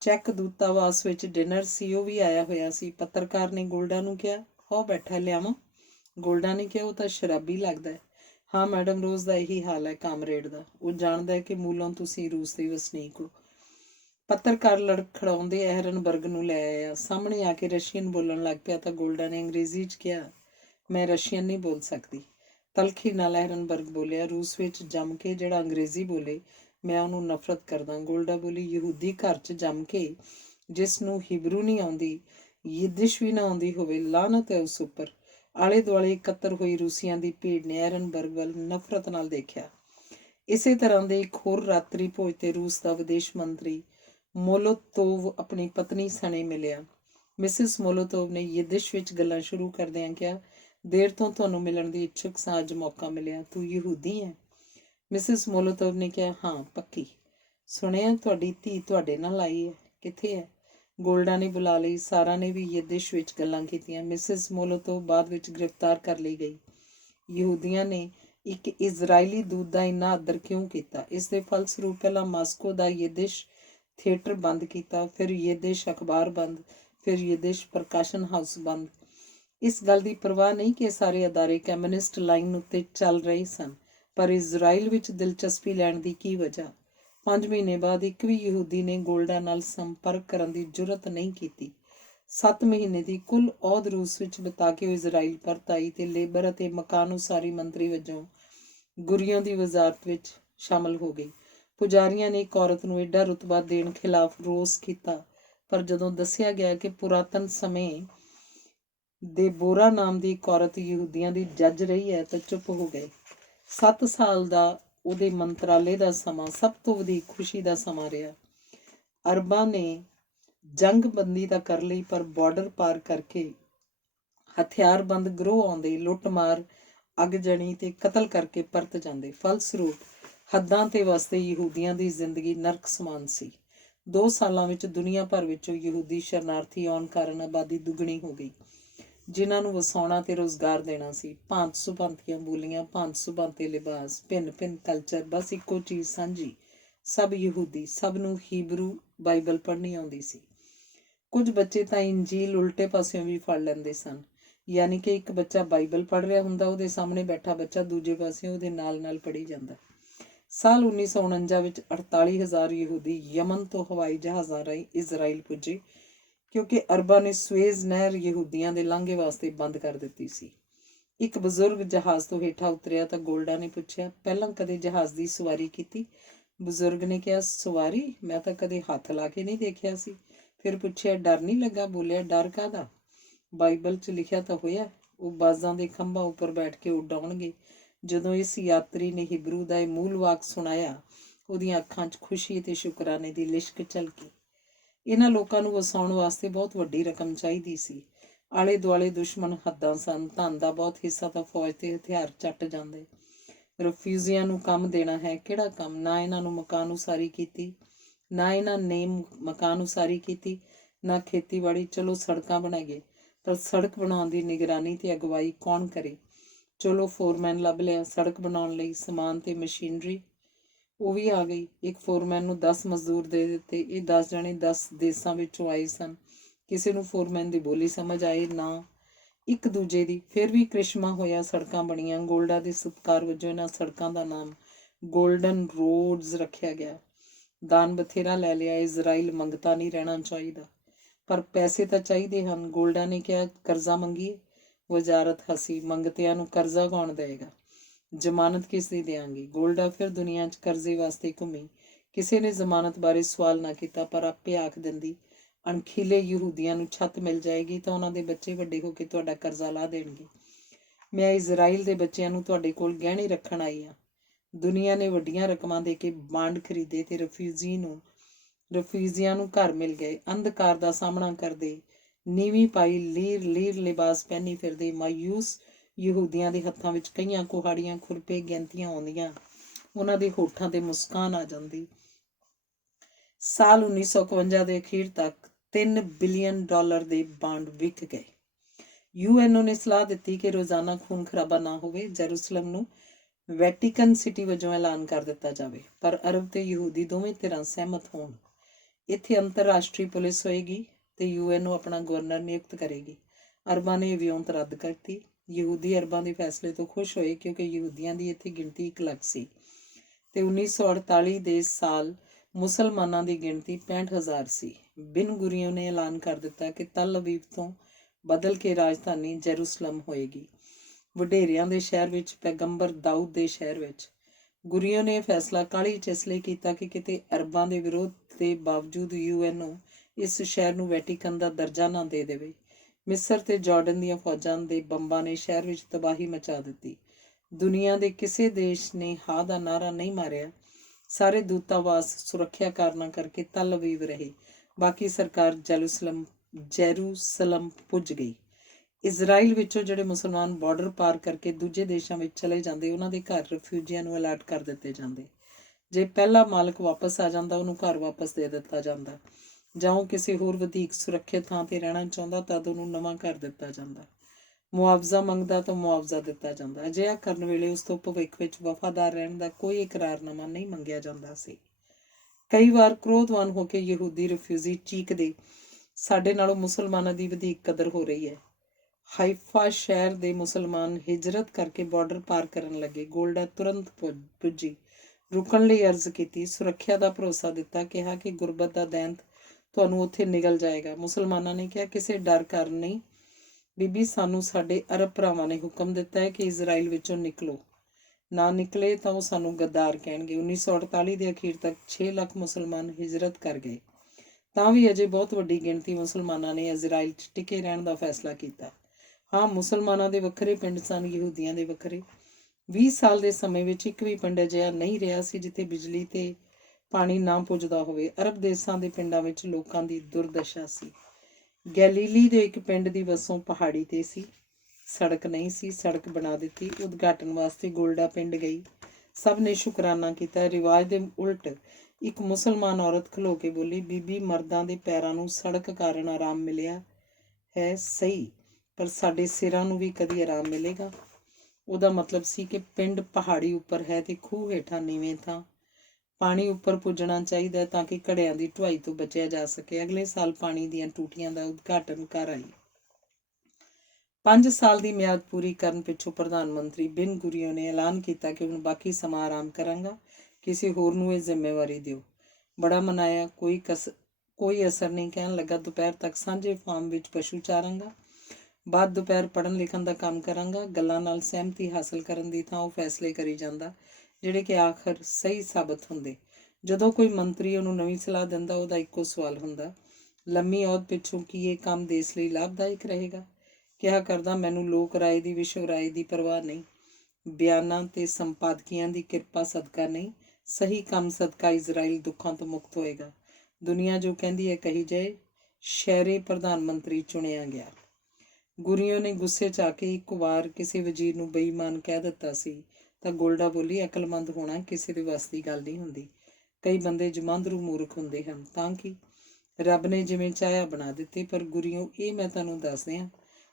ਚੈੱਕ ਦੂਤਾਵਾਸ ਵਿੱਚ ਡਿਨਰ ਸੀ, ਉਹ ਵੀ ਆਇਆ ਹੋਇਆ ਸੀ। ਪੱਤਰਕਾਰ ਨੇ ਗੋਲਡਾ ਨੂੰ ਕਿਹਾ, ਹੋ ਬੈਠਾ, ਲਿਆਵਾਂ? ਗੋਲਡਾ ਨੇ ਕਿਹਾ, ਉਹ ਤਾਂ ਸ਼ਰਾਬੀ ਲੱਗਦਾ ਹੈ। ਹਾਂ ਮੈਡਮ, ਰੋਜ਼ ਦਾ ਇਹੀ ਹਾਲ ਹੈ ਕਾਮਰੇਡ ਦਾ। ਉਹ ਜਾਣਦਾ ਹੈ ਕਿ ਮੂਲੋਂ ਤੁਸੀਂ ਰੂਸ ਦੇ ਵਸਨੀਕ ਹੋ। ਪੱਤਰਕਾਰ ਲੜਖੜਾਉਂਦੇ ਐਰਨਬਰਗ ਨੂੰ ਲੈ ਆਇਆ। ਸਾਹਮਣੇ ਆ ਕੇ ਰਸ਼ੀਅਨ ਬੋਲਣ ਲੱਗ ਪਿਆ ਤਾਂ ਗੋਲਡਾ ਨੇ ਅੰਗਰੇਜ਼ੀ 'ਚ ਕਿਹਾ, ਮੈਂ ਰਸ਼ੀਅਨ ਨਹੀਂ ਬੋਲ ਸਕਦੀ। ਤਲਖੀ ਨਾਲ ਐਰਨਬਰਗ ਬੋਲਿਆ, ਰੂਸ ਵਿੱਚ ਜੰਮ ਕੇ ਜਿਹੜਾ ਅੰਗਰੇਜ਼ੀ ਬੋਲੇ ਮੈਂ ਉਹਨੂੰ ਨਫ਼ਰਤ ਕਰਦਾ। ਗੋਲਡਾ ਬੋਲੀ, ਯਹੂਦੀ ਘਰ 'ਚ ਜੰਮ ਕੇ ਜਿਸ ਨੂੰ ਹਿਬਰੂ ਨਹੀਂ ਆਉਂਦੀ, ਯਿਦਿਸ਼ ਵੀ ਨਾ ਆਉਂਦੀ ਹੋਵੇ, ਲਾਹਨਤ ਹੈ ਉਸ ਉੱਪਰ। ਆਲੇ ਦੁਆਲੇ ਇਕੱਤਰ ਹੋਈ ਰੂਸੀਆਂ ਦੀ ਭੀੜ ਨੇ ਐਰਨਬਰਗ ਵੱਲ ਨਫ਼ਰਤ ਨਾਲ ਦੇਖਿਆ। ਇਸੇ ਤਰ੍ਹਾਂ ਦੇ ਇੱਕ ਹੋਰ ਰਾਤਰੀ ਭੋਜ ਤੇ ਰੂਸ ਦਾ ਵਿਦੇਸ਼ ਮੰਤਰੀ ਮੋਲੋਤੋਵ ਆਪਣੀ ਪਤਨੀ ਸਣੇ ਮਿਲਿਆ। ਮਿਸਿਸ ਮੋਲੋਤੋਵ ਨੇ ਯਿਦਿਸ਼ ਵਿੱਚ ਗੱਲਾਂ ਸ਼ੁਰੂ ਕਰਦਿਆਂ ਕਿਹਾ, ਦੇਰ ਤੋਂ ਤੁਹਾਨੂੰ ਮਿਲਣ ਦੀ ਇੱਛੁਕ ਸਾਂ, ਅੱਜ ਮੌਕਾ ਮਿਲਿਆ। ਤੂੰ ਯਹੂਦੀ ਹੈ? ਮਿਸਿਸ ਮੋਲੋਤੋਵ ਨੇ ਕਿਹਾ, ਹਾਂ ਪੱਕੀ। ਸੁਣਿਆ ਤੁਹਾਡੀ ਧੀ ਤੁਹਾਡੇ ਨਾਲ ਆਈ ਹੈ। ਕਿੱਥੇ ਹੈ? ਗੋਲਡਾ ਨੇ ਬੁਲਾ ਲਈ। ਸਾਰਾ ਨੇ ਵੀ ਯਿੱਦਿਸ਼ ਵਿੱਚ ਗੱਲਾਂ ਕੀਤੀਆਂ। ਮਿਸਿਸ ਮੋਲੋਤੋਵ ਬਾਅਦ ਵਿੱਚ ਗ੍ਰਿਫਤਾਰ ਕਰ ਲਈ ਗਈ। ਯਹੂਦੀਆਂ ਨੇ ਇੱਕ ਇਜ਼ਰਾਈਲੀ ਦੂਤ ਦਾ ਇੰਨਾ ਆਦਰ ਕਿਉਂ ਕੀਤਾ? ਇਸ ਦੇ ਫਲਸਰੂਪ ਪਹਿਲਾਂ ਮਾਸਕੋ ਦਾ ਯਿੱਦਿਸ਼ ਥੀਏਟਰ ਬੰਦ ਕੀਤਾ, ਫਿਰ ਯਿੱਦਿਸ਼ ਅਖਬਾਰ ਬੰਦ, ਫਿਰ ਯਿੱਦਿਸ਼ ਪ੍ਰਕਾਸ਼ਨ ਹਾਊਸ ਬੰਦ। ਇਸ ਗੱਲ ਦੀ ਪਰਵਾਹ ਨਹੀਂ ਕਿ ਸਾਰੇ ਅਦਾਰੇ ਕਮਿਊਨਿਸਟ ਲਾਈਨ ਉੱਤੇ ਚੱਲ ਰਹੇ ਸਨ, ਪਰ ਇਜ਼ਰਾਈਲ ਵਿੱਚ ਦਿਲਚਸਪੀ ਲੈਣ ਦੀ ਕੀ ਵਜ੍ਹਾ? 5 ਮਹੀਨੇ ਬਾਅਦ ਇੱਕ ਵੀ ਯਹੂਦੀ ਨੇ ਗੋਲਡਾ ਨਾਲ ਸੰਪਰਕ ਕਰਨ ਦੀ ਜੁਰਤ ਨਹੀਂ ਕੀਤੀ। 7 ਮਹੀਨੇ ਦੀ ਕੁੱਲ ਅਹੁਦ ਰੂਸ ਵਿੱਚ ਬਿਤਾ ਕੇ ਉਹ ਇਜ਼ਰਾਈਲ ਪਰਤ ਆਈ ਤੇ ਲੇਬਰ ਅਤੇ ਮਕਾਨ ਉਸਾਰੀ ਮੰਤਰੀ ਵਜੋਂ ਗੁਰੀਆਂ ਦੀ ਵਜ਼ਾਰਤ ਵਿੱਚ ਸ਼ਾਮਲ ਹੋ ਗਈ। ਪੁਜਾਰੀਆਂ ਨੇ ਇੱਕ ਔਰਤ ਨੂੰ ਏਡਾ ਰੁਤਬਾ ਦੇਣ ਖਿਲਾਫ ਰੋਸ ਕੀਤਾ, ਪਰ ਜਦੋਂ ਦੱਸਿਆ ਗਿਆ ਕਿ ਪੁਰਾਤਨ ਸਮੇਂ ਦੇਬੋਰਾ ਨਾਮ ਦੀ ਇੱਕ ਔਰਤ ਯਹੂਦੀਆਂ ਦੀ ਜੱਜ ਰਹੀ ਹੈ ਤਾਂ ਚੁੱਪ ਹੋ ਗਏ। 7 ਸਾਲ ਦਾ ਉਹਦੇ ਮੰਤਰਾਲੇ ਦਾ ਸਮਾਂ ਸਭ ਤੋਂ ਵਧੇਰੇ ਖੁਸ਼ੀ ਦਾ ਸਮਾਂ ਰਿਹਾ। ਅਰਬਾਂ ਨੇ ਜੰਗਬੰਦੀ ਤਾਂ ਕਰ ਲਈ, ਪਰ ਬਾਰਡਰ ਪਾਰ ਕਰਕੇ ਹਥਿਆਰਬੰਦ ਗਰੋਹ ਆਉਂਦੇ, ਲੁੱਟ-ਮਾਰ, ਅੱਗਜਣੀ ਤੇ ਕਤਲ ਕਰਕੇ ਪਰਤ ਜਾਂਦੇ। ਫਲਸਰੂਪ ਹੱਦਾਂ ਤੇ ਵਸਦੇ ਯਹੂਦੀਆਂ ਦੀ ਜ਼ਿੰਦਗੀ ਨਰਕ ਸਮਾਨ ਸੀ। 2 ਸਾਲਾਂ ਵਿੱਚ ਦੁਨੀਆ ਭਰ ਵਿੱਚੋਂ ਯਹੂਦੀ ਸ਼ਰਨਾਰਥੀ ਆਉਣ ਕਾਰਨ ਆਬਾਦੀ ਦੁੱਗਣੀ ਹੋ ਗਈ। ਜਿਨ੍ਹਾਂ ਨੂੰ ਵਸਾਉਣਾ ਤੇ ਰੁਜ਼ਗਾਰ ਦੇਣਾ ਸੀ। ਭਾਂਤ-ਸੁਭਾਂਤੀਆਂ ਬੋਲੀਆਂ, ਭਾਂਤ-ਸੁਭਾਂਤੇ ਲਿਬਾਸ, ਭਿੰਨ-ਭਿੰਨ ਕਲਚਰ, ਬਸ ਇੱਕੋ ਚੀਜ਼ ਸਾਂਝੀ, ਸਭ ਯਹੂਦੀ। ਸਭ ਨੂੰ ਹੀਬਰੂ ਬਾਈਬਲ ਪੜ੍ਹਨੀ ਆਉਂਦੀ ਸੀ। ਕੁਝ ਬੱਚੇ ਤਾਂ ਇੰਜੀਲ ਉਲਟੇ ਪਾਸਿਓਂ ਵੀ ਫੜ ਲੈਂਦੇ ਸਨ, ਯਾਨੀ ਕਿ ਇੱਕ ਬੱਚਾ ਬਾਈਬਲ ਪੜ੍ਹ ਰਿਹਾ ਹੁੰਦਾ, ਉਹਦੇ ਸਾਹਮਣੇ ਬੈਠਾ ਬੱਚਾ ਦੂਜੇ ਪਾਸਿਓਂ ਉਹਦੇ ਨਾਲ ਪੜ੍ਹੀ ਜਾਂਦਾ। ਸਾਲ 1949 ਵਿੱਚ 48,000 ਯਹੂਦੀ ਯਮਨ ਤੋਂ ਹਵਾਈ ਜਹਾਜ਼ਾਂ ਰਾਹੀਂ ਇਜ਼ਰਾਈਲ ਪੁੱਜੇ, ਕਿਉਂਕਿ ਅਰਬਾਂ ਨੇ ਸੁਏਜ਼ ਨਹਿਰ ਯਹੂਦੀਆਂ ਦੇ ਲਾਂਘੇ ਵਾਸਤੇ ਬੰਦ ਕਰ ਦਿੱਤੀ ਸੀ। ਇੱਕ ਬਜ਼ੁਰਗ ਜਹਾਜ਼ ਤੋਂ ਹੇਠਾਂ ਉਤਰਿਆ ਤਾਂ ਗੋਲਡਾ ਨੇ ਪੁੱਛਿਆ, ਪਹਿਲਾਂ ਕਦੇ ਜਹਾਜ਼ ਦੀ ਸਵਾਰੀ ਕੀਤੀ? ਬਜ਼ੁਰਗ ਨੇ ਕਿਹਾ, ਸਵਾਰੀ? ਮੈਂ ਤਾਂ ਕਦੇ ਹੱਥ ਲਾ ਕੇ ਨਹੀਂ ਦੇਖਿਆ ਸੀ। ਫਿਰ ਪੁੱਛਿਆ, ਡਰ ਨਹੀਂ ਲੱਗਾ? ਬੋਲਿਆ, ਡਰ ਕਾਹਦਾ? ਬਾਈਬਲ 'ਚ ਲਿਖਿਆ ਤਾਂ ਹੋਇਆ, ਉਹ ਬਾਜ਼ਾਂ ਦੇ ਖੰਭਾਂ ਉੱਪਰ ਬੈਠ ਕੇ ਉੱਡ ਆਉਣਗੇ। ਜਦੋਂ ਇਸ ਯਾਤਰੀ ਨੇ ਹਿਬਰੂ ਦਾ ਇਹ ਮੂਲ ਵਾਕ ਸੁਣਾਇਆ, ਉਹਦੀਆਂ ਅੱਖਾਂ 'ਚ ਖੁਸ਼ੀ ਤੇ ਸ਼ੁਕਰਾਨੇ ਦੀ ਲਿਸ਼ਕ ਝਲਕੀ। ਇਹਨਾਂ ਲੋਕਾਂ ਨੂੰ ਵਸਾਉਣ ਵਾਸਤੇ ਬਹੁਤ ਵੱਡੀ ਰਕਮ ਚਾਹੀਦੀ ਸੀ। ਆਲੇ ਦੁਆਲੇ ਦੁਸ਼ਮਣ ਹੱਦਾਂ ਸਨ। ਧਨ ਦਾ ਬਹੁਤ ਹਿੱਸਾ ਤਾਂ ਫੌਜ ਤੇ ਹਥਿਆਰ ਚੱਟ ਜਾਂਦੇ। ਰਿਫਿਊਜ਼ੀਆਂ ਨੂੰ ਕੰਮ ਦੇਣਾ ਹੈ, ਕਿਹੜਾ ਕੰਮ? ਨਾ ਇਹਨਾਂ ਨੂੰ ਮਕਾਨ ਉਸਾਰੀ ਕੀਤੀ, ਨਾ ਇਹਨਾਂ ਨੇ ਮਕਾਨ ਉਸਾਰੀ ਕੀਤੀ, ਨਾ ਖੇਤੀਬਾੜੀ। ਚਲੋ ਸੜਕਾਂ ਬਣਾਈਏ, ਪਰ ਸੜਕ ਬਣਾਉਣ ਦੀ ਨਿਗਰਾਨੀ ਤੇ ਅਗਵਾਈ ਕੌਣ ਕਰੇ? ਚਲੋ ਫੋਰਮੈਨ ਲੱਭ ਲਿਆ। ਸੜਕ ਬਣਾਉਣ ਲਈ ਸਮਾਨ ਤੇ ਮਸ਼ੀਨਰੀ ਉਹ ਵੀ ਆ ਗਈ। ਇੱਕ ਫੋਰਮੈਨ ਨੂੰ 10 ਮਜ਼ਦੂਰ ਦੇ ਦਿੱਤੇ। ਇਹ 10 ਜਣੇ 10 ਦੇਸ਼ਾਂ ਵਿੱਚੋਂ ਆਏ ਸਨ। ਕਿਸੇ ਨੂੰ ਫੋਰਮੈਨ ਦੀ ਬੋਲੀ ਸਮਝ ਆਏ ਨਾ ਇੱਕ ਦੂਜੇ ਦੀ। ਫਿਰ ਵੀ ਕ੍ਰਿਸ਼ਮਾ ਹੋਇਆ, ਸੜਕਾਂ ਬਣੀਆਂ। ਗੋਲਡਾ ਦੇ ਸਤਿਕਾਰ ਵਜੋਂ ਇਹਨਾਂ ਸੜਕਾਂ ਦਾ ਨਾਮ ਗੋਲਡਨ ਰੋਡਜ਼ ਰੱਖਿਆ ਗਿਆ। ਦਾਨ ਬਥੇਰਾ ਲੈ ਲਿਆ। ਇਜ਼ਰਾਈਲ ਮੰਗਤਾ ਨਹੀਂ ਰਹਿਣਾ ਚਾਹੀਦਾ, ਪਰ ਪੈਸੇ ਤਾਂ ਚਾਹੀਦੇ ਹਨ। ਗੋਲਡਾ ਨੇ ਕਿਹਾ, ਕਰਜ਼ਾ ਮੰਗੀਏ? ਵਜ਼ਾਰਤ ਹੱਸੀ। ਮੰਗਤਿਆਂ ਨੂੰ ਕਰਜ਼ਾ ਕੌਣ ਦੇਵੇਗਾ? ਜ਼ਮਾਨਤ ਕਿਸ ਦੀ ਦਿਆਂਗੀ? ਗੋਲਡਾ ਫਿਰ ਦੁਨੀਆ 'ਚ ਕਰਜ਼ੇ ਵਾਸਤੇ ਘੁੰਮੀ। ਕਿਸੇ ਨੇ ਜ਼ਮਾਨਤ ਬਾਰੇ ਸਵਾਲ ਨਾ ਕੀਤਾ, ਪਰ ਆਪੇ ਆਖ ਦਿੰਦੀ, ਅਣਖੀਲੇ ਯਹੂਦੀਆਂ ਨੂੰ ਛੱਤ ਮਿਲ ਜਾਏਗੀ ਤਾਂ ਉਹਨਾਂ ਦੇ ਬੱਚੇ ਵੱਡੇ ਹੋ ਕੇ ਤੁਹਾਡਾ ਕਰਜ਼ਾ ਲਾਹ ਦੇਣਗੇ। ਮੈਂ ਇਜ਼ਰਾਈਲ ਦੇ ਬੱਚਿਆਂ ਨੂੰ ਤੁਹਾਡੇ ਕੋਲ ਗਹਿਣੇ ਰੱਖਣ ਆਈ ਹਾਂ। ਦੁਨੀਆ ਨੇ ਵੱਡੀਆਂ ਰਕਮਾਂ ਦੇ ਕੇ ਬਾਂਡ ਖਰੀਦੇ ਤੇ ਰਫਿਊਜ਼ੀਆਂ ਨੂੰ ਘਰ ਮਿਲ ਗਏ। ਅੰਧਕਾਰ ਦਾ ਸਾਹਮਣਾ ਕਰਦੇ, ਨੀਵੀਂ ਪਾਈ, ਲੀਰ ਲਿਬਾਸ ਪਹਿਨੀ ਫਿਰਦੇ ਮਾਯੂਸ ਯਹੂਦੀਆਂ ਦੇ ਹੱਥਾਂ ਵਿੱਚ ਕਈਆਂ ਕੁਹਾੜੀਆਂ, ਖੁਰਪੇ, ਗਿਣਤੀਆਂ ਆਉਂਦੀਆਂ। ਉਹਨਾਂ ਦੇ ਹੋਠਾਂ ਤੇ ਮੁਸਕਾਨ ਆ ਜਾਂਦੀ। ਸਾਲ 1951 ਦੇ ਅਖੀਰ ਤੱਕ $3 ਬਿਲੀਅਨ ਦੇ ਬਾਂਡ ਵਿਕ ਗਏ। UNO ਨੇ ਸਲਾਹ ਦਿੱਤੀ ਕਿ ਰੋਜ਼ਾਨਾ ਖੂਨ ਖਰਾਬਾ ਨਾ ਹੋਵੇ। ਜੈਰੂਸਲਮ ਨੂੰ ਵੈਟੀਕਨ ਸਿਟੀ ਵਜੋਂ ਐਲਾਨ ਕਰ ਦਿੱਤਾ ਜਾਵੇ, ਪਰ ਅਰਬ ਤੇ ਯਹੂਦੀ ਦੋਵੇਂ ਧਿਰਾਂ ਸਹਿਮਤ ਹੋਣ। ਇੱਥੇ ਅੰਤਰਰਾਸ਼ਟਰੀ ਪੁਲਿਸ ਹੋਏਗੀ ਤੇ UNO ਆਪਣਾ ਗਵਰਨਰ ਨਿਯੁਕਤ ਕਰੇਗੀ। ਅਰਬਾਂ ਨੇ ਇਹ ਵਿਉਂਤ ਰੱਦ ਕਰਤੀ। ਯਹੂਦੀ ਅਰਬਾਂ ਦੇ ਫੈਸਲੇ ਤੋਂ ਖੁਸ਼ ਹੋਏ, ਕਿਉਂਕਿ ਯਹੂਦੀਆਂ ਦੀ ਇੱਥੇ ਗਿਣਤੀ 1 ਲੱਖ ਸੀ ਤੇ 1948 ਦੇ ਸਾਲ ਮੁਸਲਮਾਨਾਂ ਦੀ ਗਿਣਤੀ 65,000 ਸੀ। ਬਿਨ ਗੁਰੀਓਂ ਨੇ ਐਲਾਨ ਕਰ ਦਿੱਤਾ ਕਿ ਤਲ ਅਬੀਬ ਤੋਂ ਬਦਲ ਕੇ ਰਾਜਧਾਨੀ ਜੈਰੂਸਲਮ ਹੋਏਗੀ। ਵਡੇਰਿਆਂ ਦੇ ਸ਼ਹਿਰ ਵਿੱਚ, ਪੈਗੰਬਰ ਦਾਊਦ ਦੇ ਸ਼ਹਿਰ ਵਿੱਚ। ਗੁਰੀਓਂ ਨੇ ਇਹ ਫੈਸਲਾ ਕਾਹਲੀ 'ਚ ਇਸ ਲਈ ਕੀਤਾ ਕਿ ਕਿਤੇ ਅਰਬਾਂ ਦੇ ਵਿਰੋਧ ਦੇ ਬਾਵਜੂਦ UNO ਇਸ ਸ਼ਹਿਰ ਨੂੰ ਵੈਟੀਕਨ ਦਾ ਦਰਜਾ ਨਾ ਦੇ ਦੇਵੇ। ਮਿਸਰ ਤੇ ਜਾਰਡਨ ਦੀਆਂ ਫੌਜਾਂ ਦੇ ਬੰਬਾਂ ਨੇ ਸ਼ਹਿਰ ਵਿੱਚ ਤਬਾਹੀ ਮਚਾ ਦਿੱਤੀ। ਦੁਨੀਆ ਦੇ ਕਿਸੇ ਦੇਸ਼ ਨੇ ਹਾਂ ਦਾ ਨਾਅਰਾ ਨਹੀਂ ਮਾਰਿਆ। ਸਾਰੇ ਦੂਤਾਵਾਸ ਸੁਰੱਖਿਆ ਕਾਰਨਾਂ ਕਰਕੇ ਤਲ ਅਬੀਬ ਰਹੇ। ਬਾਕੀ ਸਰਕਾਰ ਜੈਰੂਸਲਮ ਪੁੱਜ ਗਈ। ਇਜ਼ਰਾਈਲ ਵਿੱਚੋਂ ਜਿਹੜੇ ਮੁਸਲਮਾਨ ਬਾਰਡਰ ਪਾਰ ਕਰਕੇ ਦੂਜੇ ਦੇਸ਼ਾਂ ਵਿੱਚ ਚਲੇ ਜਾਂਦੇ, ਉਹਨਾਂ ਦੇ ਘਰ ਰਿਫਿਊਜੀਆਂ ਨੂੰ ਅਲਾਟ ਕਰ ਦਿੱਤੇ ਜਾਂਦੇ। ਜੇ ਪਹਿਲਾ ਮਾਲਕ ਵਾਪਸ ਆ ਜਾਂਦਾ, ਉਹਨੂੰ ਘਰ ਵਾਪਸ ਦੇ ਦਿੱਤਾ ਜਾਂਦਾ। ਜਾਂ ਉਹ ਕਿਸੇ ਹੋਰ ਵਧੀਕ ਸੁਰੱਖਿਅਤ ਥਾਂ ਤੇ ਰਹਿਣਾ ਚਾਹੁੰਦਾ ਤਦ ਉਹਨੂੰ ਨਵਾਂ ਘਰ ਦਿੱਤਾ ਜਾਂਦਾ। ਮੁਆਵਜ਼ਾ ਮੰਗਦਾ ਤਾਂ ਮੁਆਵਜ਼ਾ ਦਿੱਤਾ ਜਾਂਦਾ। ਅਜਿਹਾ ਕਰਨ ਵੇਲੇ ਉਸ ਤੋਂ ਭਵਿੱਖ ਵਿੱਚ ਵਫ਼ਾਦਾਰ ਰਹਿਣ ਦਾ ਕੋਈ ਇਕਰਾਰਨਾਮਾ ਨਹੀਂ ਮੰਗਿਆ ਜਾਂਦਾ ਸੀ। ਕਈ ਵਾਰ ਕ੍ਰੋਧਵਾਨ ਹੋ ਕੇ ਯਹੂਦੀ ਰਿਫਿਊਜੀ ਚੀਕਦੇ, ਸਾਡੇ ਨਾਲੋਂ ਮੁਸਲਮਾਨਾਂ ਦੀ ਵਧੇਰੇ ਕਦਰ ਹੋ ਰਹੀ ਹੈ। ਹਾਈਫਾ ਸ਼ਹਿਰ ਦੇ ਮੁਸਲਮਾਨ ਹਿਜਰਤ ਕਰਕੇ ਬਾਰਡਰ ਪਾਰ ਕਰਨ ਲੱਗੇ। ਗੋਲਡਾ ਤੁਰੰਤ ਪੁੱਜੀ, ਰੁਕਣ ਲਈ ਅਰਜ਼ ਕੀਤੀ, ਸੁਰੱਖਿਆ ਦਾ ਭਰੋਸਾ ਦਿੱਤਾ, ਕਿਹਾ ਕਿ ਗੁਰਬਤ ਦਾ ਦੈਂਤ ਤੁਹਾਨੂੰ ਉੱਥੇ ਨਿਗਲ ਜਾਏਗਾ। ਮੁਸਲਮਾਨਾਂ ਨੇ ਕਿਹਾ, ਕਿਸੇ ਡਰ ਕਾਰਨ ਨਹੀਂ ਬੀਬੀ, ਸਾਨੂੰ ਸਾਡੇ ਅਰਬ ਭਰਾਵਾਂ ਨੇ ਹੁਕਮ ਦਿੱਤਾ ਹੈ ਕਿ ਇਜ਼ਰਾਈਲ ਵਿੱਚੋਂ ਨਿਕਲੋ, ਨਾ ਨਿਕਲੇ ਤਾਂ ਉਹ ਸਾਨੂੰ ਗੱਦਾਰ ਕਹਿਣਗੇ। 1948 ਦੇ ਅਖੀਰ ਤੱਕ 6 ਲੱਖ ਮੁਸਲਮਾਨ ਹਿਜਰਤ ਕਰ ਗਏ। ਤਾਂ ਵੀ ਅਜੇ ਬਹੁਤ ਵੱਡੀ ਗਿਣਤੀ ਮੁਸਲਮਾਨਾਂ ਨੇ ਇਜ਼ਰਾਈਲ 'ਚ ਟਿਕੇ ਰਹਿਣ ਦਾ ਫੈਸਲਾ ਕੀਤਾ। ਹਾਂ, ਮੁਸਲਮਾਨਾਂ ਦੇ ਵੱਖਰੇ ਪਿੰਡ ਸਨ, ਯਹੂਦੀਆਂ ਦੇ ਵੱਖਰੇ। 20 ਸਾਲ ਦੇ ਸਮੇਂ ਵਿੱਚ ਇੱਕ ਵੀ ਪਿੰਡ ਅਜਿਹਾ ਨਹੀਂ ਰਿਹਾ ਸੀ ਜਿੱਥੇ ਬਿਜਲੀ ਤੇ ਪਾਣੀ ਨਾ ਪੁੱਜਦਾ ਹੋਵੇ। ਅਰਬ ਦੇਸ਼ਾਂ ਦੇ ਪਿੰਡਾਂ ਵਿੱਚ ਲੋਕਾਂ ਦੀ ਦੁਰਦਸ਼ਾ ਸੀ। ਗੈਲੀਲੀ ਦੇ ਇੱਕ ਪਿੰਡ ਦੀ ਵਸੋਂ ਪਹਾੜੀ ਤੇ ਸੀ, ਸੜਕ ਨਹੀਂ ਸੀ, ਸੜਕ ਬਣਾ ਦਿੱਤੀ। ਉਦਘਾਟਨ ਵਾਸਤੇ ਗੋਲਡਾ ਪਿੰਡ ਗਈ। ਸਭ ਨੇ ਸ਼ੁਕਰਾਨਾ ਕੀਤਾ। ਰਿਵਾਜ ਦੇ ਉਲਟ ਇੱਕ ਮੁਸਲਮਾਨ ਔਰਤ ਖਲੋ ਕੇ ਬੋਲੀ, ਬੀਬੀ, ਮਰਦਾਂ ਦੇ ਪੈਰਾਂ ਨੂੰ ਸੜਕ ਕਾਰਨ ਆਰਾਮ ਮਿਲਿਆ ਹੈ ਸਹੀ, ਪਰ ਸਾਡੇ ਸਿਰਾਂ ਨੂੰ ਵੀ ਕਦੀ ਆਰਾਮ ਮਿਲੇਗਾ? ਉਹਦਾ ਮਤਲਬ ਸੀ ਕਿ ਪਿੰਡ ਪਹਾੜੀ ਉੱਪਰ ਹੈ ਤੇ ਖੂਹ ਹੇਠਾਂ ਨੀਵੇਂ ਥਾਂ। ਪਾਣੀ ਉੱਪਰ ਪੁੱਜਣਾ ਚਾਹੀਦਾ ਤਾਂ ਕਿ ਘੜਿਆਂ ਦੀ ਢੁਆਈ ਤੋਂ ਬਚਿਆ ਜਾ ਸਕੇ। ਅਗਲੇ ਸਾਲ ਪਾਣੀ ਦੀਆਂ ਟੂਟੀਆਂ ਦਾ ਉਦਘਾਟਨ ਕਰ ਆਈ। 5 ਸਾਲ ਦੀ ਮਿਆਦ ਪੂਰੀ ਕਰਨ ਪਿੱਛੋਂ ਪ੍ਰਧਾਨ ਮੰਤਰੀ ਬਿਨ ਗੁਰੀਓ ਨੇ ਐਲਾਨ ਕੀਤਾ ਕਿ ਹੁਣ ਬਾਕੀ ਸਮਾਂ ਆਰਾਮ ਕਰਾਂਗਾ, ਕਿਸੇ ਹੋਰ ਨੂੰ ਇਹ ਜ਼ਿੰਮੇਵਾਰੀ ਦਿਓ। ਬੜਾ ਮਨਾਇਆ, ਕੋਈ ਅਸਰ ਨਹੀਂ। ਕਹਿਣ ਲੱਗਾ, ਦੁਪਹਿਰ ਤੱਕ ਸਾਂਝੇ ਫਾਰਮ ਵਿੱਚ ਪਸ਼ੂ ਚਾਰਾਂਗਾ, ਬਾਅਦ ਦੁਪਹਿਰ ਪੜ੍ਹਨ ਲਿਖਣ ਦਾ ਕੰਮ ਕਰਾਂਗਾ। ਗੱਲਾਂ ਨਾਲ ਸਹਿਮਤੀ ਹਾਸਲ ਕਰਨ ਦੀ ਥਾਂ ਉਹ ਫੈਸਲੇ ਕਰੀ ਜਾਂਦਾ ਜਿਹੜੇ ਕਿ ਆਖਰ ਸਹੀ ਸਾਬਤ ਹੁੰਦੇ। ਜਦੋਂ ਕੋਈ ਮੰਤਰੀ ਉਹਨੂੰ ਨਵੀਂ ਸਲਾਹ ਦਿੰਦਾ, ਉਹਦਾ ਇੱਕੋ ਸਵਾਲ ਹੁੰਦਾ, ਲੰਮੀ ਅਹੁਦ ਪਿੱਛੋਂ ਕੀ ਇਹ ਕੰਮ ਦੇਸ਼ ਲਈ ਲਾਭਦਾਇਕ ਰਹੇਗਾ? ਕਿਹਾ ਕਰਦਾ, ਮੈਨੂੰ ਲੋਕ ਰਾਏ ਦੀ, ਵਿਸ਼ਵ ਰਾਏ ਦੀ ਪਰਵਾਹ ਨਹੀਂ, ਬਿਆਨਾਂ ਤੇ ਸੰਪਾਦਕੀਆਂ ਦੀ ਕਿਰਪਾ ਸਦਕਾ ਨਹੀਂ, ਸਹੀ ਕੰਮ ਸਦਕਾ ਇਜ਼ਰਾਈਲ ਦੁੱਖਾਂ ਤੋਂ ਮੁਕਤ ਹੋਏਗਾ। ਦੁਨੀਆ ਜੋ ਕਹਿੰਦੀ ਹੈ ਕਹੀ ਜਾਏ। ਸ਼ਹਿਰੇ ਪ੍ਰਧਾਨ ਮੰਤਰੀ ਚੁਣਿਆ ਗਿਆ। ਗੁਰੀਓ ਨੇ ਗੁੱਸੇ 'ਚ ਆ ਕੇ ਇੱਕ ਵਾਰ ਕਿਸੇ ਵਜ਼ੀਰ ਨੂੰ ਬੇਈਮਾਨ ਕਹਿ ਦਿੱਤਾ ਸੀ ਤਾਂ ਗੋਲਡਾ ਬੋਲੀ, ਅਕਲਮੰਦ ਹੋਣਾ ਕਿਸੇ ਦੇ ਵੱਸ ਦੀ ਗੱਲ ਨਹੀਂ ਹੁੰਦੀ। ਕਈ ਬੰਦੇ ਜਮਾਂਦਰੂ ਮੂਰਖ ਹੁੰਦੇ ਹਨ, ਤਾਂ ਕਿ ਰੱਬ ਨੇ ਜਿਵੇਂ ਚਾਹਿਆ ਬਣਾ ਦਿੱਤੇ। ਪਰ ਗੁਰੀਓ, ਇਹ ਮੈਂ ਤੁਹਾਨੂੰ ਦੱਸਦੇ ਹਾਂ,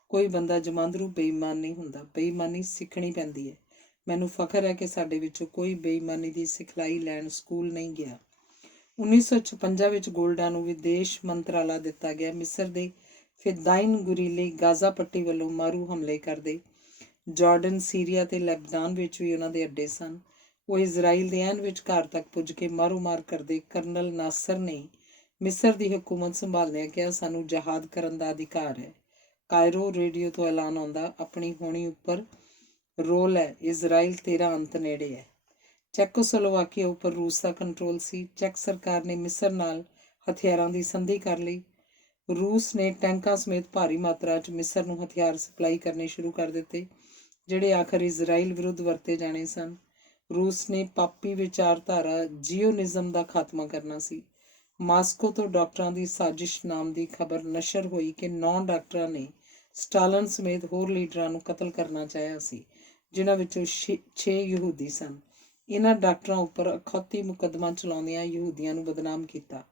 ਕੋਈ ਬੰਦਾ ਜਮਾਂਦਰੂ ਬੇਈਮਾਨ ਨਹੀਂ ਹੁੰਦਾ। ਬੇਈਮਾਨੀ ਸਿੱਖਣੀ ਪੈਂਦੀ ਹੈ। ਮੈਨੂੰ ਫਖਰ ਹੈ ਕਿ ਸਾਡੇ ਵਿੱਚੋਂ ਕੋਈ ਬੇਈਮਾਨੀ ਦੀ ਸਿਖਲਾਈ ਲੈਣ ਸਕੂਲ ਨਹੀਂ ਗਿਆ। 1956 ਵਿੱਚ ਗੋਲਡਾ ਨੂੰ ਵਿਦੇਸ਼ ਮੰਤਰਾਲਾ ਦਿੱਤਾ ਗਿਆ। ਮਿਸਰ ਦੇ ਫਿਦਾਇਨ ਗੁਰੀਲੇ ਗਾਜ਼ਾ ਪੱਟੀ ਵੱਲੋਂ ਮਾਰੂ ਹਮਲੇ ਕਰਦੇ। ਜਾਰਡਨ, ਸੀਰੀਆ ਤੇ ਲੈਬਨਾਨ ਵਿੱਚ ਵੀ ਉਹਨਾਂ ਦੇ ਅੱਡੇ ਸਨ। ਉਹ ਇਜ਼ਰਾਈਲ ਦੇ ਐਨ ਵਿਚਕਾਰ ਤੱਕ ਪੁੱਜ ਕੇ ਮਾਰੋ-ਮਾਰ ਕਰਦੇ। ਕਰਨਲ ਨਾਸਰ ਨੇ ਮਿਸਰ ਦੀ ਹਕੂਮਤ ਸੰਭਾਲਦਿਆਂ ਕਿਹਾ, ਸਾਨੂੰ ਜਹਾਦ ਕਰਨ ਦਾ ਅਧਿਕਾਰ ਹੈ। ਕਾਇਰੋ ਰੇਡੀਓ ਤੋਂ ਐਲਾਨ ਆਉਂਦਾ, ਆਪਣੀ ਹੋਣੀ ਉੱਪਰ ਰੋਲ ਹੈ, ਇਜ਼ਰਾਈਲ ਤੇਰਾ ਅੰਤ ਨੇੜੇ ਹੈ। ਚੈਕੋਸਲੋਵਾਕੀਆ ਉੱਪਰ ਰੂਸ ਦਾ ਕੰਟਰੋਲ ਸੀ। ਚੈਕ ਸਰਕਾਰ ਨੇ ਮਿਸਰ ਨਾਲ ਹਥਿਆਰਾਂ ਦੀ ਸੰਧੀ ਕਰ ਲਈ। ਰੂਸ ਨੇ ਟੈਂਕਾਂ ਸਮੇਤ ਭਾਰੀ ਮਾਤਰਾ 'ਚ ਮਿਸਰ ਨੂੰ ਹਥਿਆਰ ਸਪਲਾਈ ਕਰਨੇ ਸ਼ੁਰੂ ਕਰ ਦਿੱਤੇ, ਜਿਹੜੇ ਆਖਰ ਇਜ਼ਰਾਈਲ ਵਿਰੁੱਧ ਵਰਤੇ ਜਾਣੇ ਸਨ। ਰੂਸ ਨੇ ਪਾਪੀ ਵਿਚਾਰਧਾਰਾ ਜੀਓਨਿਜ਼ਮ ਦਾ ਖਾਤਮਾ ਕਰਨਾ ਸੀ। ਮਾਸਕੋ ਤੋਂ ਡਾਕਟਰਾਂ ਦੀ ਸਾਜ਼ਿਸ਼ ਨਾਮ ਦੀ ਖਬਰ ਨਸ਼ਰ ਹੋਈ ਕਿ 9 ਡਾਕਟਰਾਂ ਨੇ ਸਟਾਲਨ ਸਮੇਤ ਹੋਰ ਲੀਡਰਾਂ ਨੂੰ ਕਤਲ ਕਰਨਾ ਚਾਹਿਆ ਸੀ, ਜਿਨ੍ਹਾਂ ਵਿੱਚੋਂ 6 ਯਹੂਦੀ ਸਨ। ਇਹਨਾਂ ਡਾਕਟਰਾਂ ਉੱਪਰ ਅਖੌਤੀ ਮੁਕੱਦਮਾ ਚਲਾਉਂਦਿਆਂ ਯਹੂਦੀਆਂ ਨੂੰ ਬਦਨਾਮ ਕੀਤਾ।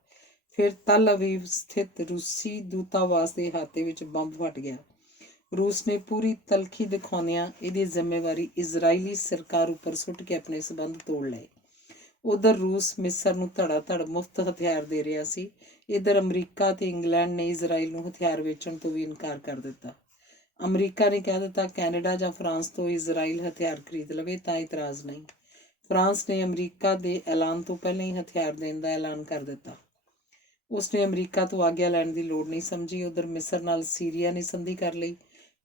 ਫਿਰ ਤਲ ਅਵੀਵ ਸਥਿਤ ਰੂਸੀ ਦੂਤਾਵਾਸ ਦੇ ਅਹਾਤੇ ਵਿੱਚ ਬੰਬ ਫਟ ਗਿਆ। ਰੂਸ ਨੇ ਪੂਰੀ ਤਲਖੀ ਦਿਖਾਉਂਦਿਆਂ ਇਹਦੀ ਜ਼ਿੰਮੇਵਾਰੀ ਇਜ਼ਰਾਈਲੀ ਸਰਕਾਰ ਉੱਪਰ ਸੁੱਟ ਕੇ ਆਪਣੇ ਸਬੰਧ ਤੋੜ ਲਏ। ਉਧਰ ਰੂਸ ਮਿਸਰ ਨੂੰ ਧੜਾ-ਧੜ ਮੁਫਤ ਹਥਿਆਰ ਦੇ ਰਿਹਾ ਸੀ। ਇੱਧਰ ਅਮਰੀਕਾ ਤੇ ਇੰਗਲੈਂਡ ਨੇ ਇਜ਼ਰਾਈਲ ਨੂੰ ਹਥਿਆਰ ਵੇਚਣ ਤੋਂ ਵੀ ਇਨਕਾਰ ਕਰ ਦਿੱਤਾ। ਅਮਰੀਕਾ ਨੇ ਕਹਿ ਦਿੱਤਾ, ਕੈਨੇਡਾ ਜਾਂ ਫਰਾਂਸ ਤੋਂ ਇਜ਼ਰਾਈਲ ਹਥਿਆਰ ਖਰੀਦ ਲਵੇ ਤਾਂ ਇਤਰਾਜ਼ ਨਹੀਂ। ਫਰਾਂਸ ਨੇ ਅਮਰੀਕਾ ਦੇ ਐਲਾਨ ਤੋਂ ਪਹਿਲਾਂ ਹੀ ਹਥਿਆਰ ਦੇਣ ਦਾ ਐਲਾਨ ਕਰ ਦਿੱਤਾ। ਉਸਨੇ ਅਮਰੀਕਾ ਤੋਂ ਆਗਿਆ ਲੈਣ ਦੀ ਲੋੜ ਨਹੀਂ ਸਮਝੀ। ਉਧਰ ਮਿਸਰ ਨਾਲ ਸੀਰੀਆ ਨੇ ਸੰਧੀ ਕਰ ਲਈ।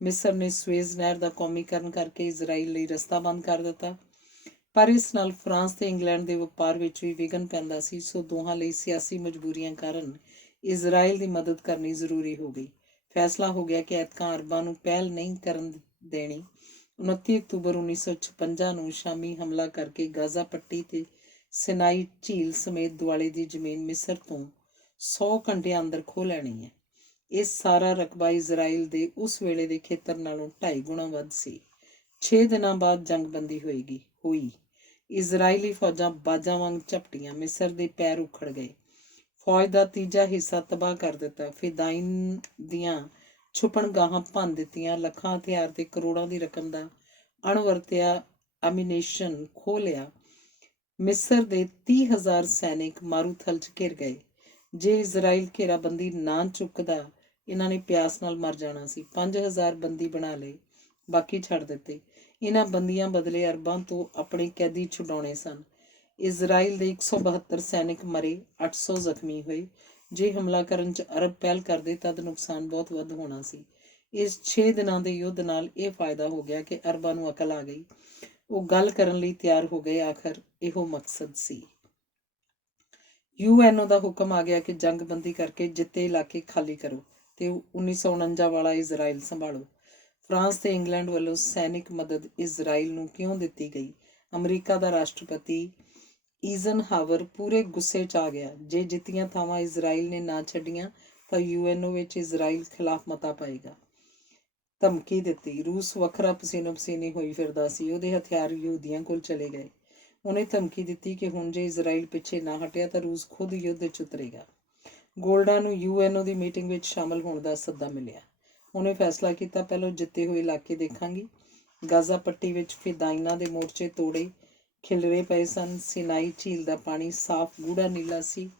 ਮਿਸਰ ਨੇ ਸੁਏਜ਼ ਨਹਿਰ ਦਾ ਕੌਮੀਕਰਨ ਕਰਕੇ ਇਜ਼ਰਾਈਲ ਲਈ ਰਸਤਾ ਬੰਦ ਕਰ ਦਿੱਤਾ। ਪਰ ਇਸ ਨਾਲ ਫਰਾਂਸ ਤੇ ਇੰਗਲੈਂਡ ਦੇ ਵਪਾਰ ਵਿੱਚ ਵੀ ਵਿਘਨ ਪੈਂਦਾ ਸੀ, ਸੋ ਦੋਹਾਂ ਲਈ ਸਿਆਸੀ ਮਜਬੂਰੀਆਂ ਕਾਰਨ ਇਜ਼ਰਾਈਲ ਦੀ ਮਦਦ ਕਰਨੀ ਜ਼ਰੂਰੀ ਹੋ ਗਈ। ਫੈਸਲਾ ਹੋ ਗਿਆ ਕਿ ਐਤਕਾਂ ਅਰਬਾਂ ਨੂੰ ਪਹਿਲ ਨਹੀਂ ਕਰਨ ਦੇਣੀ। 29 ਅਕਤੂਬਰ 1956 ਨੂੰ ਸ਼ਾਮੀ ਹਮਲਾ ਕਰਕੇ ਗਾਜ਼ਾ ਪੱਟੀ ਤੇ ਸਿਨਾਈ ਝੀਲ ਸਮੇਤ ਦੁਆਲੇ ਦੀ ਜ਼ਮੀਨ ਮਿਸਰ ਤੋਂ 100 ਘੰਟਿਆਂ ਅੰਦਰ ਖੋਹ ਲੈਣੀ ਹੈ। ਇਹ ਸਾਰਾ ਰਕਬਾ ਇਜ਼ਰਾਈਲ ਦੇ ਉਸ ਵੇਲੇ ਦੇ ਖੇਤਰ ਨਾਲੋਂ 2.5 ਗੁਣਾ ਵੱਧ ਸੀ। 6 ਦਿਨਾਂ ਬਾਅਦ ਜੰਗਬੰਦੀ ਹੋਈ। ਇਜ਼ਰਾਈਲੀ ਫੌਜਾਂ ਬਾਜਾਂ ਵਾਂਗ ਝਪਟੀਆਂ। ਮਿਸਰ ਦੇ ਪੈਰ ਉਖੜ ਗਏ। ਫੌਜ ਦਾ ਤੀਜਾ ਹਿੱਸਾ ਤਬਾਹ ਕਰ ਦਿੱਤਾ। ਫਿਦਾਈਨ ਦੀਆਂ ਛੁਪਣ ਗਾਹਾਂ ਭੰਨ ਦਿੱਤੀਆਂ। ਲੱਖਾਂ ਹਥਿਆਰ ਤੇ ਕਰੋੜਾਂ ਦੀ ਰਕਮ ਦਾ ਅਣਵਰਤਿਆ ਐਮੀਨੇਸ਼ਨ ਖੋਹ ਲਿਆ। ਮਿਸਰ ਦੇ 30,000 ਸੈਨਿਕ ਮਾਰੂਥਲ 'ਚ ਘਿਰ ਗਏ। ਜੇ ਇਜ਼ਰਾਈਲ ਘੇਰਾਬੰਦੀ ਨਾ ਚੁੱਕਦਾ, ਇਹਨਾਂ ਨੇ ਪਿਆਸ ਨਾਲ ਮਰ ਜਾਣਾ ਸੀ। 5,000 ਬੰਦੀ ਬਣਾ ਲਏ, ਬਾਕੀ ਛੱਡ ਦਿੱਤੇ। ਇਹਨਾਂ ਬੰਦੀਆਂ ਬਦਲੇ ਅਰਬਾਂ ਤੋਂ ਆਪਣੇ ਕੈਦੀ ਛੁਡਾਉਣੇ ਸਨ। ਇਜ਼ਰਾਈਲ ਦੇ 172 ਸੈਨਿਕ ਮਰੇ, 800 ਜ਼ਖਮੀ ਹੋਏ। ਜੇ ਹਮਲਾ ਕਰਨ 'ਚ ਅਰਬ ਪਹਿਲ ਕਰਦੇ ਤਦ ਨੁਕਸਾਨ ਬਹੁਤ ਵੱਧ ਹੋਣਾ ਸੀ। ਇਸ 6 ਦਿਨਾਂ ਦੇ ਯੁੱਧ ਨਾਲ ਇਹ ਫਾਇਦਾ ਹੋ ਗਿਆ ਕਿ ਅਰਬਾਂ ਨੂੰ ਅਕਲ ਆ ਗਈ। ਉਹ ਗੱਲ ਕਰਨ ਲਈ ਤਿਆਰ ਹੋ ਗਏ। ਆਖਰ ਇਹੋ ਮਕਸਦ ਸੀ। UNO ਦਾ ਹੁਕਮ ਆ ਗਿਆ ਕਿ ਜੰਗਬੰਦੀ ਕਰਕੇ ਜਿੱਤੇ ਇਲਾਕੇ ਖਾਲੀ ਕਰੋ ਤੇ 1949 ਵਾਲਾ ਇਜ਼ਰਾਈਲ ਸੰਭਾਲੋ। ਫਰਾਂਸ ਤੇ ਇੰਗਲੈਂਡ ਵੱਲੋਂ ਸੈਨਿਕ ਮਦਦ ਇਜ਼ਰਾਈਲ ਨੂੰ ਕਿਉਂ ਦਿੱਤੀ ਗਈ? ਅਮਰੀਕਾ ਦਾ ਰਾਸ਼ਟਰਪਤੀ ਈਜ਼ਨਹਾਵਰ ਪੂਰੇ ਗੁੱਸੇ 'ਚ ਆ ਗਿਆ। ਜੇ ਜਿੱਤੀਆਂ ਥਾਵਾਂ ਇਜ਼ਰਾਈਲ ਨੇ ਨਾ ਛੱਡੀਆਂ ਤਾਂ UNO ਵਿੱਚ ਇਜ਼ਰਾਈਲ ਖਿਲਾਫ ਮਤਾ ਪਏਗਾ। ਧਮਕੀ ਦਿੱਤੀ। ਰੂਸ ਵੱਖਰਾ ਪਸੀਨੋ ਪਸੀਨੀ ਹੋਈ ਫਿਰਦਾ ਸੀ। ਉਹਦੇ ਹਥਿਆਰ ਯਹੂਦੀਆਂ ਕੋਲ ਚਲੇ ਗਏ। ਉਹਨੇ ਧਮਕੀ ਦਿੱਤੀ ਕਿ ਹੁਣ ਜੇ ਇਜ਼ਰਾਈਲ ਪਿੱਛੇ ਨਾ ਹਟਿਆ ਤਾਂ ਰੂਸ ਖੁਦ ਯੁੱਧ 'ਚ ਉਤਰੇਗਾ। ਗੋਲਡਾ ਨੂੰ UNO ਦੀ ਮੀਟਿੰਗ ਵਿੱਚ ਸ਼ਾਮਲ ਹੋਣ ਦਾ ਸੱਦਾ ਮਿਲਿਆ। ਉਹਨੇ ਫੈਸਲਾ ਕੀਤਾ, ਪਹਿਲਾਂ ਜਿੱਤੇ ਹੋਏ ਇਲਾਕੇ ਦੇਖਾਂਗੀ। ਗਾਜ਼ਾ ਪੱਟੀ ਵਿੱਚ ਫਿਦਾਈਨਾਂ ਦੇ ਮੋਰਚੇ ਤੋੜੇ ਖਿਲਰੇ ਪਏ ਸਨ। ਸਿਨਾਈ ਝੀਲ ਦਾ ਪਾਣੀ ਸਾਫ਼ ਗੂੜਾ ਨੀਲਾ ਸੀ।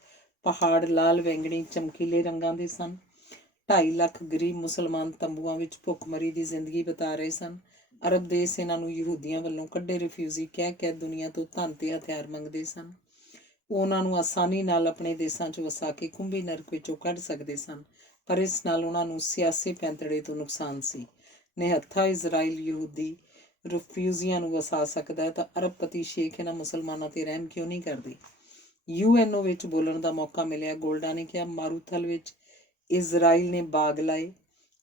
ਪਹਾੜ ਲਾਲ ਵੈਂਗਣੀ ਚਮਕੀਲੇ ਰੰਗਾਂ ਦੇ ਸਨ। 2.5 ਲੱਖ ਗਰੀਬ ਮੁਸਲਮਾਨ ਤੰਬੂਆਂ ਵਿੱਚ ਭੁੱਖਮਰੀ ਦੀ ਜ਼ਿੰਦਗੀ ਬਿਤਾ ਰਹੇ ਸਨ। ਅਰਬ ਦੇਸ਼ ਇਹਨਾਂ ਨੂੰ ਯਹੂਦੀਆਂ ਵੱਲੋਂ ਕੱਢੇ ਰਿਫਿਊਜੀ ਕਹਿ ਦੁਨੀਆ ਤੋਂ ਧਨ ਤੇ ਹਥਿਆਰ ਮੰਗਦੇ ਸਨ। ਉਹਨਾਂ ਨੂੰ ਆਸਾਨੀ ਨਾਲ ਆਪਣੇ ਦੇਸਾਂ 'ਚ ਵਸਾ ਕੇ ਕੁੰਭੀ ਨਰਕ ਵਿੱਚੋਂ ਕੱਢ ਸਕਦੇ ਸਨ, ਪਰ ਇਸ ਨਾਲ ਉਹਨਾਂ ਨੂੰ ਸਿਆਸੀ ਪੈਂਤੜੇ ਤੋਂ ਨੁਕਸਾਨ ਸੀ। ਨਿਹੱਥਾ ਇਜ਼ਰਾਈਲ ਯਹੂਦੀ ਰਿਫਿਊਜੀਆਂ ਨੂੰ ਵਸਾ ਸਕਦਾ ਤਾਂ ਅਰਬਪਤੀ ਸ਼ੇਖ ਇਹਨਾਂ ਮੁਸਲਮਾਨਾਂ ਤੇ ਰਹਿਮ ਕਿਉਂ ਨਹੀਂ ਕਰਦੇ? UNO ਵਿੱਚ ਬੋਲਣ ਦਾ ਮੌਕਾ ਮਿਲਿਆ। ਗੋਲਡਾ ਨੇ ਕਿਹਾ, ਮਾਰੂਥਲ ਵਿੱਚ ਇਜ਼ਰਾਈਲ ਨੇ ਬਾਗ ਲਾਏ,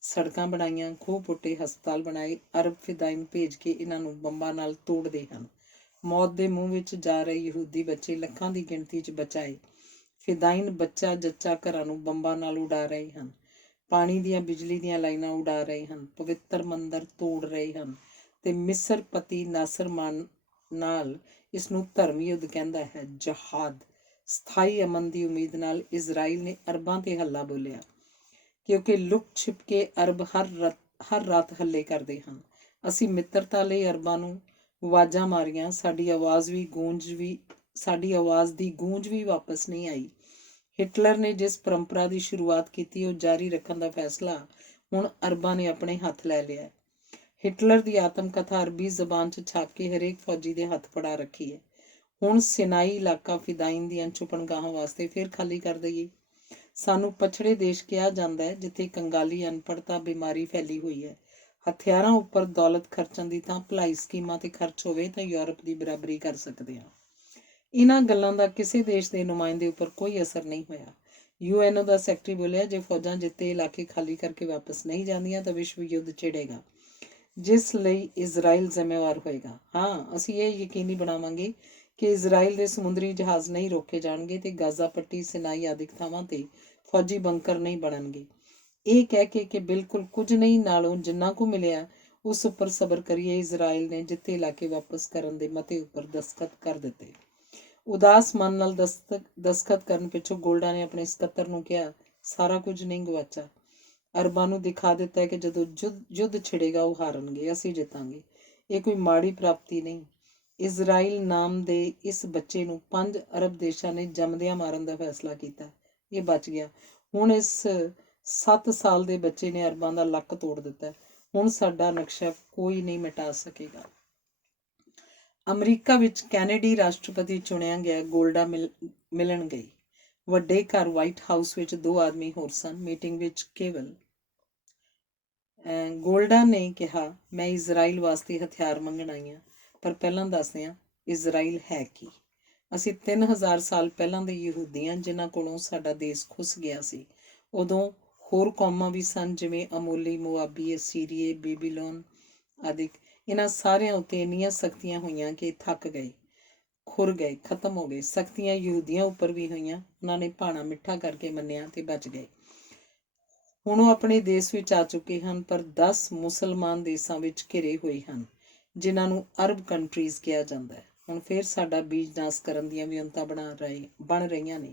ਸੜਕਾਂ ਬਣਾਈਆਂ, ਖੂਹ ਪੁੱਟੇ, ਹਸਪਤਾਲ ਬਣਾਏ। ਅਰਬ ਫਿਦਾਈਨ ਭੇਜ ਕੇ ਇਹਨਾਂ ਨੂੰ ਬੰਬਾਂ ਨਾਲ ਤੋੜਦੇ ਹਨ। ਮੌਤ ਦੇ ਮੂੰਹ ਵਿੱਚ ਜਾ ਰਹੇ ਯਹੂਦੀ ਬੱਚੇ ਲੱਖਾਂ ਦੀ ਗਿਣਤੀ 'ਚ ਬਚਾਏ। ਫਿਦਾਈਨ ਬੱਚਾ ਜੱਚਾ ਘਰਾਂ ਨੂੰ ਬੰਬਾਂ ਨਾਲ ਉਡਾ ਰਹੇ ਹਨ। ਪਾਣੀ ਦੀਆਂ ਬਿਜਲੀ ਦੀਆਂ ਲਾਈਨਾਂ ਉਡਾ ਰਹੇ ਹਨ। ਪਵਿੱਤਰ ਮੰਦਰ ਤੋੜ ਰਹੇ ਹਨ ਤੇ ਮਿਸਰ ਪਤੀ ਨਾਸਰ ਮਾਨ ਨਾਲ ਇਸ ਨੂੰ ਧਰਮ ਯੁੱਧ ਕਹਿੰਦਾ ਹੈ। ਜਹਾਦ। ਸਥਾਈ ਅਮਨ ਦੀ ਉਮੀਦ ਨਾਲ ਇਜ਼ਰਾਈਲ ਨੇ ਅਰਬਾਂ ਤੇ ਹੱਲਾ ਬੋਲਿਆ, ਕਿਉਂਕਿ ਲੁਕ ਛਿਪ ਕੇ ਅਰਬ ਹਰ ਰਾਤ ਹੱਲੇ ਕਰਦੇ ਹਨ। ਅਸੀਂ ਮਿੱਤਰਤਾ ਲਈ ਅਰਬਾਂ ਨੂੰ ਆਵਾਜ਼ਾਂ ਮਾਰੀਆਂ। ਸਾਡੀ ਆਵਾਜ਼ ਦੀ ਗੂੰਜ ਵੀ ਵਾਪਸ ਨਹੀਂ ਆਈ। ਹਿਟਲਰ ਨੇ ਜਿਸ ਪਰੰਪਰਾ ਦੀ ਸ਼ੁਰੂਆਤ ਕੀਤੀ, ਉਹ ਜਾਰੀ ਰੱਖਣ ਦਾ ਫੈਸਲਾ ਹੁਣ ਅਰਬਾਂ ਨੇ ਆਪਣੇ ਹੱਥ ਲੈ ਲਿਆ। ਹਿਟਲਰ ਦੀ ਆਤਮ ਕਥਾ ਅਰਬੀ ਜ਼ਬਾਨ 'ਚ ਛਾਪ ਕੇ ਹਰੇਕ ਫੌਜੀ ਦੇ ਹੱਥ ਫੜਾ ਰੱਖੀ ਹੈ। ਹੁਣ ਸਿਨਾਈ ਇਲਾਕਾ ਫਿਦਾਈਨ ਦੀਆਂ ਛੁਪਣਗਾਹਾਂ ਵਾਸਤੇ ਫਿਰ ਖਾਲੀ ਕਰ ਦਈਏ। ਸਾਨੂੰ ਪਛੜੇ ਦੇਸ਼ ਕਿਹਾ ਜਾਂਦਾ ਹੈ, ਜਿੱਥੇ ਕੰਗਾਲੀ, ਅਨਪੜ੍ਹਤਾ, ਬਿਮਾਰੀ ਫੈਲੀ ਹੋਈ ਹੈ। ਹਥਿਆਰਾਂ ਉੱਪਰ ਦੌਲਤ ਖਰਚਣ ਦੀ ਥਾਂ ਭਲਾਈ ਸਕੀਮਾਂ 'ਤੇ ਖਰਚ ਹੋਵੇ ਤਾਂ ਯੂਰਪ ਦੀ ਬਰਾਬਰੀ ਕਰ ਸਕਦੇ ਹਾਂ। ਇਹਨਾਂ ਗੱਲਾਂ ਦਾ ਕਿਸੇ ਦੇਸ਼ ਦੇ ਨੁਮਾਇੰਦੇ ਉੱਪਰ ਕੋਈ ਅਸਰ ਨਹੀਂ ਹੋਇਆ। UNO ਦਾ ਸੈਕਟਰੀ ਬੋਲਿਆ, ਜੇ ਫੌਜਾਂ ਜਿੱਤੇ ਇਲਾਕੇ ਖਾਲੀ ਕਰਕੇ ਵਾਪਸ ਨਹੀਂ ਜਾਂਦੀਆਂ ਤਾਂ ਵਿਸ਼ਵ ਯੁੱਧ ਛਿੜੇਗਾ, ਜਿਸ ਲਈ ਇਜ਼ਰਾਈਲ ਜ਼ਿੰਮੇਵਾਰ ਹੋਏਗਾ। ਹਾਂ, ਅਸੀਂ ਇਹ ਯਕੀਨੀ ਬਣਾਵਾਂਗੇ ਕਿ ਇਜ਼ਰਾਈਲ ਦੇ ਸਮੁੰਦਰੀ ਜਹਾਜ਼ ਨਹੀਂ ਰੋਕੇ ਜਾਣਗੇ ਤੇ ਗਾਜ਼ਾ ਪੱਟੀ, ਸਿਨਾਈ ਆਦਿ ਥਾਵਾਂ 'ਤੇ ਫੌਜੀ ਬੰਕਰ ਨਹੀਂ ਬਣਨਗੇ। ਇਹ ਕਹਿ ਕੇ ਕਿ ਬਿਲਕੁਲ ਕੁਝ ਨਹੀਂ, ਨਾਲੋਂ ਜਿੰਨਾ ਕੁ ਮਿਲਿਆ ਉਸ ਉੱਪਰ ਸਬਰ ਕਰੀਏ, ਇਜ਼ਰਾਈਲ ਨੇ ਜਿੱਤੇ ਇਲਾਕੇ ਵਾਪਸ ਕਰਨ ਦੇ ਮਤੇ ਉੱਪਰ ਦਸਤਖਤ ਕਰ ਦਿੱਤੇ। ਉਦਾਸ ਮਨ ਨਾਲ ਦਸਤਖਤ ਕਰਨ ਪਿੱਛੋਂ ਗੋਲਡਾ ਨੇ ਆਪਣੇ ਸਕੱਤਰ ਨੂੰ ਕਿਹਾ, ਸਾਰਾ ਕੁਝ ਨਹੀਂ ਗਵਾਚਾ। ਅਰਬਾਂ ਨੂੰ ਦਿਖਾ ਦਿੱਤਾ ਕਿ ਜਦੋਂ ਯੁੱਧ ਛਿੜੇਗਾ ਉਹ ਹਾਰਨਗੇ, ਅਸੀਂ ਜਿੱਤਾਂਗੇ। ਇਹ ਕੋਈ ਮਾੜੀ ਪ੍ਰਾਪਤੀ ਨਹੀਂ। ਇਜ਼ਰਾਈਲ ਨਾਮ ਦੇ ਇਸ ਬੱਚੇ ਨੂੰ 5 ਅਰਬ ਦੇਸ਼ਾਂ ਨੇ ਜੰਮਦਿਆਂ ਮਾਰਨ ਦਾ ਫੈਸਲਾ ਕੀਤਾ। ਇਹ ਬਚ ਗਿਆ। ਹੁਣ ਇਸ 7 ਸਾਲ ਦੇ ਬੱਚੇ ਨੇ ਅਰਬਾਂ ਦਾ ਲੱਕ ਤੋੜ ਦਿੱਤਾ। ਹੁਣ ਸਾਡਾ ਨਕਸ਼ਾ ਕੋਈ ਨਹੀਂ ਮਿਟਾ ਸਕੇਗਾ। ਅਮਰੀਕਾ ਵਿੱਚ ਕੈਨੇਡੀ ਰਾਸ਼ਟਰਪਤੀ ਚੁਣਿਆ ਗਿਆ। ਗੋਲਡਾ ਮਿਲਣ ਗਈ। ਵੱਡੇ ਘਰ ਵਾਈਟ ਹਾਊਸ ਵਿੱਚ 2 ਆਦਮੀ ਹੋਰ ਸਨ। ਮੀਟਿੰਗ ਵਿੱਚ ਕੇਵਲ ਗੋਲਡਾ ਨੇ ਕਿਹਾ, ਮੈਂ ਇਜ਼ਰਾਈਲ ਵਾਸਤੇ ਹਥਿਆਰ ਮੰਗਣ ਆਈ ਹਾਂ, ਪਰ ਪਹਿਲਾਂ ਦੱਸਦੇ ਹਾਂ ਇਜ਼ਰਾਈਲ ਹੈ ਕੀ। ਅਸੀਂ 3000 ਸਾਲ ਪਹਿਲਾਂ ਦੇ ਯਹੂਦੀ ਹਾਂ, ਜਿਨ੍ਹਾਂ ਕੋਲੋਂ ਸਾਡਾ ਦੇਸ਼ ਖੁੱਸ ਗਿਆ ਸੀ। ਉਦੋਂ ਹੋਰ ਕੌਮਾਂ ਵੀ ਸਨ, ਜਿਵੇਂ ਅਮੋਲੀ, ਮੁਆਬੀ, ਅਸੀਰੀਏ, ਬੇਬੀਲੋਨ ਆਦਿ। ਇਹਨਾਂ ਸਾਰਿਆਂ ਉੱਤੇ ਇੰਨੀਆਂ ਸਖਤੀਆਂ ਹੋਈਆਂ ਕਿ ਥੱਕ ਗਏ, ਖੁਰ ਗਏ, ਖਤਮ ਹੋ ਗਏ। ਸਖਤੀਆਂ ਯਹੂਦੀਆਂ ਉੱਪਰ ਵੀ ਹੋਈਆਂ, ਉਹਨਾਂ ਨੇ ਭਾਣਾ ਮਿੱਠਾ ਕਰਕੇ ਮੰਨਿਆ ਤੇ ਬਚ ਗਏ। ਹੁਣ ਉਹ ਆਪਣੇ ਦੇਸ਼ ਵਿੱਚ ਆ ਚੁੱਕੇ ਹਨ, ਪਰ 10 ਮੁਸਲਮਾਨ ਦੇਸ਼ਾਂ ਵਿੱਚ ਘਿਰੇ ਹੋਏ ਹਨ, ਜਿਨ੍ਹਾਂ ਨੂੰ ਅਰਬ ਕੰਟਰੀਜ਼ ਕਿਹਾ ਜਾਂਦਾ ਹੈ। ਹੁਣ ਫਿਰ ਸਾਡਾ ਬੀਜ ਨਾਸ ਕਰਨ ਦੀਆਂ ਵਿਉਂਤਾਂ ਬਣ ਰਹੀਆਂ ਨੇ।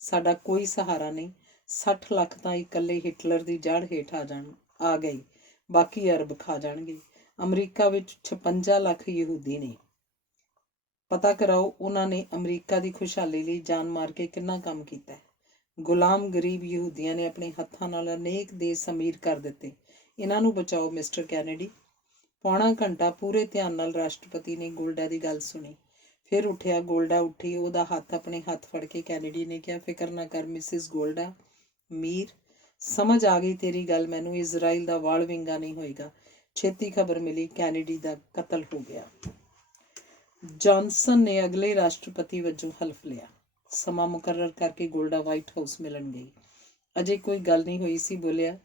ਸਾਡਾ ਕੋਈ ਸਹਾਰਾ ਨਹੀਂ। 60 ਲੱਖ ਤਾਂ ਇਕੱਲੇ ਹਿਟਲਰ ਦੀ ਜੜ ਹੇਠ ਆ ਗਈ, ਬਾਕੀ ਅਰਬ ਖਾ ਜਾਣਗੇ। ਅਮਰੀਕਾ ਵਿੱਚ 56 ਲੱਖ ਯਹੂਦੀ ਨੇ। ਪਤਾ ਕਰਾਓ ਉਹਨਾਂ ਨੇ ਅਮਰੀਕਾ ਦੀ ਖੁਸ਼ਹਾਲੀ ਲਈ ਜਾਨ ਮਾਰ ਕੇ ਕਿੰਨਾ ਕੰਮ ਕੀਤਾ ਹੈ। ਗੁਲਾਮ ਗਰੀਬ ਯਹੂਦੀਆਂ ਨੇ ਆਪਣੇ ਹੱਥਾਂ ਨਾਲ ਅਨੇਕ ਦੇਸ਼ ਅਮੀਰ ਕਰ ਦਿੱਤੇ। ਇਹਨਾਂ ਨੂੰ ਬਚਾਓ ਮਿਸਟਰ ਕੈਨੇਡੀ। ਪੌਣਾ ਘੰਟਾ ਪੂਰੇ ਧਿਆਨ ਨਾਲ ਰਾਸ਼ਟਰਪਤੀ ਨੇ ਗੋਲਡਾ ਦੀ ਗੱਲ ਸੁਣੀ। ਫਿਰ ਉੱਠਿਆ। ਗੋਲਡਾ ਉੱਠੀ। ਉਹਦਾ ਹੱਥ ਆਪਣੇ ਹੱਥ ਫੜ ਕੇ ਕੈਨੇਡੀ ਨੇ ਕਿਹਾ, ਫਿਕਰ ਨਾ ਕਰ ਮਿਸਿਸ ਗੋਲਡਾ ਮੀਰ, ਸਮਝ ਆ ਗਈ ਤੇਰੀ ਗੱਲ ਮੈਨੂੰ। ਇਜ਼ਰਾਈਲ ਦਾ ਵਾਲ ਵਿੰਗਾ ਨਹੀਂ ਹੋਏਗਾ। ਛੇਤੀ ਖਬਰ ਮਿਲੀ ਕੈਨੇਡੀ ਦਾ ਕਤਲ ਹੋ ਗਿਆ। ਜੌਨਸਨ ਨੇ ਅਗਲੇ ਰਾਸ਼ਟਰਪਤੀ ਵਜੋਂ ਹਲਫ ਲਿਆ। ਸਮਾਂ ਮੁਕਰਰ ਕਰਕੇ ਗੋਲਡਾ ਵਾਈਟ ਹਾਊਸ ਮਿਲਣ ਗਈ। ਅਜੇ ਕੋਈ ਗੱਲ ਨਹੀਂ ਹੋਈ ਸੀ। ਬੋਲਿਆ,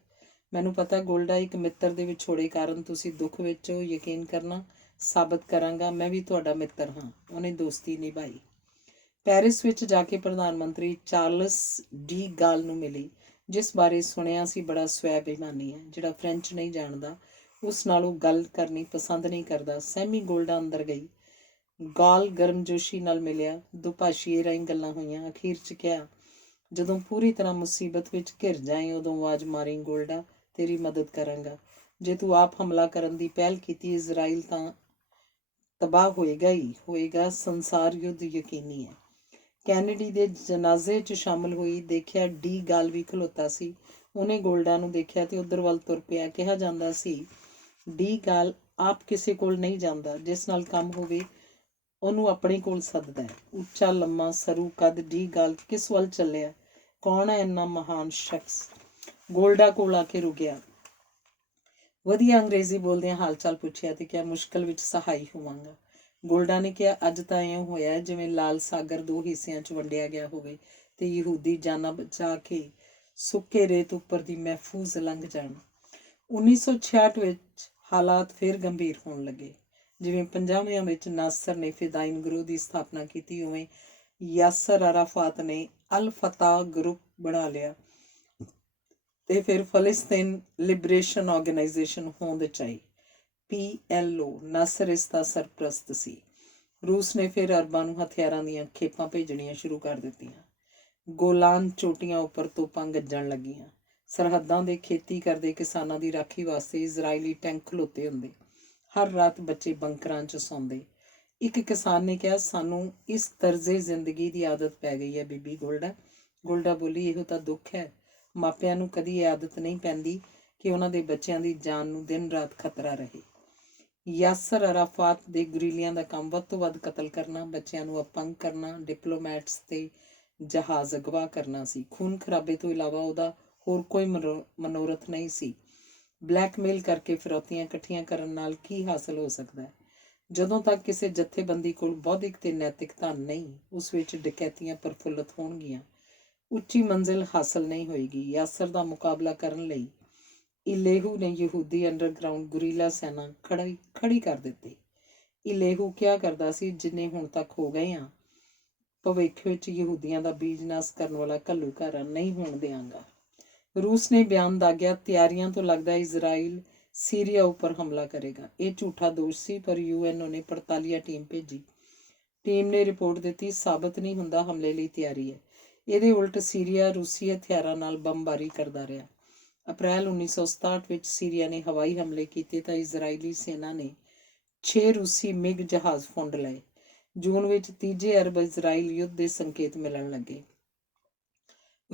ਮੈਨੂੰ ਪਤਾ ਗੋਲਡਾ, ਇੱਕ ਮਿੱਤਰ ਦੇ ਵਿਛੋੜੇ ਕਾਰਨ ਤੁਸੀਂ ਦੁੱਖ ਵਿੱਚ ਹੋ। ਯਕੀਨ ਕਰਨਾ, ਸਾਬਤ ਕਰਾਂਗਾ ਮੈਂ ਵੀ ਤੁਹਾਡਾ ਮਿੱਤਰ ਹਾਂ। ਉਹਨੇ ਦੋਸਤੀ ਨਿਭਾਈ। ਪੈਰਿਸ ਵਿੱਚ ਜਾ ਕੇ ਪ੍ਰਧਾਨ ਮੰਤਰੀ ਚਾਰਲਸ ਡੀ ਗਾਲ ਨੂੰ ਮਿਲੀ, ਜਿਸ ਬਾਰੇ ਸੁਣਿਆ ਸੀ ਬੜਾ ਸਵੈਭਿਮਾਨੀ ਹੈ। ਜਿਹੜਾ ਫ੍ਰੈਂਚ ਨਹੀਂ ਜਾਣਦਾ ਉਸ ਨਾਲ ਉਹ ਗੱਲ ਕਰਨੀ ਪਸੰਦ ਨਹੀਂ ਕਰਦਾ। ਸੈਮੀ ਗੋਲਡਾ ਅੰਦਰ ਗਈ। ਗਾਲ ਗਰਮਜੋਸ਼ੀ ਨਾਲ ਮਿਲਿਆ। ਦੁਭਾਸ਼ੀਏ ਰਾਹੀਂ ਗੱਲਾਂ ਹੋਈਆਂ। ਅਖੀਰ 'ਚ ਕਿਹਾ, ਜਦੋਂ ਪੂਰੀ ਤਰ੍ਹਾਂ ਮੁਸੀਬਤ ਵਿੱਚ ਘਿਰ ਜਾਏ ਉਦੋਂ ਆਵਾਜ਼ ਮਾਰੀ ਗੋਲਡਾ, ਤੇਰੀ ਮਦਦ ਕਰਾਂਗਾ। ਜੇ ਤੂੰ ਆਪ ਹਮਲਾ ਕਰਨ ਦੀ ਪਹਿਲ ਕੀਤੀ, ਇਜ਼ਰਾਈਲ ਤਾਂ ਤਬਾਹ ਹੋਏਗਾ ਹੀ ਹੋਏਗਾ। ਸੰਸਾਰ ਯੁੱਧ ਯਕੀਨੀ ਹੈ। ਕੈਨੇਡੀ ਦੇ ਜਨਾਜ਼ੇ 'ਚ ਸ਼ਾਮਲ ਹੋਈ। ਦੇਖਿਆ ਡੀ ਗਾਲ ਵੀ ਖਲੋਤਾ ਸੀ। ਉਹਨੇ ਗੋਲਡਾ ਨੂੰ ਦੇਖਿਆ ਤੇ ਉਧਰ ਵੱਲ ਤੁਰ ਪਿਆ। ਕਿਹਾ ਜਾਂਦਾ ਸੀ, ਡੀ ਗਾਲ ਆਪ ਕਿਸੇ ਕੋਲ ਨਹੀਂ ਜਾਂਦਾ। ਜਿਸ ਨਾਲ ਕੰਮ ਹੋਵੇ ਉਹਨੂੰ ਆਪਣੇ ਕੋਲ ਸੱਦਦਾ ਹੈ। ਉੱਚਾ ਲੰਮਾ ਸਰੂ ਕੱਦ ਡੀ ਗਾਲ ਕਿਸ ਵੱਲ ਚੱਲਿਆ? ਕੌਣ ਹੈ ਇੰਨਾ ਮਹਾਨ ਸ਼ਖਸ? ਗੋਲਡਾ ਕੋਲ ਆ ਕੇ ਰੁਕਿਆ। ਵਧੀਆ ਅੰਗਰੇਜ਼ੀ ਬੋਲਦਿਆਂ ਹਾਲ ਚਾਲ ਪੁੱਛਿਆ ਤੇ ਕਿਹਾ, ਮੁਸ਼ਕਲ ਵਿੱਚ ਸਹਾਈ ਹੋਵਾਂਗਾ। ਗੋਲਡਾ ਨੇ ਕਿਹਾ, ਅੱਜ ਤਾਂ ਇਉਂ ਹੋਇਆ ਜਿਵੇਂ ਲਾਲ ਸਾਗਰ ਦੋ ਹਿੱਸਿਆਂ 'ਚ ਵੰਡਿਆ ਗਿਆ ਹੋਵੇ ਤੇ ਯਹੂਦੀ ਜਾਨਾਂ ਬਚਾ ਕੇ ਸੁੱਕੇ ਰੇਤ ਉੱਪਰ ਦੀ ਮਹਿਫੂਜ਼ ਲੰਘ ਜਾਣ। 1966 ਵਿੱਚ ਹਾਲਾਤ ਫਿਰ ਗੰਭੀਰ ਹੋਣ ਲੱਗੇ। ਜਿਵੇਂ 50ਵਿਆਂ ਵਿੱਚ ਨਾਸਰ ਨੇ ਫਿਦਾਇਨ ਗਰੋਹ ਦੀ ਸਥਾਪਨਾ ਕੀਤੀ, ਉਵੇਂ ਯਾਸਰ ਅਰਾਫਾਤ ਨੇ ਅਲ ਫਤਾਹ ਗਰੁੱਪ ਬਣਾ ਲਿਆ ਤੇ ਫਿਰ ਫਲਸਤੀਨ ਲਿਬਰੇਸ਼ਨ ਆਰਗੇਨਾਈਜੇਸ਼ਨ ਹੋਂਦ 'ਚ ਆਈ। PLO। ਨਾਸਰ ਇਸ ਦਾ ਸਰਪ੍ਰਸਤ ਸੀ। ਰੂਸ ਨੇ ਫਿਰ ਅਰਬਾਂ ਨੂੰ ਹਥਿਆਰਾਂ ਦੀਆਂ ਖੇਪਾਂ ਭੇਜਣੀਆਂ ਸ਼ੁਰੂ ਕਰ ਦਿੱਤੀਆਂ। ਗੋਲਾਨ ਚੋਟੀਆਂ ਉੱਪਰ ਤੋਪਾਂ ਗੱਜਣ ਲੱਗੀਆਂ। ਸਰਹੱਦਾਂ ਦੇ ਖੇਤੀ ਕਰਦੇ ਕਿਸਾਨਾਂ ਦੀ ਰਾਖੀ ਵਾਸਤੇ ਇਜ਼ਰਾਈਲੀ ਟੈਂਕ ਖਲੋਤੇ ਹੁੰਦੇ। ਹਰ ਰਾਤ ਬੱਚੇ ਬੰਕਰਾਂ 'ਚ ਸੌਂਦੇ। ਇੱਕ ਕਿਸਾਨ ਨੇ ਕਿਹਾ, ਸਾਨੂੰ ਇਸ ਤਰਜ਼ੇ ਜ਼ਿੰਦਗੀ ਦੀ ਆਦਤ ਪੈ ਗਈ ਹੈ ਬੀਬੀ ਗੋਲਡਾ। ਗੋਲਡਾ ਬੋਲੀ, ਇਹੋ ਤਾਂ ਦੁੱਖ ਹੈ। ਮਾਪਿਆਂ ਨੂੰ ਕਦੀ ਇਹ ਆਦਤ ਨਹੀਂ ਪੈਂਦੀ ਕਿ ਉਹਨਾਂ ਦੇ ਬੱਚਿਆਂ ਦੀ ਜਾਨ ਨੂੰ ਦਿਨ ਰਾਤ ਖਤਰਾ ਰਹੇ। ਯਾਸਰ ਅਰਾਫਾਤ ਦੇ ਗੁਰੀਲਿਆਂ ਦਾ ਕੰਮ ਵੱਧ ਤੋਂ ਵੱਧ ਕਤਲ ਕਰਨਾ, ਬੱਚਿਆਂ ਨੂੰ ਅਪੰਗ ਕਰਨਾ, ਡਿਪਲੋਮੈਟਸ ਤੇ ਜਹਾਜ਼ ਅਗਵਾ ਕਰਨਾ ਸੀ। ਖੂਨ ਖਰਾਬੇ ਤੋਂ ਇਲਾਵਾ ਉਹਦਾ ਹੋਰ ਕੋਈ ਮਨੋਰਥ ਨਹੀਂ ਸੀ। ਬਲੈਕਮੇਲ ਕਰਕੇ ਫਿਰੌਤੀਆਂ ਇਕੱਠੀਆਂ ਕਰਨ ਨਾਲ ਕੀ ਹਾਸਲ ਹੋ ਸਕਦਾ ਹੈ? ਜਦੋਂ ਤੱਕ ਕਿਸੇ ਜਥੇਬੰਦੀ ਕੋਲ ਬੌਧਿਕ ਤੇ ਨੈਤਿਕ ਧਨ ਨਹੀਂ, ਉਸ ਵਿੱਚ ਡਕੈਤੀਆਂ ਪ੍ਰਫੁੱਲਤ ਹੋਣਗੀਆਂ। ਉੱਚੀ ਮੰਜ਼ਿਲ ਹਾਸਲ ਨਹੀਂ ਹੋਏਗੀ। ਯਾਸਰ ਦਾ ਮੁਕਾਬਲਾ ਕਰਨ ਲਈ ਇਲੇਹੂ ਨੇ ਯਹੂਦੀ ਅੰਡਰਗਰਾਊਂਡ ਗੁਰੀਲਾ ਸੈਨਾ ਖੜੀ ਕਰ ਦਿੱਤੀ। ਇਲੇਹੂ ਕਿਹਾ ਕਰਦਾ ਸੀ, ਜਿੰਨੇ ਹੁਣ ਤੱਕ ਹੋ ਗਏ ਆ, ਭਵਿੱਖ ਵਿੱਚ ਯਹੂਦੀਆਂ ਦਾ ਬੀਜ ਨਾਸ ਕਰਨ ਵਾਲਾ ਘੱਲੂਘਾਰਾ ਨਹੀਂ ਹੋਣ ਦਿਆਂਗਾ। ਰੂਸ ਨੇ ਬਿਆਨ ਦਾਗਿਆ, ਤਿਆਰੀਆਂ ਤੋਂ ਲੱਗਦਾ ਇਜ਼ਰਾਈਲ ਸੀਰੀਆ ਉੱਪਰ ਹਮਲਾ ਕਰੇਗਾ। ਇਹ ਝੂਠਾ ਦੋਸ਼ ਸੀ, ਪਰ UNO ਨੇ ਪੜਤਾਲੀਆ ਟੀਮ ਭੇਜੀ। ਟੀਮ ਨੇ ਰਿਪੋਰਟ ਦਿੱਤੀ, ਸਾਬਤ ਨਹੀਂ ਹੁੰਦਾ ਹਮਲੇ ਲਈ ਤਿਆਰੀ ਹੈ। ਇਹਦੇ ਉਲਟ ਸੀਰੀਆ ਰੂਸੀ ਹਥਿਆਰਾਂ ਨਾਲ ਬੰਬਾਰੀ ਕਰਦਾ ਰਿਹਾ। ਅਪ੍ਰੈਲ 1967 ਵਿੱਚ ਸੀਰੀਆ ਨੇ ਹਵਾਈ ਹਮਲੇ ਕੀਤੇ ਤਾਂ ਇਜ਼ਰਾਈਲੀ ਸੈਨਾ ਨੇ 6 ਰੂਸੀ ਮਿਗ ਜਹਾਜ਼ ਫੁੰਡ ਲਏ। ਜੂਨ ਵਿੱਚ ਤੀਜੇ ਅਰਬ ਇਜ਼ਰਾਈਲ ਯੁੱਧ ਦੇ ਸੰਕੇਤ ਮਿਲਣ ਲੱਗੇ।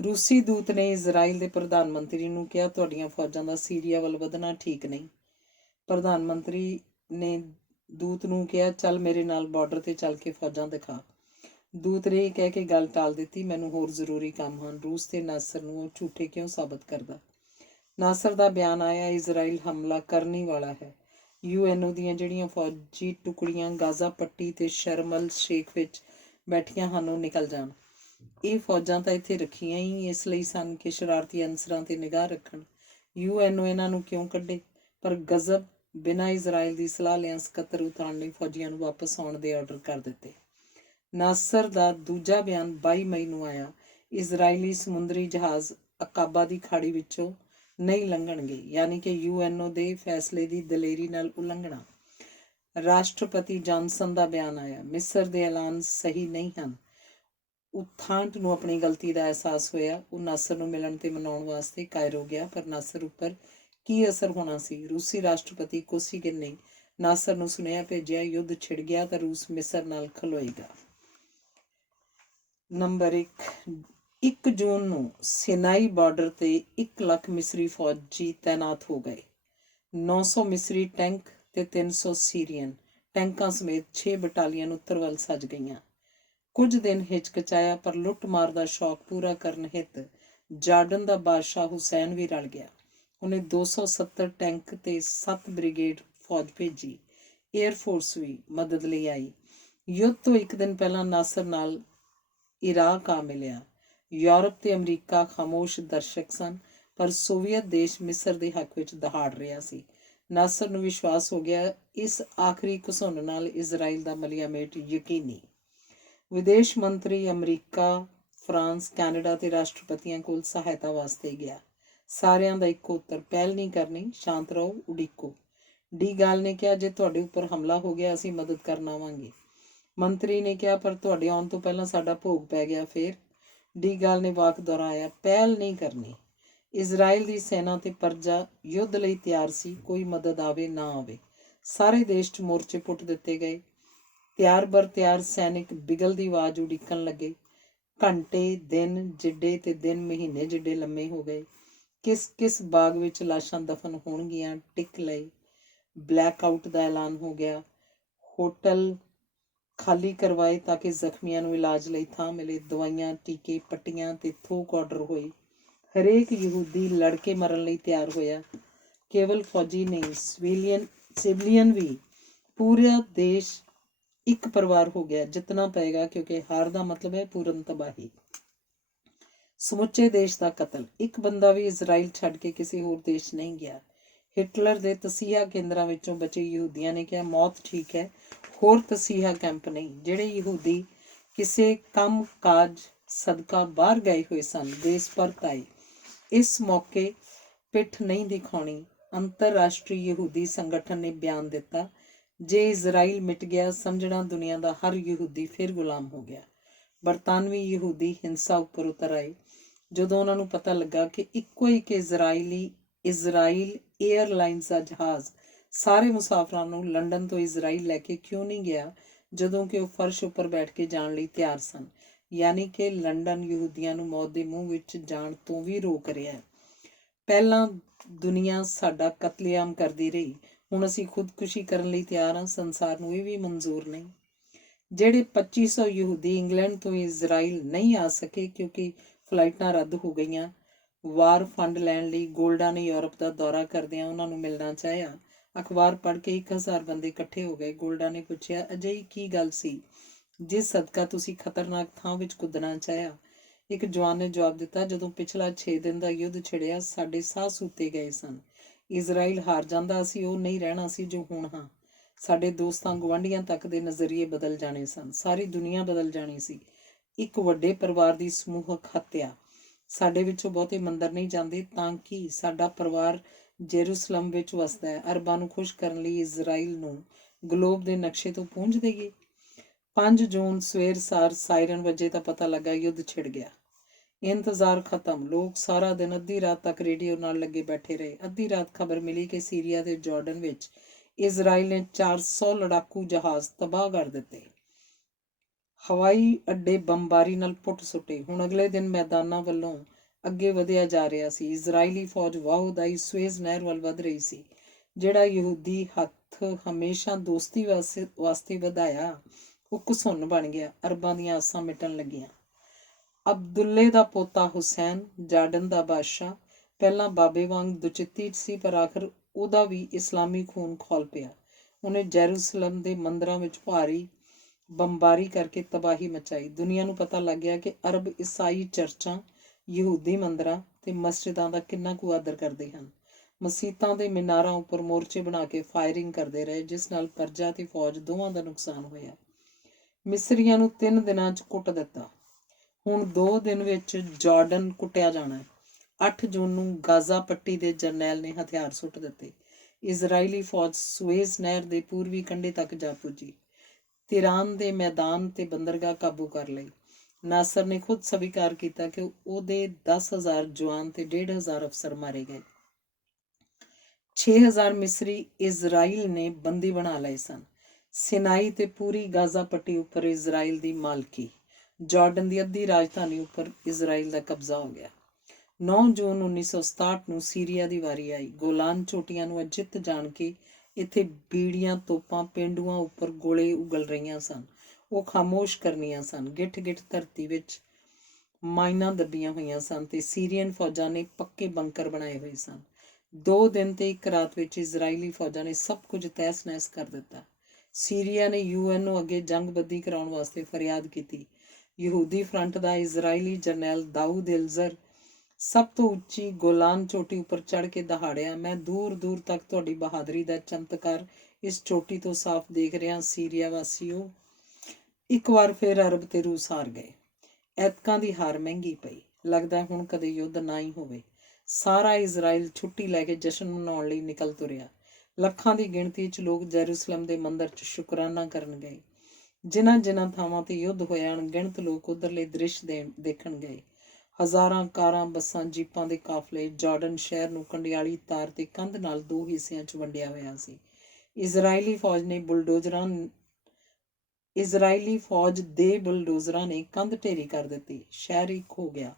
ਰੂਸੀ ਦੂਤ ਨੇ ਇਜ਼ਰਾਈਲ ਦੇ ਪ੍ਰਧਾਨ ਮੰਤਰੀ ਨੂੰ ਕਿਹਾ, ਤੁਹਾਡੀਆਂ ਫੌਜਾਂ ਦਾ ਸੀਰੀਆ ਵੱਲ ਵਧਣਾ ਠੀਕ ਨਹੀਂ। ਪ੍ਰਧਾਨ ਮੰਤਰੀ ਨੇ ਦੂਤ ਨੂੰ ਕਿਹਾ, ਚੱਲ ਮੇਰੇ ਨਾਲ ਬਾਰਡਰ ਤੇ ਚੱਲ ਕੇ ਫੌਜਾਂ ਦਿਖਾ। ਦੂਤ ਨੇ ਇਹ ਕਹਿ ਕੇ ਗੱਲ ਟਾਲ ਦਿੱਤੀ, ਮੈਨੂੰ ਹੋਰ ਜ਼ਰੂਰੀ ਕੰਮ ਹਨ। ਰੂਸ ਤੇ ਨਾਸਰ ਨੂੰ ਉਹ ਝੂਠੇ ਕਿਉਂ ਸਾਬਤ ਕਰਦਾ? ਨਾਸਰ ਦਾ ਬਿਆਨ ਆਇਆ, ਇਜ਼ਰਾਈਲ ਹਮਲਾ ਕਰਨ ਹੀ ਵਾਲਾ ਹੈ। UNO ਦੀਆਂ ਜਿਹੜੀਆਂ ਫੌਜੀ ਟੁਕੜੀਆਂ ਗਾਜ਼ਾ ਪੱਟੀ ਤੇ ਸ਼ਰਮਲ ਸ਼ੇਖ ਵਿੱਚ ਬੈਠੀਆਂ ਹਨ, ਉਹ ਨਿਕਲ ਜਾਣ। ਇਹ ਫੌਜਾਂ ਤਾਂ ਇੱਥੇ ਰੱਖੀਆਂ ਹੀ ਇਸ ਲਈ ਸਨ ਕਿ ਸ਼ਰਾਰਤੀ ਅਨਸਰਾਂ ਤੇ ਨਿਗਾਹ ਰੱਖਣ। UNO ਇਹਨਾਂ ਨੂੰ ਕਿਉਂ ਕੱਢੇ? ਪਰ ਗਜ਼ਬ, ਬਿਨਾਂ ਇਜ਼ਰਾਈਲ ਦੀ ਸਲਾਹ ਲਿਆਂ ਸਕੱਤਰ ਉਤਾਰਨ ਲਈ ਫੌਜੀਆਂ ਨੂੰ ਵਾਪਸ ਆਉਣ ਦੇ ਆਰਡਰ ਕਰ ਦਿੱਤੇ। ਨਾਸਰ ਦਾ ਦੂਜਾ ਬਿਆਨ 22 ਮਈ ਨੂੰ ਆਇਆ, ਇਜ਼ਰਾਈਲੀ ਸਮੁੰਦਰੀ ਜਹਾਜ਼ ਅਕਾਬਾ ਦੀ ਖਾੜੀ ਵਿੱਚੋਂ ਨਹੀਂ ਲੰਘਣਗੇ, ਯਾਨੀ ਕਿ UNO ਦੇ ਫੈਸਲੇ ਦੀ ਦਲੇਰੀ ਨਾਲ ਉਲੰਘਣਾ। ਰਾਸ਼ਟਰਪਤੀ ਜੌਨਸਨ ਦਾ ਬਿਆਨ ਆਇਆ, ਮਿਸਰ ਦੇ ਐਲਾਨ ਸਹੀ ਨਹੀਂ ਹਨ। ਉਥਾਂਟ ਨੂੰ ਆਪਣੀ ਗਲਤੀ ਦਾ ਅਹਿਸਾਸ ਹੋਇਆ। ਉਹ ਨਾਸਰ ਨੂੰ ਮਿਲਣ ਤੇ ਮਨਾਉਣ ਵਾਸਤੇ ਕਾਇਰੋ ਗਿਆ, ਪਰ ਨਾਸਰ ਉੱਪਰ ਕੀ ਅਸਰ ਹੋਣਾ ਸੀ? ਰੂਸੀ ਰਾਸ਼ਟਰਪਤੀ ਕੋਸਿਗਿਨ ਨੇ ਨਾਸਰ ਨੂੰ ਸੁਨੇਹਾ ਭੇਜਿਆ, ਯੁੱਧ ਛਿੜ ਗਿਆ ਤਾਂ ਰੂਸ ਮਿਸਰ ਨਾਲ ਖਲੋਏਗਾ। ਨੰਬਰ 1 ਜੂਨ ਨੂੰ ਸਿਨਾਈ ਬਾਰਡਰ ਤੇ 1 ਲੱਖ ਮਿਸਰੀ ਫੌਜੀ ਤੈਨਾਤ ਹੋ ਗਏ। 900 ਮਿਸਰੀ ਟੈਂਕ ਤੇ 300 ਸੀਰੀਅਨ ਟੈਂਕਾਂ ਸਮੇਤ 6 ਬਟਾਲੀਅਨ ਉੱਤਰ ਵੱਲ ਸੱਜ ਗਈਆਂ। ਕੁਝ ਦਿਨ ਹਿਚਕਚਾਇਆ, ਪਰ ਲੁੱਟ-ਮਾਰ ਦਾ ਸ਼ੌਕ ਪੂਰਾ ਕਰਨ ਹਿੱਤ ਜਾਰਡਨ ਦਾ ਬਾਦਸ਼ਾਹ ਹੁਸੈਨ ਵੀ ਰਲ ਗਿਆ। ਉਹਨੇ 270 ਟੈਂਕ ਤੇ 7 ਬ੍ਰਿਗੇਡ ਫੌਜ ਭੇਜੀ। ਏਅਰ ਫੋਰਸ ਵੀ ਮਦਦ ਲਈ ਆਈ। ਯੁੱਧ ਤੋਂ 1 ਦਿਨ ਪਹਿਲਾਂ ਨਾਸਰ ਨਾਲ ਇਰਾਕ ਆ ਮਿਲਿਆ। ਯੂਰਪ ਤੇ ਅਮਰੀਕਾ ਖਾਮੋਸ਼ ਦਰਸ਼ਕ ਸਨ, ਪਰ ਸੋਵੀਅਤ ਦੇਸ਼ ਮਿਸਰ ਦੇ ਹੱਕ ਵਿੱਚ ਦਹਾੜ ਰਿਹਾ ਸੀ। ਨਾਸਰ ਨੂੰ ਵਿਸ਼ਵਾਸ ਹੋ ਗਿਆ, ਇਸ ਆਖਰੀ ਘੁਸੁੰਨ ਨਾਲ ਇਜ਼ਰਾਈਲ ਦਾ ਮਲੀਆਮੇਟ ਯਕੀਨੀ। ਵਿਦੇਸ਼ ਮੰਤਰੀ ਅਮਰੀਕਾ, ਫਰਾਂਸ, ਕੈਨੇਡਾ ਤੇ ਰਾਸ਼ਟਰਪਤੀਆਂ ਕੋਲ ਸਹਾਇਤਾ ਵਾਸਤੇ ਗਿਆ। ਸਾਰਿਆਂ ਦਾ ਇੱਕੋ ਉੱਤਰ, ਪਹਿਲ ਨਹੀਂ ਕਰਨੀ, ਸ਼ਾਂਤ ਰਹੋ, ਉਡੀਕੋ। ਡੀ ਗਾਲ ਨੇ ਕਿਹਾ, ਜੇ ਤੁਹਾਡੇ ਉੱਪਰ ਹਮਲਾ ਹੋ ਗਿਆ ਅਸੀਂ ਮਦਦ ਕਰਨ ਆਵਾਂਗੇ। ਮੰਤਰੀ ਨੇ ਕਿਹਾ, ਪਰ ਤੁਹਾਡੇ ਆਉਣ ਤੋਂ ਪਹਿਲਾਂ ਸਾਡਾ ਭੋਗ ਪੈ ਗਿਆ। ਫਿਰ ਡੀ ਗਾਲ ਨੇ ਵਾਕ ਦੁਹਰਾਇਆ, ਪਹਿਲ ਨਹੀਂ ਕਰਨੀ। ਇਜ਼ਰਾਈਲ ਦੀ ਸੈਨਾ ਤੇ ਪਰਜਾ ਯੁੱਧ ਲਈ ਤਿਆਰ ਸੀ, ਕੋਈ ਮਦਦ ਆਵੇ ਨਾ ਆਵੇ। ਸਾਰੇ ਦੇਸ਼ 'ਚ ਮੋਰਚੇ ਪੁੱਟ ਦਿੱਤੇ ਗਏ। ਤਿਆਰ ਬਰ ਤਿਆਰ ਸੈਨਿਕ ਬਿਗਲ ਦੀ ਆਵਾਜ਼ ਉਡੀਕਣ ਲੱਗੇ। ਘੰਟੇ ਦਿਨ ਜਿੱਡੇ ਤੇ ਦਿਨ ਮਹੀਨੇ ਜਿੱਡੇ ਲੰਮੇ ਹੋ ਗਏ। ਕਿਸ ਕਿਸ ਬਾਗ ਵਿੱਚ ਲਾਸ਼ਾਂ ਦਫਨ ਹੋਣਗੀਆਂ ਟਿਕ ਲਏ। ਬਲੈਕ ਆਊਟ ਦਾ ਐਲਾਨ ਹੋ ਗਿਆ। ਹੋਟਲ ਖਾਲੀ ਕਰਵਾਏ ਤਾਂ ਕਿ ਜ਼ਖਮੀਆਂ ਨੂੰ ਇਲਾਜ ਲਈ ਥਾਂ ਮਿਲੇ। ਦਵਾਈਆਂ, ਟੀਕੇ, ਪੱਟੀਆਂ ਤੇ ਥੋਕ ਆਰਡਰ ਹੋਏ। ਹਰੇਕ ਯਹੂਦੀ ਲੜ ਕੇ ਮਰਨ ਲਈ ਤਿਆਰ ਹੋਇਆ। ਕੇਵਲ ਫੌਜੀ ਨਹੀਂ, ਸਿਵਲੀਅਨ ਵੀ। ਪੂਰਾ ਦੇਸ਼ ਇੱਕ ਪਰਿਵਾਰ ਹੋ ਗਿਆ। ਜਿੱਤਣਾ ਪਏਗਾ, ਕਿਉਂਕਿ ਹਾਰ ਦਾ ਮਤਲਬ ਹੈ ਪੂਰਨ ਤਬਾਹੀ। ਸਮੁੱਚੇ ਦੇਸ਼ ਦਾ ਕਤਲ। ਇੱਕ ਬੰਦਾ ਵੀ ਇਜ਼ਰਾਈਲ ਛੱਡ ਕੇ ਕਿਸੇ ਹੋਰ ਦੇਸ਼ ਨਹੀਂ ਗਿਆ। ਹਿਟਲਰ ਦੇ ਤਸੀਹਾ ਕੇਂਦਰਾਂ ਵਿੱਚੋਂ ਬਚੇ ਯਹੂਦੀਆਂ ਨੇ ਕਿਹਾ, ਮੌਤ ਠੀਕ ਹੈ, ਹੋਰ ਤਸੀਹਾ ਕੈਂਪ ਨਹੀਂ। ਜਿਹੜੇ ਯਹੂਦੀ ਕਿਸੇ ਕੰਮ ਕਾਜ ਸਦਕਾ ਬਾਹਰ ਗਏ ਹੋਏ ਸਨ, ਦੇਸ਼ ਪਰਤ ਆਏ। ਇਸ ਮੌਕੇ ਪਿੱਠ ਨਹੀਂ ਦਿਖਾਉਣੀ। ਅੰਤਰਰਾਸ਼ਟਰੀ ਯਹੂਦੀ ਸੰਗਠਨ ਨੇ ਬਿਆਨ ਦਿੱਤਾ, ਜੇ ਇਜ਼ਰਾਈਲ ਮਿਟ ਗਿਆ, ਸਮਝਣਾ ਦੁਨੀਆ ਦਾ ਹਰ ਯਹੂਦੀ ਫਿਰ ਗੁਲਾਮ ਹੋ ਗਿਆ। ਬਰਤਾਨਵੀ ਯਹੂਦੀ ਹਿੰਸਾ ਉੱਪਰ ਉਤਰ ਆਏ। ਜਦੋਂ ਉਹਨਾਂ ਨੂੰ ਪਤਾ ਲੱਗਾ ਕਿ ਇੱਕੋ ਇੱਕ ਇਜ਼ਰਾਈਲ ਏਅਰਲਾਈਨਸ ਦਾ ਜਹਾਜ਼ ਸਾਰੇ ਮੁਸਾਫਰਾਂ ਨੂੰ ਲੰਡਨ ਤੋਂ ਇਜ਼ਰਾਈਲ ਲੈ ਕੇ ਕਿਉਂ ਨਹੀਂ ਗਿਆ, ਜਦੋਂ ਕਿ ਉਹ ਫਰਸ਼ ਉੱਪਰ ਬੈਠ ਕੇ ਜਾਣ ਲਈ ਤਿਆਰ ਸਨ। ਯਾਨੀ ਕਿ ਲੰਡਨ ਯਹੂਦੀਆਂ ਨੂੰ ਮੌਤ ਦੇ ਮੂੰਹ ਵਿੱਚ ਜਾਣ ਤੋਂ ਵੀ ਰੋਕ ਰਿਹਾ ਹੈ। ਪਹਿਲਾਂ ਦੁਨੀਆ ਸਾਡਾ ਕਤਲੇਆਮ ਕਰਦੀ ਰਹੀ, ਹੁਣ ਅਸੀਂ ਖੁਦਕੁਸ਼ੀ ਕਰਨ ਲਈ ਤਿਆਰ ਹਾਂ। ਸੰਸਾਰ ਨੂੰ ਇਹ ਵੀ ਮਨਜ਼ੂਰ ਨਹੀਂ। ਜਿਹੜੇ 2500 ਯਹੂਦੀ ਇੰਗਲੈਂਡ ਤੋਂ ਇਜ਼ਰਾਈਲ ਨਹੀਂ ਆ ਸਕੇ ਕਿਉਂਕਿ ਫਲਾਈਟਾਂ ਰੱਦ ਹੋ ਗਈਆਂ। ਵਾਰ ਫੰਡ ਲੈਣ ਲਈ ਗੋਲਡਾ ਨੇ ਯੂਰਪ ਦਾ ਦੌਰਾ ਕਰਦਿਆਂ ਉਹਨਾਂ ਨੂੰ ਮਿਲਣਾ ਚਾਹਿਆ। ਅਖਬਾਰ ਪੜ੍ਹ ਕੇ 1000 ਬੰਦੇ ਇਕੱਠੇ ਹੋ ਗਏ। ਗੋਲਡਾ ਨੇ ਪੁੱਛਿਆ, ਅਜਿਹੀ ਕੀ ਗੱਲ ਸੀ ਜਿਸ ਸਦਕਾ ਤੁਸੀਂ ਖਤਰਨਾਕ ਥਾਂ ਵਿੱਚ ਕੁੱਦਣਾ ਚਾਹਿਆ? ਇੱਕ ਜਵਾਨ ਨੇ ਜਵਾਬ ਦਿੱਤਾ, ਜਦੋਂ ਪਿਛਲਾ 6 ਦਿਨ ਦਾ ਯੁੱਧ ਛਿੜਿਆ, ਸਾਡੇ ਸਾਹ ਸੂਤੇ ਗਏ ਸਨ। ਇਜ਼ਰਾਈਲ ਹਾਰ ਜਾਂਦਾ, ਅਸੀਂ ਉਹ ਨਹੀਂ ਰਹਿਣਾ ਸੀ ਜੋ ਹੁਣ ਹਾਂ। ਸਾਡੇ ਦੋਸਤਾਂ ਗੁਆਂਢੀਆਂ ਤੱਕ ਦੇ ਨਜ਼ਰੀਏ ਬਦਲ ਜਾਣੇ ਸਨ। ਸਾਰੀ ਦੁਨੀਆ ਬਦਲ ਜਾਣੀ ਸੀ। ਇੱਕ ਵੱਡੇ ਪਰਿਵਾਰ ਦੀ ਸਮੂਹਕ ਹੱਤਿਆ। ਸਾਡੇ ਵਿੱਚੋਂ ਬਹੁਤੇ ਮੰਦਰ ਨਹੀਂ ਜਾਂਦੇ, ਤਾਂ ਕਿ ਸਾਡਾ ਪਰਿਵਾਰ ਜੇਰੂਸਲਮ ਵਿੱਚ ਵਸਦਾ ਹੈ। ਅਰਬਾਂ ਨੂੰ ਖੁਸ਼ ਕਰਨ ਲਈ ਇਜ਼ਰਾਈਲ ਨੂੰ ਗਲੋਬ ਦੇ ਨਕਸ਼ੇ ਤੋਂ ਪੂੰਝ ਦੇਈਏ। 5 ਜੂਨ ਸਵੇਰ ਸਾਰ ਸਾਇਰਨ ਵੱਜੇ ਤਾਂ ਪਤਾ ਲੱਗਾ ਯੁੱਧ ਛਿੜ ਗਿਆ। ਇੰਤਜ਼ਾਰ ਖਤਮ। ਲੋਕ ਸਾਰਾ ਦਿਨ ਅੱਧੀ ਰਾਤ ਤੱਕ ਰੇਡੀਓ ਨਾਲ ਲੱਗੇ ਬੈਠੇ ਰਹੇ। ਅੱਧੀ ਰਾਤ ਖਬਰ ਮਿਲੀ ਕਿ ਸੀਰੀਆ ਤੇ ਜਾਰਡਨ ਵਿੱਚ ਇਜ਼ਰਾਈਲ ਨੇ 400 ਲੜਾਕੂ ਜਹਾਜ਼ ਤਬਾਹ ਕਰ ਦਿੱਤੇ। ਹਵਾਈ ਅੱਡੇ ਬੰਬਾਰੀ ਨਾਲ ਪੁੱਟ ਸੁੱਟੇ। ਹੁਣ ਅਗਲੇ ਦਿਨ ਮੈਦਾਨਾਂ ਵੱਲੋਂ ਅੱਗੇ ਵਧਿਆ ਜਾ ਰਿਹਾ ਸੀ। ਇਜ਼ਰਾਈਲੀ ਫੌਜ ਵਾਹਉਦਾਈ ਸੁਏਜ਼ ਨਹਿਰ ਵੱਲ ਵਧ ਰਹੀ ਸੀ। ਜਿਹੜਾ ਯਹੂਦੀ ਹੱਥ ਹਮੇਸ਼ਾ ਦੋਸਤੀ ਵਾਸਤੇ ਵਧਾਇਆ, ਉਹ ਘੁਸੁੰਨ ਬਣ ਗਿਆ। ਅਰਬਾਂ ਦੀਆਂ ਆਸਾਂ ਮਿਟਣ ਲੱਗੀਆਂ। ਅਬਦੁੱਲੇ ਦਾ ਪੋਤਾ ਹੁਸੈਨ, ਜਾਰਡਨ ਦਾ ਬਾਦਸ਼ਾਹ, ਪਹਿਲਾਂ ਬਾਬੇ ਵਾਂਗ ਦੁਚਿੱਤੀ ਸੀ, ਪਰ ਆਖਰ ਉਹਦਾ ਵੀ ਇਸਲਾਮੀ ਖੂਨ ਖੌਲ ਪਿਆ। ਉਹਨੇ ਜੈਰੂਸਲਮ ਦੇ ਮੰਦਰਾਂ ਵਿੱਚ ਭਾਰੀ ਬੰਬਾਰੀ ਕਰਕੇ ਤਬਾਹੀ ਮਚਾਈ। ਦੁਨੀਆ ਨੂੰ ਪਤਾ ਲੱਗ ਗਿਆ ਕਿ ਅਰਬ ਈਸਾਈ ਚਰਚਾਂ, ਯਹੂਦੀ ਮੰਦਰਾਂ ਤੇ ਮਸਜਿਦਾਂ ਦਾ ਕਿੰਨਾ ਕੁ ਆਦਰ ਕਰਦੇ ਹਨ। ਮਸੀਤਾਂ ਦੇ ਮਿਨਾਰਾਂ ਉੱਪਰ ਮੋਰਚੇ ਬਣਾ ਕੇ ਫਾਇਰਿੰਗ ਕਰਦੇ ਰਹੇ, ਜਿਸ ਨਾਲ ਪਰਜਾ ਤੇ ਫੌਜ ਦੋਵਾਂ ਦਾ ਨੁਕਸਾਨ ਹੋਇਆ। ਮਿਸਰੀਆਂ ਨੂੰ 3 ਦਿਨਾਂ 'ਚ ਕੁੱਟ ਦਿੱਤਾ। ਹੁਣ 2 ਦਿਨ ਵਿੱਚ ਜਾਰਡਨ ਕੁੱਟਿਆ ਜਾਣਾ ਹੈ। 8 ਜੂਨ ਨੂੰ ਗਾਜ਼ਾ ਪੱਟੀ ਦੇ ਜਰਨੈਲ ਨੇ ਹਥਿਆਰ ਸੁੱਟ ਦਿੱਤੇ। ਇਜ਼ਰਾਈਲੀ ਫੌਜ ਸੁਏਜ਼ ਨਹਿਰ ਦੇ ਪੂਰਬੀ ਕੰਢੇ ਤੱਕ ਜਾ ਪੁੱਜੀ। ਤਿਰਾਨ ਦੇ ਮੈਦਾਨ ਤੇ ਬੰਦਰਗਾਹ ਕਾਬੂ ਕਰ ਲਈ। ਨਾਸਰ ਨੇ ਖੁਦ ਸਵੀਕਾਰ ਕੀਤਾ ਕਿ ਉਹਦੇ 10,000 ਜਵਾਨ ਤੇ 1,500 ਅਫਸਰ ਮਾਰੇ ਗਏ। 6,000 ਮਿਸਰੀ ਇਜ਼ਰਾਈਲ ਨੇ ਬੰਦੀ ਬਣਾ ਲਏ ਸਨ। ਸਿਨਾਈ ਤੇ ਪੂਰੀ ਗਾਜ਼ਾ ਪੱਟੀ ਉੱਪਰ ਇਜ਼ਰਾਈਲ ਦੀ ਮਾਲਕੀ। ਜਾਰਡਨ ਦੀ ਅੱਧੀ ਰਾਜਧਾਨੀ ਉੱਪਰ ਇਜ਼ਰਾਈਲ ਦਾ ਕਬਜ਼ਾ ਹੋ ਗਿਆ। 9 ਜੂਨ 1967 ਨੂੰ ਸੀਰੀਆ ਦੀ ਵਾਰੀ ਆਈ। ਗੋਲਾਨ ਚੋਟੀਆਂ ਨੂੰ ਅਜਿੱਤ ਜਾਣ ਕੇ ਇੱਥੇ ਬੀੜੀਆਂ, ਤੋਪਾਂ, ਪੇਂਡੂਆਂ ਉੱਪਰ ਗੋਲੇ ਉਗਲ ਰਹੀਆਂ ਸਨ। ਉਹ ਖਾਮੋਸ਼ ਕਰਨੀਆਂ ਸਨ। ਗਿੱਠ-ਗਿੱਠ ਧਰਤੀ ਵਿੱਚ ਮਾਈਨਾਂ ਦੱਬੀਆਂ ਹੋਈਆਂ ਸਨ ਤੇ ਸੀਰੀਅਨ ਫੌਜਾਂ ਨੇ ਪੱਕੇ ਬੰਕਰ ਬਣਾਏ ਹੋਏ ਸਨ। 2 ਦਿਨ ਤੇ 1 ਰਾਤ ਵਿੱਚ ਇਜ਼ਰਾਈਲੀ ਫੌਜਾਂ ਨੇ ਸਭ ਕੁਝ ਤਹਿਸ-ਨਹਿਸ ਕਰ ਦਿੱਤਾ। ਸੀਰੀਆ ਨੇ UN ਨੂੰ ਅੱਗੇ ਜੰਗਬੰਦੀ ਕਰਾਉਣ ਵਾਸਤੇ ਫਰਿਆਦ ਕੀਤੀ। ਯਹੂਦੀ ਫਰੰਟ ਦਾ ਇਜ਼ਰਾਈਲੀ ਜਰਨੈਲ ਦਾਊਦ ਇਲਜ਼ਰ ਸਭ ਤੋਂ ਉੱਚੀ ਗੋਲਾਨ ਚੋਟੀ ਉੱਪਰ ਚੜ੍ਹ ਕੇ ਦਹਾੜਿਆ, ਮੈਂ ਦੂਰ-ਦੂਰ ਤੱਕ ਤੁਹਾਡੀ ਬਹਾਦਰੀ ਦਾ ਚਮਤਕਾਰ ਇਸ ਚੋਟੀ ਤੋਂ ਸਾਫ਼ ਦੇਖ ਰਿਹਾ। ਸੀਰੀਆ ਵਾਸੀਓ, ਇੱਕ ਵਾਰ ਫਿਰ ਅਰਬ ਤੇ ਰੂਸ ਹਾਰ ਗਏ। ਐਤਕਾਂ ਦੀ ਹਾਰ ਮਹਿੰਗੀ ਪਈ। ਲੱਗਦਾ ਹੁਣ ਕਦੇ ਯੁੱਧ ਨਾ ਹੀ ਹੋਵੇ। ਸਾਰਾ ਇਜ਼ਰਾਈਲ ਛੁੱਟੀ ਲੈ ਕੇ ਜਸ਼ਨ ਮਨਾਉਣ ਲਈ ਨਿਕਲ ਤੁਰਿਆ। ਲੱਖਾਂ ਦੀ ਗਿਣਤੀ 'ਚ ਲੋਕ ਜੈਰੂਸਲਮ ਦੇ ਮੰਦਰ 'ਚ ਸ਼ੁਕਰਾਨਾ ਕਰਨ ਗਏ। ਜਿਨ੍ਹਾਂ ਥਾਵਾਂ ਤੇ ਯੁੱਧ ਹੋਇਆ, ਅਣਗਿਣਤ ਲੋਕ ਉੱਧਰਲੇ ਦ੍ਰਿਸ਼ ਦੇਖਣ ਗਏ। ਹਜ਼ਾਰਾਂ ਕਾਰਾਂ, ਬੱਸਾਂ, ਜੀਪਾਂ ਦੇ ਕਾਫਲੇ। ਜਾਰਡਨ ਸ਼ਹਿਰ ਨੂੰ ਕੰਡਿਆਲੀ ਤਾਰ ਤੇ ਕੰਧ ਨਾਲ 2 ਹਿੱਸਿਆਂ 'ਚ ਵੰਡਿਆ ਹੋਇਆ ਸੀ। ਇਜ਼ਰਾਈਲੀ ਫੌਜ ਦੇ ਬੁਲਡੋਜ਼ਰਾਂ ਨੇ ਕੰਧ ਢੇਰੀ ਕਰ ਦਿੱਤੀ। ਸ਼ਹਿਰ ਇੱਕ ਹੋ ਗਿਆ।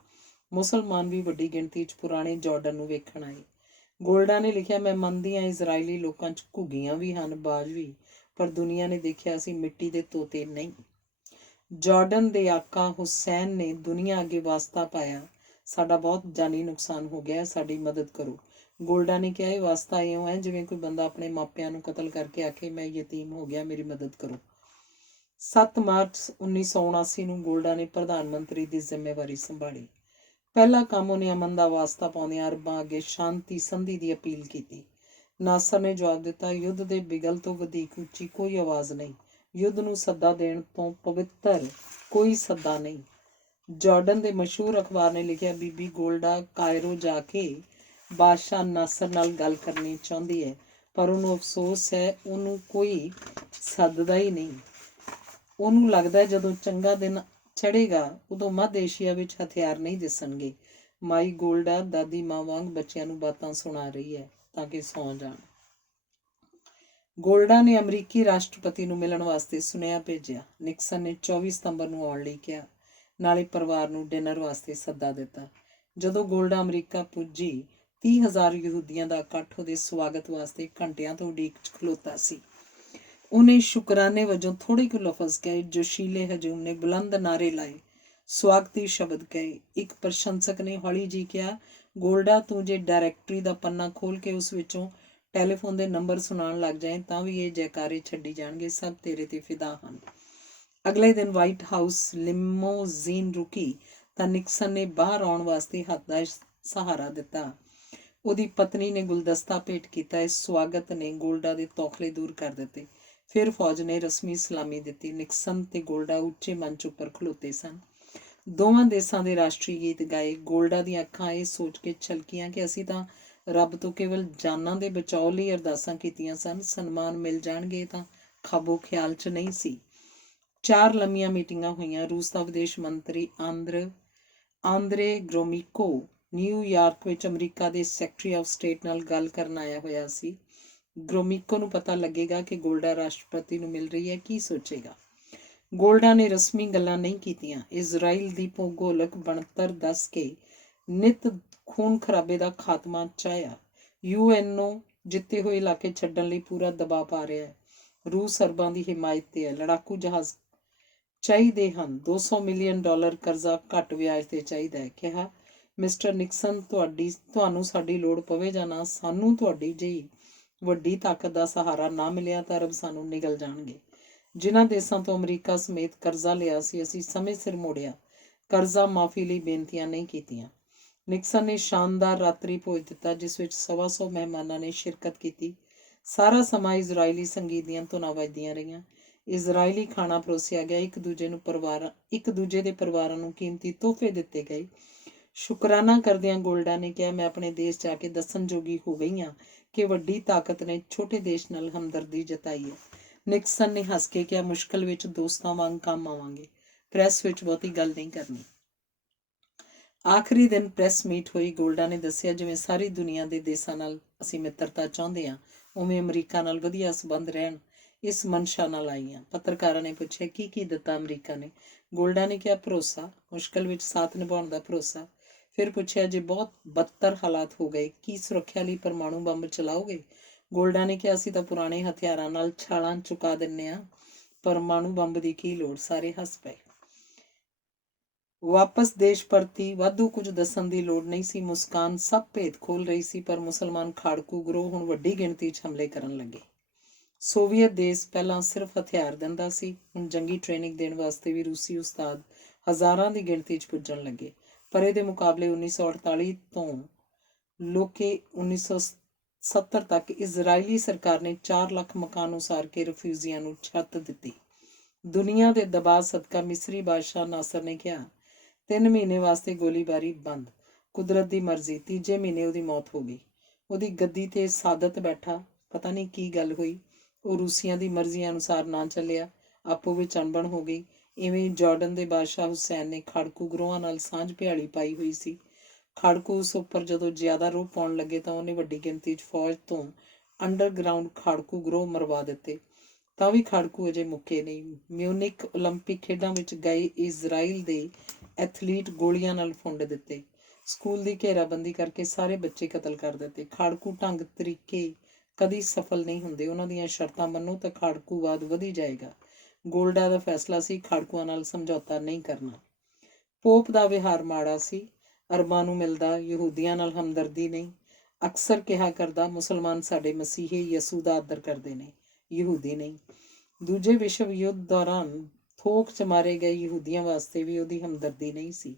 ਮੁਸਲਮਾਨ ਵੀ ਵੱਡੀ ਗਿਣਤੀ 'ਚ ਪੁਰਾਣੇ ਜਾਰਡਨ ਨੂੰ ਵੇਖਣ ਆਏ। ਗੋਲਡਾ ਨੇ ਲਿਖਿਆ, ਮੈਂ ਮੰਨਦੀ ਹਾਂ ਇਜ਼ਰਾਈਲੀ ਲੋਕਾਂ 'ਚ ਘੁੱਗੀਆਂ ਵੀ ਹਨ, ਬਾਜ ਵੀ, ਪਰ ਦੁਨੀਆ ਨੇ ਦੇਖਿਆ ਅਸੀਂ ਮਿੱਟੀ ਦੇ ਤੋਤੇ ਨਹੀਂ। ਜਾਰਡਨ ਦੇ ਆਕਾ ਹੁਸੈਨ ਨੇ ਦੁਨੀਆ ਅੱਗੇ ਵਾਸਤਾ ਪਾਇਆ, ਸਾਡਾ ਬਹੁਤ ਜਾਨੀ ਨੁਕਸਾਨ ਹੋ ਗਿਆ, ਸਾਡੀ ਮਦਦ ਕਰੋ। ਗੋਲਡਾ ਨੇ ਕਿਹਾ, ਇਹ ਵਾਸਤਾ ਇਉਂ ਹੈ ਜਿਵੇਂ ਕੋਈ ਬੰਦਾ ਆਪਣੇ ਮਾਪਿਆਂ ਨੂੰ ਕਤਲ ਕਰਕੇ ਆਖੇ, ਮੈਂ ਯਤੀਮ ਹੋ ਗਿਆ, ਮੇਰੀ ਮਦਦ ਕਰੋ। 7 ਮਾਰਚ 1979 ਨੂੰ ਗੋਲਡਾ ਨੇ ਪ੍ਰਧਾਨ ਮੰਤਰੀ ਦੀ ਜ਼ਿੰਮੇਵਾਰੀ ਸੰਭਾਲੀ। ਪਹਿਲਾ ਕੰਮ ਉਹਨੇ ਅਮਨ ਦਾ ਵਾਸਤਾ ਪਾਉਂਦਿਆਂ ਅਰਬਾਂ ਅੱਗੇ ਸ਼ਾਂਤੀ ਸੰਧੀ ਦੀ ਅਪੀਲ ਕੀਤੀ। ਨਾਸਰ ਨੇ ਜਵਾਬ ਦਿੱਤਾ, ਯੁੱਧ ਦੇ ਬਿਗਲ ਤੋਂ ਵਧੇਕ ਉੱਚੀ ਕੋਈ ਆਵਾਜ਼ ਨਹੀਂ। ਯੁੱਧ ਨੂੰ ਸੱਦਾ ਦੇਣ ਤੋਂ ਪਵਿੱਤਰ ਕੋਈ ਸੱਦਾ ਨਹੀਂ। ਜਾਰਡਨ ਦੇ ਮਸ਼ਹੂਰ ਅਖਬਾਰ ਨੇ ਲਿਖਿਆ, ਬੀਬੀ ਗੋਲਡਾ ਕਾਇਰੋ ਜਾ ਕੇ ਬਾਦਸ਼ਾਹ ਨਾਸਰ ਨਾਲ ਗੱਲ ਕਰਨੀ ਚਾਹੁੰਦੀ ਹੈ, ਪਰ ਉਹਨੂੰ ਅਫਸੋਸ ਹੈ ਉਹਨੂੰ ਕੋਈ ਸੱਦਦਾ ਹੀ ਨਹੀਂ। ਉਹਨੂੰ ਲੱਗਦਾ ਜਦੋਂ ਚੰਗਾ ਦਿਨ ਚੜ੍ਹੇਗਾ ਉਦੋਂ ਮੱਧ ਏਸ਼ੀਆ ਵਿੱਚ ਹਥਿਆਰ ਨਹੀਂ ਦਿਸਣਗੇ। ਮਾਈ ਗੋਲਡਾ ਦਾਦੀ ਮਾਂ ਵਾਂਗ ਬੱਚਿਆਂ ਨੂੰ ਬਾਤਾਂ ਸੁਣਾ ਰਹੀ ਹੈ ਤਾਂ ਕਿ ਸੌਂ ਜਾਣ। ਗੋਲਡਾ ਨੇ ਅਮਰੀਕੀ ਰਾਸ਼ਟਰਪਤੀ ਨੂੰ ਮਿਲਣ ਵਾਸਤੇ ਸੁਨੇਹਾ ਭੇਜਿਆ। ਨਿਕਸਨ ਨੇ 24 ਸਤੰਬਰ ਨੂੰ ਆਉਣ ਲਈ ਕਿਹਾ, ਨਾਲੇ ਪਰਿਵਾਰ ਨੂੰ ਡਿਨਰ ਵਾਸਤੇ ਸੱਦਾ ਦਿੱਤਾ। ਜਦੋਂ ਗੋਲਡਾ ਅਮਰੀਕਾ ਪੁੱਜੀ, 30,000 ਯਹੂਦੀਆਂ ਦਾ ਇਕੱਠ ਉਹਦੇ ਸਵਾਗਤ ਵਾਸਤੇ ਘੰਟਿਆਂ ਤੋਂ ਉਡੀਕ 'ਚ ਖਲੋਤਾ ਸੀ। ਉਹਨੇ ਸ਼ੁਕਰਾਨੇ ਵਜੋਂ ਥੋੜ੍ਹੇ ਕੁ ਲਫ਼ਜ਼ ਕਹੇ। ਜੋਸ਼ੀਲੇ ਹਜੂਮ ਨੇ ਬੁਲੰਦ ਨਾਅਰੇ ਲਾਏ, ਸਵਾਗਤੀ ਸ਼ਬਦ ਕਹੇ। ਇੱਕ ਪ੍ਰਸ਼ੰਸਕ ਨੇ ਹੌਲੀ ਜਿਹੀ ਕਿਹਾ, ਗੋਲਡਾ ਤੂੰ ਜੇ ਡਾਇਰੈਕਟਰੀ ਦਾ ਪੰਨਾ ਖੋਲ੍ਹ ਕੇ ਉਸ ਵਿੱਚੋਂ ਟੈਲੀਫੋਨ ਦੇ ਨੰਬਰ ਸੁਣਾਉਣ ਲੱਗ ਜਾਏ ਤਾਂ ਵੀ ਇਹ ਜੈਕਾਰੇ ਛੱਡੀ ਜਾਣਗੇ, ਸਭ ਤੇਰੇ ਤੇ ਫਿਦਾ ਹਨ। ਅਗਲੇ ਦਿਨ ਵਾਈਟ ਹਾਊਸ ਲਿਮੋਜ਼ੀਨ ਰੁਕੀ ਤਾਂ ਨਿਕਸਨ ਨੇ ਬਾਹਰ ਆਉਣ ਵਾਸਤੇ ਹੱਥ ਦਾ ਸਹਾਰਾ ਦਿੱਤਾ। ਉਹਦੀ ਪਤਨੀ ਨੇ ਗੁਲਦਸਤਾ ਭੇਟ ਕੀਤਾ। ਇਸ ਸਵਾਗਤ ਨੇ ਗੋਲਡਾ ਦੇ ਤੌਖਲੇ ਦੂਰ ਕਰ ਦਿੱਤੇ। ਫਿਰ ਫੌਜ ਨੇ ਰਸਮੀ ਸਲਾਮੀ ਦਿੱਤੀ। ਨਿਕਸਨ ਤੇ ਗੋਲਡਾ ਉੱਚੇ ਮੰਚ ਉੱਪਰ ਖਲੋਤੇ ਸਨ। ਦੋਵਾਂ ਦੇਸਾਂ ਦੇ ਰਾਸ਼ਟਰੀ ਗੀਤ ਗਾਏ। ਗੋਲਡਾ ਦੀਆਂ ਅੱਖਾਂ ਇਹ ਸੋਚ ਕੇ ਛਲਕੀਆਂ ਕਿ ਅਸੀਂ ਤਾਂ ਰੱਬ ਤੋਂ ਕੇਵਲ ਜਾਨਾਂ ਦੇ ਬਚਾਓ ਲਈ ਅਰਦਾਸਾਂ ਕੀਤੀਆਂ ਸਨ, ਸਨਮਾਨ ਮਿਲ ਜਾਣਗੇ ਤਾਂ ਖਾਬੋ ਖਿਆਲ 'ਚ ਨਹੀਂ ਸੀ। 4 ਲੰਮੀਆਂ ਮੀਟਿੰਗਾਂ ਹੋਈਆਂ। ਰੂਸ ਦਾ ਵਿਦੇਸ਼ ਮੰਤਰੀ ਆਂਦਰੇ ਗ੍ਰੋਮੀਕੋ ਨਿਊਯਾਰਕ ਵਿੱਚ ਅਮਰੀਕਾ ਦੇ ਸੈਕਟਰੀ ਆਫ ਸਟੇਟ ਨਾਲ ਗੱਲ ਕਰਨ ਆਇਆ ਹੋਇਆ ਸੀ। ਗ੍ਰੋਮੀਕੋ ਨੂੰ ਪਤਾ ਲੱਗੇਗਾ ਕਿ ਗੋਲਡਾ ਰਾਸ਼ਟਰਪਤੀ ਨੂੰ ਮਿਲ ਰਹੀ ਹੈ, ਕੀ ਸੋਚੇਗਾ। ਗੋਲਡਾ ਨੇ ਰਸਮੀ ਗੱਲਾਂ ਨਹੀਂ ਕੀਤੀਆਂ। ਇਜ਼ਰਾਈਲ ਦੀ ਭੂਗੋਲਕ ਬਣਤਰ ਦੱਸ ਕੇ ਨਿੱਤ ਖੂਨ ਖਰਾਬੇ ਦਾ ਖਾਤਮਾ ਚਾਹਿਆ। UN ਨੂੰ ਜਿੱਤੇ ਹੋਏ ਇਲਾਕੇ ਛੱਡਣ ਲਈ ਪੂਰਾ ਦਬਾਅ ਪਾ ਰਿਹਾ ਹੈ। ਰੂਸ ਅਰਬਾਂ ਦੀ ਹਿਮਾਇਤ ਤੇ ਹੈ। ਲੜਾਕੂ ਜਹਾਜ਼ ਚਾਹੀਦੇ ਹਨ। $200 ਮਿਲੀਅਨ ਕਰਜ਼ਾ ਘੱਟ ਵਿਆਜ ਤੇ ਚਾਹੀਦਾ ਹੈ। ਕਿਹਾ, ਮਿਸਟਰ ਨਿਕਸਨ, ਤੁਹਾਨੂੰ ਸਾਡੀ ਲੋੜ ਪਵੇ ਜਾਂ ਨਾ, ਸਾਨੂੰ ਤੁਹਾਡੀ ਜਿਹੀ ਵੱਡੀ ਤਾਕਤ ਦਾ ਸਹਾਰਾ ਨਾ ਮਿਲਿਆ ਤਾਂ ਅਰਬ ਸਾਨੂੰ ਨਿਗਲ ਜਾਣਗੇ। ਜਿਨ੍ਹਾਂ ਦੇਸਾਂ ਤੋਂ ਅਮਰੀਕਾ ਸਮੇਤ ਕਰਜ਼ਾ ਲਿਆ ਸੀ, ਅਸੀਂ ਸਮੇਂ ਸਿਰ ਮੋੜਿਆ। ਕਰਜ਼ਾ ਮਾਫੀ ਲਈ ਬੇਨਤੀਆਂ ਨਹੀਂ ਕੀਤੀਆਂ। ਨਿਕਸਨ ਨੇ ਸ਼ਾਨਦਾਰ ਰਾਤਰੀ ਭੋਜ ਦਿੱਤਾ ਜਿਸ ਵਿੱਚ 125 ਮਹਿਮਾਨਾਂ ਨੇ ਸ਼ਿਰਕਤ ਕੀਤੀ। ਸਾਰਾ ਸਮਾਂ ਇਜ਼ਰਾਈਲੀ ਸੰਗੀਤ ਦੀਆਂ ਧੁਨਾਂ ਵੱਜਦੀਆਂ ਰਹੀਆਂ। ਇਜ਼ਰਾਈਲੀ ਖਾਣਾ ਪਰੋਸਿਆ ਗਿਆ। ਇੱਕ ਦੂਜੇ ਦੇ ਪਰਿਵਾਰਾਂ ਨੂੰ ਕੀਮਤੀ ਤੋਹਫੇ ਦਿੱਤੇ ਗਏ। ਸ਼ੁਕਰਾਨਾ ਕਰਦਿਆਂ ਗੋਲਡਾ ਨੇ ਕਿਹਾ, ਮੈਂ ਆਪਣੇ ਦੇਸ਼ ਜਾ ਕੇ ਦੱਸਣ ਜੋਗੀ ਹੋ ਗਈ ਹਾਂ ਕਿ ਵੱਡੀ ਤਾਕਤ ਨੇ ਛੋਟੇ ਦੇਸ਼ ਨਾਲ ਹਮਦਰਦੀ ਜਤਾਈ ਹੈ। ਨਿਕਸਨ ਨੇ ਹੱਸ ਕੇ ਕਿਹਾ, ਮੁਸ਼ਕਲ ਵਿੱਚ ਦੋਸਤਾਂ ਵਾਂਗ ਕੰਮ ਆਵਾਂਗੇ, ਪ੍ਰੈਸ ਵਿੱਚ ਬਹੁਤੀ ਗੱਲ ਨਹੀਂ ਕਰਨੀ। ਆਖਰੀ ਦਿਨ ਪ੍ਰੈਸ ਮੀਟ ਹੋਈ। ਗੋਲਡਾ ਨੇ ਦੱਸਿਆ, ਜਿਵੇਂ ਸਾਰੀ ਦੁਨੀਆ ਦੇ ਦੇਸ਼ਾਂ ਨਾਲ ਅਸੀਂ ਮਿੱਤਰਤਾ ਚਾਹੁੰਦੇ ਹਾਂ, ਉਵੇਂ ਅਮਰੀਕਾ ਨਾਲ ਵਧੀਆ ਸੰਬੰਧ ਰਹਿਣ, ਇਸ ਮਨਸ਼ਾ ਨਾਲ ਆਈ ਹਾਂ। ਪੱਤਰਕਾਰਾਂ ਨੇ ਪੁੱਛਿਆ, ਕੀ ਕੀ ਦਿੱਤਾ ਅਮਰੀਕਾ ਨੇ? ਗੋਲਡਾ ਨੇ ਕਿਹਾ, ਭਰੋਸਾ, ਮੁਸ਼ਕਲ ਵਿੱਚ ਸਾਥ ਨਿਭਾਉਣ ਦਾ ਭਰੋਸਾ। ਫਿਰ ਪੁੱਛਿਆ, ਜੇ ਬਹੁਤ ਬੱਤਰ ਹਾਲਾਤ ਹੋ ਗਏ, ਕੀ ਸੁਰੱਖਿਆ ਲਈ ਪਰਮਾਣੂ ਬੰਬ ਚਲਾਓਗੇ? ਗੋਲਡਾ ਨੇ ਕਿਹਾ, ਅਸੀਂ ਤਾਂ ਪੁਰਾਣੇ ਹਥਿਆਰਾਂ ਨਾਲ ਛਾਲਾਂ ਚੁਕਾ ਦਿੰਦੇ ਹਾਂ, ਪਰਮਾਣੂ ਬੰਬ ਦੀ ਕੀ ਲੋੜ? ਸਾਰੇ ਹੱਸ ਪਏ। ਵਾਪਸ ਦੇਸ਼ ਪਰਤੀ। ਵਾਧੂ ਕੁਝ ਦੱਸਣ ਦੀ ਲੋੜ ਨਹੀਂ ਸੀ। ਮੁਸਕਾਨ ਸਭ ਭੇਦ ਖੋਲ ਰਹੀ ਸੀ। ਪਰ ਮੁਸਲਮਾਨ ਖਾੜਕੂ ਗਰੋਹ ਹੁਣ ਵੱਡੀ ਗਿਣਤੀ 'ਚ ਹਮਲੇ ਕਰਨ ਲੱਗੇ। ਸੋਵੀਅਤ ਦੇਸ਼ ਪਹਿਲਾਂ ਸਿਰਫ ਹਥਿਆਰ ਦਿੰਦਾ ਸੀ, ਹੁਣ ਜੰਗੀ ਟ੍ਰੇਨਿੰਗ ਦੇਣ ਵਾਸਤੇ ਵੀ ਰੂਸੀ ਉਸਤਾਦ ਹਜ਼ਾਰਾਂ ਦੀ ਗਿਣਤੀ 'ਚ ਪੁੱਜਣ ਲੱਗੇ। ਪਰ ਇਹਦੇ ਮੁਕਾਬਲੇ 1948 ਤੋਂ ਲੋਕੇ 1970 ਤੱਕ ਇਜ਼ਰਾਈਲੀ ਸਰਕਾਰ ਨੇ 4 ਲੱਖ ਮਕਾਨ ਉਸਾਰ ਕੇ ਰਿਫਿਊਜ਼ੀਆਂ ਨੂੰ ਛੱਤ ਦਿੱਤੀ। ਦੁਨੀਆ ਦੇ ਦਬਾਅ ਸਦਕਾ ਮਿਸਰੀ ਬਾਦਸ਼ਾਹ ਨਾਸਰ ਨੇ ਕਿਹਾ, 3 ਮਹੀਨੇ ਵਾਸਤੇ ਗੋਲੀਬਾਰੀ ਬੰਦ। ਕੁਦਰਤ ਦੀ ਮਰਜ਼ੀ, ਤੀਜੇ ਮਹੀਨੇ ਉਹਦੀ ਮੌਤ ਹੋ ਗਈ। ਉਹਦੀ ਗੱਦੀ ਤੇ ਸਾਦਤ ਬੈਠਾ। ਪਤਾ ਨਹੀਂ ਕੀ ਗੱਲ ਹੋਈ, ਉਹ ਰੂਸੀਆਂ ਦੀ ਮਰਜ਼ੀ ਅਨੁਸਾਰ ਨਾ ਚੱਲਿਆ, ਆਪੋ ਵਿੱਚ ਅਣਬਣ ਹੋ ਗਈ। ਇਵੇਂ ਜਾਰਡਨ ਦੇ ਬਾਦਸ਼ਾਹ ਹੁਸੈਨ ਨੇ ਖਾੜਕੂ ਗਰੋਹਾਂ ਨਾਲ ਸਾਂਝ ਭਿਆਲੀ ਪਾਈ ਹੋਈ ਸੀ। ਖਾੜਕੂ ਉਸ ਉੱਪਰ ਜਦੋਂ ਜ਼ਿਆਦਾ ਰੋਹ ਪਾਉਣ ਲੱਗੇ ਤਾਂ ਉਹਨੇ ਵੱਡੀ ਗਿਣਤੀ 'ਚ ਫੌਜ ਤੋਂ ਅੰਡਰਗਰਾਊਂਡ ਖਾੜਕੂ ਗਰੋਹ ਮਰਵਾ ਦਿੱਤੇ। ਤਾਂ ਵੀ ਖਾੜਕੂ ਅਜੇ ਮੁੱਕੇ ਨਹੀਂ। ਮਿਊਨਿਕ ਓਲੰਪਿਕ ਖੇਡਾਂ ਵਿੱਚ ਗਏ ਇਜ਼ਰਾਈਲ ਦੇ ਐਥਲੀਟ ਗੋਲੀਆਂ ਨਾਲ ਫੁੰਡ ਦਿੱਤੇ। ਸਕੂਲ ਦੀ ਘੇਰਾਬੰਦੀ ਕਰਕੇ ਸਾਰੇ ਬੱਚੇ ਕਤਲ ਕਰ ਦਿੱਤੇ। ਖਾੜਕੂ ਢੰਗ ਤਰੀਕੇ ਕਦੀ ਸਫਲ ਨਹੀਂ ਹੁੰਦੇ। ਉਹਨਾਂ ਦੀਆਂ ਸ਼ਰਤਾਂ ਮੰਨੋ ਤਾਂ ਖਾੜਕੂਵਾਦ ਵਧੀ ਜਾਏਗਾ। ਗੋਲਡਾ ਦਾ ਫੈਸਲਾ ਸੀ, ਖਾੜਕੂਆਂ ਨਾਲ ਸਮਝੌਤਾ ਨਹੀਂ ਕਰਨਾ। ਪੋਪ ਦਾ ਵਿਹਾਰ ਮਾੜਾ ਸੀ। ਅਰਬਾਂ ਨੂੰ ਮਿਲਦਾ, ਯਹੂਦੀਆਂ ਨਾਲ ਹਮਦਰਦੀ ਨਹੀਂ। ਅਕਸਰ ਕਿਹਾ ਕਰਦਾ, ਮੁਸਲਮਾਨ ਸਾਡੇ ਮਸੀਹੀ ਯਸੂ ਦਾ ਆਦਰ ਕਰਦੇ ਨੇ, ਯਹੂਦੀ ਨਹੀਂ। ਦੂਜੇ ਵਿਸ਼ਵ ਯੁੱਧ ਦੌਰਾਨ ਥੋਕ 'ਚ ਮਾਰੇ ਗਏ ਯਹੂਦੀਆਂ ਵਾਸਤੇ ਵੀ ਉਹਦੀ ਹਮਦਰਦੀ ਨਹੀਂ ਸੀ।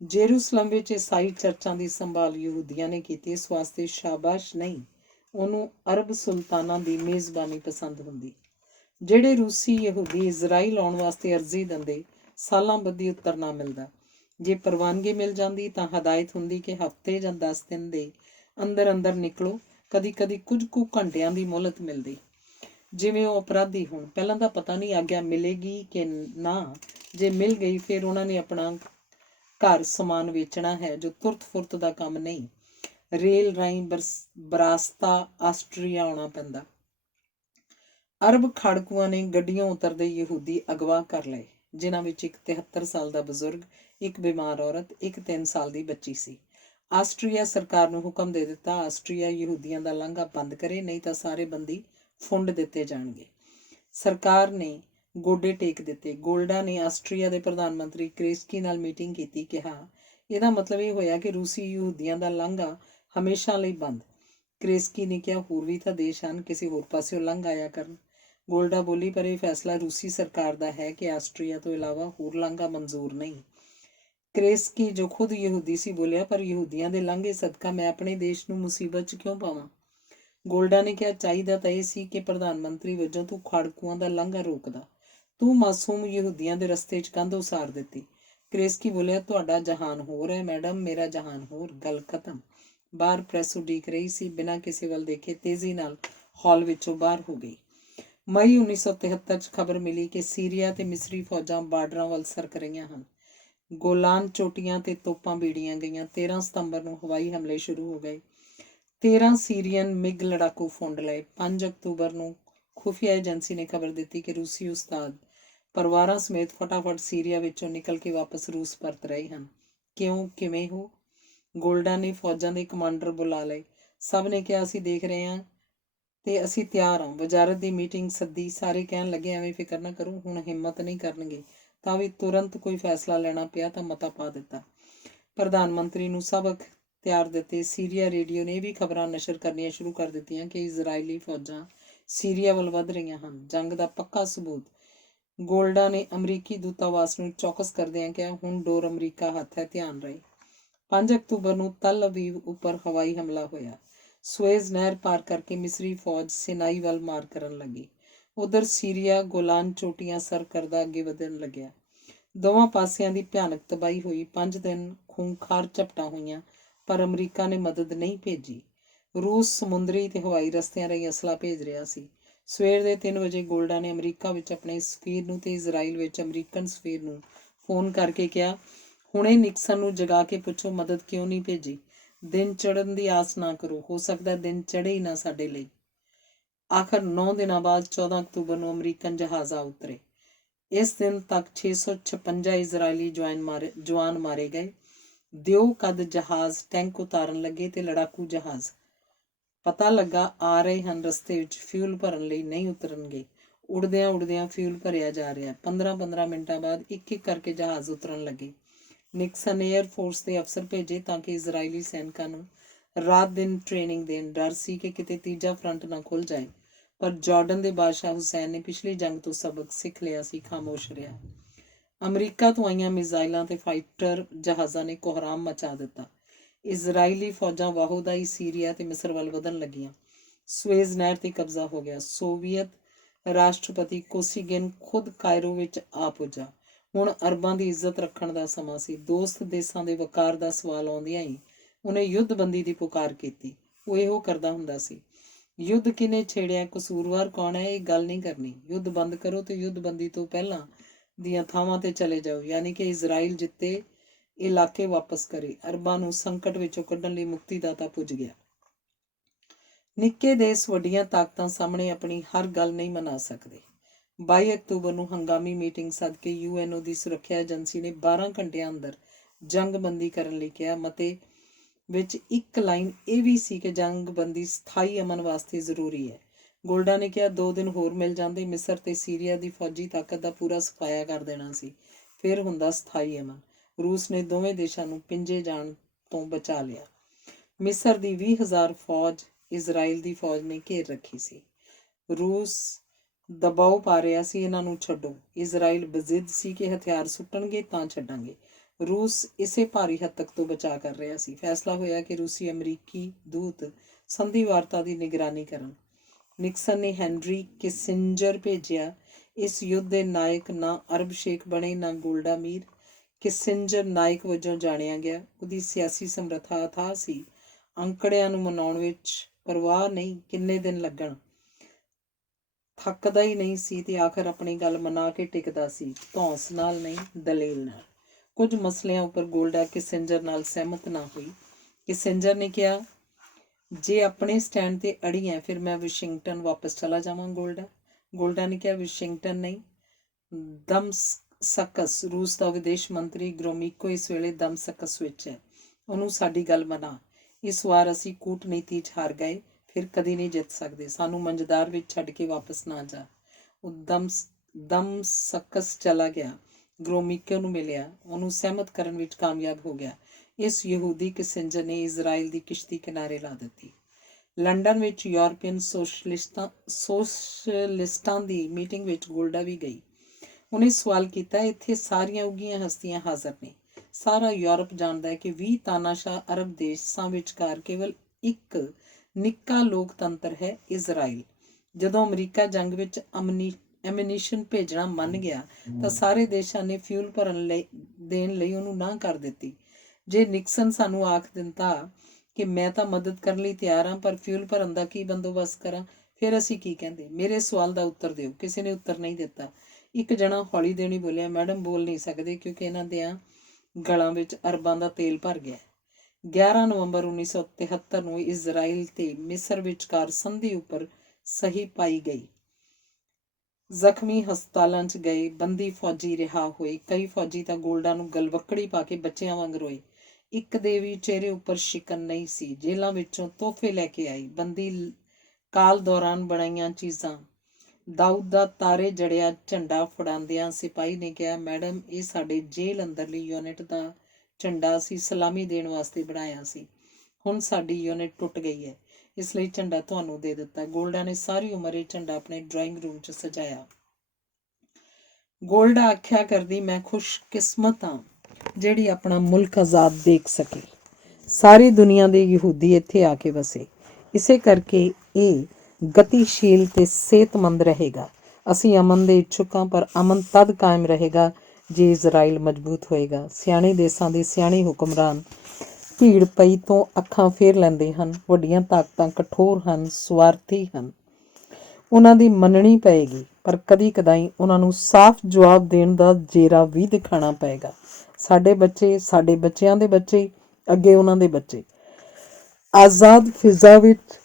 ਜੇਰੂਸਲਮ ਵਿੱਚ ਈਸਾਈ ਚਰਚਾਂ ਦੀ ਸੰਭਾਲ ਯਹੂਦੀਆਂ ਨੇ ਕੀਤੀ। ਇਸ ਵਾਸਤੇ ਸ਼ਾਬਾਸ਼ ਨਹੀਂ, ਉਹਨੂੰ ਅਰਬ ਸੁਲਤਾਨਾਂ ਦੀ ਮੇਜ਼ਬਾਨੀ ਪਸੰਦ ਹੁੰਦੀ। ਜਿਹੜੇ ਰੂਸੀ ਯਹੂਦੀ ਇਜ਼ਰਾਈਲ ਆਉਣ ਵਾਸਤੇ ਅਰਜ਼ੀ ਦਿੰਦੇ, ਸਾਲਾਂ ਬੱਧੀ ਉੱਤਰ ਨਾ ਮਿਲਦਾ। ਜੇ ਪ੍ਰਵਾਨਗੀ ਮਿਲ ਜਾਂਦੀ ਤਾਂ ਹਦਾਇਤ ਹੁੰਦੀ ਕਿ ਹਫ਼ਤੇ ਜਾਂ 10 ਦਿਨ ਦੇ ਅੰਦਰ ਅੰਦਰ ਨਿਕਲੋ। ਕਦੀ ਕਦੀ ਕੁਝ ਕੁ ਘੰਟਿਆਂ ਦੀ ਮੁਹਲਤ ਮਿਲਦੀ, ਜਿਵੇਂ ਉਹ ਅਪਰਾਧੀ ਹੋਣ। ਪਹਿਲਾਂ ਤਾਂ ਪਤਾ ਨਹੀਂ ਆਗਿਆ ਮਿਲੇਗੀ ਕਿ ਨਾ। ਜੇ ਮਿਲ ਗਈ ਫਿਰ ਉਹਨਾਂ ਨੇ ਆਪਣਾ ਘਰ ਸਮਾਨ ਵੇਚਣਾ ਹੈ, ਜੋ ਤੁਰਤ ਫੁਰਤ ਦਾ ਕੰਮ ਨਹੀਂ। ਰੇਲ ਰਾਹੀਂ ਬਰਾਸਤਾ ਆਸਟਰੀਆ ਆਉਣਾ ਪੈਂਦਾ। ਅਰਬ ਖਾੜਕੂਆਂ ਨੇ ਗੱਡੀਆਂ ਉਤਰਦੇ ਯਹੂਦੀ ਅਗਵਾ ਕਰ ਲਏ, ਜਿਨ੍ਹਾਂ ਵਿੱਚ ਇੱਕ 73 ਸਾਲ ਦਾ ਬਜ਼ੁਰਗ, ਇੱਕ ਬਿਮਾਰ ਔਰਤ, ਇੱਕ 3 ਸਾਲ ਦੀ ਬੱਚੀ ਸੀ। ਆਸਟਰੀਆ ਸਰਕਾਰ ਨੂੰ ਹੁਕਮ ਦੇ ਦਿੱਤਾ, ਆਸਟਰੀਆ ਯਹੂਦੀਆਂ ਦਾ ਲਾਂਘਾ ਬੰਦ ਕਰੇ, ਨਹੀਂ ਤਾਂ ਸਾਰੇ ਬੰਦੀ ਫੁੰਡ ਦਿੱਤੇ ਜਾਣਗੇ। ਸਰਕਾਰ ਨੇ ਗੋਡੇ ਟੇਕ ਦਿੱਤੇ। ਗੋਲਡਾ ਨੇ ਆਸਟਰੀਆ ਦੇ ਪ੍ਰਧਾਨ ਮੰਤਰੀ ਕ੍ਰੇਸਕੀ ਨਾਲ ਮੀਟਿੰਗ ਕੀਤੀ। ਕਿਹਾ, ਇਹਦਾ ਮਤਲਬ ਇਹ ਹੋਇਆ ਕਿ ਰੂਸੀ ਯਹੂਦੀਆਂ ਦਾ ਲਾਂਘਾ ਹਮੇਸ਼ਾ ਲਈ ਬੰਦ। ਕ੍ਰੇਸਕੀ ਨੇ ਕਿਹਾ, ਹੋਰ ਵੀ ਤਾਂ ਦੇਸ਼ ਹਨ, ਕਿਸੇ ਹੋਰ ਪਾਸਿਓਂ ਲੰਘ ਆਇਆ ਕਰਨ। ਗੋਲਡਾ ਬੋਲੀ, ਪਰ ਇਹ ਫੈਸਲਾ ਰੂਸੀ ਸਰਕਾਰ ਦਾ ਹੈ ਕਿ ਆਸਟਰੀਆ ਤੋਂ ਇਲਾਵਾ ਹੋਰ ਲਾਂਘਾ ਮਨਜ਼ੂਰ ਨਹੀਂ। ਕ੍ਰੇਸਕੀ, ਜੋ ਖੁਦ ਯਹੂਦੀ ਸੀ, ਬੋਲਿਆ, ਪਰ ਯਹੂਦੀਆਂ ਦੇ ਲਾਂਘੇ ਸਦਕਾ ਮੈਂ ਆਪਣੇ ਦੇਸ਼ ਨੂੰ ਮੁਸੀਬਤ 'ਚ ਕਿਉਂ ਪਾਵਾਂ? ਗੋਲਡਾ ਨੇ ਕਿਹਾ, ਚਾਹੀਦਾ ਤਾਂ ਇਹ ਸੀ ਕਿ ਪ੍ਰਧਾਨ ਮੰਤਰੀ ਵਜੋਂ ਤੂੰ ਖਾੜਕੂਆਂ ਦਾ ਲਾਂਘਾ ਰੋਕਦਾ। ਤੂੰ ਮਾਸੂਮ ਯਹੂਦੀਆਂ ਦੇ ਰਸਤੇ 'ਚ ਕੰਧ ਉਸਾਰ ਦਿੱਤੀ। ਕ੍ਰੇਸਕੀ ਬੋਲਿਆ, ਤੁਹਾਡਾ ਜਹਾਨ ਹੋਰ ਹੈ ਮੈਡਮ, ਮੇਰਾ ਜਹਾਨ ਹੋਰ। ਗੱਲ ਖਤਮ। ਬਾਹਰ ਪ੍ਰੈਸ ਉਡੀਕ ਰਹੀ ਸੀ। ਬਿਨਾਂ ਕਿਸੇ ਵੱਲ ਦੇਖੇ ਤੇਜ਼ੀ ਨਾਲ ਹਾਲ ਵਿੱਚੋਂ ਬਾਹਰ ਹੋ ਗਈ। ਮਈ 1973 'ਚ ਖਬਰ ਮਿਲੀ ਕਿ ਸੀਰੀਆ ਤੇ ਮਿਸਰੀ ਫੌਜਾਂ ਬਾਰਡਰਾਂ ਵੱਲ ਸਰਕ ਰਹੀਆਂ ਹਨ। ਗੋਲਾਨ ਚੋਟੀਆਂ ਤੇ ਤੋਪਾਂ ਬੀੜੀਆਂ ਗਈਆਂ। 13 ਸਤੰਬਰ ਨੂੰ ਹਵਾਈ ਹਮਲੇ ਸ਼ੁਰੂ ਹੋ ਗਏ। 13 ਸੀਰੀਅਨ ਮਿਗ ਲੜਾਕੂ ਫੁੰਡ ਲਏ। 5 ਅਕਤੂਬਰ ਨੂੰ ਖੁਫੀਆ ਏਜੰਸੀ ਨੇ ਖਬਰ ਦਿੱਤੀ ਕਿ ਰੂਸੀ ਉਸਤਾਦ ਪਰਿਵਾਰਾਂ ਸਮੇਤ ਫਟਾਫਟ ਸੀਰੀਆ ਵਿੱਚੋਂ ਨਿਕਲ ਕੇ ਵਾਪਸ ਰੂਸ ਪਰਤ ਰਹੇ ਹਨ। ਕਿਉਂ, ਕਿਵੇਂ ਹੋ? ਗੋਲਡਾ ਨੇ ਫੌਜਾਂ ਦੇ ਕਮਾਂਡਰ ਬੁਲਾ ਲਏ। ਸਭ ਨੇ ਕਿਹਾ, ਅਸੀਂ ਦੇਖ ਰਹੇ ਹਾਂ ਤੇ ਅਸੀਂ ਤਿਆਰ ਹਾਂ। ਵਜ਼ਾਰਤ ਦੀ ਮੀਟਿੰਗ ਸੱਦੀ। ਸਾਰੇ ਕਹਿਣ ਲੱਗੇ, ਐਵੇਂ ਫਿਕਰ ਨਾ ਕਰੋ, ਹੁਣ ਹਿੰਮਤ ਨਹੀਂ ਕਰਨਗੇ। ਤਾਂ ਵੀ ਤੁਰੰਤ ਕੋਈ ਫੈਸਲਾ ਲੈਣਾ ਪਿਆ ਤਾਂ ਮਤਾ ਪਾ ਦਿੱਤਾ। ਪ੍ਰਧਾਨ ਮੰਤਰੀ ਨੂੰ ਸਭ ਅਖਤਿਆਰ ਦਿੱਤੇ। ਸੀਰੀਆ ਰੇਡੀਓ ਨੇ ਇਹ ਵੀ ਖਬਰਾਂ ਨਸ਼ਰ ਕਰਨੀਆਂ ਸ਼ੁਰੂ ਕਰ ਦਿੱਤੀਆਂ ਕਿ ਇਜ਼ਰਾਈਲੀ ਫੌਜਾਂ ਸੀਰੀਆ ਵੱਲ ਵੱਧ ਰਹੀਆਂ ਹਨ। ਜੰਗ ਦਾ ਪੱਕਾ ਸਬੂਤ। ਗੋਲਡਾ ਨੇ ਅਮਰੀਕੀ ਦੂਤਾਵਾਸ ਨੂੰ ਚੌਕਸ ਕਰਦਿਆਂ ਕਿਹਾ, ਹੁਣ ਡੋਰ ਅਮਰੀਕਾ ਹੱਥ ਹੈ, ਧਿਆਨ ਰਹੇ। 5 ਅਕਤੂਬਰ ਨੂੰ ਤਲ ਅਵੀਵ ਉੱਪਰ ਹਵਾਈ ਹਮਲਾ ਹੋਇਆ। ਸੁਏਜ਼ ਨਹਿਰ ਪਾਰ ਕਰਕੇ ਮਿਸਰੀ ਫੌਜ ਸਿਨਾਈ ਵੱਲ ਮਾਰ ਕਰਨ ਲੱਗੀ। ਉਧਰ ਸੀਰੀਆ ਗੋਲਾਨ ਚੋਟੀਆਂ ਸਰ ਕਰਦਾ ਅੱਗੇ ਵਧਣ ਲੱਗਿਆ। ਦੋਵਾਂ ਪਾਸਿਆਂ ਦੀ ਭਿਆਨਕ ਤਬਾਹੀ ਹੋਈ। 5 ਦਿਨ ਖੂੰਖਾਰ ਝਪਟਾਂ ਹੋਈਆਂ, ਪਰ ਅਮਰੀਕਾ ਨੇ ਮਦਦ ਨਹੀਂ ਭੇਜੀ। ਰੂਸ ਸਮੁੰਦਰੀ ਤੇ ਹਵਾਈ ਰਸਤਿਆਂ ਰਾਹੀਂ ਅਸਲਾ ਭੇਜ ਰਿਹਾ ਸੀ। ਸਵੇਰ ਦੇ 3 ਵਜੇ ਗੋਲਡਾ ਨੇ ਅਮਰੀਕਾ ਵਿੱਚ ਆਪਣੇ ਸਫੀਰ ਨੂੰ ਤੇ ਇਜ਼ਰਾਈਲ ਵਿੱਚ ਅਮਰੀਕਨ ਸਫੀਰ ਨੂੰ ਫੋਨ ਕਰਕੇ ਕਿਹਾ, ਹੁਣੇ ਨਿਕਸਨ ਨੂੰ ਜਗਾ ਕੇ ਪੁੱਛੋ ਮਦਦ ਕਿਉਂ ਨਹੀਂ ਭੇਜੀ। ਦਿਨ ਚੜ੍ਹਨ ਦੀ ਆਸ ਨਾ ਕਰੋ, ਹੋ ਸਕਦਾ ਦਿਨ ਚੜ੍ਹੇ ਹੀ ਨਾ ਸਾਡੇ ਲਈ। ਆਖਰ 9 ਦਿਨਾਂ ਬਾਅਦ 14 ਅਕਤੂਬਰ ਨੂੰ ਅਮਰੀਕਨ ਜਹਾਜ਼ ਆ ਉਤਰੇ। ਇਸ ਦਿਨ ਤੱਕ 656 ਇਜ਼ਰਾਈਲੀ ਜਵਾਨ ਮਾਰੇ ਗਏ। ਦਿਓ ਕਦ ਜਹਾਜ਼ ਟੈਂਕ ਉਤਾਰਨ ਲੱਗੇ ਤੇ ਲੜਾਕੂ ਜਹਾਜ਼ ਪਤਾ ਲੱਗਾ ਆ ਰਹੇ ਹਨ, ਰਸਤੇ ਵਿੱਚ ਫਿਊਲ ਭਰਨ ਲਈ ਨਹੀਂ ਉਤਰਨਗੇ। ਉੜਦਿਆਂ ਉੜਦਿਆਂ ਫਿਊਲ ਭਰਿਆ ਜਾ ਰਿਹਾ। 15-15 ਮਿੰਟਾਂ ਬਾਅਦ ਇੱਕ ਇੱਕ ਕਰਕੇ ਜਹਾਜ਼ ਉਤਰਨ ਲੱਗੇ। ਨਿਕਸਨ ਨੇ ਏਅਰ ਫੋਰਸ ਦੇ ਅਫਸਰ ਭੇਜੇ ਤਾਂ ਕਿ ਇਜ਼ਰਾਈਲੀ ਸੈਨਿਕਾਂ ਨੂੰ ਰਾਤ ਦਿਨ ਟ੍ਰੇਨਿੰਗ ਦੇਣ। ਡਰ ਸੀ ਕਿ ਕਿਤੇ ਤੀਜਾ ਫਰੰਟ ਨਾ ਖੁੱਲ੍ਹ ਜਾਏ, ਪਰ ਜਾਰਡਨ ਦੇ ਬਾਦਸ਼ਾਹ ਹੁਸੈਨ ਨੇ ਪਿਛਲੀ ਜੰਗ ਤੋਂ ਸਬਕ ਸਿੱਖ ਲਿਆ ਸੀ, ਖਾਮੋਸ਼ ਰਿਹਾ। ਅਮਰੀਕਾ ਤੋਂ ਆਈਆਂ ਮਿਜ਼ਾਈਲਾਂ ਤੇ ਫਾਈਟਰ ਜਹਾਜ਼ਾਂ ਨੇ ਕੋਹਰਾਮ ਮਚਾ ਦਿੱਤਾ। ਇਜ਼ਰਾਈਲੀ ਫੌਜਾਂ ਵਾਹੋਦਾਈ ਸੀਰੀਆ ਤੇ ਮਿਸਰ ਵੱਲ ਵਧਣ ਲੱਗੀਆਂ। ਸੁਏਜ਼ ਨਹਿਰ ਤੇ ਕਬਜ਼ਾ ਹੋ ਗਿਆ। ਸੋਵੀਅਤ ਰਾਸ਼ਟਰਪਤੀ ਕੋਸਿਗਿਨ ਖੁਦ ਕਾਇਰੋ ਵਿੱਚ ਆ ਪੁੱਜਾ। ਹੁਣ ਅਰਬਾਂ ਦੀ ਇੱਜ਼ਤ ਰੱਖਣ ਦਾ ਸਮਾਂ ਸੀ। ਦੋਸਤ ਦੇਸਾਂ ਦੇ ਵਕਾਰ ਦਾ ਸਵਾਲ ਆਉਂਦਿਆਂ ਹੀ ਉਹਨੇ ਯੁੱਧਬੰਦੀ ਦੀ ਪੁਕਾਰ ਕੀਤੀ। ਉਹ ਇਹੋ ਕਰਦਾ ਹੁੰਦਾ ਸੀ। ਯੁੱਧ ਕਿਹਨੇ ਛੇੜਿਆ, ਕਸੂਰਵਾਰ ਕੌਣ ਹੈ, ਇਹ ਗੱਲ ਨਹੀਂ ਕਰਨੀ। ਯੁੱਧ ਬੰਦ ਕਰੋ ਤੇ ਯੁੱਧਬੰਦੀ ਤੋਂ ਪਹਿਲਾਂ ਦੀਆਂ ਥਾਵਾਂ ਤੇ ਚਲੇ ਜਾਓ, ਯਾਨੀ ਕਿ ਇਜ਼ਰਾਈਲ ਜਿੱਤੇ ਇਲਾਕੇ ਵਾਪਸ ਕਰੇ। ਅਰਬਾਂ ਨੂੰ ਸੰਕਟ ਵਿੱਚੋਂ ਕੱਢਣ ਲਈ ਮੁਕਤੀਦਾਤਾ ਪੁੱਜ ਗਿਆ। ਨਿੱਕੇ ਦੇਸ਼ ਵੱਡੀਆਂ ਤਾਕਤਾਂ ਸਾਹਮਣੇ ਆਪਣੀ ਹਰ ਗੱਲ ਨਹੀਂ ਮਨਾ ਸਕਦੇ। 22 ਅਕਤੂਬਰ ਨੂੰ ਹੰਗਾਮੀ ਮੀਟਿੰਗ ਸਦਕੇ UNO ਦੀ ਸੁਰੱਖਿਆ ਏਜੰਸੀ ਨੇ 12 ਘੰਟਿਆਂ ਅੰਦਰ ਜੰਗਬੰਦੀ ਕਰਨ ਲਈ ਕਿਹਾ। ਮਤੇ ਵਿੱਚ ਇੱਕ ਲਾਈਨ ਇਹ ਵੀ ਸੀ ਕਿ ਜੰਗਬੰਦੀ ਸਥਾਈ ਅਮਨ ਵਾਸਤੇ ਜ਼ਰੂਰੀ ਹੈ। ਗੋਲਡਾ ਨੇ ਕਿਹਾ 2 ਦਿਨ ਹੋਰ ਮਿਲ ਜਾਂਦੇ, ਮਿਸਰ ਤੇ ਸੀਰੀਆ ਦੀ ਫੌਜੀ ਤਾਕਤ ਦਾ ਪੂਰਾ ਸਫਾਇਆ ਕਰ ਦੇਣਾ ਸੀ, ਫਿਰ ਹੁੰਦਾ ਸਥਾਈ ਅਮਨ। ਰੂਸ ਨੇ ਦੋਵੇਂ ਦੇਸ਼ਾਂ ਨੂੰ ਪਿੰਜੇ ਜਾਣ ਤੋਂ ਬਚਾ ਲਿਆ। ਮਿਸਰ ਦੀ 20,000 ਫੌਜ ਇਜ਼ਰਾਈਲ ਦੀ ਫੌਜ ਨੇ ਘੇਰ ਰੱਖੀ ਸੀ। ਰੂਸ ਦਬਾਓ ਪਾ ਰਿਹਾ ਸੀ, ਇਹਨਾਂ ਨੂੰ ਛੱਡੋ। ਇਜ਼ਰਾਈਲ ਬਜ਼ਿੱਦ ਸੀ ਕਿ ਹਥਿਆਰ ਸੁੱਟਣਗੇ ਤਾਂ ਛੱਡਾਂਗੇ। ਰੂਸ ਇਸੇ ਭਾਰੀ ਹੱਤਕ ਤੋਂ ਬਚਾਅ ਕਰ ਰਿਹਾ ਸੀ। ਫੈਸਲਾ ਹੋਇਆ ਕਿ ਰੂਸੀ ਅਮਰੀਕੀ ਦੂਤ ਸੰਧੀ ਵਾਰਤਾ ਦੀ ਨਿਗਰਾਨੀ ਕਰਨ। ਨਿਕਸਨ ਨੇ ਹੈਨਰੀ ਕਿਸਿੰਜਰ ਭੇਜਿਆ। ਇਸ ਯੁੱਧ ਦੇ ਨਾਇਕ ਨਾ ਅਰਬ ਸ਼ੇਖ ਬਣੇ ਨਾ ਗੋਲਡਾ ਮੀਰ। ਕਿਸਿੰਜਰ ਨਾਇਕ ਵਜੋਂ ਜਾਣਿਆ ਗਿਆ। ਉਹਦੀ ਸਿਆਸੀ ਸਮਰੱਥਾ ਅਥਾਹ ਸੀ। ਅੰਕੜਿਆਂ ਨੂੰ ਮਨਾਉਣ ਵਿੱਚ ਪਰਵਾਹ ਨਹੀਂ ਕਿੰਨੇ ਦਿਨ ਲੱਗਣ, ਥੱਕਦਾ ਹੀ ਨਹੀਂ ਸੀ ਤੇ ਆਖਰ ਆਪਣੀ ਗੱਲ ਮਨਾ ਕੇ ਟਿਕਦਾ ਸੀ, ਧੌਂਸ ਨਾਲ ਨਹੀਂ, ਦਲੇਲ ਨਾਲ। ਕੁਝ ਮਸਲਿਆਂ ਉੱਪਰ ਗੋਲਡਾ ਕਿਸਿੰਜਰ ਨਾਲ ਸਹਿਮਤ ਨਾ ਹੋਈ। ਕਿਸਿੰਜਰ ਨੇ ਕਿਹਾ, ਜੇ ਆਪਣੇ ਸਟੈਂਡ ਤੇ ਅੜੀ ਹੈ ਫਿਰ ਮੈਂ ਵਾਸ਼ਿੰਗਟਨ ਵਾਪਸ ਚਲਾ ਜਾਵਾਂ। ਗੋਲਡਾ ਨੇ ਕਿਹਾ, ਵਾਸ਼ਿੰਗਟਨ ਨਹੀਂ, ਦਮਸਕਸ। ਰੂਸ ਦਾ ਵਿਦੇਸ਼ ਮੰਤਰੀ ਗ੍ਰੋਮੀਕੋ ਇਸ ਵੇਲੇ ਦਮਸਕਸ ਵਿੱਚ ਹੈ। ਉਹਨੂੰ ਸਾਡੀ ਗੱਲ ਮਨਾ। ਇਸ ਵਾਰ ਅਸੀਂ ਕੂਟਨੀਤੀ 'ਚ ਹਾਰ ਗਏ, ਫਿਰ ਕਦੀ ਨਹੀਂ ਜਿੱਤ ਸਕਦੇ। ਸਾਨੂੰ ਮੰਝਦਾਰ ਵਿੱਚ ਛੱਡ ਕੇ ਵਾਪਸ ਨਾ ਜਾ। ਉਹ ਦਮਸਕਸ ਚਲਾ ਗਿਆ, ਗ੍ਰੋਮੀਕੋ ਨੂੰ ਮਿਲਿਆ, ਉਹਨੂੰ ਸਹਿਮਤ ਕਰਨ ਵਿੱਚ ਕਾਮਯਾਬ ਹੋ ਗਿਆ। ਇਸ ਯਹੂਦੀ ਕਿਸਿੰਜਰ ਨੇ ਇਜ਼ਰਾਈਲ ਦੀ ਕਿਸ਼ਤੀ ਕਿਨਾਰੇ ਲਾ ਦਿੱਤੀ। ਲੰਡਨ ਵਿੱਚ ਯੂਰਪੀਅਨ ਸੋਸ਼ਲਿਸਟਾਂ ਦੀ ਮੀਟਿੰਗ ਵਿੱਚ ਗੋਲਡਾ ਵੀ ਗਈ। ਉਹਨੇ ਸਵਾਲ ਕੀਤਾ, ਇੱਥੇ ਸਾਰੀਆਂ ਉੱਘੀਆਂ ਹਸਤੀਆਂ ਹਾਜ਼ਰ ਨੇ। ਸਾਰਾ ਯੂਰਪ ਜਾਣਦਾ ਹੈ ਕਿ 20 ਤਾਨਾਸ਼ਾਹ ਅਰਬ ਦੇਸ਼ਾਂ ਵਿਚਕਾਰ ਕੇਵਲ ਇੱਕ ਨਿੱਕਾ ਲੋਕਤੰਤਰ ਹੈ, ਇਜ਼ਰਾਈਲ। ਜਦੋਂ ਅਮਰੀਕਾ ਜੰਗ ਵਿੱਚ ਐਮਨੀਸ਼ਨ ਭੇਜਣਾ ਮੰਨ ਗਿਆ ਤਾਂ ਸਾਰੇ ਦੇਸ਼ਾਂ ਨੇ ਫਿਊਲ ਦੇਣ ਲਈ ਉਹਨੂੰ ਨਾਂਹ ਕਰ ਦਿੱਤੀ। ਜੇ ਨਿਕਸਨ ਸਾਨੂੰ ਆਖ ਦਿੰਦਾ ਕਿ ਮੈਂ ਤਾਂ ਮਦਦ ਕਰਨ ਲਈ ਤਿਆਰ ਹਾਂ, ਪਰ ਫਿਊਲ ਭਰਨ ਦਾ ਕੀ ਬੰਦੋਬਸਤ ਕਰਾਂ, ਫਿਰ ਅਸੀਂ ਕੀ ਕਹਿੰਦੇ? ਮੇਰੇ ਸਵਾਲ ਦਾ ਉੱਤਰ ਦਿਓ। ਕਿਸੇ ਨੇ ਉੱਤਰ ਨਹੀਂ ਦਿੱਤਾ। ਇੱਕ ਜਣਾ ਹੌਲੀ ਦੇਣੀ ਬੋਲਿਆ, ਮੈਡਮ ਬੋਲ ਨਹੀਂ ਸਕਦੇ ਕਿਉਂਕਿ ਇਹਨਾਂ ਦਿਆਂ ਗਲਾਂ ਵਿੱਚ ਅਰਬਾਂ ਦਾ ਤੇਲ ਭਰ ਗਿਆ। 11 ਨਵੰਬਰ 1973 ਨੂੰ ਇਜ਼ਰਾਈਲ ਤੇ ਮਿਸਰ ਵਿਚਕਾਰ ਸੰਧੀ ਉੱਪਰ ਸਹੀ ਪਾਈ ਗਈ। ਜ਼ਖਮੀ ਹਸਪਤਾਲਾਂ 'ਚ ਗਏ, ਬੰਦੀ ਫੌਜੀ ਰਿਹਾ ਹੋਏ। ਕਈ ਫੌਜੀ ਤਾਂ ਗੋਲਡਾ ਨੂੰ ਗਲਵੱਕੜੀ ਪਾ ਕੇ ਬੱਚਿਆਂ ਵਾਂਗ ਰੋਏ। ਇੱਕ ਦੇ ਵੀ ਚਿਹਰੇ ਉੱਪਰ ਸ਼ਿਕਨ ਨਹੀਂ ਸੀ। ਜੇਲ੍ਹਾਂ ਵਿੱਚੋਂ ਤੋਹਫੇ ਲੈ ਕੇ ਆਈ, ਬੰਦੀ ਕਾਲ ਦੌਰਾਨ ਬਣਾਈਆਂ ਚੀਜ਼ਾਂ। ਦਾਊਦ ਦਾ ਤਾਰੇ ਜੜਿਆ ਝੰਡਾ ਫੜਾਉਂਦਿਆਂ ਸਿਪਾਹੀ ਨੇ ਕਿਹਾ, ਮੈਡਮ ਇਹ ਸਾਡੇ ਜੇਲ੍ਹ ਅੰਦਰਲੀ ਯੂਨਿਟ ਦਾ ਝੰਡਾ ਅਸੀਂ ਸਲਾਮੀ ਦੇਣ ਵਾਸਤੇ ਬਣਾਇਆ ਸੀ। ਹੁਣ ਸਾਡੀ ਯੂਨਿਟ ਟੁੱਟ ਗਈ ਹੈ, ਇਸ ਲਈ ਝੰਡਾ ਤੁਹਾਨੂੰ ਦੇ ਦਿੱਤਾ। ਗੋਲਡਾ ਨੇ ਸਾਰੀ ਉਮਰ ਇਹ ਝੰਡਾ ਆਪਣੇ ਡਰਾਇੰਗ ਰੂਮ 'ਚ ਸਜਾਇਆ। ਗੋਲਡਾ ਆਖਿਆ ਕਰਦੀ, ਮੈਂ ਖੁਸ਼ਕਿਸਮਤ ਹਾਂ ਜਿਹੜੀ ਆਪਣਾ ਮੁਲਕ ਆਜ਼ਾਦ ਦੇਖ ਸਕੇ। ਸਾਰੀ ਦੁਨੀਆ ਦੇ ਯਹੂਦੀ ਇੱਥੇ ਆ ਕੇ ਵਸੇ। ਇਸੇ ਕਰਕੇ ਇਹ ਗਤੀਸ਼ੀਲ ਤੇ ਸਿਹਤਮੰਦ ਰਹੇਗਾ। ਅਸੀਂ ਅਮਨ ਦੇ ਇੱਛੁਕ ਹਾਂ, ਪਰ ਅਮਨ ਤਦ ਕਾਇਮ ਰਹੇਗਾ ਜੇ ਇਜ਼ਰਾਈਲ ਮਜ਼ਬੂਤ ਹੋਏਗਾ। ਸਿਆਣੇ ਦੇਸਾਂ ਦੇ ਸਿਆਣੇ ਹੁਕਮਰਾਨ ਭੀੜ ਪਈ ਤੋਂ ਅੱਖਾਂ ਫੇਰ ਲੈਂਦੇ ਹਨ। ਵੱਡੀਆਂ ਤਾਕਤਾਂ ਕਠੋਰ ਹਨ, ਸਵਾਰਥੀ ਹਨ। ਉਹਨਾਂ ਦੀ ਮੰਨਣੀ ਪਏਗੀ, ਪਰ ਕਦੀ ਕਦਾਈ ਉਹਨਾਂ ਨੂੰ ਸਾਫ਼ ਜਵਾਬ ਦੇਣ ਦਾ ਜੇਰਾ ਵੀ ਦਿਖਾਉਣਾ ਪਏਗਾ। ਸਾਡੇ ਬੱਚੇ, ਸਾਡੇ ਬੱਚਿਆਂ ਦੇ ਬੱਚੇ, ਅੱਗੇ ਉਹਨਾਂ ਦੇ ਬੱਚੇ ਆਜ਼ਾਦ ਫਿਜ਼ਾ ਵਿੱਚ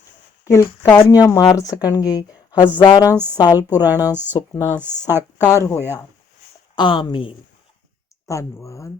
ਕਿਲਕਾਰੀਆਂ ਮਾਰ ਸਕਣਗੇ। ਹਜ਼ਾਰਾਂ ਸਾਲ ਪੁਰਾਣਾ ਸੁਪਨਾ ਸਾਕਾਰ ਹੋਇਆ। ਆਮੀਨ। ਧੰਨਵਾਦ।